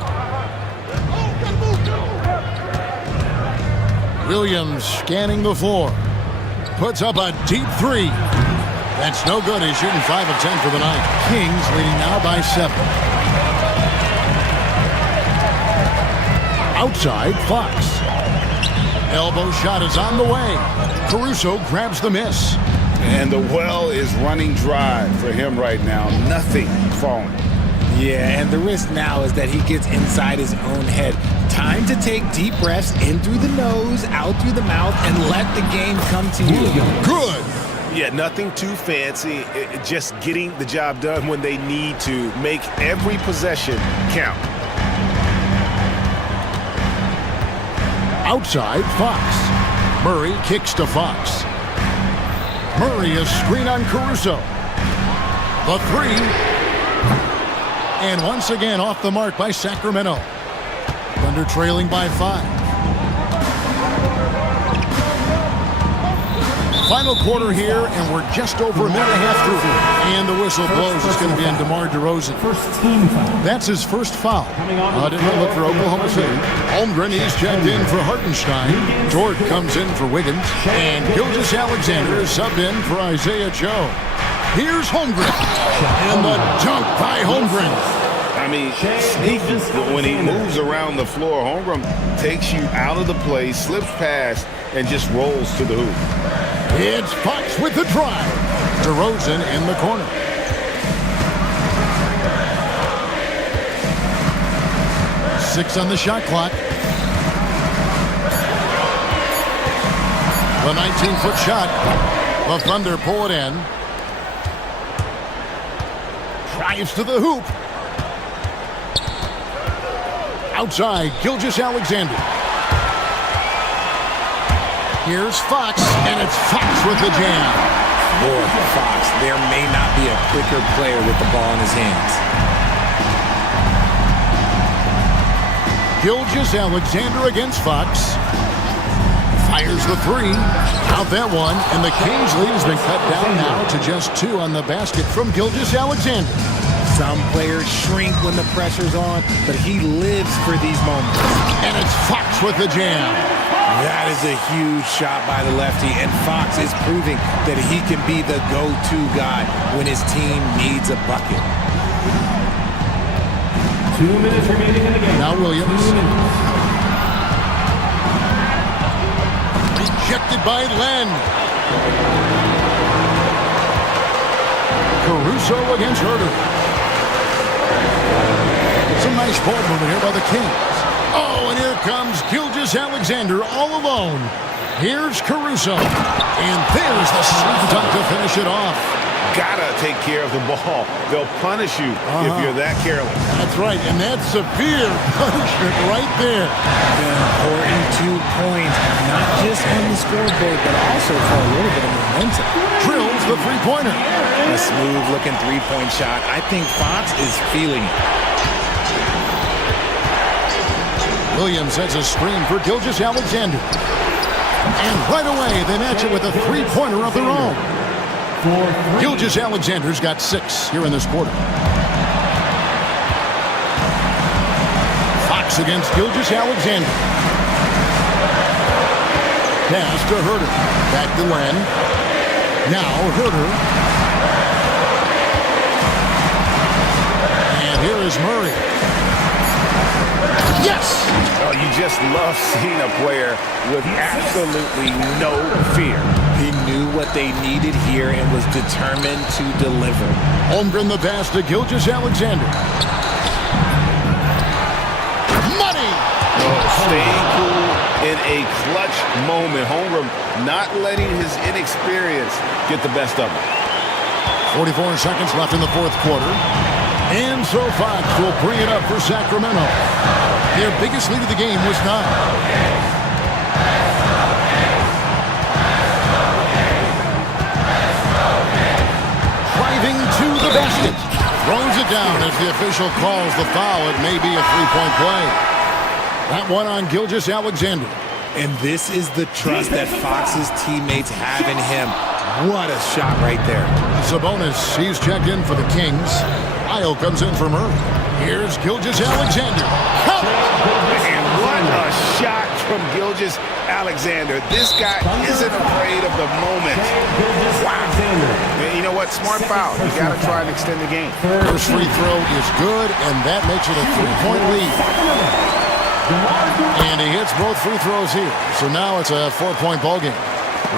Williams scanning the floor. Puts up a deep 3. That's no good. He's shooting 5 of 10 for the night. Kings leading now by 7. Outside, Fox. Elbow shot is on the way. Caruso grabs the miss. And the well is running dry for him right now. Nothing falling. Yeah, and the risk now is that he gets inside his own head. Time to take deep breaths in through the nose, out through the mouth, and let the game come to you. Good. Yeah, nothing too fancy. Just getting the job done when they need to. Make every possession count. Outside, Fox. Murray kicks to Fox. Murray a screen on Caruso. The 3. And once again off the mark by Sacramento. Thunder trailing by 5. Final quarter here, and we're just over a minute and a half through. And the whistle blows. It's going to be on DeMar DeRozan. That's his first foul. Didn't look for Oklahoma City. Holmgren, he's checked in for Hartenstein. George comes in for Wiggins. And Gilgeous-Alexander is subbed in for Isaiah Joe. Here's Holmgren. And the dunk by Holmgren. I mean, sneaky. When he moves around the floor, Holmgren takes you out of the play, slips past, and just rolls to the hoop. It's Fox with the drive. DeRozan in the corner. Six on the shot clock. The 19-foot shot. The Thunder pull it in. Drives to the hoop. Outside, Gilgeous-Alexander. Here's Fox, and it's Fox with the jam. Boy, Fox, there may not be a quicker player with the ball in his hands. Gilgeous-Alexander against Fox. Fires the three. Out that one, and the Kings lead has been cut down now to just 2 on the basket from Gilgeous-Alexander. Some players shrink when the pressure's on, but he lives for these moments. And it's Fox with the jam. That is a huge shot by the lefty, and Fox is proving that he can be the go-to guy when his team needs a bucket. 2 minutes remaining in the game. Now Williams. Rejected by Len. Caruso against Herter. Some nice ball movement here by the Kings. Oh, and here comes Gilgeous-Alexander all alone. Here's Caruso. And there's the slam dunk to finish it off. Gotta take care of the ball. They'll punish you if you're that careless. That's right, and that's severe punishment right there. Important 2 points, not just on the scoreboard, but also for a little bit of momentum. Drills the three-pointer. A smooth-looking three-point shot. I think Fox is feeling it. Williams sets a screen for Gilgeous-Alexander. And right away, they match it with a three-pointer of their own. Gilgeous-Alexander's got 6 here in this quarter. Fox against Gilgeous-Alexander. Pass to Herter. Back to Len. Now Herter. And here is Murray. Yes! Oh, you just love seeing a player with absolutely no fear. He knew what they needed here and was determined to deliver. Holmgren the pass to Gilgeous-Alexander. Money! Oh, staying cool in a clutch moment. Holmgren not letting his inexperience get the best of him. 44 seconds left in the fourth quarter. And so Fox will bring it up for Sacramento. Their biggest lead of the game was 9. Driving to the basket. Throws it down as the official calls the foul. It may be a three-point play. That one on Gilgeous-Alexander. And this is the trust that Fox's teammates have in him. What a shot right there. Sabonis, he's checked in for the Kings. Isle comes in for Murray. Here's Gilgeous-Alexander. Count! And what a shot from Gilgeous-Alexander. This guy isn't afraid of the moment. Wow. And you know what? Smart foul. You got to try and extend the game. First free throw is good, and that makes it a 3-point lead. And he hits both free throws here. So now it's a 4-point ball game.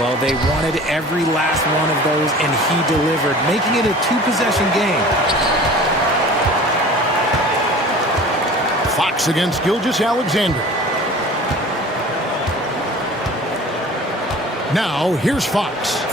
Well, they wanted every last one of those, and he delivered, making it a 2-possession game. Fox against Gilgeous-Alexander. Now, here's Fox.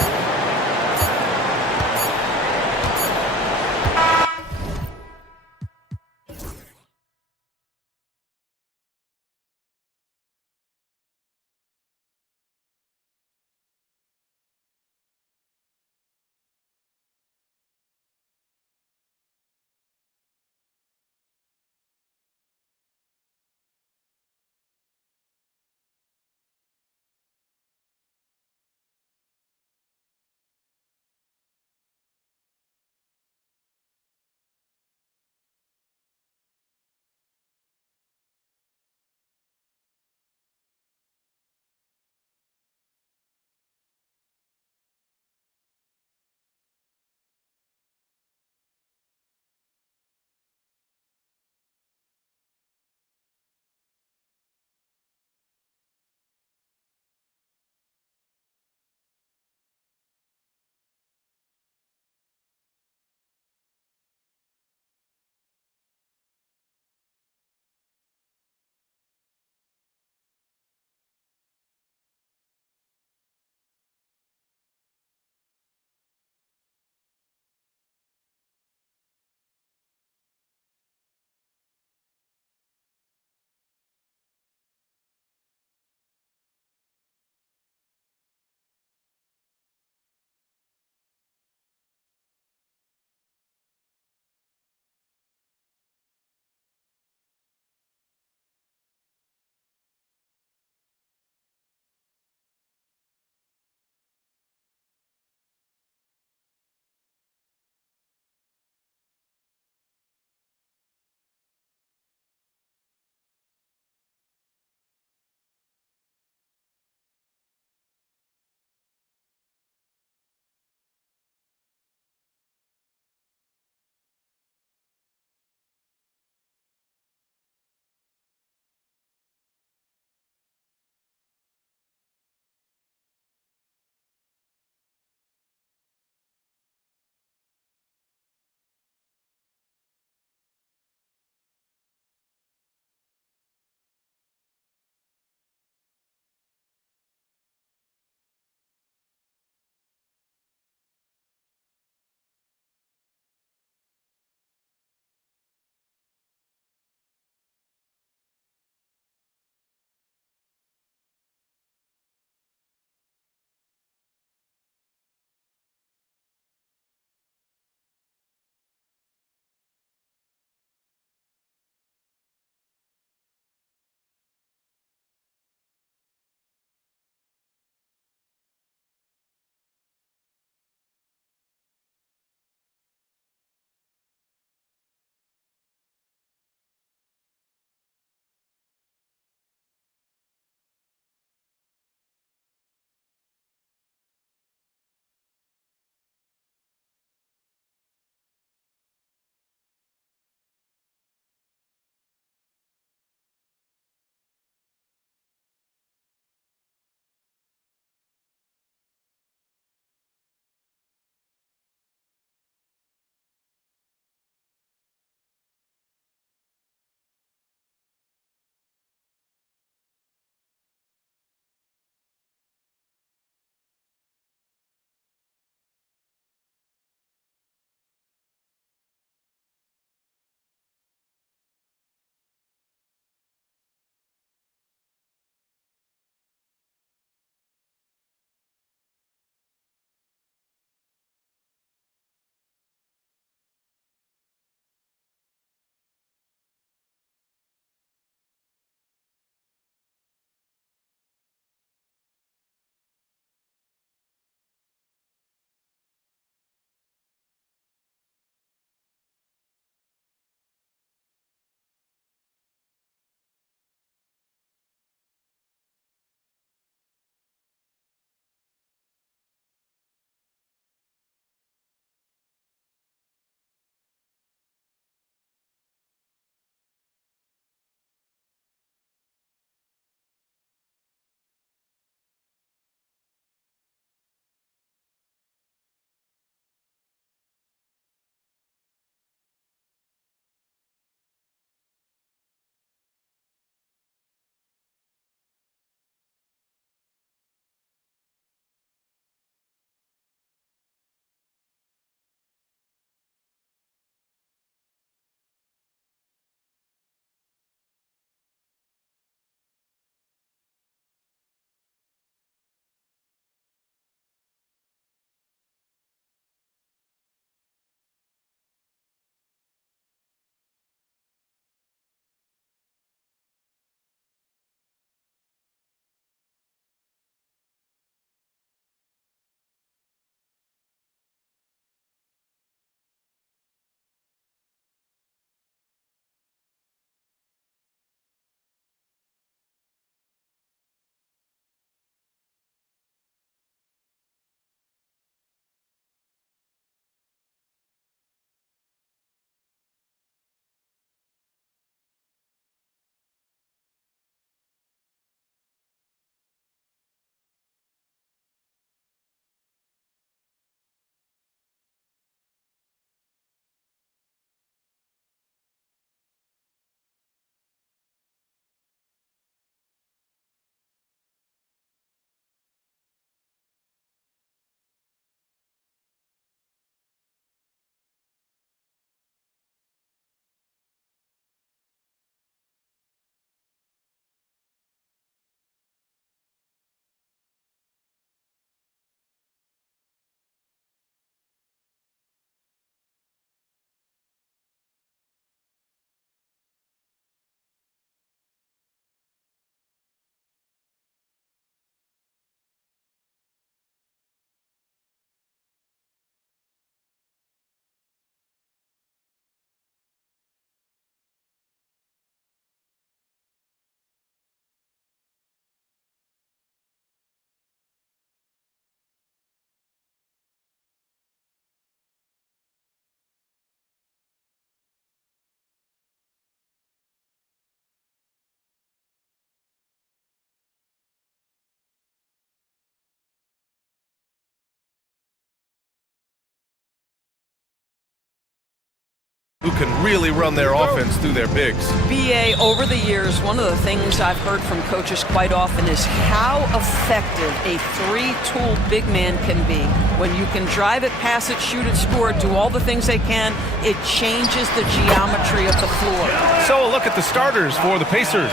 who can really run their offense through their bigs. BA, over the years, one of the things I've heard from coaches quite often is how effective a three-tool big man can be. When you can drive it, pass it, shoot it, score it, do all the things they can, it changes the geometry of the floor. So a look at the starters for the Pacers.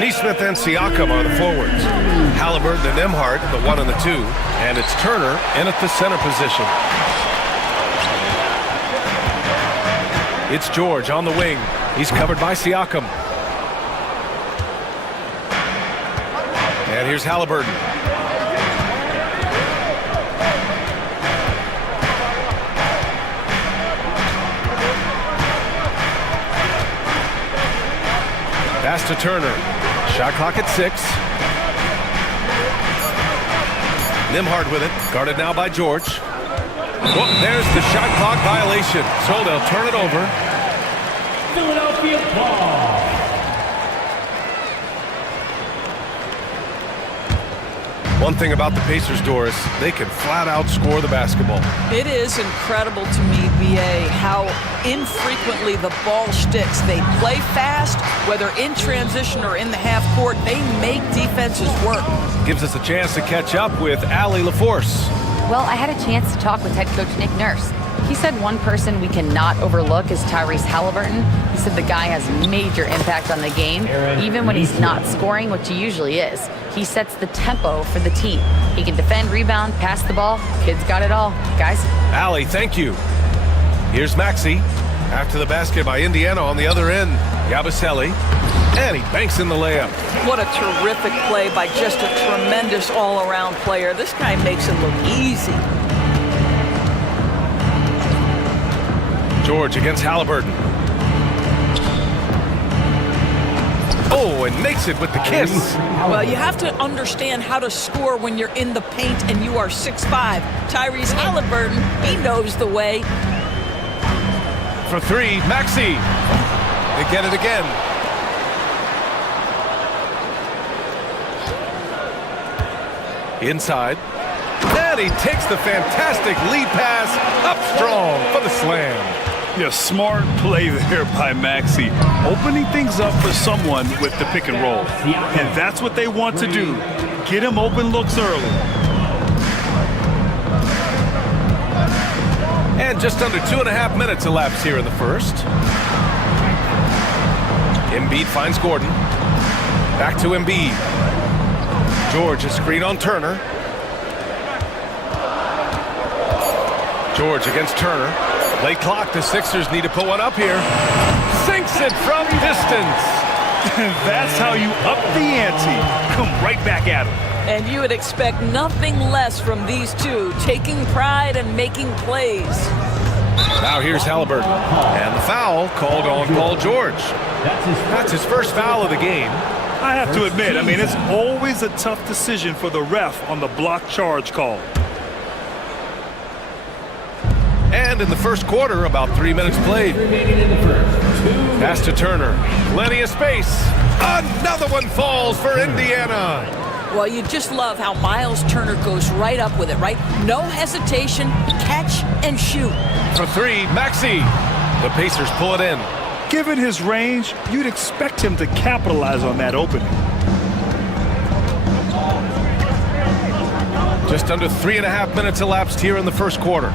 Nesmith and Siakam are the forwards. Halliburton and Nembhard, the 1 and the 2. And it's Turner in at the center position. It's George on the wing. He's covered by Siakam. And here's Halliburton. Pass to Turner. Shot clock at 6. Nembhard with it. Guarded now by George. Oh, there's the shot clock violation. So they'll turn it over. Philadelphia ball. One thing about the Pacers, Doris, they can flat out score the basketball. It is incredible to me, BA, how infrequently the ball sticks. They play fast, whether in transition or in the half court, they make defenses work. Gives us a chance to catch up with Allie LaForce. Well, I had a chance to talk with head coach Nick Nurse. He said one person we cannot overlook is Tyrese Halliburton. He said the guy has major impact on the game, even when he's not scoring, which he usually is. He sets the tempo for the team. He can defend, rebound, pass the ball. Kid's got it all. Guys? Allie, thank you. Here's Maxey. After the basket by Indiana on the other end. Yabusele. And he banks in the layup. What a terrific play by just a tremendous all-around player. This guy makes it look easy. George against Halliburton. Oh, and makes it with the kiss. Well, you have to understand how to score when you're in the paint and you are 6'5". Tyrese Halliburton, he knows the way. For 3, Maxey. They get it again. Inside. And he takes the fantastic lead pass up strong for the slam. Yeah, smart play there by Maxey. Opening things up for someone with the pick and roll. And that's what they want to do. Get him open looks early. And just under 2.5 minutes elapsed here in the first. Embiid finds Gordon. Back to Embiid. George, a screen on Turner. George against Turner. Late clock, the Sixers need to put one up here. Sinks it from distance. That's how you up the ante. Come right back at him. And you would expect nothing less from these two, taking pride and making plays. Now here's Halliburton. And the foul called on Paul George. That's his first foul of the game. I have to admit, it's always a tough decision for the ref on the block charge call. And in the first quarter, about 3 minutes played. Pass to Turner. Plenty of space. Another one falls for Indiana. Well, you just love how Miles Turner goes right up with it, right? No hesitation, catch and shoot. For 3, Maxey. The Pacers pull it in. Given his range, you'd expect him to capitalize on that opening. Just under 3.5 minutes elapsed here in the first quarter.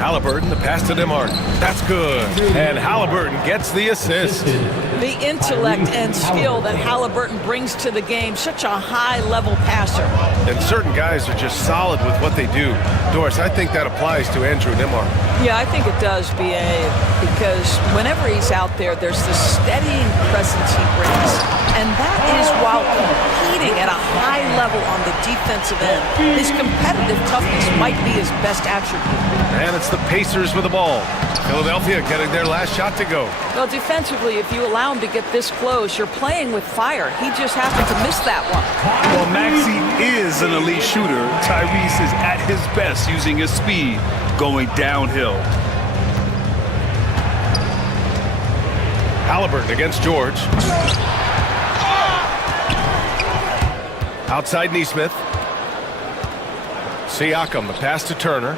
Halliburton, the pass to Nembhard. That's good. And Halliburton gets the assist. The intellect and skill that Halliburton brings to the game, such a high-level passer. And certain guys are just solid with what they do. Doris, I think that applies to Andrew Nembhard. Yeah, I think it does, BA, because whenever he's out there, there's the steadying presence he brings. And that is while competing at a high level on the defensive end. His competitive toughness might be his best attribute. And it's the Pacers with the ball. Philadelphia getting their last shot to go. Well, defensively, if you allow him to get this close, you're playing with fire. He just happened to miss that one. Well, Maxey is an elite shooter. Tyrese is at his best using his speed going downhill. Halliburton against George. Outside Nesmith. Siakam, the pass to Turner.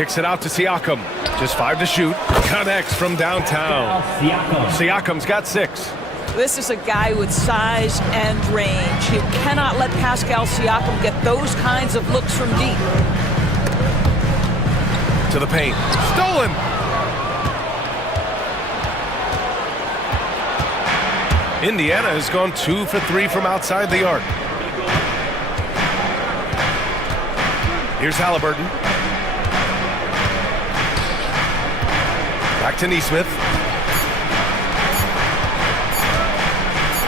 Kicks it out to Siakam. Just 5 to shoot. Connects from downtown. Siakam's got 6. This is a guy with size and range. You cannot let Pascal Siakam get those kinds of looks from deep. To the paint. Stolen! Indiana has gone 2 for 3 from outside the arc. Here's Halliburton. Back to Neesmith.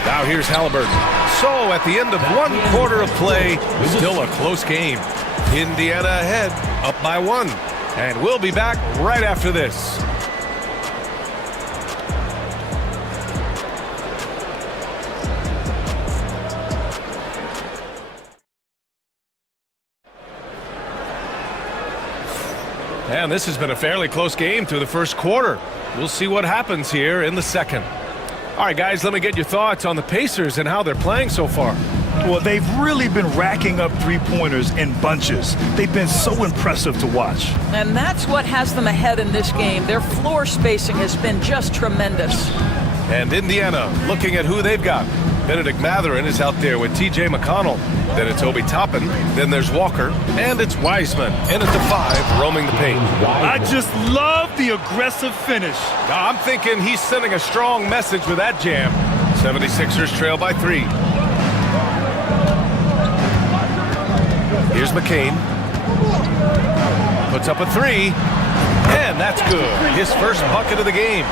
Now here's Halliburton. So at the end of 1 quarter of play, still a close game. Indiana ahead, up by 1. And we'll be back right after this. And this has been a fairly close game through the first quarter. We'll see what happens here in the second. All right, guys, let me get your thoughts on the Pacers and how they're playing so far. Well, they've really been racking up three-pointers in bunches. They've been so impressive to watch. And that's what has them ahead in this game. Their floor spacing has been just tremendous. And Indiana looking at who they've got. Benedict Mathurin is out there with T.J. McConnell. Then it's Obi Toppin. Then there's Walker. And it's Wiseman in at the 5, roaming the paint. I just love the aggressive finish. I'm thinking he's sending a strong message with that jam. 76ers trail by 3. Here's McCain. Puts up a 3. And that's good. His first bucket of the game.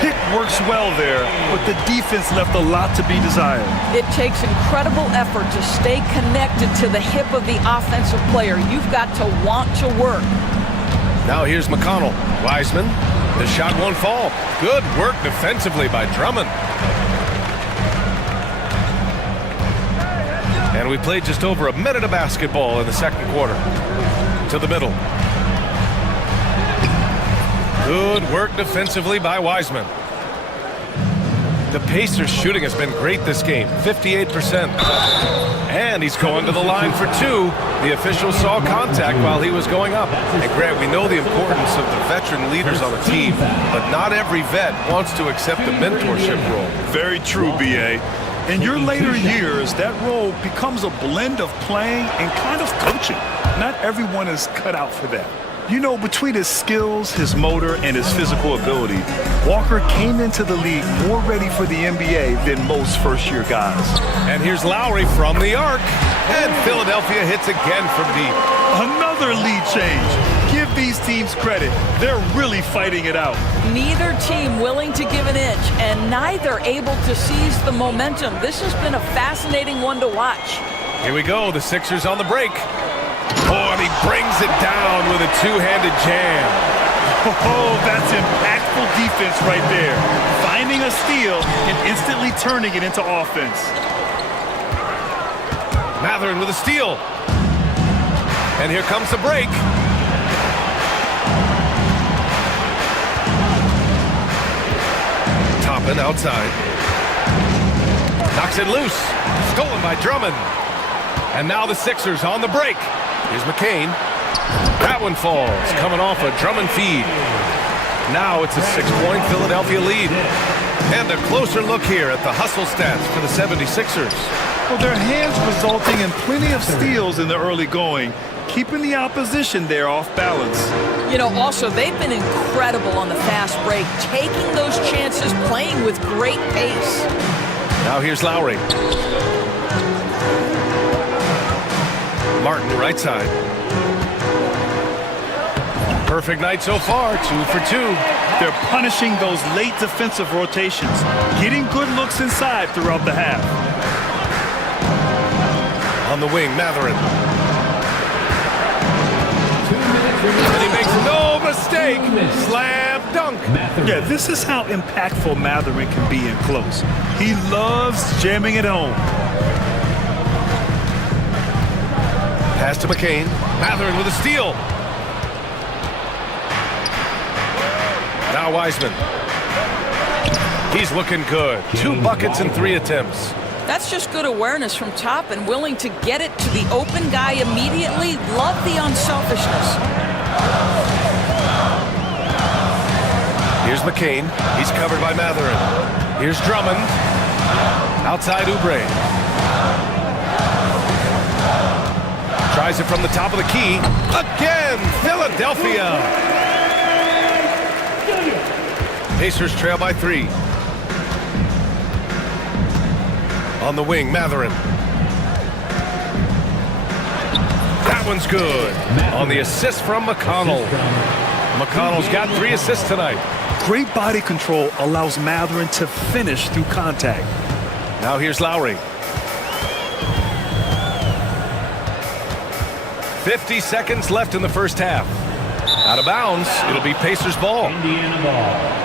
Pick works well there, but the defense left a lot to be desired. It takes incredible effort to stay connected to the hip of the offensive player. You've got to want to work. Now here's McConnell. Wiseman. The shot won't fall. Good work defensively by Drummond. And we played just over a minute of basketball in the second quarter. To the middle. Good work defensively by Wiseman. The Pacers shooting has been great this game, 58%. And he's going to the line for 2. The official saw contact while he was going up. And Grant, we know the importance of the veteran leaders on the team, but not every vet wants to accept a mentorship role. Very true, B.A. In your later years, that role becomes a blend of playing and kind of coaching. Not everyone is cut out for that. You know, between his skills, his motor, and his physical ability, Walker came into the league more ready for the NBA than most first-year guys. And here's Lowry from the arc. And Philadelphia hits again from deep. Another lead change. Give these teams credit. They're really fighting it out. Neither team willing to give an inch, and neither able to seize the momentum. This has been a fascinating one to watch. Here we go, the Sixers on the break. Oh, and he brings it down with a two-handed jam. Oh, that's impactful defense right there. Finding a steal and instantly turning it into offense. Mathurin with a steal. And here comes the break. Toppin outside. Knocks it loose. Stolen by Drummond. And now the Sixers on the break. Here's McCain. That one falls, coming off a Drummond feed. Now it's a 6-point Philadelphia lead. And a closer look here at the hustle stats for the 76ers. Well, their hands resulting in plenty of steals in the early going, keeping the opposition there off balance. You know, also, they've been incredible on the fast break, taking those chances, playing with great pace. Now here's Lowry. Martin, right side. Perfect night so far, 2 for 2. They're punishing those late defensive rotations, getting good looks inside throughout the half. On the wing, Mathurin. And he makes no mistake. Slam dunk. Yeah, this is how impactful Mathurin can be in close. He loves jamming it home. Pass to McCain. Mathurin with a steal. Now Wiseman. He's looking good. 2 buckets and 3 attempts. That's just good awareness from top and willing to get it to the open guy immediately. Love the unselfishness. Here's McCain. He's covered by Matherin. Here's Drummond. Outside Oubre. Tries it from the top of the key. Again, Philadelphia. Pacers trail by 3. On the wing, Matherin. That one's good. On the assist from McConnell. McConnell's got 3 assists tonight. Great body control allows Matherin to finish through contact. Now here's Lowry. 50 seconds left in the first half. Out of bounds. It'll be Pacers ball. Indiana ball.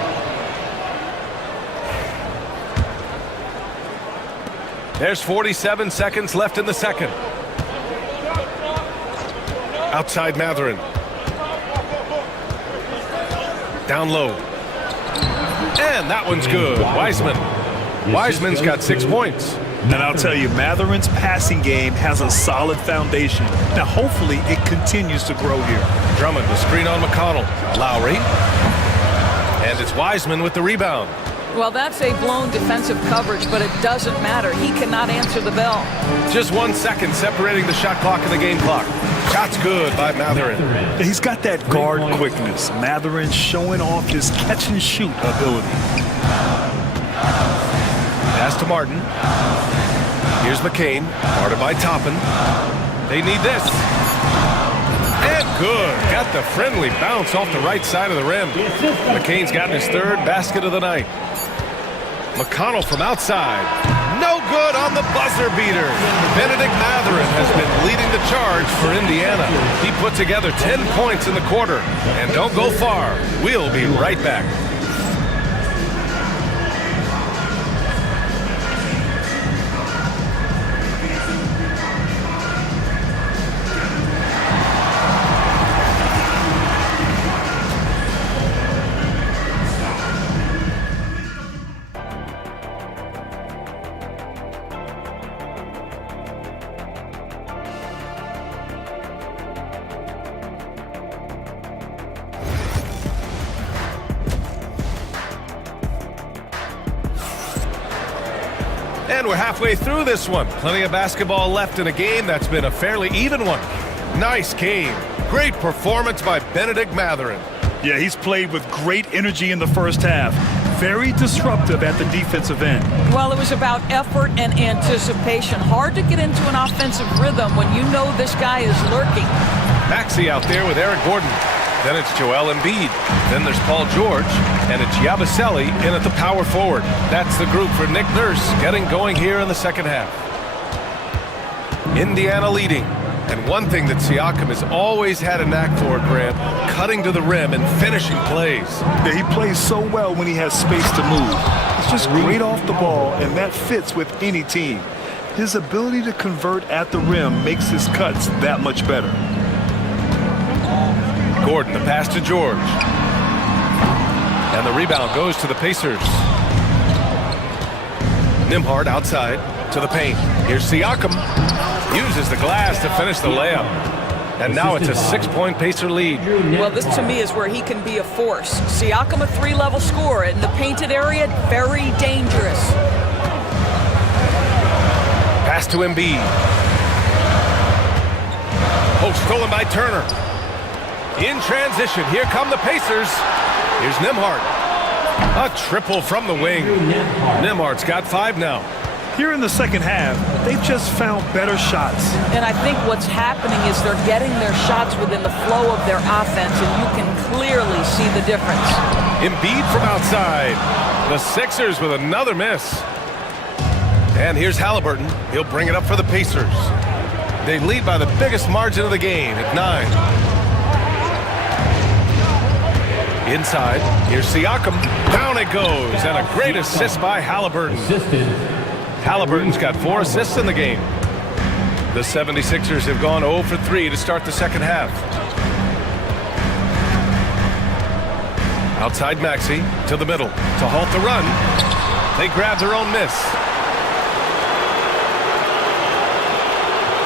There's 47 seconds left in the second. Outside Matherin. Down low. And that one's good. Wiseman. Wiseman's got 6 points. And I'll tell you, Matherin's passing game has a solid foundation. Now, hopefully, it continues to grow here. Drummond, the screen on McConnell. Lowry. And it's Wiseman with the rebound. Well, that's a blown defensive coverage, but it doesn't matter. He cannot answer the bell. Just 1 second separating the shot clock and the game clock. Shot's good by Matherin. He's got that guard quickness. Matherin showing off his catch-and-shoot ability. Pass to Martin. Here's McCain, guarded by Toppin. They need this. And good. Got the friendly bounce off the right side of the rim. McCain's gotten his 3rd basket of the night. McConnell from outside. No good on the buzzer beater. Benedict Matherin has been leading the charge for Indiana. He put together 10 points in the quarter. And don't go far. We'll be right back. And we're halfway through this one. Plenty of basketball left in a game that's been a fairly even one. Nice game. Great performance by Benedict Matherin. Yeah, he's played with great energy in the first half. Very disruptive at the defensive end. Well, it was about effort and anticipation. Hard to get into an offensive rhythm when you know this guy is lurking. Maxey out there with Eric Gordon. Then it's Joel Embiid. Then there's Paul George. And it's Yabusele in at the power forward. That's the group for Nick Nurse getting going here in the second half. Indiana leading. And one thing that Siakam has always had a knack for, Grant, cutting to the rim and finishing plays. Yeah, he plays so well when he has space to move. He's just great off the ball, and that fits with any team. His ability to convert at the rim makes his cuts that much better. Gordon, the pass to George. And the rebound goes to the Pacers. Nembhard outside to the paint. Here's Siakam. Uses the glass to finish the layup. And now it's a 6-point Pacer lead. Well, this to me is where he can be a force. Siakam, a 3-level scorer. In the painted area, very dangerous. Pass to Embiid. Oh, stolen by Turner. In transition, here come the Pacers. Here's Nembhard. A triple from the wing. Nembhard's got 5 now. Here in the second half, they've just found better shots. And I think what's happening is they're getting their shots within the flow of their offense, and you can clearly see the difference. Embiid from outside. The Sixers with another miss. And here's Halliburton. He'll bring it up for the Pacers. They lead by the biggest margin of the game at 9. Inside, here's Siakam. Down it goes, and a great assist by Halliburton. Halliburton's got 4 assists in the game. The 76ers have gone 0 for 3 to start the second half. Outside Maxey to the middle to halt the run. They grab their own miss.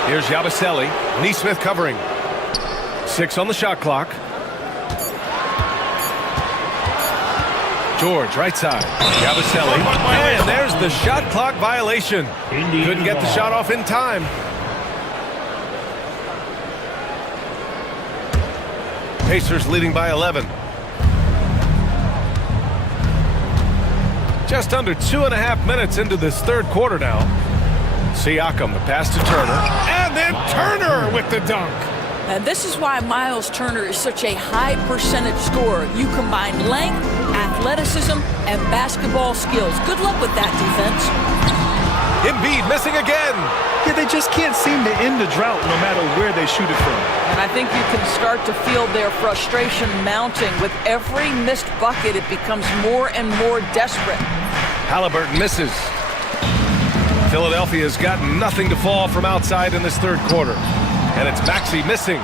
Here's Yabusele. Nesmith covering. 6 on the shot clock. George, right side. Gabaselli. And there's the shot clock violation. Couldn't get the shot off in time. Pacers leading by 11. Just under 2.5 minutes into this third quarter now. Siakam, the pass to Turner. And then Turner with the dunk. And this is why Miles Turner is such a high percentage scorer. You combine length, athleticism, and basketball skills. Good luck with that defense. Embiid missing again. Yeah, they just can't seem to end the drought no matter where they shoot it from. And I think you can start to feel their frustration mounting. With every missed bucket, it becomes more and more desperate. Halliburton misses. Philadelphia's got nothing to fall from outside in this third quarter. And it's Maxey missing.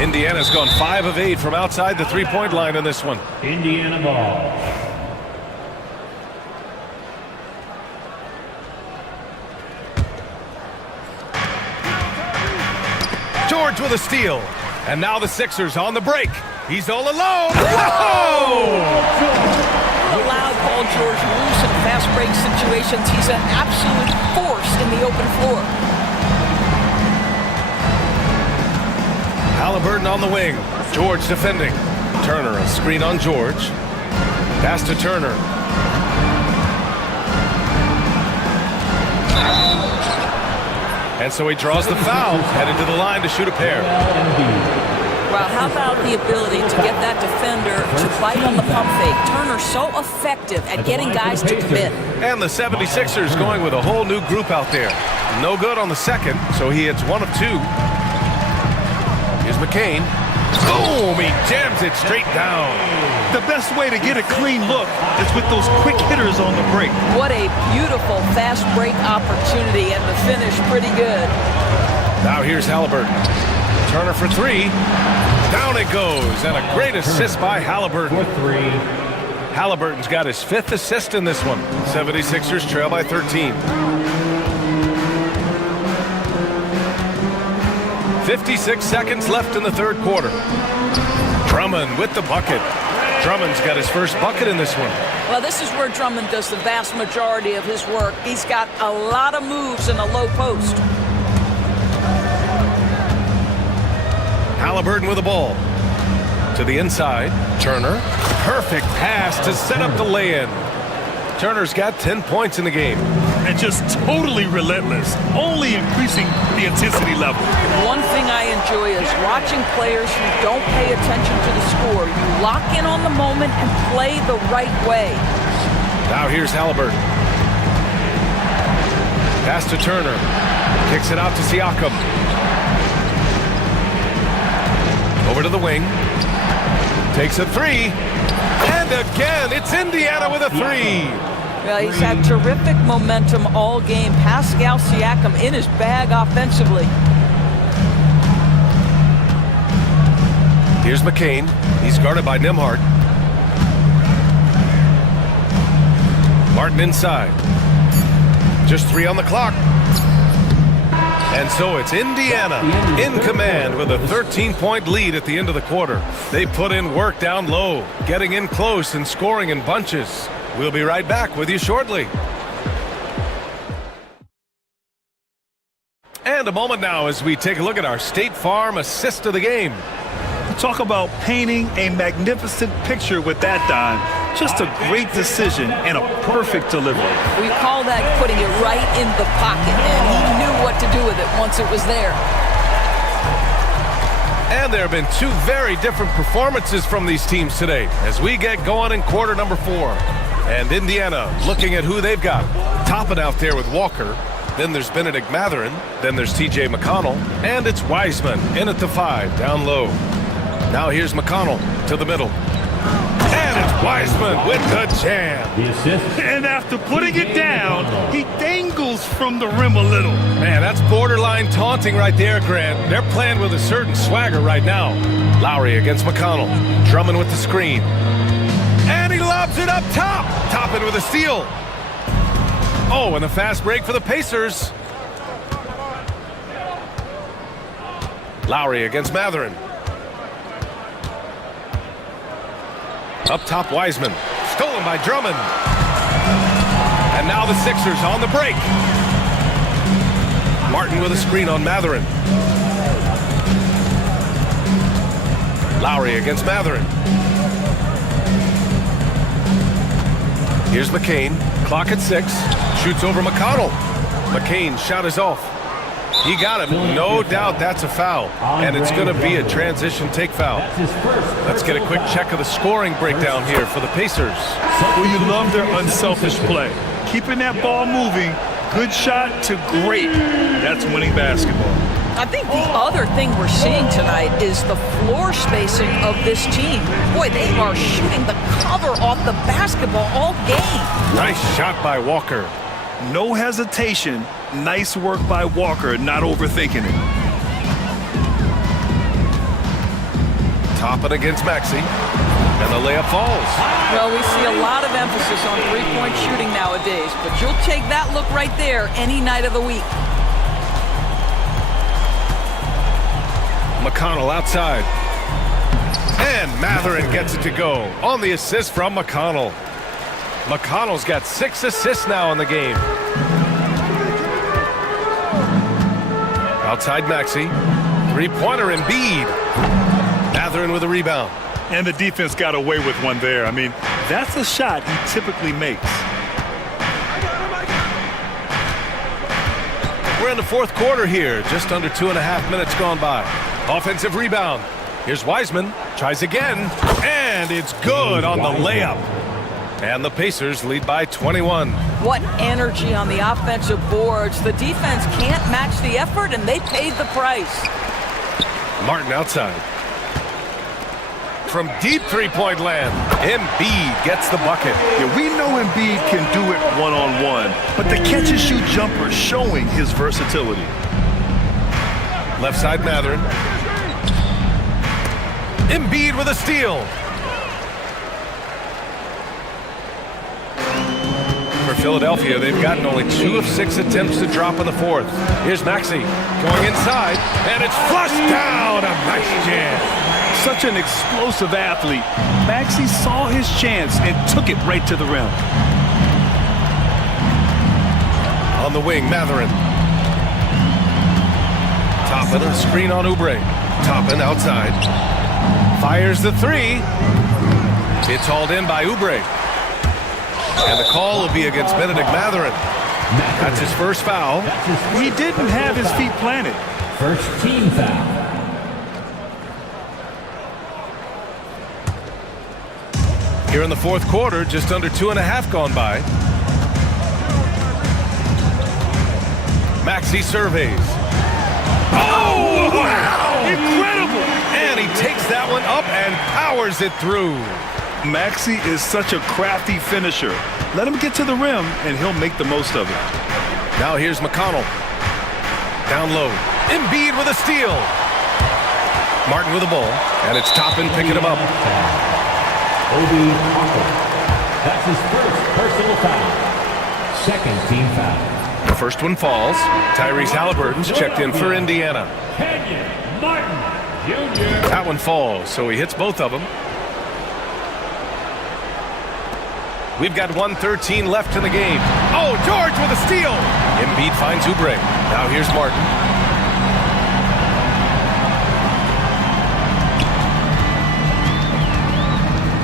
Indiana's gone 5 of 8 from outside the three-point line in this one. Indiana ball. George with a steal. And now the Sixers on the break. He's all alone. Oh! Allowed Paul George loose in fast break situations. He's an absolute force in the open floor. Halliburton on the wing. George defending. Turner, a screen on George. Pass to Turner. And so he draws the foul, headed to the line to shoot a pair. Well, how about the ability to get that defender to bite on the pump fake? Turner's so effective at getting guys to commit. And the 76ers going with a whole new group out there. No good on the second, so he hits 1 of 2. Here's McCain. Boom! He jams it straight down. The best way to get a clean look is with those quick hitters on the break. What a beautiful fast break opportunity, and the finish pretty good. Now here's Halliburton. Turner for 3. Down it goes, and a great assist by Halliburton. For 3. Halliburton's got his 5th assist in this one. 76ers trail by 13. 56 seconds left in the third quarter. Drummond with the bucket. Drummond's got his first bucket in this one. Well, this is where Drummond does the vast majority of his work. He's got a lot of moves in the low post. Halliburton with the ball. To the inside. Turner. Perfect pass to set up the lay-in. Turner's got 10 points in the game. And just totally relentless, only increasing the intensity level. One thing I enjoy is watching players who don't pay attention to the score. You lock in on the moment and play the right way. Now here's Halliburton. Pass to Turner. Kicks it out to Siakam. Over to the wing. Takes a 3. And again, it's Indiana with a 3. Well, he's had terrific momentum all game. Pascal Siakam in his bag offensively. Here's McCain. He's guarded by Nembhard. Martin inside. Just 3 on the clock. And so it's Indiana in command with a 13-point lead at the end of the quarter. They put in work down low, getting in close and scoring in bunches. We'll be right back with you shortly. And a moment now as we take a look at our State Farm assist of the game. Talk about painting a magnificent picture with that dime. Just a great decision and a perfect delivery. We call that putting it right in the pocket, and he knew what to do with it once it was there. And there have been 2 very different performances from these teams today as we get going in quarter number 4. And Indiana looking at who they've got. Topping out there with Walker. Then there's Benedict Mathurin. Then there's T.J. McConnell. And it's Wiseman in at the 5, down low. Now here's McConnell to the middle. And it's Wiseman with the jam. The assist. And after putting it down, he dangles from the rim a little. Man, that's borderline taunting right there, Grant. They're playing with a certain swagger right now. Lowry against McConnell. Drummond with the screen. And he lobs it up top. Toppin with a steal. Oh, and a fast break for the Pacers. Lowry against Mathurin. Up top, Wiseman. Stolen by Drummond. And now the Sixers on the break. Martin with a screen on Matherin. Lowry against Matherin. Here's McCain. Clock at 6. Shoots over McConnell. McCain's shot is off. He got him. No doubt that's a foul. And it's going to be a transition take foul. Let's get a quick check of the scoring breakdown here for the Pacers. Well, you love their unselfish play. Keeping that ball moving, good shot to great. That's winning basketball. I think the other thing we're seeing tonight is the floor spacing of this team. Boy, they are shooting the cover off the basketball all game. Nice shot by Walker. No hesitation. Nice work by Walker, not overthinking it. Toppin against Maxey. And the layup falls. Well, we see a lot of emphasis on three-point shooting nowadays, but you'll take that look right there any night of the week. McConnell outside. And Matherin gets it to go on the assist from McConnell. McConnell's got 6 assists now in the game. Outside Maxey. Three-pointer Embiid. Matherin with a rebound. And the defense got away with one there. I mean, that's a shot he typically makes. We're in the fourth quarter here. Just under 2.5 minutes gone by. Offensive rebound. Here's Wiseman. Tries again. And it's good on the layup. And the Pacers lead by 21. What energy on the offensive boards. The defense can't match the effort, and they paid the price. Martin outside. From deep three-point land, Embiid gets the bucket. Yeah, we know Embiid can do it one-on-one, but the catch-and-shoot jumper is showing his versatility. Left side, Matherin. Embiid with a steal. For Philadelphia, they've gotten only 2 of 6 attempts to drop in the fourth. Here's Maxey going inside, and it's flushed down. A nice jam. Such an explosive athlete. Maxey saw his chance and took it right to the rim. On the wing, Matherin. Toppin, a screen on Oubre. Toppin outside. Fires the 3. It's hauled in by Oubre. And the call will be against Benedict Matherin. That's his first foul. He didn't have his feet planted. First team foul. Here in the fourth quarter, just under 2.5 gone by. Maxey surveys. Oh, wow! Incredible! And he takes that one up and powers it through. Maxey is such a crafty finisher. Let him get to the rim, and he'll make the most of it. Now here's McConnell. Down low. Embiid with a steal. Martin with the ball, and it's Toppin picking him up. That's his first personal foul. Second team foul. The first one falls. Tyrese Halliburton's checked in for Indiana. Kenyon Martin Jr. That one falls, so he hits both of them. We've got 1:13 left in the game. Oh, George with a steal. Embiid finds Oubre. Now here's Martin.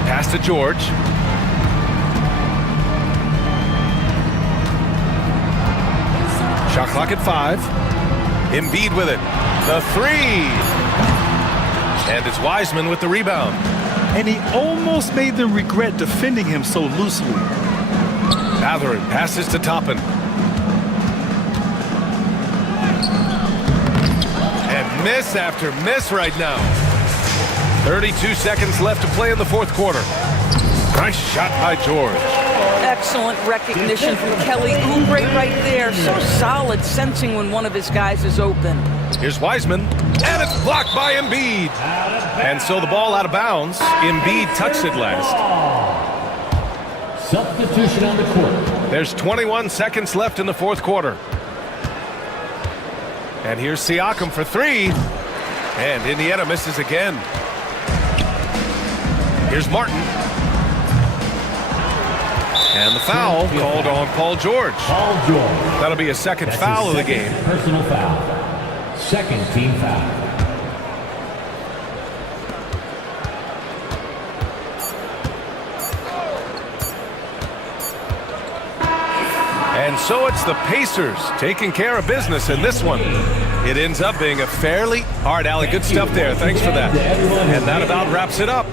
Pass to George. Shot clock at 5. Embiid with it. The 3. And it's Wiseman with the rebound. And he almost made them regret defending him so loosely. Matherin passes to Toppin. And miss after miss right now. 32 seconds left to play in the fourth quarter. Nice shot by George. Excellent recognition from Kelly Oubre right there. So solid, sensing when one of his guys is open. Here's Wiseman, and it's blocked by Embiid. And so the ball out of bounds. Embiid touched it last. Substitution on the court. There's 21 seconds left in the fourth quarter. And here's Siakam for 3. And Indiana misses again. Here's Martin. And the foul called on Paul George. Paul George. That'll be a second That's foul his of the game. second personal foul. Second team foul. And so it's the Pacers taking care of business in this one. It ends up being a fairly... All right, Allie, good stuff there. Thanks for that. And that about wraps it up.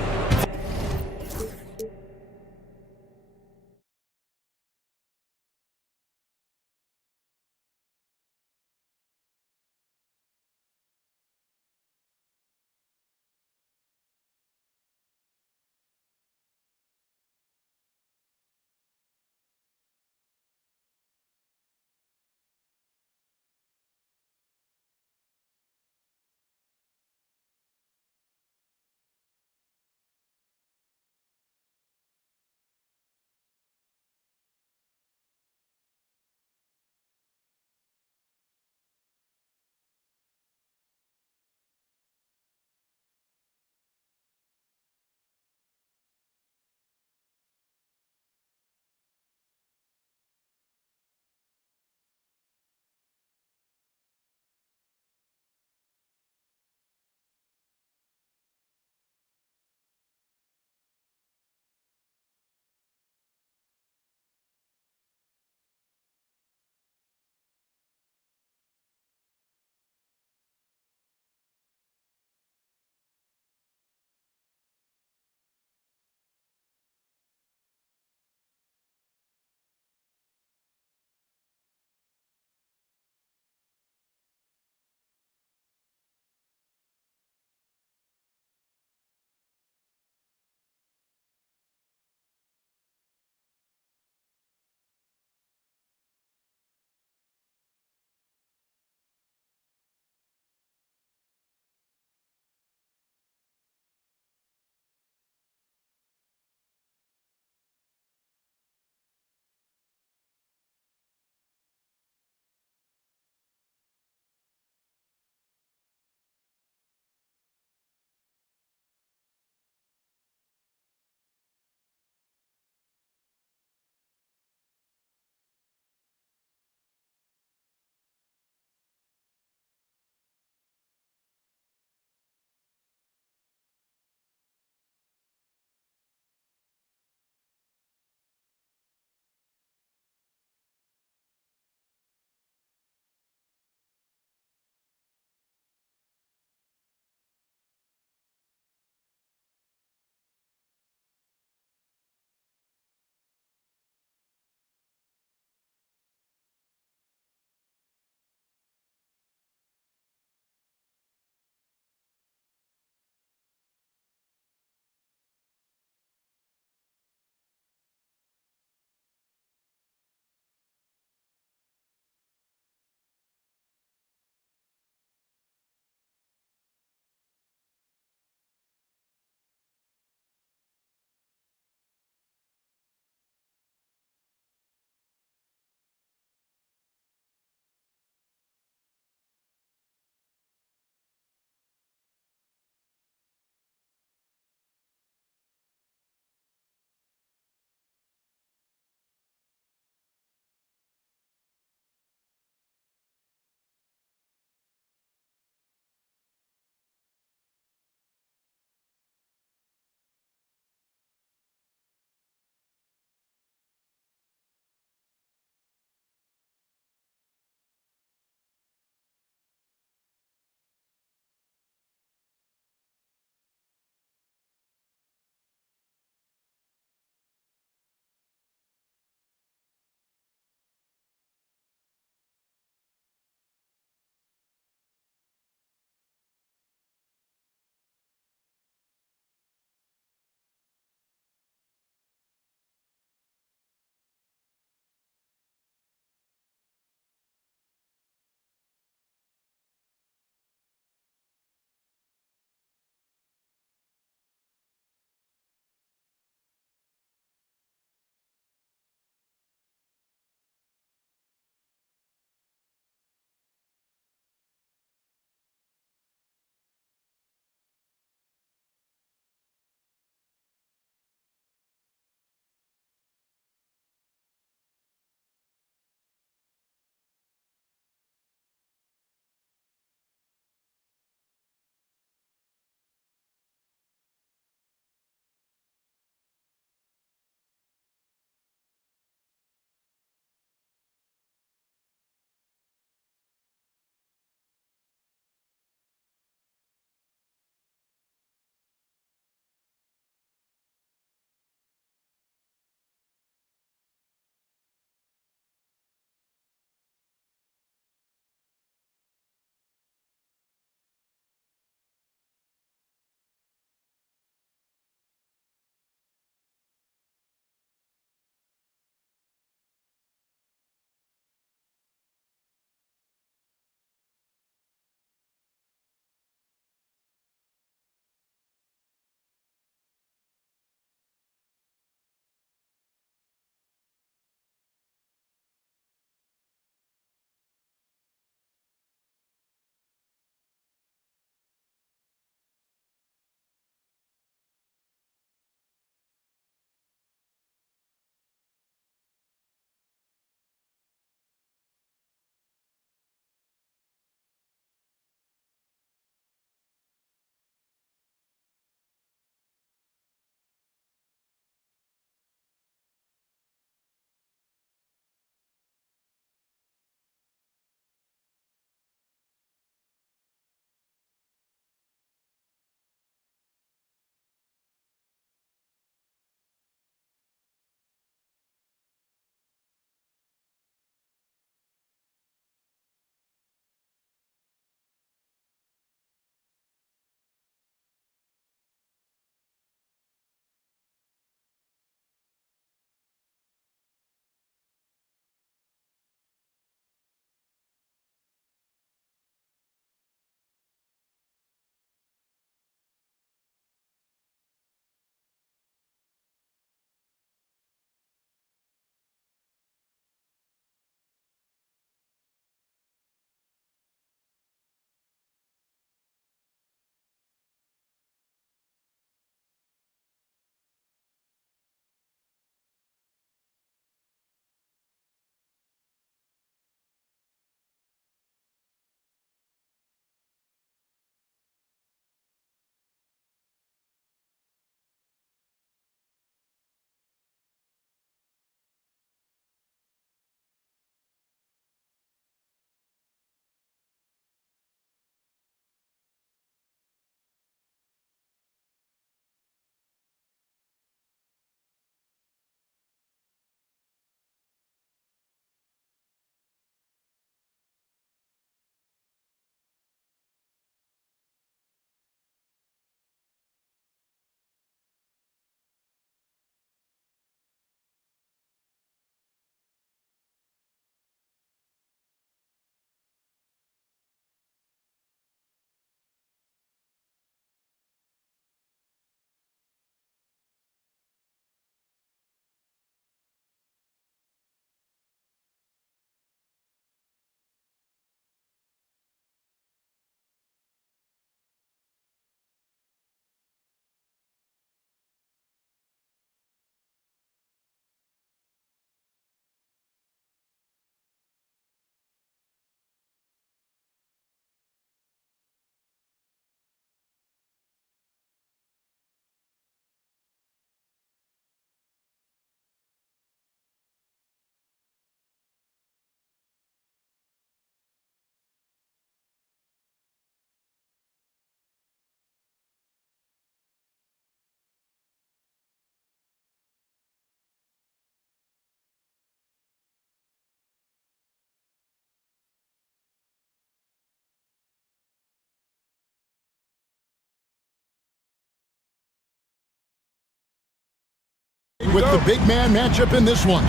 with the big man matchup in this one.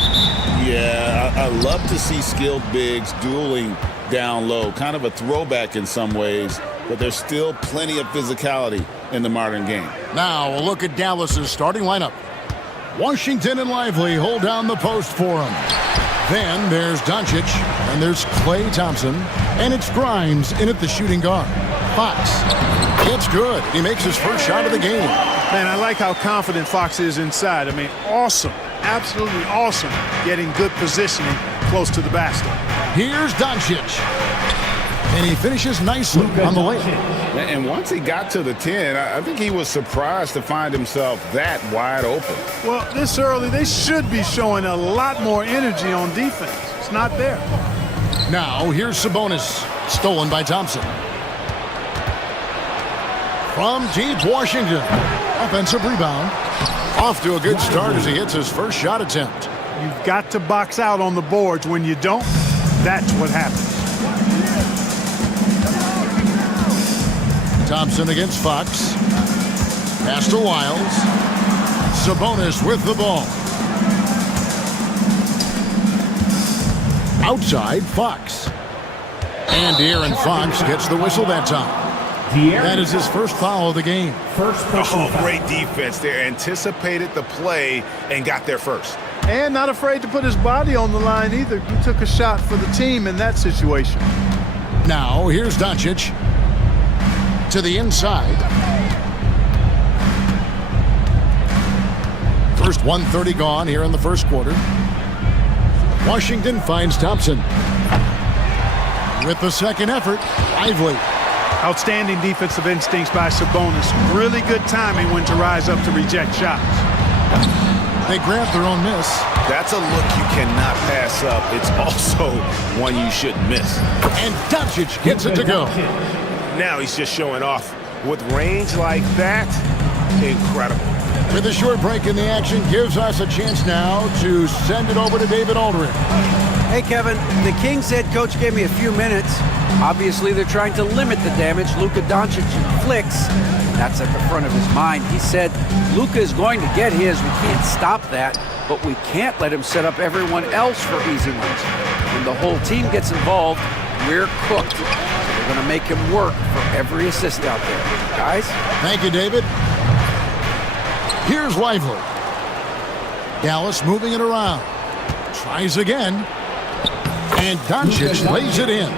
Yeah, I love to see skilled bigs dueling down low. Kind of a throwback in some ways, but there's still plenty of physicality in the modern game. Now a look at Dallas's starting lineup. Washington and Lively hold down the post for him. Then there's Doncic, and there's Klay Thompson, and it's Grimes in at the shooting guard. Fox. It's good. He makes his first shot of the game. Man, I like how confident Fox is inside. I mean, awesome. Absolutely awesome getting good positioning close to the basket. Here's Doncic. And he finishes nicely on the layup. And once he got to the 10, I think he was surprised to find himself that wide open. Well, this early, they should be showing a lot more energy on defense. It's not there. Now, here's Sabonis. Stolen by Thompson. From deep Washington. Offensive rebound. Off to a good start as he hits his first shot attempt. You've got to box out on the boards. When you don't, that's what happens. Thompson against Fox. Pass to Wiles. Sabonis with the ball. Outside, Fox. And De'Aaron Fox gets the whistle that time. That is his first foul of the game. Oh, great defense there. Anticipated the play and got there first. And not afraid to put his body on the line either. He took a shot for the team in that situation. Now, here's Doncic. To the inside. First 1:30 gone here in the first quarter. Washington finds Thompson. With the second effort, Lively. Outstanding defensive instincts by Sabonis. Really good timing when to rise up to reject shots. They grab their own miss. That's a look you cannot pass up. It's also one you shouldn't miss. And Doncic gets it to go. Now he's just showing off. With range like that, incredible. With a short break in the action, gives us a chance now to send it over to David Aldridge. Hey, Kevin, the Kings head coach gave me a few minutes. Obviously, they're trying to limit the damage Luka Doncic inflicts. That's at the front of his mind. He said, Luka is going to get his. We can't stop that, but we can't let him set up everyone else for easy ones. When the whole team gets involved, we're cooked. We're going to make him work for every assist out there. Guys? Thank you, David. Here's Lively. Dallas moving it around. Tries again. And Doncic lays it in.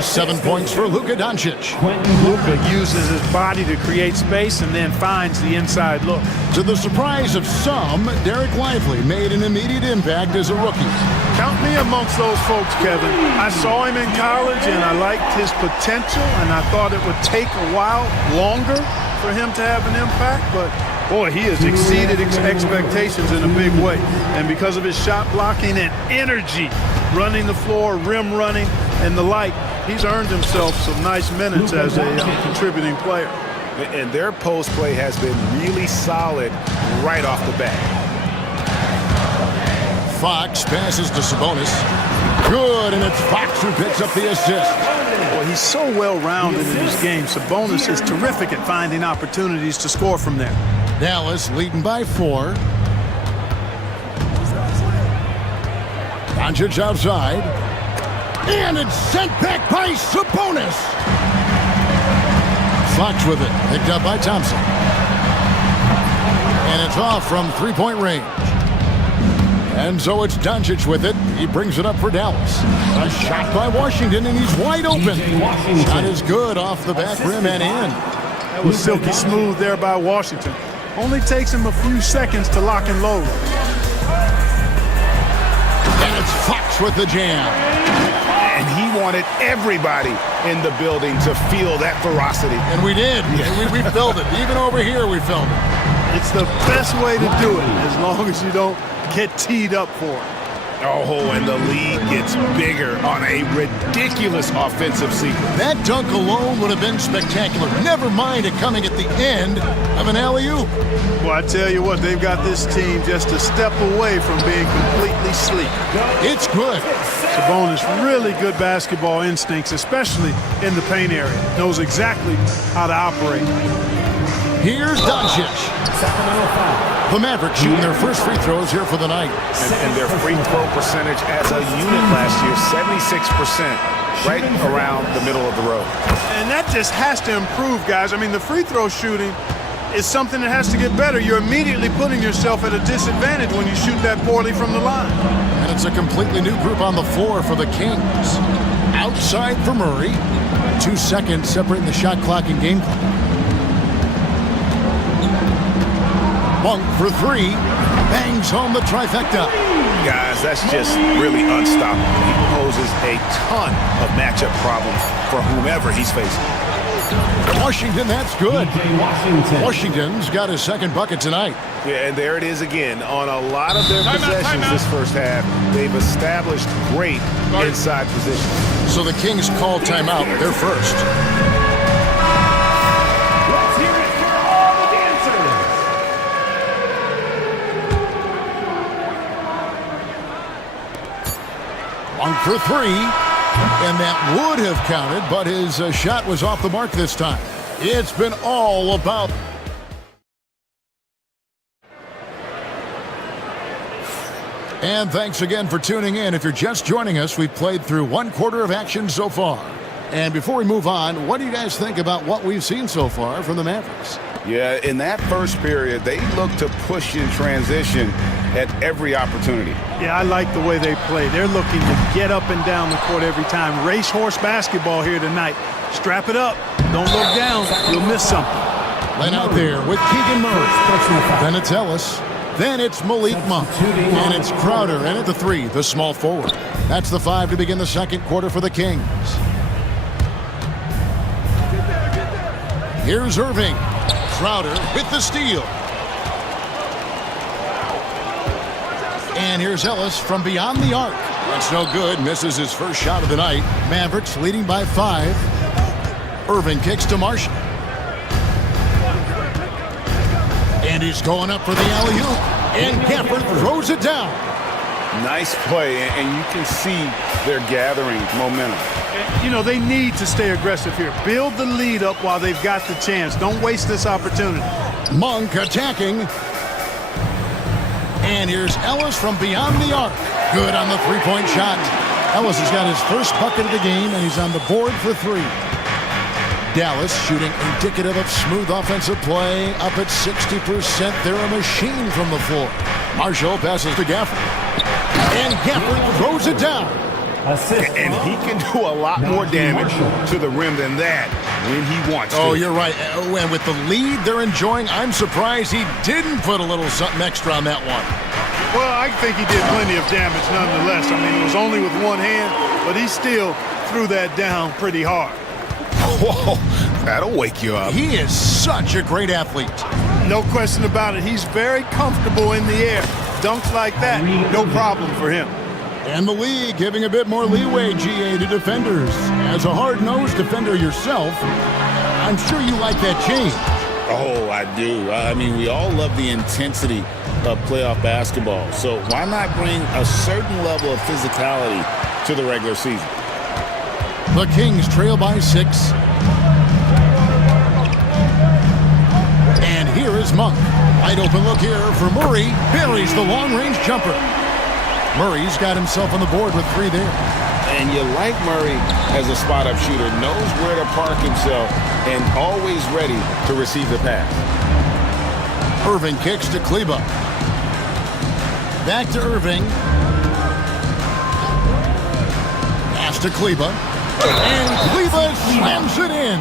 7 points for Luka Doncic. Luka uses his body to create space and then finds the inside look. To the surprise of some, Derek Lively made an immediate impact as a rookie. Count me amongst those folks, Kevin. I saw him in college and I liked his potential, and I thought it would take a while longer for him to have an impact, but boy, he has exceeded expectations in a big way. And because of his shot blocking and energy, running the floor, rim running, and the like, he's earned himself some nice minutes as a contributing player. And their post play has been really solid right off the bat. Fox passes to Sabonis. Good, and it's Fox who picks up the assist. Well, he's so well-rounded in his game. Sabonis is terrific at finding opportunities to score from there. Dallas leading by 4. Doncic outside. And it's sent back by Sabonis. Fox with it. Picked up by Thompson. And it's off from three-point range. And so it's Doncic with it. He brings it up for Dallas. A shot by Washington, and he's wide open. Shot is good off the back rim and in. That was silky smooth there by Washington. Only takes him a few seconds to lock and load. And it's Fox with the jam. And he wanted everybody in the building to feel that ferocity. And we did. We felt it. Even over here, we felt it. It's the best way to do it, as long as you don't get teed up for it. Oh, and the lead gets bigger on a ridiculous offensive sequence. That dunk alone would have been spectacular. Never mind it coming at the end of an alley-oop. Well, I tell you what, they've got this team just a step away from being completely sleek. It's good. Sabonis, really good basketball instincts, especially in the paint area. Knows exactly how to operate. Here's Doncic. Sacramento foul. The Mavericks shooting their first free throws here for the night. And their free throw percentage as a unit last year, 76%, right around the middle of the road. And that just has to improve, guys. I mean, the free throw shooting is something that has to get better. You're immediately putting yourself at a disadvantage when you shoot that poorly from the line. And it's a completely new group on the floor for the Kings. Outside for Murray. 2 seconds separating the shot clock and game clock. Monk for three. Bangs home the trifecta. Guys, that's just really unstoppable. He poses a ton of matchup problems for whomever he's facing. Washington, that's good. Washington. Washington's got his second bucket tonight. Yeah, and there it is again. On a lot of their possessions this first half, they've established great inside position. So the Kings call timeout. They're first. Let's hear it for all the dancers. Monk for three. And that would have counted, but his shot was off the mark this time. It's been all about... And thanks again for tuning in. If you're just joining us, we've played through one quarter of action so far. And before we move on, what do you guys think about what we've seen so far from the Mavericks? Yeah, in that first period, they looked to push in transition at every opportunity. Yeah, I like the way they play. They're looking to get up and down the court every time. Racehorse basketball here tonight. Strap it up. Don't look down. You'll miss something. Len out there with Keegan Murray. Then it's Ellis. Then it's Malik Monk. And it's Crowder. And at the three, the small forward. That's the five to begin the second quarter for the Kings. Here's Irving. Crowder with the steal. And here's Ellis from beyond the arc. That's no good. Misses his first shot of the night. Mavericks leading by 5. Irving kicks to Marshall. And he's going up for the alley-oop. And Gafford throws it down. Nice play, and you can see they're gathering momentum. You know, they need to stay aggressive here. Build the lead up while they've got the chance. Don't waste this opportunity. Monk attacking. And here's Ellis from beyond the arc. Good on the three-point shot. Ellis has got his first bucket of the game, and he's on the board for 3. Dallas shooting indicative of smooth offensive play. Up at 60%. They're a machine from the floor. Marshall passes to Gafford. And Gafford throws it down. And he can do a lot more damage to the rim than that when he wants to. Oh, you're right. And with the lead they're enjoying, I'm surprised he didn't put a little something extra on that one. Well, I think he did plenty of damage nonetheless. I mean, it was only with one hand, but he still threw that down pretty hard. Whoa, that'll wake you up. He is such a great athlete. No question about it. He's very comfortable in the air. Dunks like that, no problem for him. And the league giving a bit more leeway, GA, to defenders. As a hard-nosed defender yourself, I'm sure you like that change. Oh, I do. I mean, we all love the intensity of playoff basketball. So why not bring a certain level of physicality to the regular season? The Kings trail by 6. And here is Monk. Wide open look here for Murray. Buries the long-range jumper. Murray's got himself on the board with 3 there. And you like Murray as a spot-up shooter. Knows where to park himself and always ready to receive the pass. Irving kicks to Kleba. Back to Irving. Pass to Kleba. And Kleba slams it in.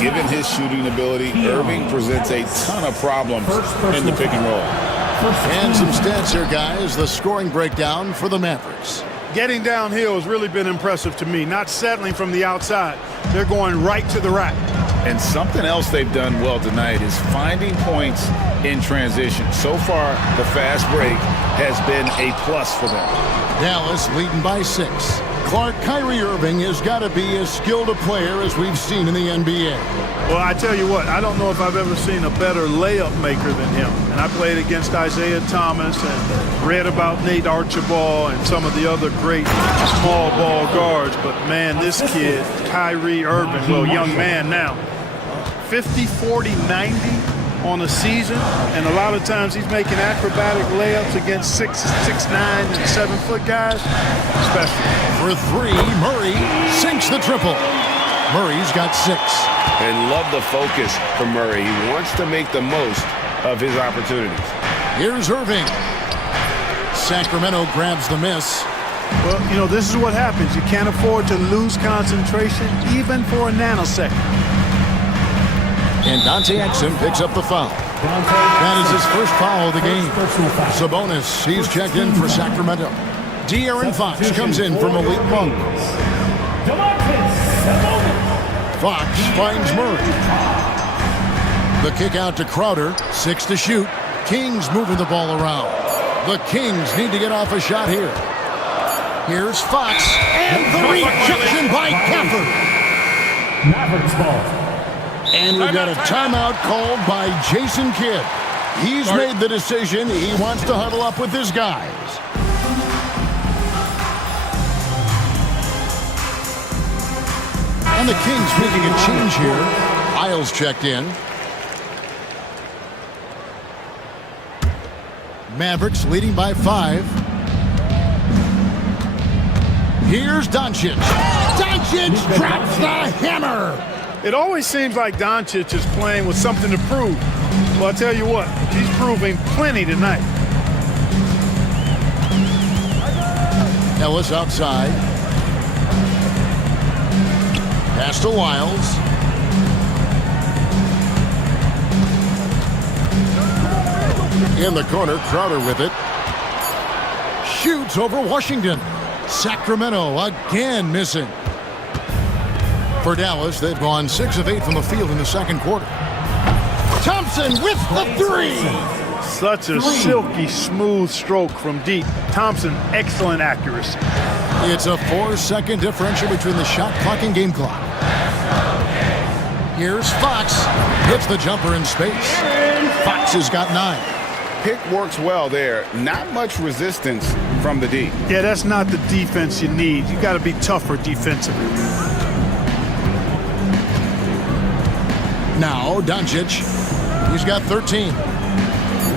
Given his shooting ability, Irving presents a ton of problems in the pick and roll. And some stats here, guys. The scoring breakdown for the Mavericks. Getting downhill has really been impressive to me. Not settling from the outside. They're going right to the rack. And something else they've done well tonight is finding points in transition. So far, the fast break has been a plus for them. Dallas leading by 6. Kyrie Irving has got to be as skilled a player as we've seen in the NBA. Well, I tell you what, I don't know if I've ever seen a better layup maker than him. And I played against Isaiah Thomas and read about Nate Archibald and some of the other great small ball guards. But, man, this kid, Kyrie Irving, well, young man now, 50, 40, 90. on a season, and a lot of times he's making acrobatic layups against 6'9", and 7-foot guys. Special. For three, Murray sinks the triple. Murray's got 6. And love the focus from Murray. He wants to make the most of his opportunities. Here's Irving. Sacramento grabs the miss. Well, you know, this is what happens. You can't afford to lose concentration, even for a nanosecond. And Dante Exum picks up the foul. That is his first foul of the game. Sabonis, he's checked in for Sacramento. De'Aaron Fox comes in from Elite Monk. Fox finds Murray. The kick out to Crowder, 6 to shoot. Kings moving the ball around. The Kings need to get off a shot here. Here's Fox, and the rejection by Kapler. Mavericks ball. And we've got a timeout called by Jason Kidd. He's made the decision. He wants to huddle up with his guys. And the Kings making a change here. Isles checked in. Mavericks leading by 5. Here's Doncic. Doncic drops the hammer. It always seems like Doncic is playing with something to prove. Well, I'll tell you what, he's proving plenty tonight. Ellis outside. Pass to Wiles. In the corner, Crowder with it. Shoots over Washington. Sacramento again missing. For Dallas, they've gone 6 of 8 from the field in the second quarter. Thompson with the 3. Such a silky, smooth stroke from deep. Thompson, excellent accuracy. It's a 4-second differential between the shot clock and game clock. Here's Fox. Hits the jumper in space. Fox has got 9. Pick works well there. Not much resistance from the D. Yeah, that's not the defense you need. You got to be tougher defensively. Now Doncic. He's got 13.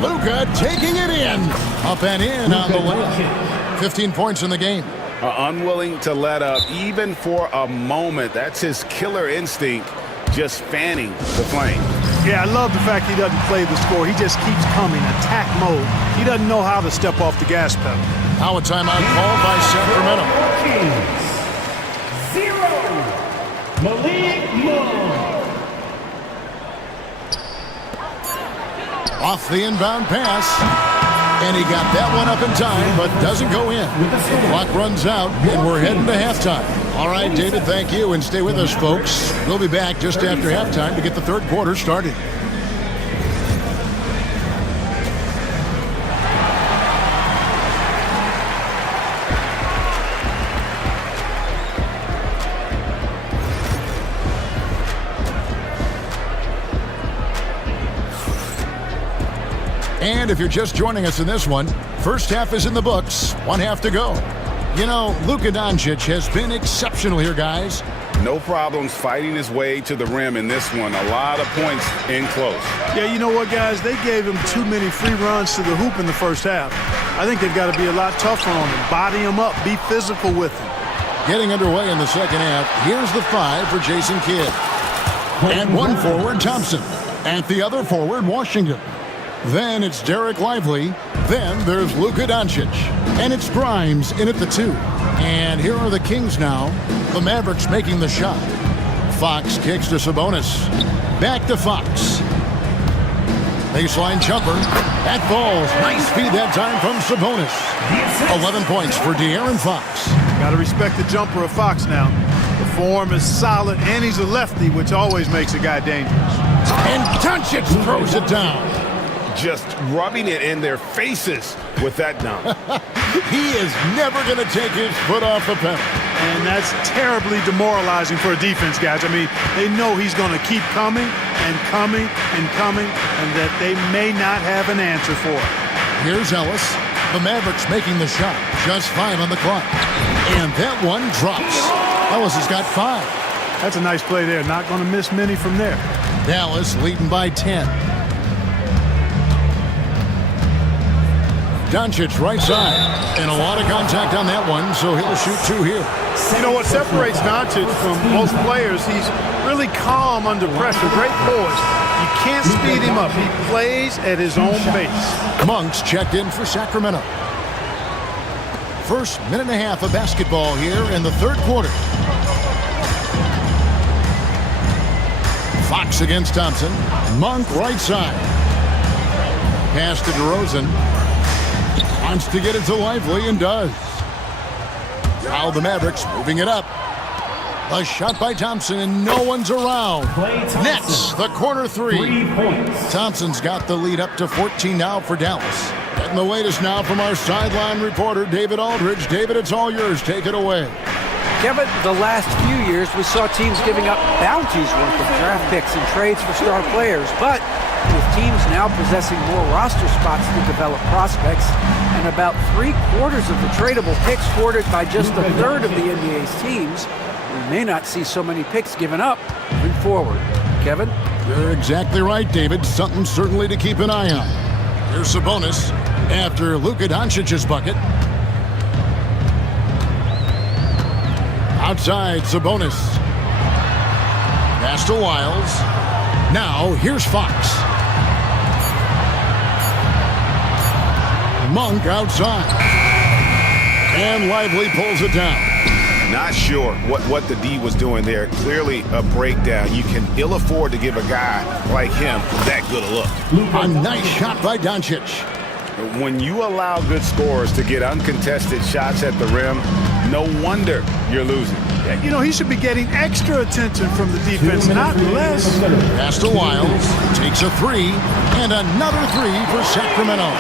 Luka taking it in. Up and in on the layup. 15 points in the game. Unwilling to let up even for a moment. That's his killer instinct, just fanning the flame. Yeah, I love the fact he doesn't play the score. He just keeps coming, attack mode. He doesn't know how to step off the gas pedal. Now a timeout called by Sacramento. Kings 0. Malik Monk. Off the inbound pass. And he got that one up in time, but doesn't go in. Clock runs out, and we're heading to halftime. All right, David, thank you, and stay with us, folks. We'll be back just after halftime to get the third quarter started. And if you're just joining us in this one, first half is in the books, 1 half to go. You know, Luka Doncic has been exceptional here, guys. No problems fighting his way to the rim in this one. A lot of points in close. Yeah, you know what, guys? They gave him too many free runs to the hoop in the first half. I think they've got to be a lot tougher on him. Body him up. Be physical with him. Getting underway in the second half. Here's the 5 for Jason Kidd. And one forward, Thompson. At the other forward, Washington. Then it's Derek Lively. Then there's Luka Doncic. And it's Grimes in at the 2. And here are the Kings now. The Mavericks making the shot. Fox kicks to Sabonis. Back to Fox. Baseline jumper. That falls. Nice feed that time from Sabonis. 11 points for De'Aaron Fox. Got to respect the jumper of Fox now. The form is solid, and he's a lefty, which always makes a guy dangerous. And Doncic throws it down. Just rubbing it in their faces with that dunk. He is never going to take his foot off the pedal. And that's terribly demoralizing for a defense, guys. I mean, they know he's going to keep coming and coming and coming, and that they may not have an answer for it. Here's Ellis. The Mavericks making the shot. Just 5 on the clock. And that one drops. Ellis has got 5. That's a nice play there. Not going to miss many from there. Dallas leading by 10. Doncic right side. And a lot of contact on that one, so he'll shoot two here. You know what separates Doncic from most players, he's really calm under pressure, great poise. You can't speed him up. He plays at his own pace. Monks checked in for Sacramento. First minute and a half of basketball here in the third quarter. Fox against Thompson. Monk right side. Pass to DeRozan. Wants to get it to Lively and does. Now the Mavericks moving it up. A shot by Thompson and no one's around. Nets, the corner three. 3 points. Thompson's got the lead up to 14 now for Dallas. Getting the latest now from our sideline reporter, David Aldridge. David, it's all yours. Take it away. Kevin, the last few years we saw teams giving up bounties worth of draft picks and trades for star players, but with teams now possessing more roster spots to develop prospects and about 3/4 of the tradable picks hoarded by just a third of the NBA's teams, we may not see so many picks given up moving forward. Kevin? You're exactly right, David. Something certainly to keep an eye on. Here's Sabonis after Luka Doncic's bucket. Outside, Sabonis. Pass to Wiles. Now, here's Fox. Monk outside. And Lively pulls it down. Not sure what the D was doing there. Clearly a breakdown. You can ill afford to give a guy like him that good a look. A nice shot by Doncic. When you allow good scorers to get uncontested shots at the rim, no wonder you're losing. You know, he should be getting extra attention from the defense, not less. Pass to Wiles. Takes a three. And another three for Sacramento.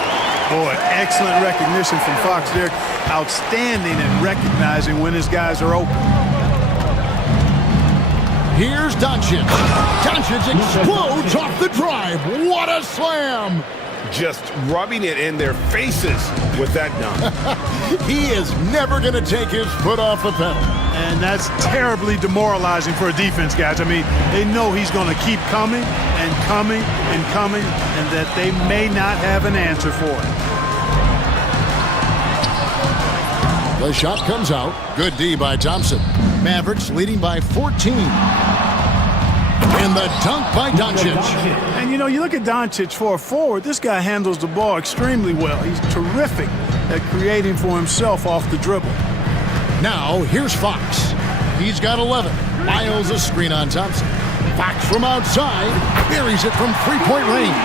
Boy, excellent recognition from Fox there. Outstanding at recognizing when his guys are open. Here's Doncic. Doncic explodes off the drive. What a slam! Just rubbing it in their faces with that dunk. He is never going to take his foot off the pedal. And that's terribly demoralizing for a defense, guys. I mean, they know he's going to keep coming and coming and coming, and that they may not have an answer for it. The shot comes out. Good D by Thompson. Mavericks leading by 14. And the dunk by Doncic. And, you know, you look at Doncic for a forward, this guy handles the ball extremely well. He's terrific at creating for himself off the dribble. Now, here's Fox. He's got 11. Miles a screen on Thompson. Fox from outside. Buries it from three-point range.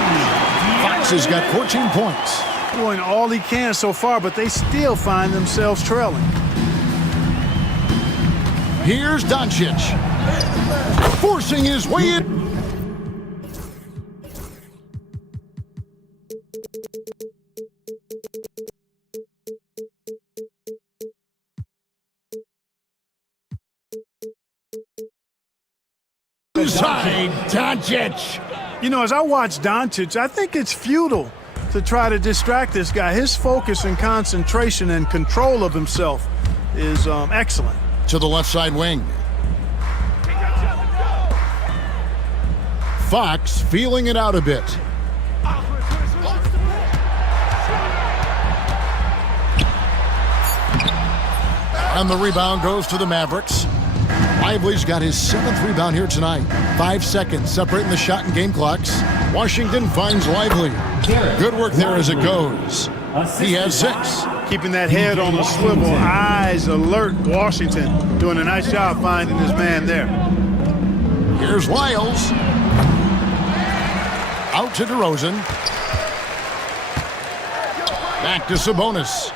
Fox has got 14 points. Doing all he can so far, but they still find themselves trailing. Here's Doncic. Forcing his way in. Inside, Doncic. You know, as I watch Doncic, I think it's futile to try to distract this guy. His focus and concentration and control of himself is excellent. To the left side wing. Fox feeling it out a bit. And the rebound goes to the Mavericks. Lively's got his 7th rebound here tonight. 5 seconds separating the shot and game clocks. Washington finds Lively. Good work there as it goes. He has 6. Keeping that head on a swivel, eyes alert. Washington doing a nice job finding his man there. Here's Wiles. Out to DeRozan. Back to Sabonis.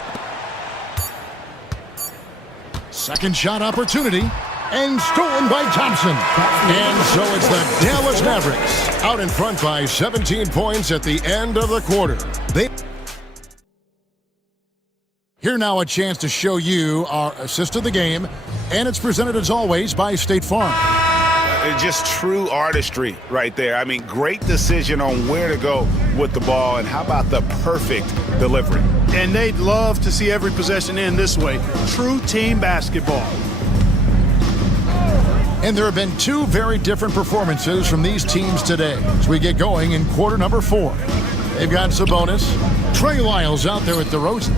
Second shot opportunity. And stolen by Thompson. And so it's the Dallas Mavericks out in front by 17 points at the end of the quarter. Here now a chance to show you our assist of the game. And it's presented as always by State Farm. Just true artistry right there. I mean, great decision on where to go with the ball, and how about the perfect delivery? And they'd love to see every possession end this way. True team basketball. And there have been 2 very different performances from these teams today as we get going in quarter number 4. They've got Sabonis. Trey Lyles out there at DeRozan.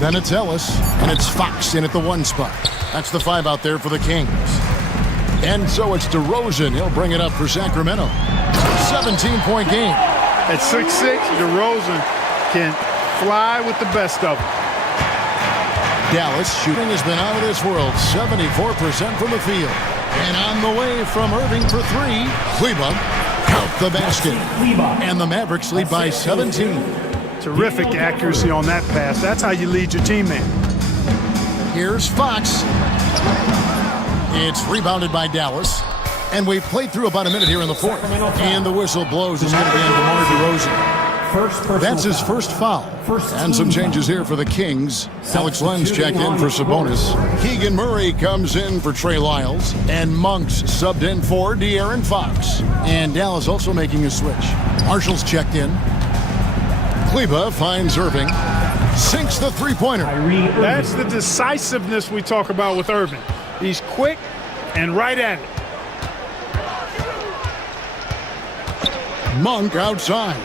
Then it's Ellis, and it's Fox in at the 1 spot. That's the 5 out there for the Kings. And so it's DeRozan. He'll bring it up for Sacramento. 17-point game. At 6'6", DeRozan can fly with the best of them. Dallas shooting has been out of this world. 74% from the field. And on the way from Irving for 3, Kleba count the basket. And the Mavericks lead by 17. Terrific accuracy on that pass. That's how you lead your teammate. Here's Fox. It's rebounded by Dallas. And we've played through about a minute here in the fourth. And the whistle blows. It's going to be on DeMar DeRozan. That's his first foul. And some changes here for the Kings. Alex Len's checked in for Sabonis. Keegan Murray comes in for Trey Lyles. And Monk's subbed in for De'Aaron Fox. And Dallas also making a switch. Marshall's checked in. Kleba finds Irving. Sinks the three-pointer. That's the decisiveness we talk about with Irving. He's quick and right at it. Monk outside.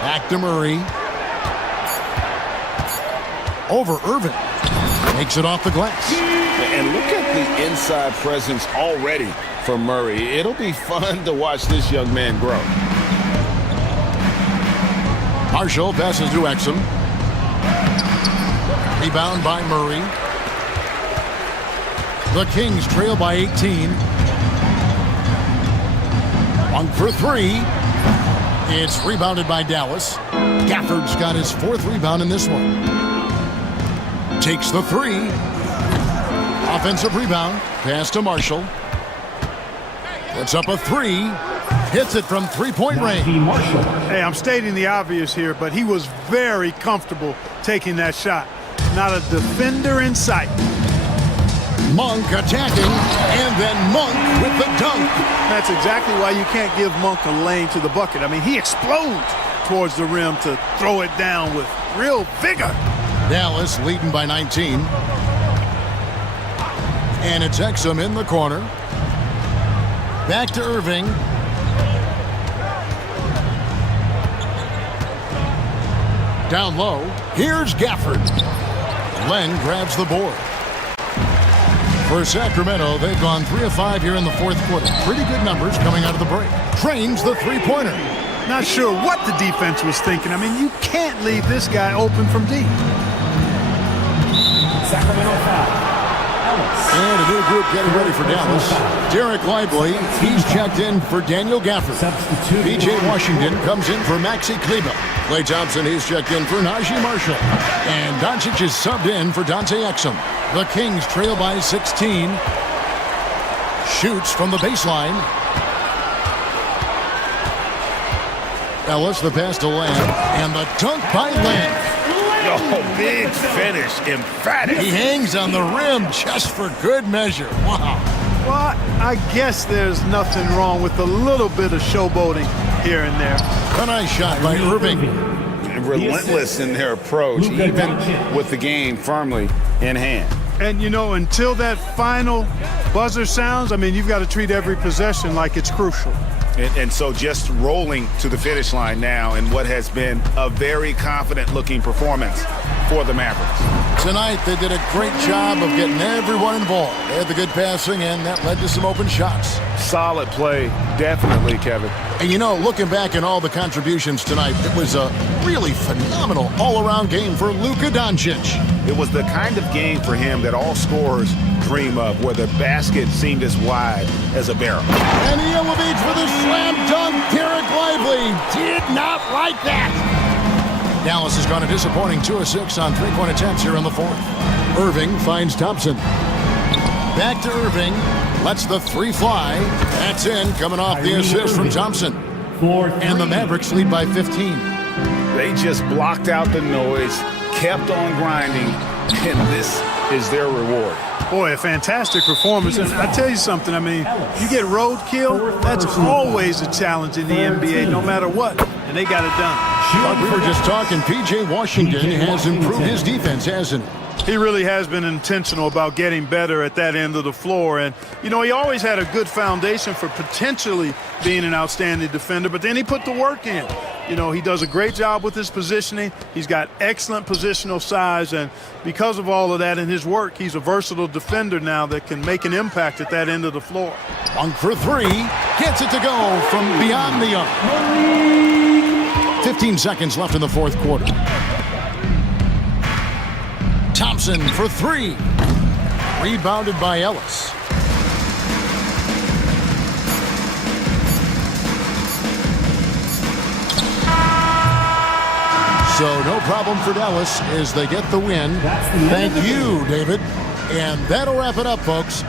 Back to Murray. Over Irving. Makes it off the glass. And look at the inside presence already for Murray. It'll be fun to watch this young man grow. Marshall passes to Exum. Rebound by Murray. The Kings trail by 18. Monk for 3. It's rebounded by Dallas. Gafford's got his 4th rebound in this one. Takes the 3. Offensive rebound. Pass to Marshall. Puts up a 3. Hits it from three-point range. Hey, I'm stating the obvious here, but he was very comfortable taking that shot. Not a defender in sight. Monk attacking, and then Monk with the dunk. That's exactly why you can't give Monk a lane to the bucket. I mean, he explodes towards the rim to throw it down with real vigor. Dallas leading by 19. And it's Exum in the corner. Back to Irving. Down low. Here's Gafford. Len grabs the board. For Sacramento, they've gone 3 of 5 here in the fourth quarter. Pretty good numbers coming out of the break. Trains the three-pointer. Not sure what the defense was thinking. I mean, you can't leave this guy open from deep. Sacramento foul. And a new group getting ready for Dallas. Derek Lively, he's checked in for Daniel Gafford. P.J. Washington comes in for Maxi Kleba. Klay Thompson, he's checked in for Najee Marshall. And Doncic is subbed in for Dante Exum. The Kings trail by 16. Shoots from the baseline. Ellis, the pass to Lamb. And the dunk by Lamb. Oh, big finish, emphatic. He hangs on the rim just for good measure. Wow. Well, I guess there's nothing wrong with a little bit of showboating here and there. A nice shot by Irving. Relentless in their approach, even with the game firmly in hand. And, you know, until that final buzzer sounds, I mean, you've got to treat every possession like it's crucial. And so just rolling to the finish line now in what has been a very confident-looking performance for the Mavericks. Tonight, they did a great job of getting everyone involved. They had the good passing, and that led to some open shots. Solid play, definitely, Kevin. And, you know, looking back at all the contributions tonight, it was a really phenomenal all-around game for Luka Doncic. It was the kind of game for him that all scorers dream of, where the basket seemed as wide as a barrel. And he elevates for the slam dunk. Derek Lively did not like that. Dallas has gone a disappointing 2 of 6 on three-point attempts here in the fourth. Irving finds Thompson. Back to Irving. Lets the 3 fly. That's in, coming off the assist from Thompson. And the Mavericks lead by 15. They just blocked out the noise, kept on grinding, and this is their reward. Boy, a fantastic performance. And I tell you something, I mean, you get roadkill, that's always a challenge in the NBA, no matter what. And they got it done. Well, we were just talking, P.J. Washington has improved his defense, hasn't he? He really has been intentional about getting better at that end of the floor. And, you know, he always had a good foundation for potentially being an outstanding defender, but then he put the work in. You know, he does a great job with his positioning. He's got excellent positional size, and because of all of that in his work, he's a versatile defender now that can make an impact at that end of the floor. Long for three. Gets it to go from beyond the arc. 15 seconds left in the fourth quarter. Thompson for three. Rebounded by Ellis. So no problem for Dallas as they get the win. Thank you, David. And that'll wrap it up, folks.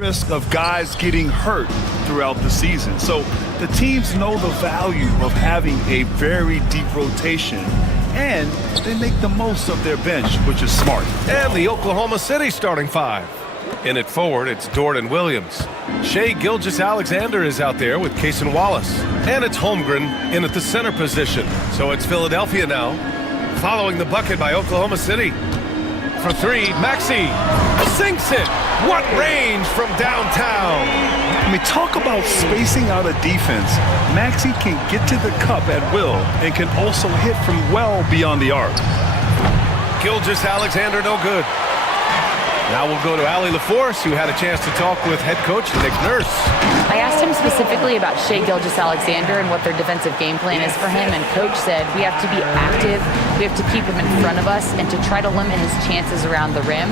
Risk of guys getting hurt throughout the season. So the teams know the value of having a very deep rotation, and they make the most of their bench, which is smart. And the Oklahoma City starting five. In it forward, it's Jordan Williams. Shai Gilgeous-Alexander is out there with Cason Wallace. And it's Holmgren in at the center position. So it's Philadelphia now, following the bucket by Oklahoma City. For three, Maxey sinks it. What range from downtown. I mean, talk about spacing out a defense. Maxey can get to the cup at will and can also hit from well beyond the arc. Gilgeous-Alexander no good. Now we'll go to Allie LaForce, who had a chance to talk with head coach Nick Nurse. I asked him specifically about Shai Gilgeous-Alexander and what their defensive game plan is for him, and coach said we have to be active, we have to keep him in front of us, and to try to limit his chances around the rim.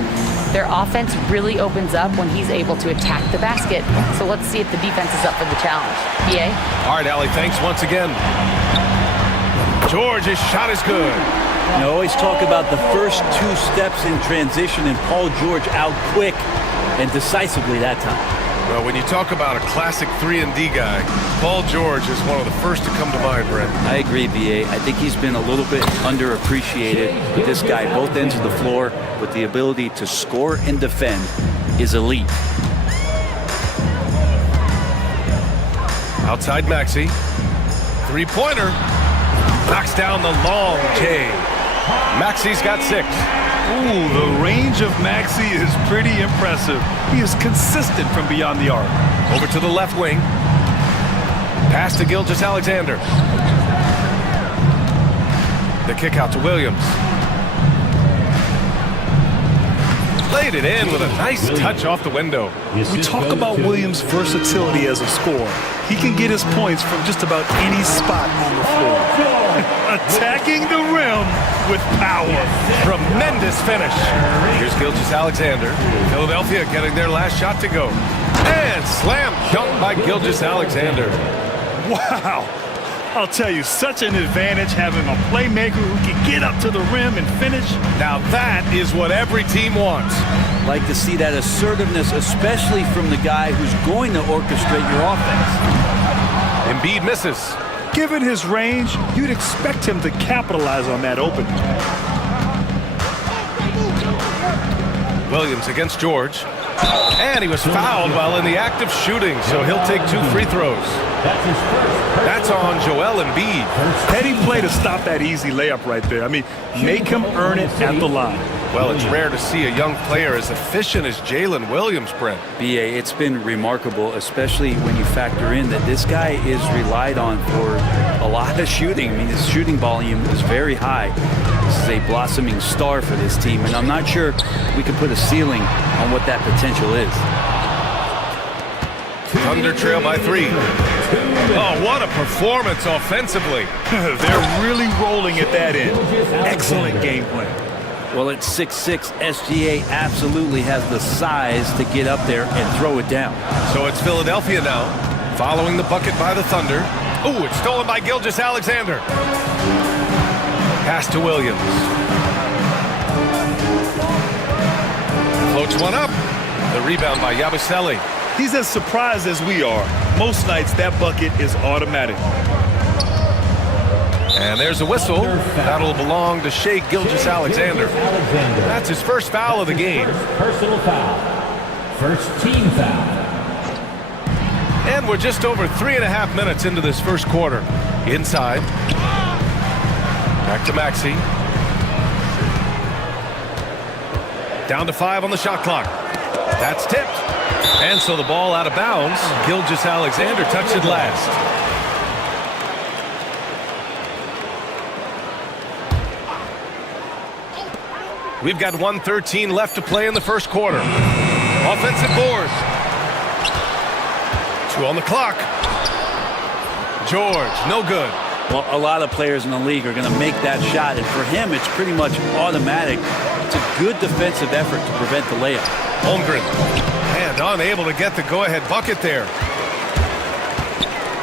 Their offense really opens up when he's able to attack the basket. So let's see if the defense is up for the challenge. BA? All right, Allie, thanks once again. George's shot is good. I always talk about the first two steps in transition, and Paul George out quick and decisively that time. Well, when you talk about a classic 3-and-D guy, Paul George is one of the first to come to mind, Brent. I agree, BA. I think he's been a little bit underappreciated. This guy, both ends of the floor, with the ability to score and defend, is elite. Outside Maxey. Three-pointer. Knocks down the long J. Maxey's got 6. Ooh, the range of Maxey is pretty impressive. He is consistent from beyond the arc. Over to the left wing. Pass to Gilgeous-Alexander. The kick out to Williams. Laid it in with a nice touch off the window. We talk about Williams' versatility as a scorer. He can get his points from just about any spot on the floor. Attacking the rim with power. Tremendous finish. Here's Gilgeous-Alexander. Philadelphia getting their last shot to go. And slam dunk by Gilgeous-Alexander. Wow. I'll tell you, such an advantage having a playmaker who can get up to the rim and finish. Now that is what every team wants. Like to see that assertiveness, especially from the guy who's going to orchestrate your offense. Embiid misses. Given his range, you'd expect him to capitalize on that opening. Williams against George. And he was fouled while in the act of shooting, so he'll take 2 free throws. That's on Joel Embiid. Heady play to stop that easy layup right there. I mean, make him earn it at the line. Well, it's rare to see a young player as efficient as Jalen Williams, Brent. BA, it's been remarkable, especially when you factor in that this guy is relied on for a lot of shooting. I mean, his shooting volume is very high. This is a blossoming star for this team, and I'm not sure we can put a ceiling on what that potential is. Thunder trail by 3. Oh, what a performance offensively. They're really rolling at that end. Excellent game plan. Well, at 6'6", SGA absolutely has the size to get up there and throw it down. So it's Philadelphia now, following the bucket by the Thunder. Ooh, it's stolen by Gilgeous-Alexander. Pass to Williams. Floats one up. The rebound by Yabusele. He's as surprised as we are. Most nights, that bucket is automatic. And there's a whistle. That'll belong to Shai Gilgeous-Alexander. That's his first foul of the game. Personal foul. First team foul. And we're just over 3.5 minutes into this first quarter. Inside. Back to Maxey. Down to 5 on the shot clock. That's tipped. And so the ball out of bounds. Gilgeous-Alexander touched it last. We've got 1:13 left to play in the first quarter. Offensive board. 2 on the clock. George, no good. Well, a lot of players in the league are going to make that shot, and for him, it's pretty much automatic. It's a good defensive effort to prevent the layup. Holmgren, and unable to get the go-ahead bucket there.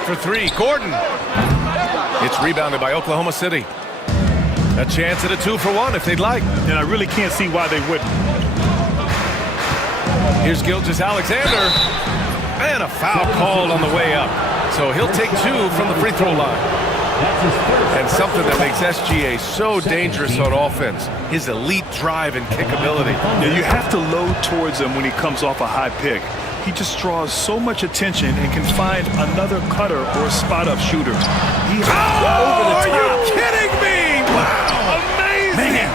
For 3, Gordon. It's rebounded by Oklahoma City. A chance at a 2-for-1 if they'd like. And I really can't see why they wouldn't. Here's Gilgeous Alexander. And a foul called on the way up. So he'll take 2 from the free throw line. And something that makes SGA so dangerous on offense, his elite drive and kick ability. Yeah, you have to load towards him when he comes off a high pick. He just draws so much attention and can find another cutter or spot-up shooter. He over the top. Are you kidding me? Wow, amazing! Man.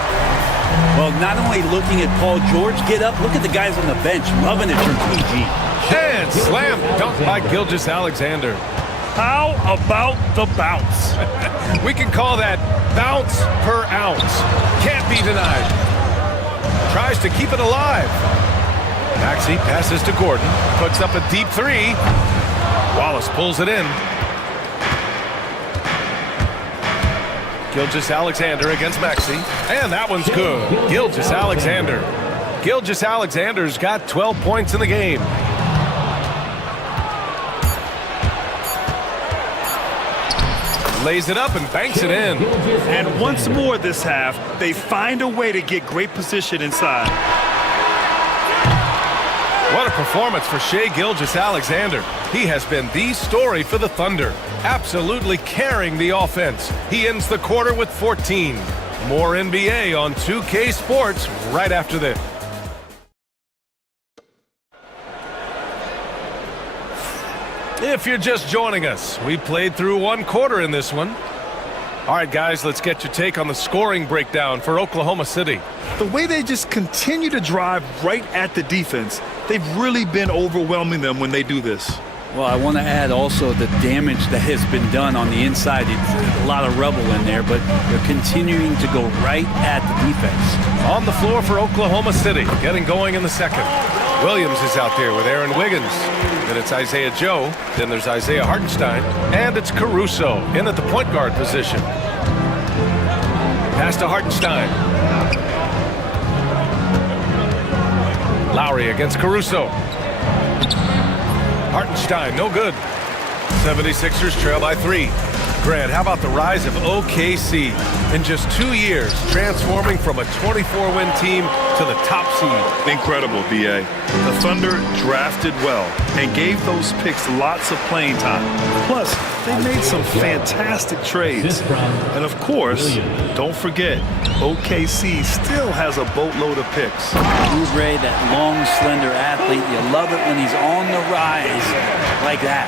Well, not only looking at Paul George get up, look at the guys on the bench loving it from PG. And slam dunk by Gilgeous Alexander. How about the bounce? We can call that bounce per ounce. Can't be denied. Tries to keep it alive. Maxey passes to Gordon. Puts up a deep 3. Wallace pulls it in. Gilgeous Alexander against Maxey. And that one's good. Gilgeous Alexander. Gilgeous Alexander's got 12 points in the game. Lays it up and banks it in. And once more this half, they find a way to get great position inside. What a performance for Shai Gilgeous-Alexander. He has been the story for the Thunder, absolutely carrying the offense. He ends the quarter with 14. More NBA on 2K Sports right after this. If you're just joining us, we played through one quarter in this one. All right, guys, let's get your take on the scoring breakdown for Oklahoma City. The way they just continue to drive right at the defense, they've really been overwhelming them when they do this. Well, I want to add also the damage that has been done on the inside. It's a lot of rubble in there, but they're continuing to go right at the defense. On the floor for Oklahoma City, getting going in the second. Williams is out there with Aaron Wiggins. Then it's Isaiah Joe. Then there's Isaiah Hartenstein. And it's Caruso in at the point guard position. Pass to Hartenstein. Lowry against Caruso. Hartenstein, no good. 76ers trail by 3. Grant, how about the rise of OKC in just 2 years, transforming from a 24-win team to the top seed? Incredible, B.A. The Thunder drafted well and gave those picks lots of playing time. Plus, they made some fantastic trades. And of course, don't forget, OKC still has a boatload of picks. Oubre, that long, slender athlete, you love it when he's on the rise like that.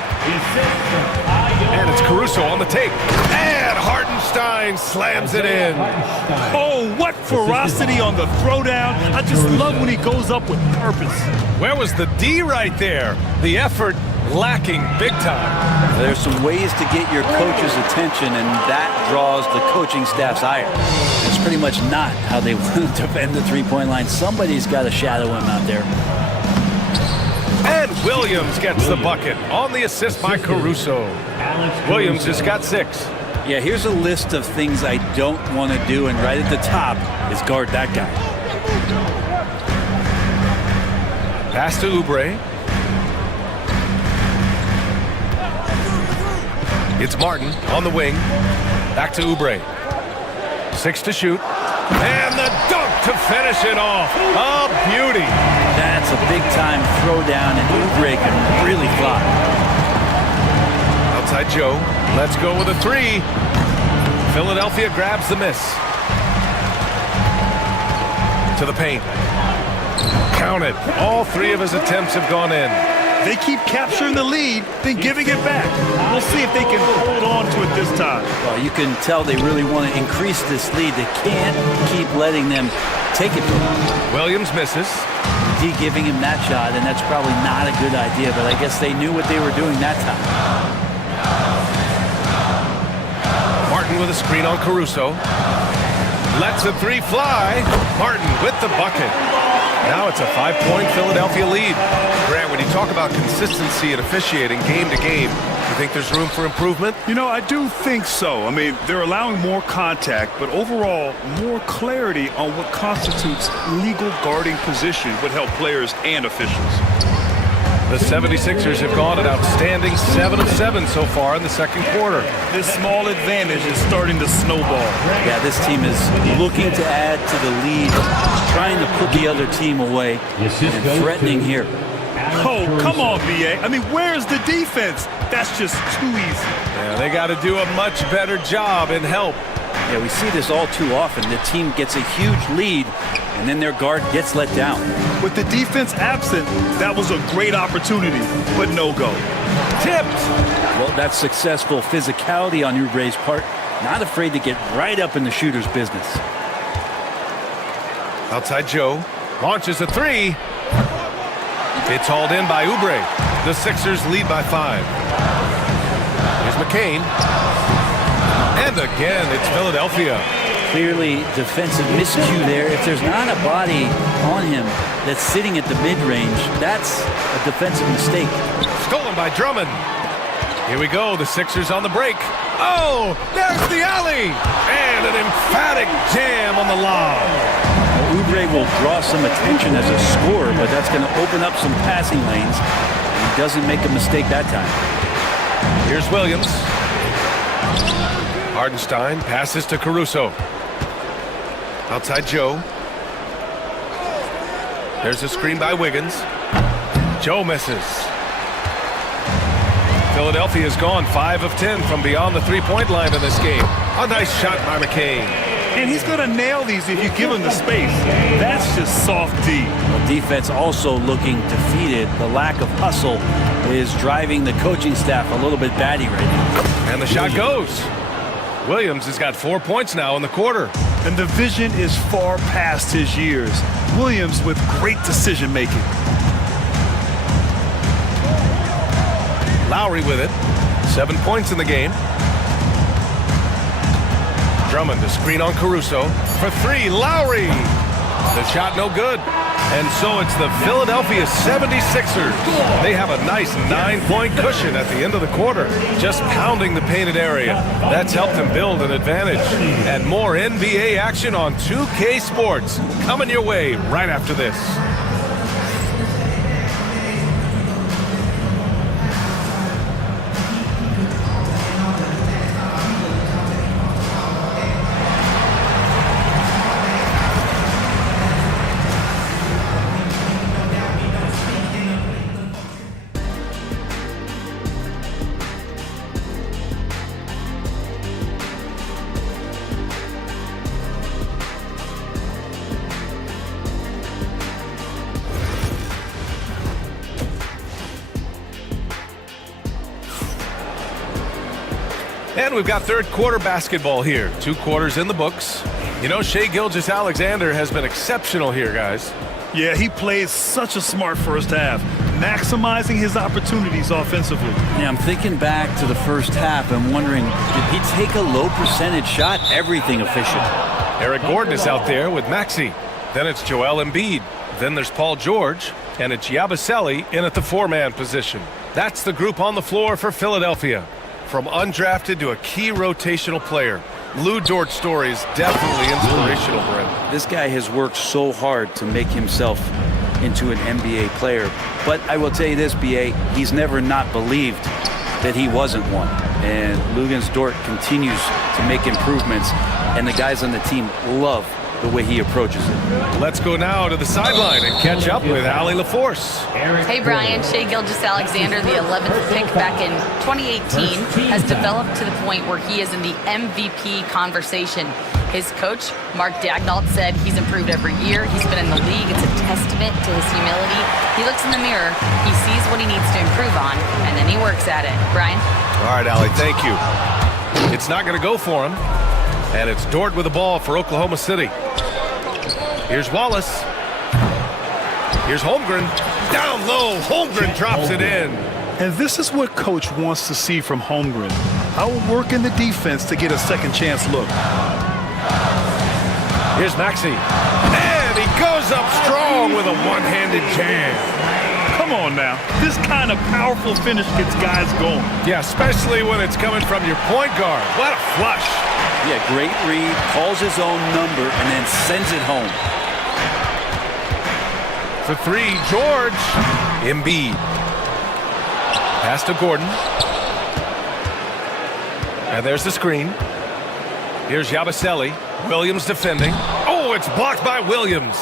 And it's Caruso on the take. And Hartenstein slams it in. Oh, what ferocity on the throwdown. I just love when he goes up with purpose. Where was the D right there? The effort lacking big time. There's some ways to get your coach's attention, and that draws the coaching staff's ire. It's pretty much not how they want to defend the three-point line. Somebody's got to shadow him out there. And Williams gets the bucket on the assist by Caruso. Williams just got 6. Yeah, here's a list of things I don't want to do, and right at the top is guard that guy. Pass to Oubre. It's Martin on the wing. Back to Oubre. 6 to shoot. And the dunk to finish it off. A beauty. That's a big-time throwdown, and Oubre can really fly. Outside Joe. Let's go with a 3. Philadelphia grabs the miss. To the paint. Counted. All 3 of his attempts have gone in. They keep capturing the lead, then giving it back. We'll see if they can hold on to it this time. Well, you can tell they really want to increase this lead. They can't keep letting them take it from them. Williams misses. D giving him that shot, and that's probably not a good idea, but I guess they knew what they were doing that time. Martin with a screen on Caruso. Lets the 3 fly. Martin with the bucket. Now it's a 5-point Philadelphia lead. Grant, when you talk about consistency and officiating game to game, you think there's room for improvement? You know, I do think so. I mean, they're allowing more contact, but overall, more clarity on what constitutes legal guarding position would help players and officials. The 76ers have gone an outstanding 7 of 7 so far in the second quarter. This small advantage is starting to snowball. Yeah, this team is looking to add to the lead, trying to put the other team away, and threatening here. Oh, come on, BA. I mean, where's the defense? That's just too easy. Yeah, they got to do a much better job in help. Yeah, we see this all too often. The team gets a huge lead, and then their guard gets let down. With the defense absent, that was a great opportunity, but no go. Tipped. Well, that's successful physicality on Oubre's part. Not afraid to get right up in the shooter's business. Outside Joe. Launches a three. It's hauled in by Oubre. The Sixers lead by 5. Here's McCain. And again, it's Philadelphia. Clearly defensive miscue there. If there's not a body on him that's sitting at the mid-range, that's a defensive mistake. Stolen by Drummond. Here we go, the Sixers on the break. Oh, there's the alley! And an emphatic jam on the lob. Oubre will draw some attention as a scorer, but that's going to open up some passing lanes. He doesn't make a mistake that time. Here's Williams. Hardenstein passes to Caruso. Outside Joe. There's a screen by Wiggins. Joe misses. Philadelphia's gone 5 of 10 from beyond the three-point line in this game. A nice shot by McCain. And he's going to nail these if you give him the space. That's just soft D. The defense also looking defeated. The lack of hustle is driving the coaching staff a little bit batty right now. And the shot goes. Williams has got 4 points now in the quarter. And the vision is far past his years. Williams with great decision-making. Lowry with it. 7 points in the game. Drummond to screen on Caruso. For 3, Lowry. The shot no good. And so it's the Philadelphia 76ers. They have a nice 9-point cushion at the end of the quarter, just pounding the painted area. That's helped them build an advantage. And more NBA action on 2K Sports coming your way right after this. And we've got third quarter basketball here. 2 quarters in the books. You know, Shai Gilgeous-Alexander has been exceptional here, guys. Yeah, he played such a smart first half, maximizing his opportunities offensively. Yeah, I'm thinking back to the first half and wondering, did he take a low percentage shot? Everything efficient. Eric Gordon is out there with Maxey. Then it's Joel Embiid. Then there's Paul George. And it's Yabusele in at the 4-man position. That's the group on the floor for Philadelphia. From undrafted to a key rotational player, Lou Dort's story is definitely inspirational, Brent. This guy has worked so hard to make himself into an NBA player. But I will tell you this, BA, he's never not believed that he wasn't one. And Lou Dort continues to make improvements, and the guys on the team love the way he approaches it. Let's go now to the sideline and catch up with Allie LaForce. Hey, Brian. Shai Gilgeous-Alexander, the 11th pick back in 2018, has developed to the point where he is in the MVP conversation. His coach, Mark Daignault, said he's improved every year. He's been in the league. It's a testament to his humility. He looks in the mirror, he sees what he needs to improve on, and then he works at it. Brian? All right, Allie, thank you. It's not going to go for him. And it's Dort with the ball for Oklahoma City. Here's Wallace. Here's Holmgren. Down low, Holmgren drops it in. And this is what Coach wants to see from Holmgren. I will work in the defense to get a second chance look. Here's Maxey. And he goes up strong with a one-handed jam. Come on now. This kind of powerful finish gets guys going. Yeah, especially when it's coming from your point guard. What a flush. Yeah, great read, calls his own number, and then sends it home. For 3, George. Embiid. Pass to Gordon. And there's the screen. Here's Yabusele. Williams defending. Oh, it's blocked by Williams.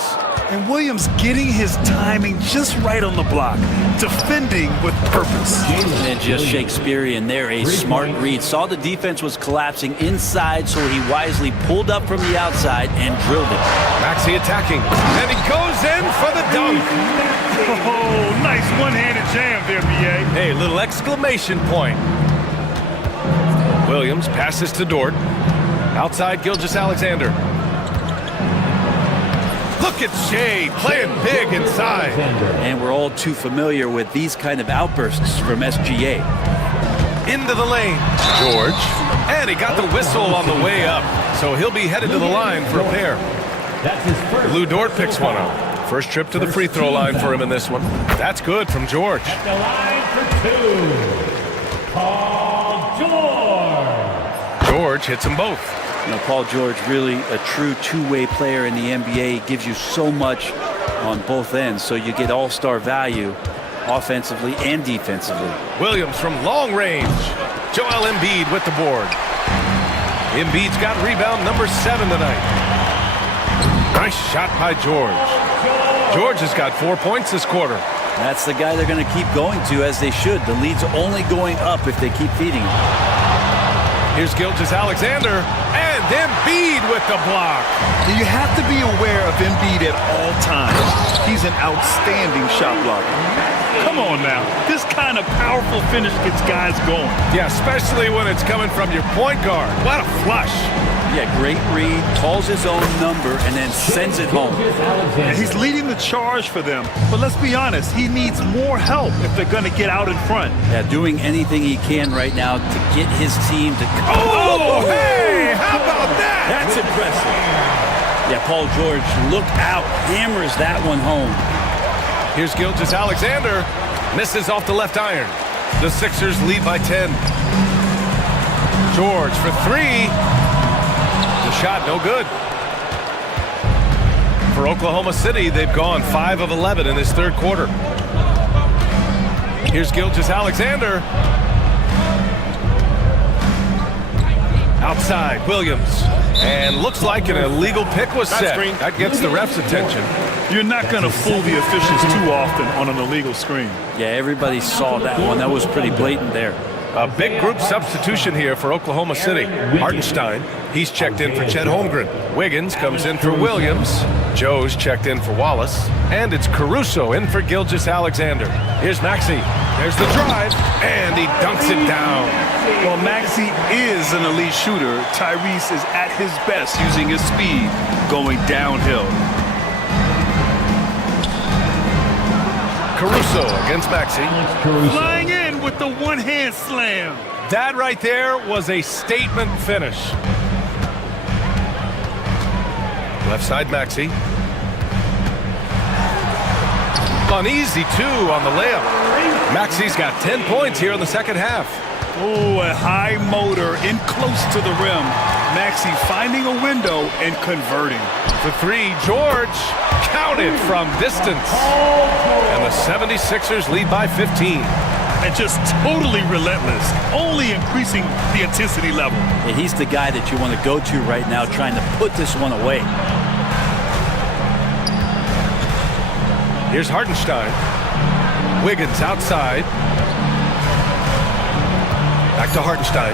And Williams getting his timing just right on the block. Defending with purpose. And just Shakespearean there, a smart read. Saw the defense was collapsing inside, so he wisely pulled up from the outside and drilled it. Maxey attacking. And he goes in for the dunk. Oh, nice one-handed jam there, B.A. Hey, little exclamation point. Williams passes to Dort. Outside Gilgeous-Alexander. Look at Shea playing big inside. And we're all too familiar with these kind of outbursts from SGA. Into the lane. George. And he got the whistle on the way up. So he'll be headed to the line for a pair. That's his first. Lou Dort picks one up. First trip to the free throw line for him in this one. That's good from George. At the line for 2, Paul George. George hits them both. You know, Paul George, really a true two-way player in the NBA. He gives you so much on both ends, so you get all-star value offensively and defensively. Williams from long range. Joel Embiid with the board. Embiid's got rebound number 7 tonight. Nice shot by George. George has got 4 points this quarter. That's the guy they're going to keep going to, as they should. The lead's only going up if they keep feeding him. Here's Gilgeous-Alexander, and Embiid with the block. You have to be aware of Embiid at all times. He's an outstanding shot blocker. Come on now. This kind of powerful finish gets guys going. Yeah, especially when it's coming from your point guard. What a flush. Yeah, great read, calls his own number, and then sends it home. And he's leading the charge for them. But let's be honest, he needs more help if they're going to get out in front. Yeah, doing anything he can right now to get his team to... Oh, hey, how about that? That's impressive. Yeah, Paul George, look out, hammers that one home. Here's Gilgeous-Alexander, misses off the left iron. The Sixers lead by 10. George for 3. The shot no good. For Oklahoma City, they've gone 5 of 11 in this third quarter. Here's Gilgeous-Alexander. Outside, Williams. And looks like an illegal pick was set. That gets the ref's attention. You're not going to fool the officials too often on an illegal screen. Yeah, everybody saw that one. That was pretty blatant there. A big group substitution here for Oklahoma City. Hartenstein, he's checked in for Chet Holmgren. Wiggins comes in for Williams. Joe's checked in for Wallace. And it's Caruso in for Gilgeous-Alexander. Here's Maxey. There's the drive, and he dunks it down. Well, Maxey is an elite shooter. Tyrese is at his best using his speed going downhill. Caruso against Maxey. Flying in with the one-hand slam. That right there was a statement finish. Left side Maxey. Uneasy, too, on the layup. Maxey's got 10 points here in the second half. Oh, a high motor in close to the rim. Maxey finding a window and converting. For 3, George counted from distance. And the 76ers lead by 15. And just totally relentless, only increasing the intensity level. Yeah, he's the guy that you want to go to right now, trying to put this one away. Here's Hartenstein. Wiggins outside. Back to Hartenstein.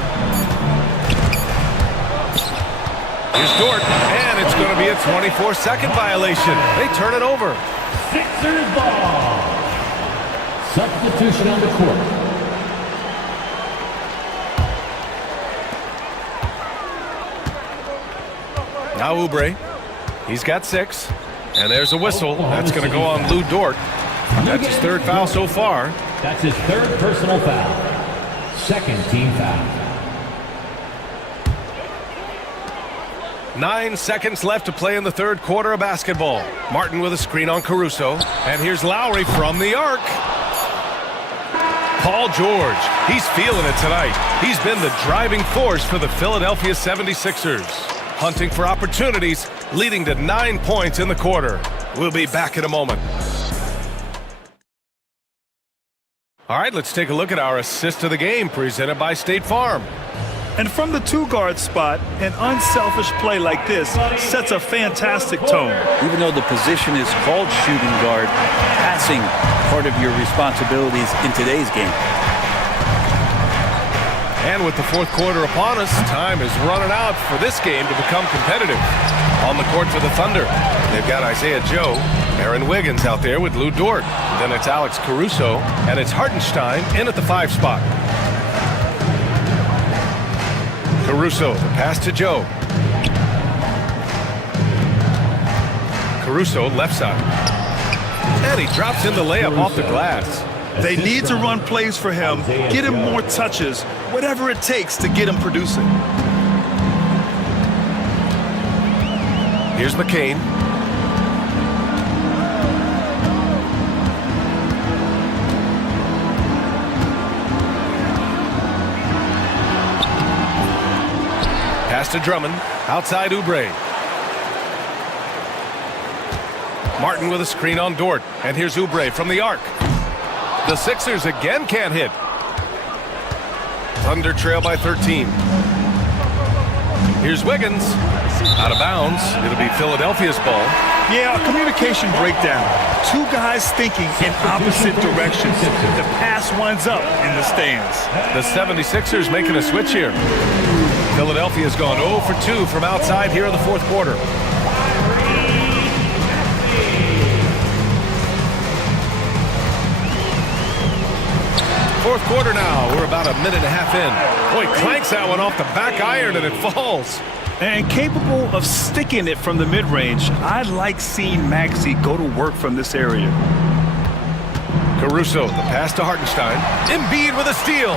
Here's Dort, and it's going to be a 24-second violation. They turn it over. Sixers ball. Substitution on the court. Now Oubre. He's got 6. And there's a whistle. That's going to go on Lou Dort. That's his 3rd foul so far. That's his 3rd personal foul. 2nd team foul. 9 seconds left to play in the 3rd quarter of basketball. Martin with a screen on Caruso. And here's Lowry from the arc. Paul George, he's feeling it tonight. He's been the driving force for the Philadelphia 76ers. Hunting for opportunities, leading to 9 points in the quarter. We'll be back in a moment. All right, let's take a look at our assist of the game presented by State Farm. And from the two-guard spot, an unselfish play like this sets a fantastic tone. Even though the position is called shooting guard, passing part of your responsibilities in today's game. And with the fourth quarter upon us, time is running out for this game to become competitive. On the court for the Thunder, they've got Isaiah Joe, Aaron Wiggins out there with Lou Dort. Then it's Alex Caruso, and it's Hartenstein in at the 5 spot. Caruso, the pass to Joe. Caruso, left side. And he drops in the layup off the glass. They need to run plays for him, get him more touches, whatever it takes to get him producing. Here's McCain. Pass to Drummond, outside Oubre. Martin with a screen on Dort, and here's Oubre from the arc. The Sixers again can't hit. Thunder trail by 13. Here's Wiggins, out of bounds. It'll be Philadelphia's ball. Yeah, communication breakdown. Two guys thinking in opposite directions. The pass winds up in the stands. The 76ers making a switch here. Philadelphia's gone 0 for 2 from outside here in the fourth quarter. Fourth quarter now. We're about a minute and a half in. Boy, clanks that one off the back iron and it falls. And capable of sticking it from the mid-range, I like seeing Maxey go to work from this area. Caruso, the pass to Hartenstein. Embiid with a steal.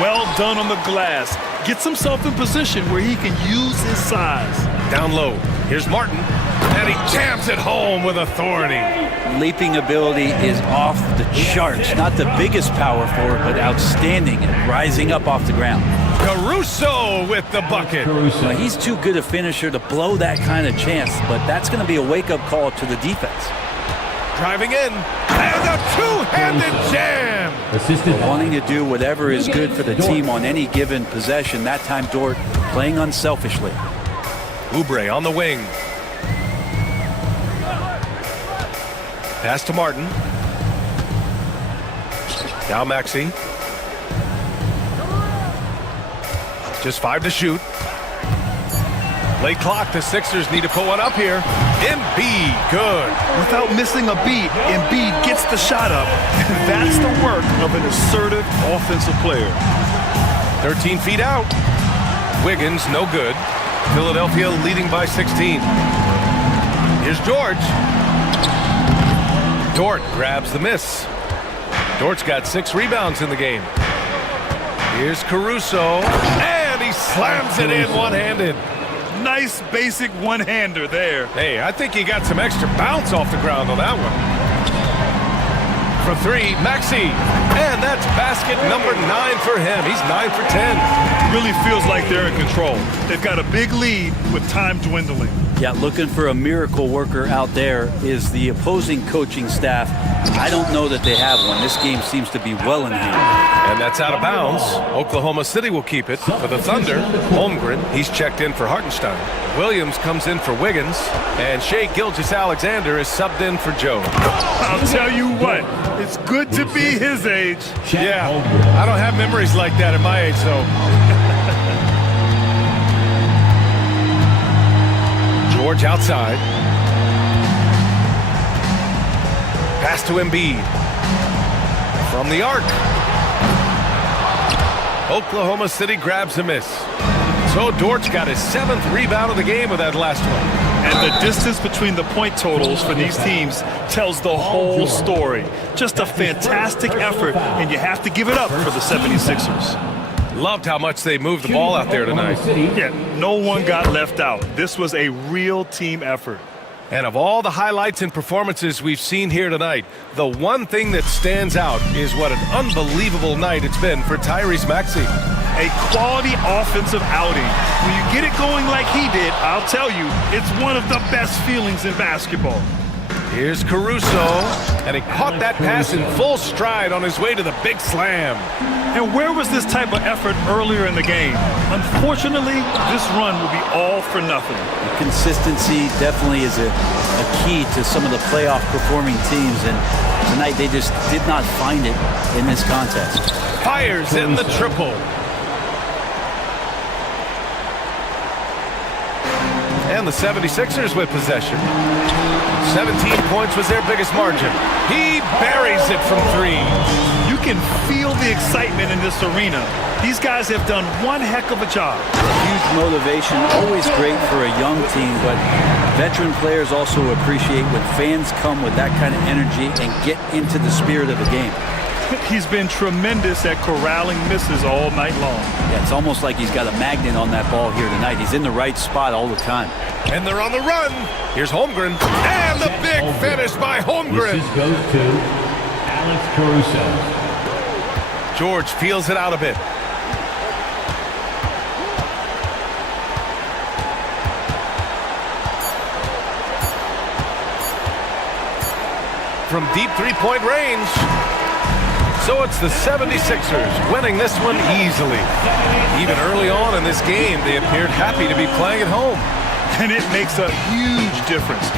Well done on the glass. Gets himself in position where he can use his size. Down low. Here's Martin. And he jams it home with authority. Leaping ability is off the charts. Not the biggest power forward, but outstanding and rising up off the ground. Caruso with the bucket. Well, he's too good a finisher to blow that kind of chance, but that's going to be a wake-up call to the defense. Driving in, and a two-handed jam. Assisted Wanting to do whatever is good for the team on any given possession. That time, Dort playing unselfishly. Oubre on the wing. Pass to Martin. Now Maxey. Just 5 to shoot. Late clock, the Sixers need to put one up here. Embiid, good. Without missing a beat, Embiid gets the shot up. And that's the work of an assertive offensive player. 13 feet out. Wiggins, no good. Philadelphia leading by 16. Here's George. Dort grabs the miss. Dort's got 6 rebounds in the game. Here's Caruso. And he slams it in one-handed. Nice basic one-hander there. Hey, I think he got some extra bounce off the ground on that one. From 3, Maxey. And that's basket number 9 for him. He's 9 for 10. Really feels like they're in control. They've got a big lead with time dwindling. Yeah, looking for a miracle worker out there is the opposing coaching staff. I don't know that they have one. This game seems to be well in hand. And that's out of bounds. Oklahoma City will keep it. For the Thunder, Holmgren, he's checked in for Hartenstein. Williams comes in for Wiggins. And Shai Gilgeous-Alexander is subbed in for Joe. I'll tell you what, it's good to be his age. Yeah, I don't have memories like that at my age, though. George outside. Pass to Embiid. From the arc. Oklahoma City grabs a miss. So Dort's got his 7th rebound of the game with that last one. And the distance between the point totals for these teams tells the whole story. Just a fantastic effort, and you have to give it up for the 76ers. Loved how much they moved the ball out there tonight. Yeah, no one got left out. This was a real team effort. And of all the highlights and performances we've seen here tonight, the one thing that stands out is what an unbelievable night it's been for Tyrese Maxey. A quality offensive outing. When you get it going like he did, I'll tell you, it's one of the best feelings in basketball. Here's Caruso, and he caught that pass in full stride on his way to the big slam. And where was this type of effort earlier in the game? Unfortunately, this run will be all for nothing. Consistency definitely is a key to some of the playoff performing teams, and tonight they just did not find it in this contest. Fires in the triple. And the 76ers with possession. 17 points was their biggest margin. He buries it from three. You can feel the excitement in this arena. These guys have done one heck of a job. Huge motivation, always great for a young team, but veteran players also appreciate when fans come with that kind of energy and get into the spirit of the game. He's been tremendous at corralling misses all night long. Yeah, it's almost like he's got a magnet on that ball here tonight. He's in the right spot all the time. And they're on the run. Here's Holmgren. And the big finish by Holmgren. This goes to Alex Caruso. George feels it out a bit. From deep three-point range. So it's the 76ers winning this one easily. Even early on in this game, they appeared happy to be playing at home. And it makes a huge difference.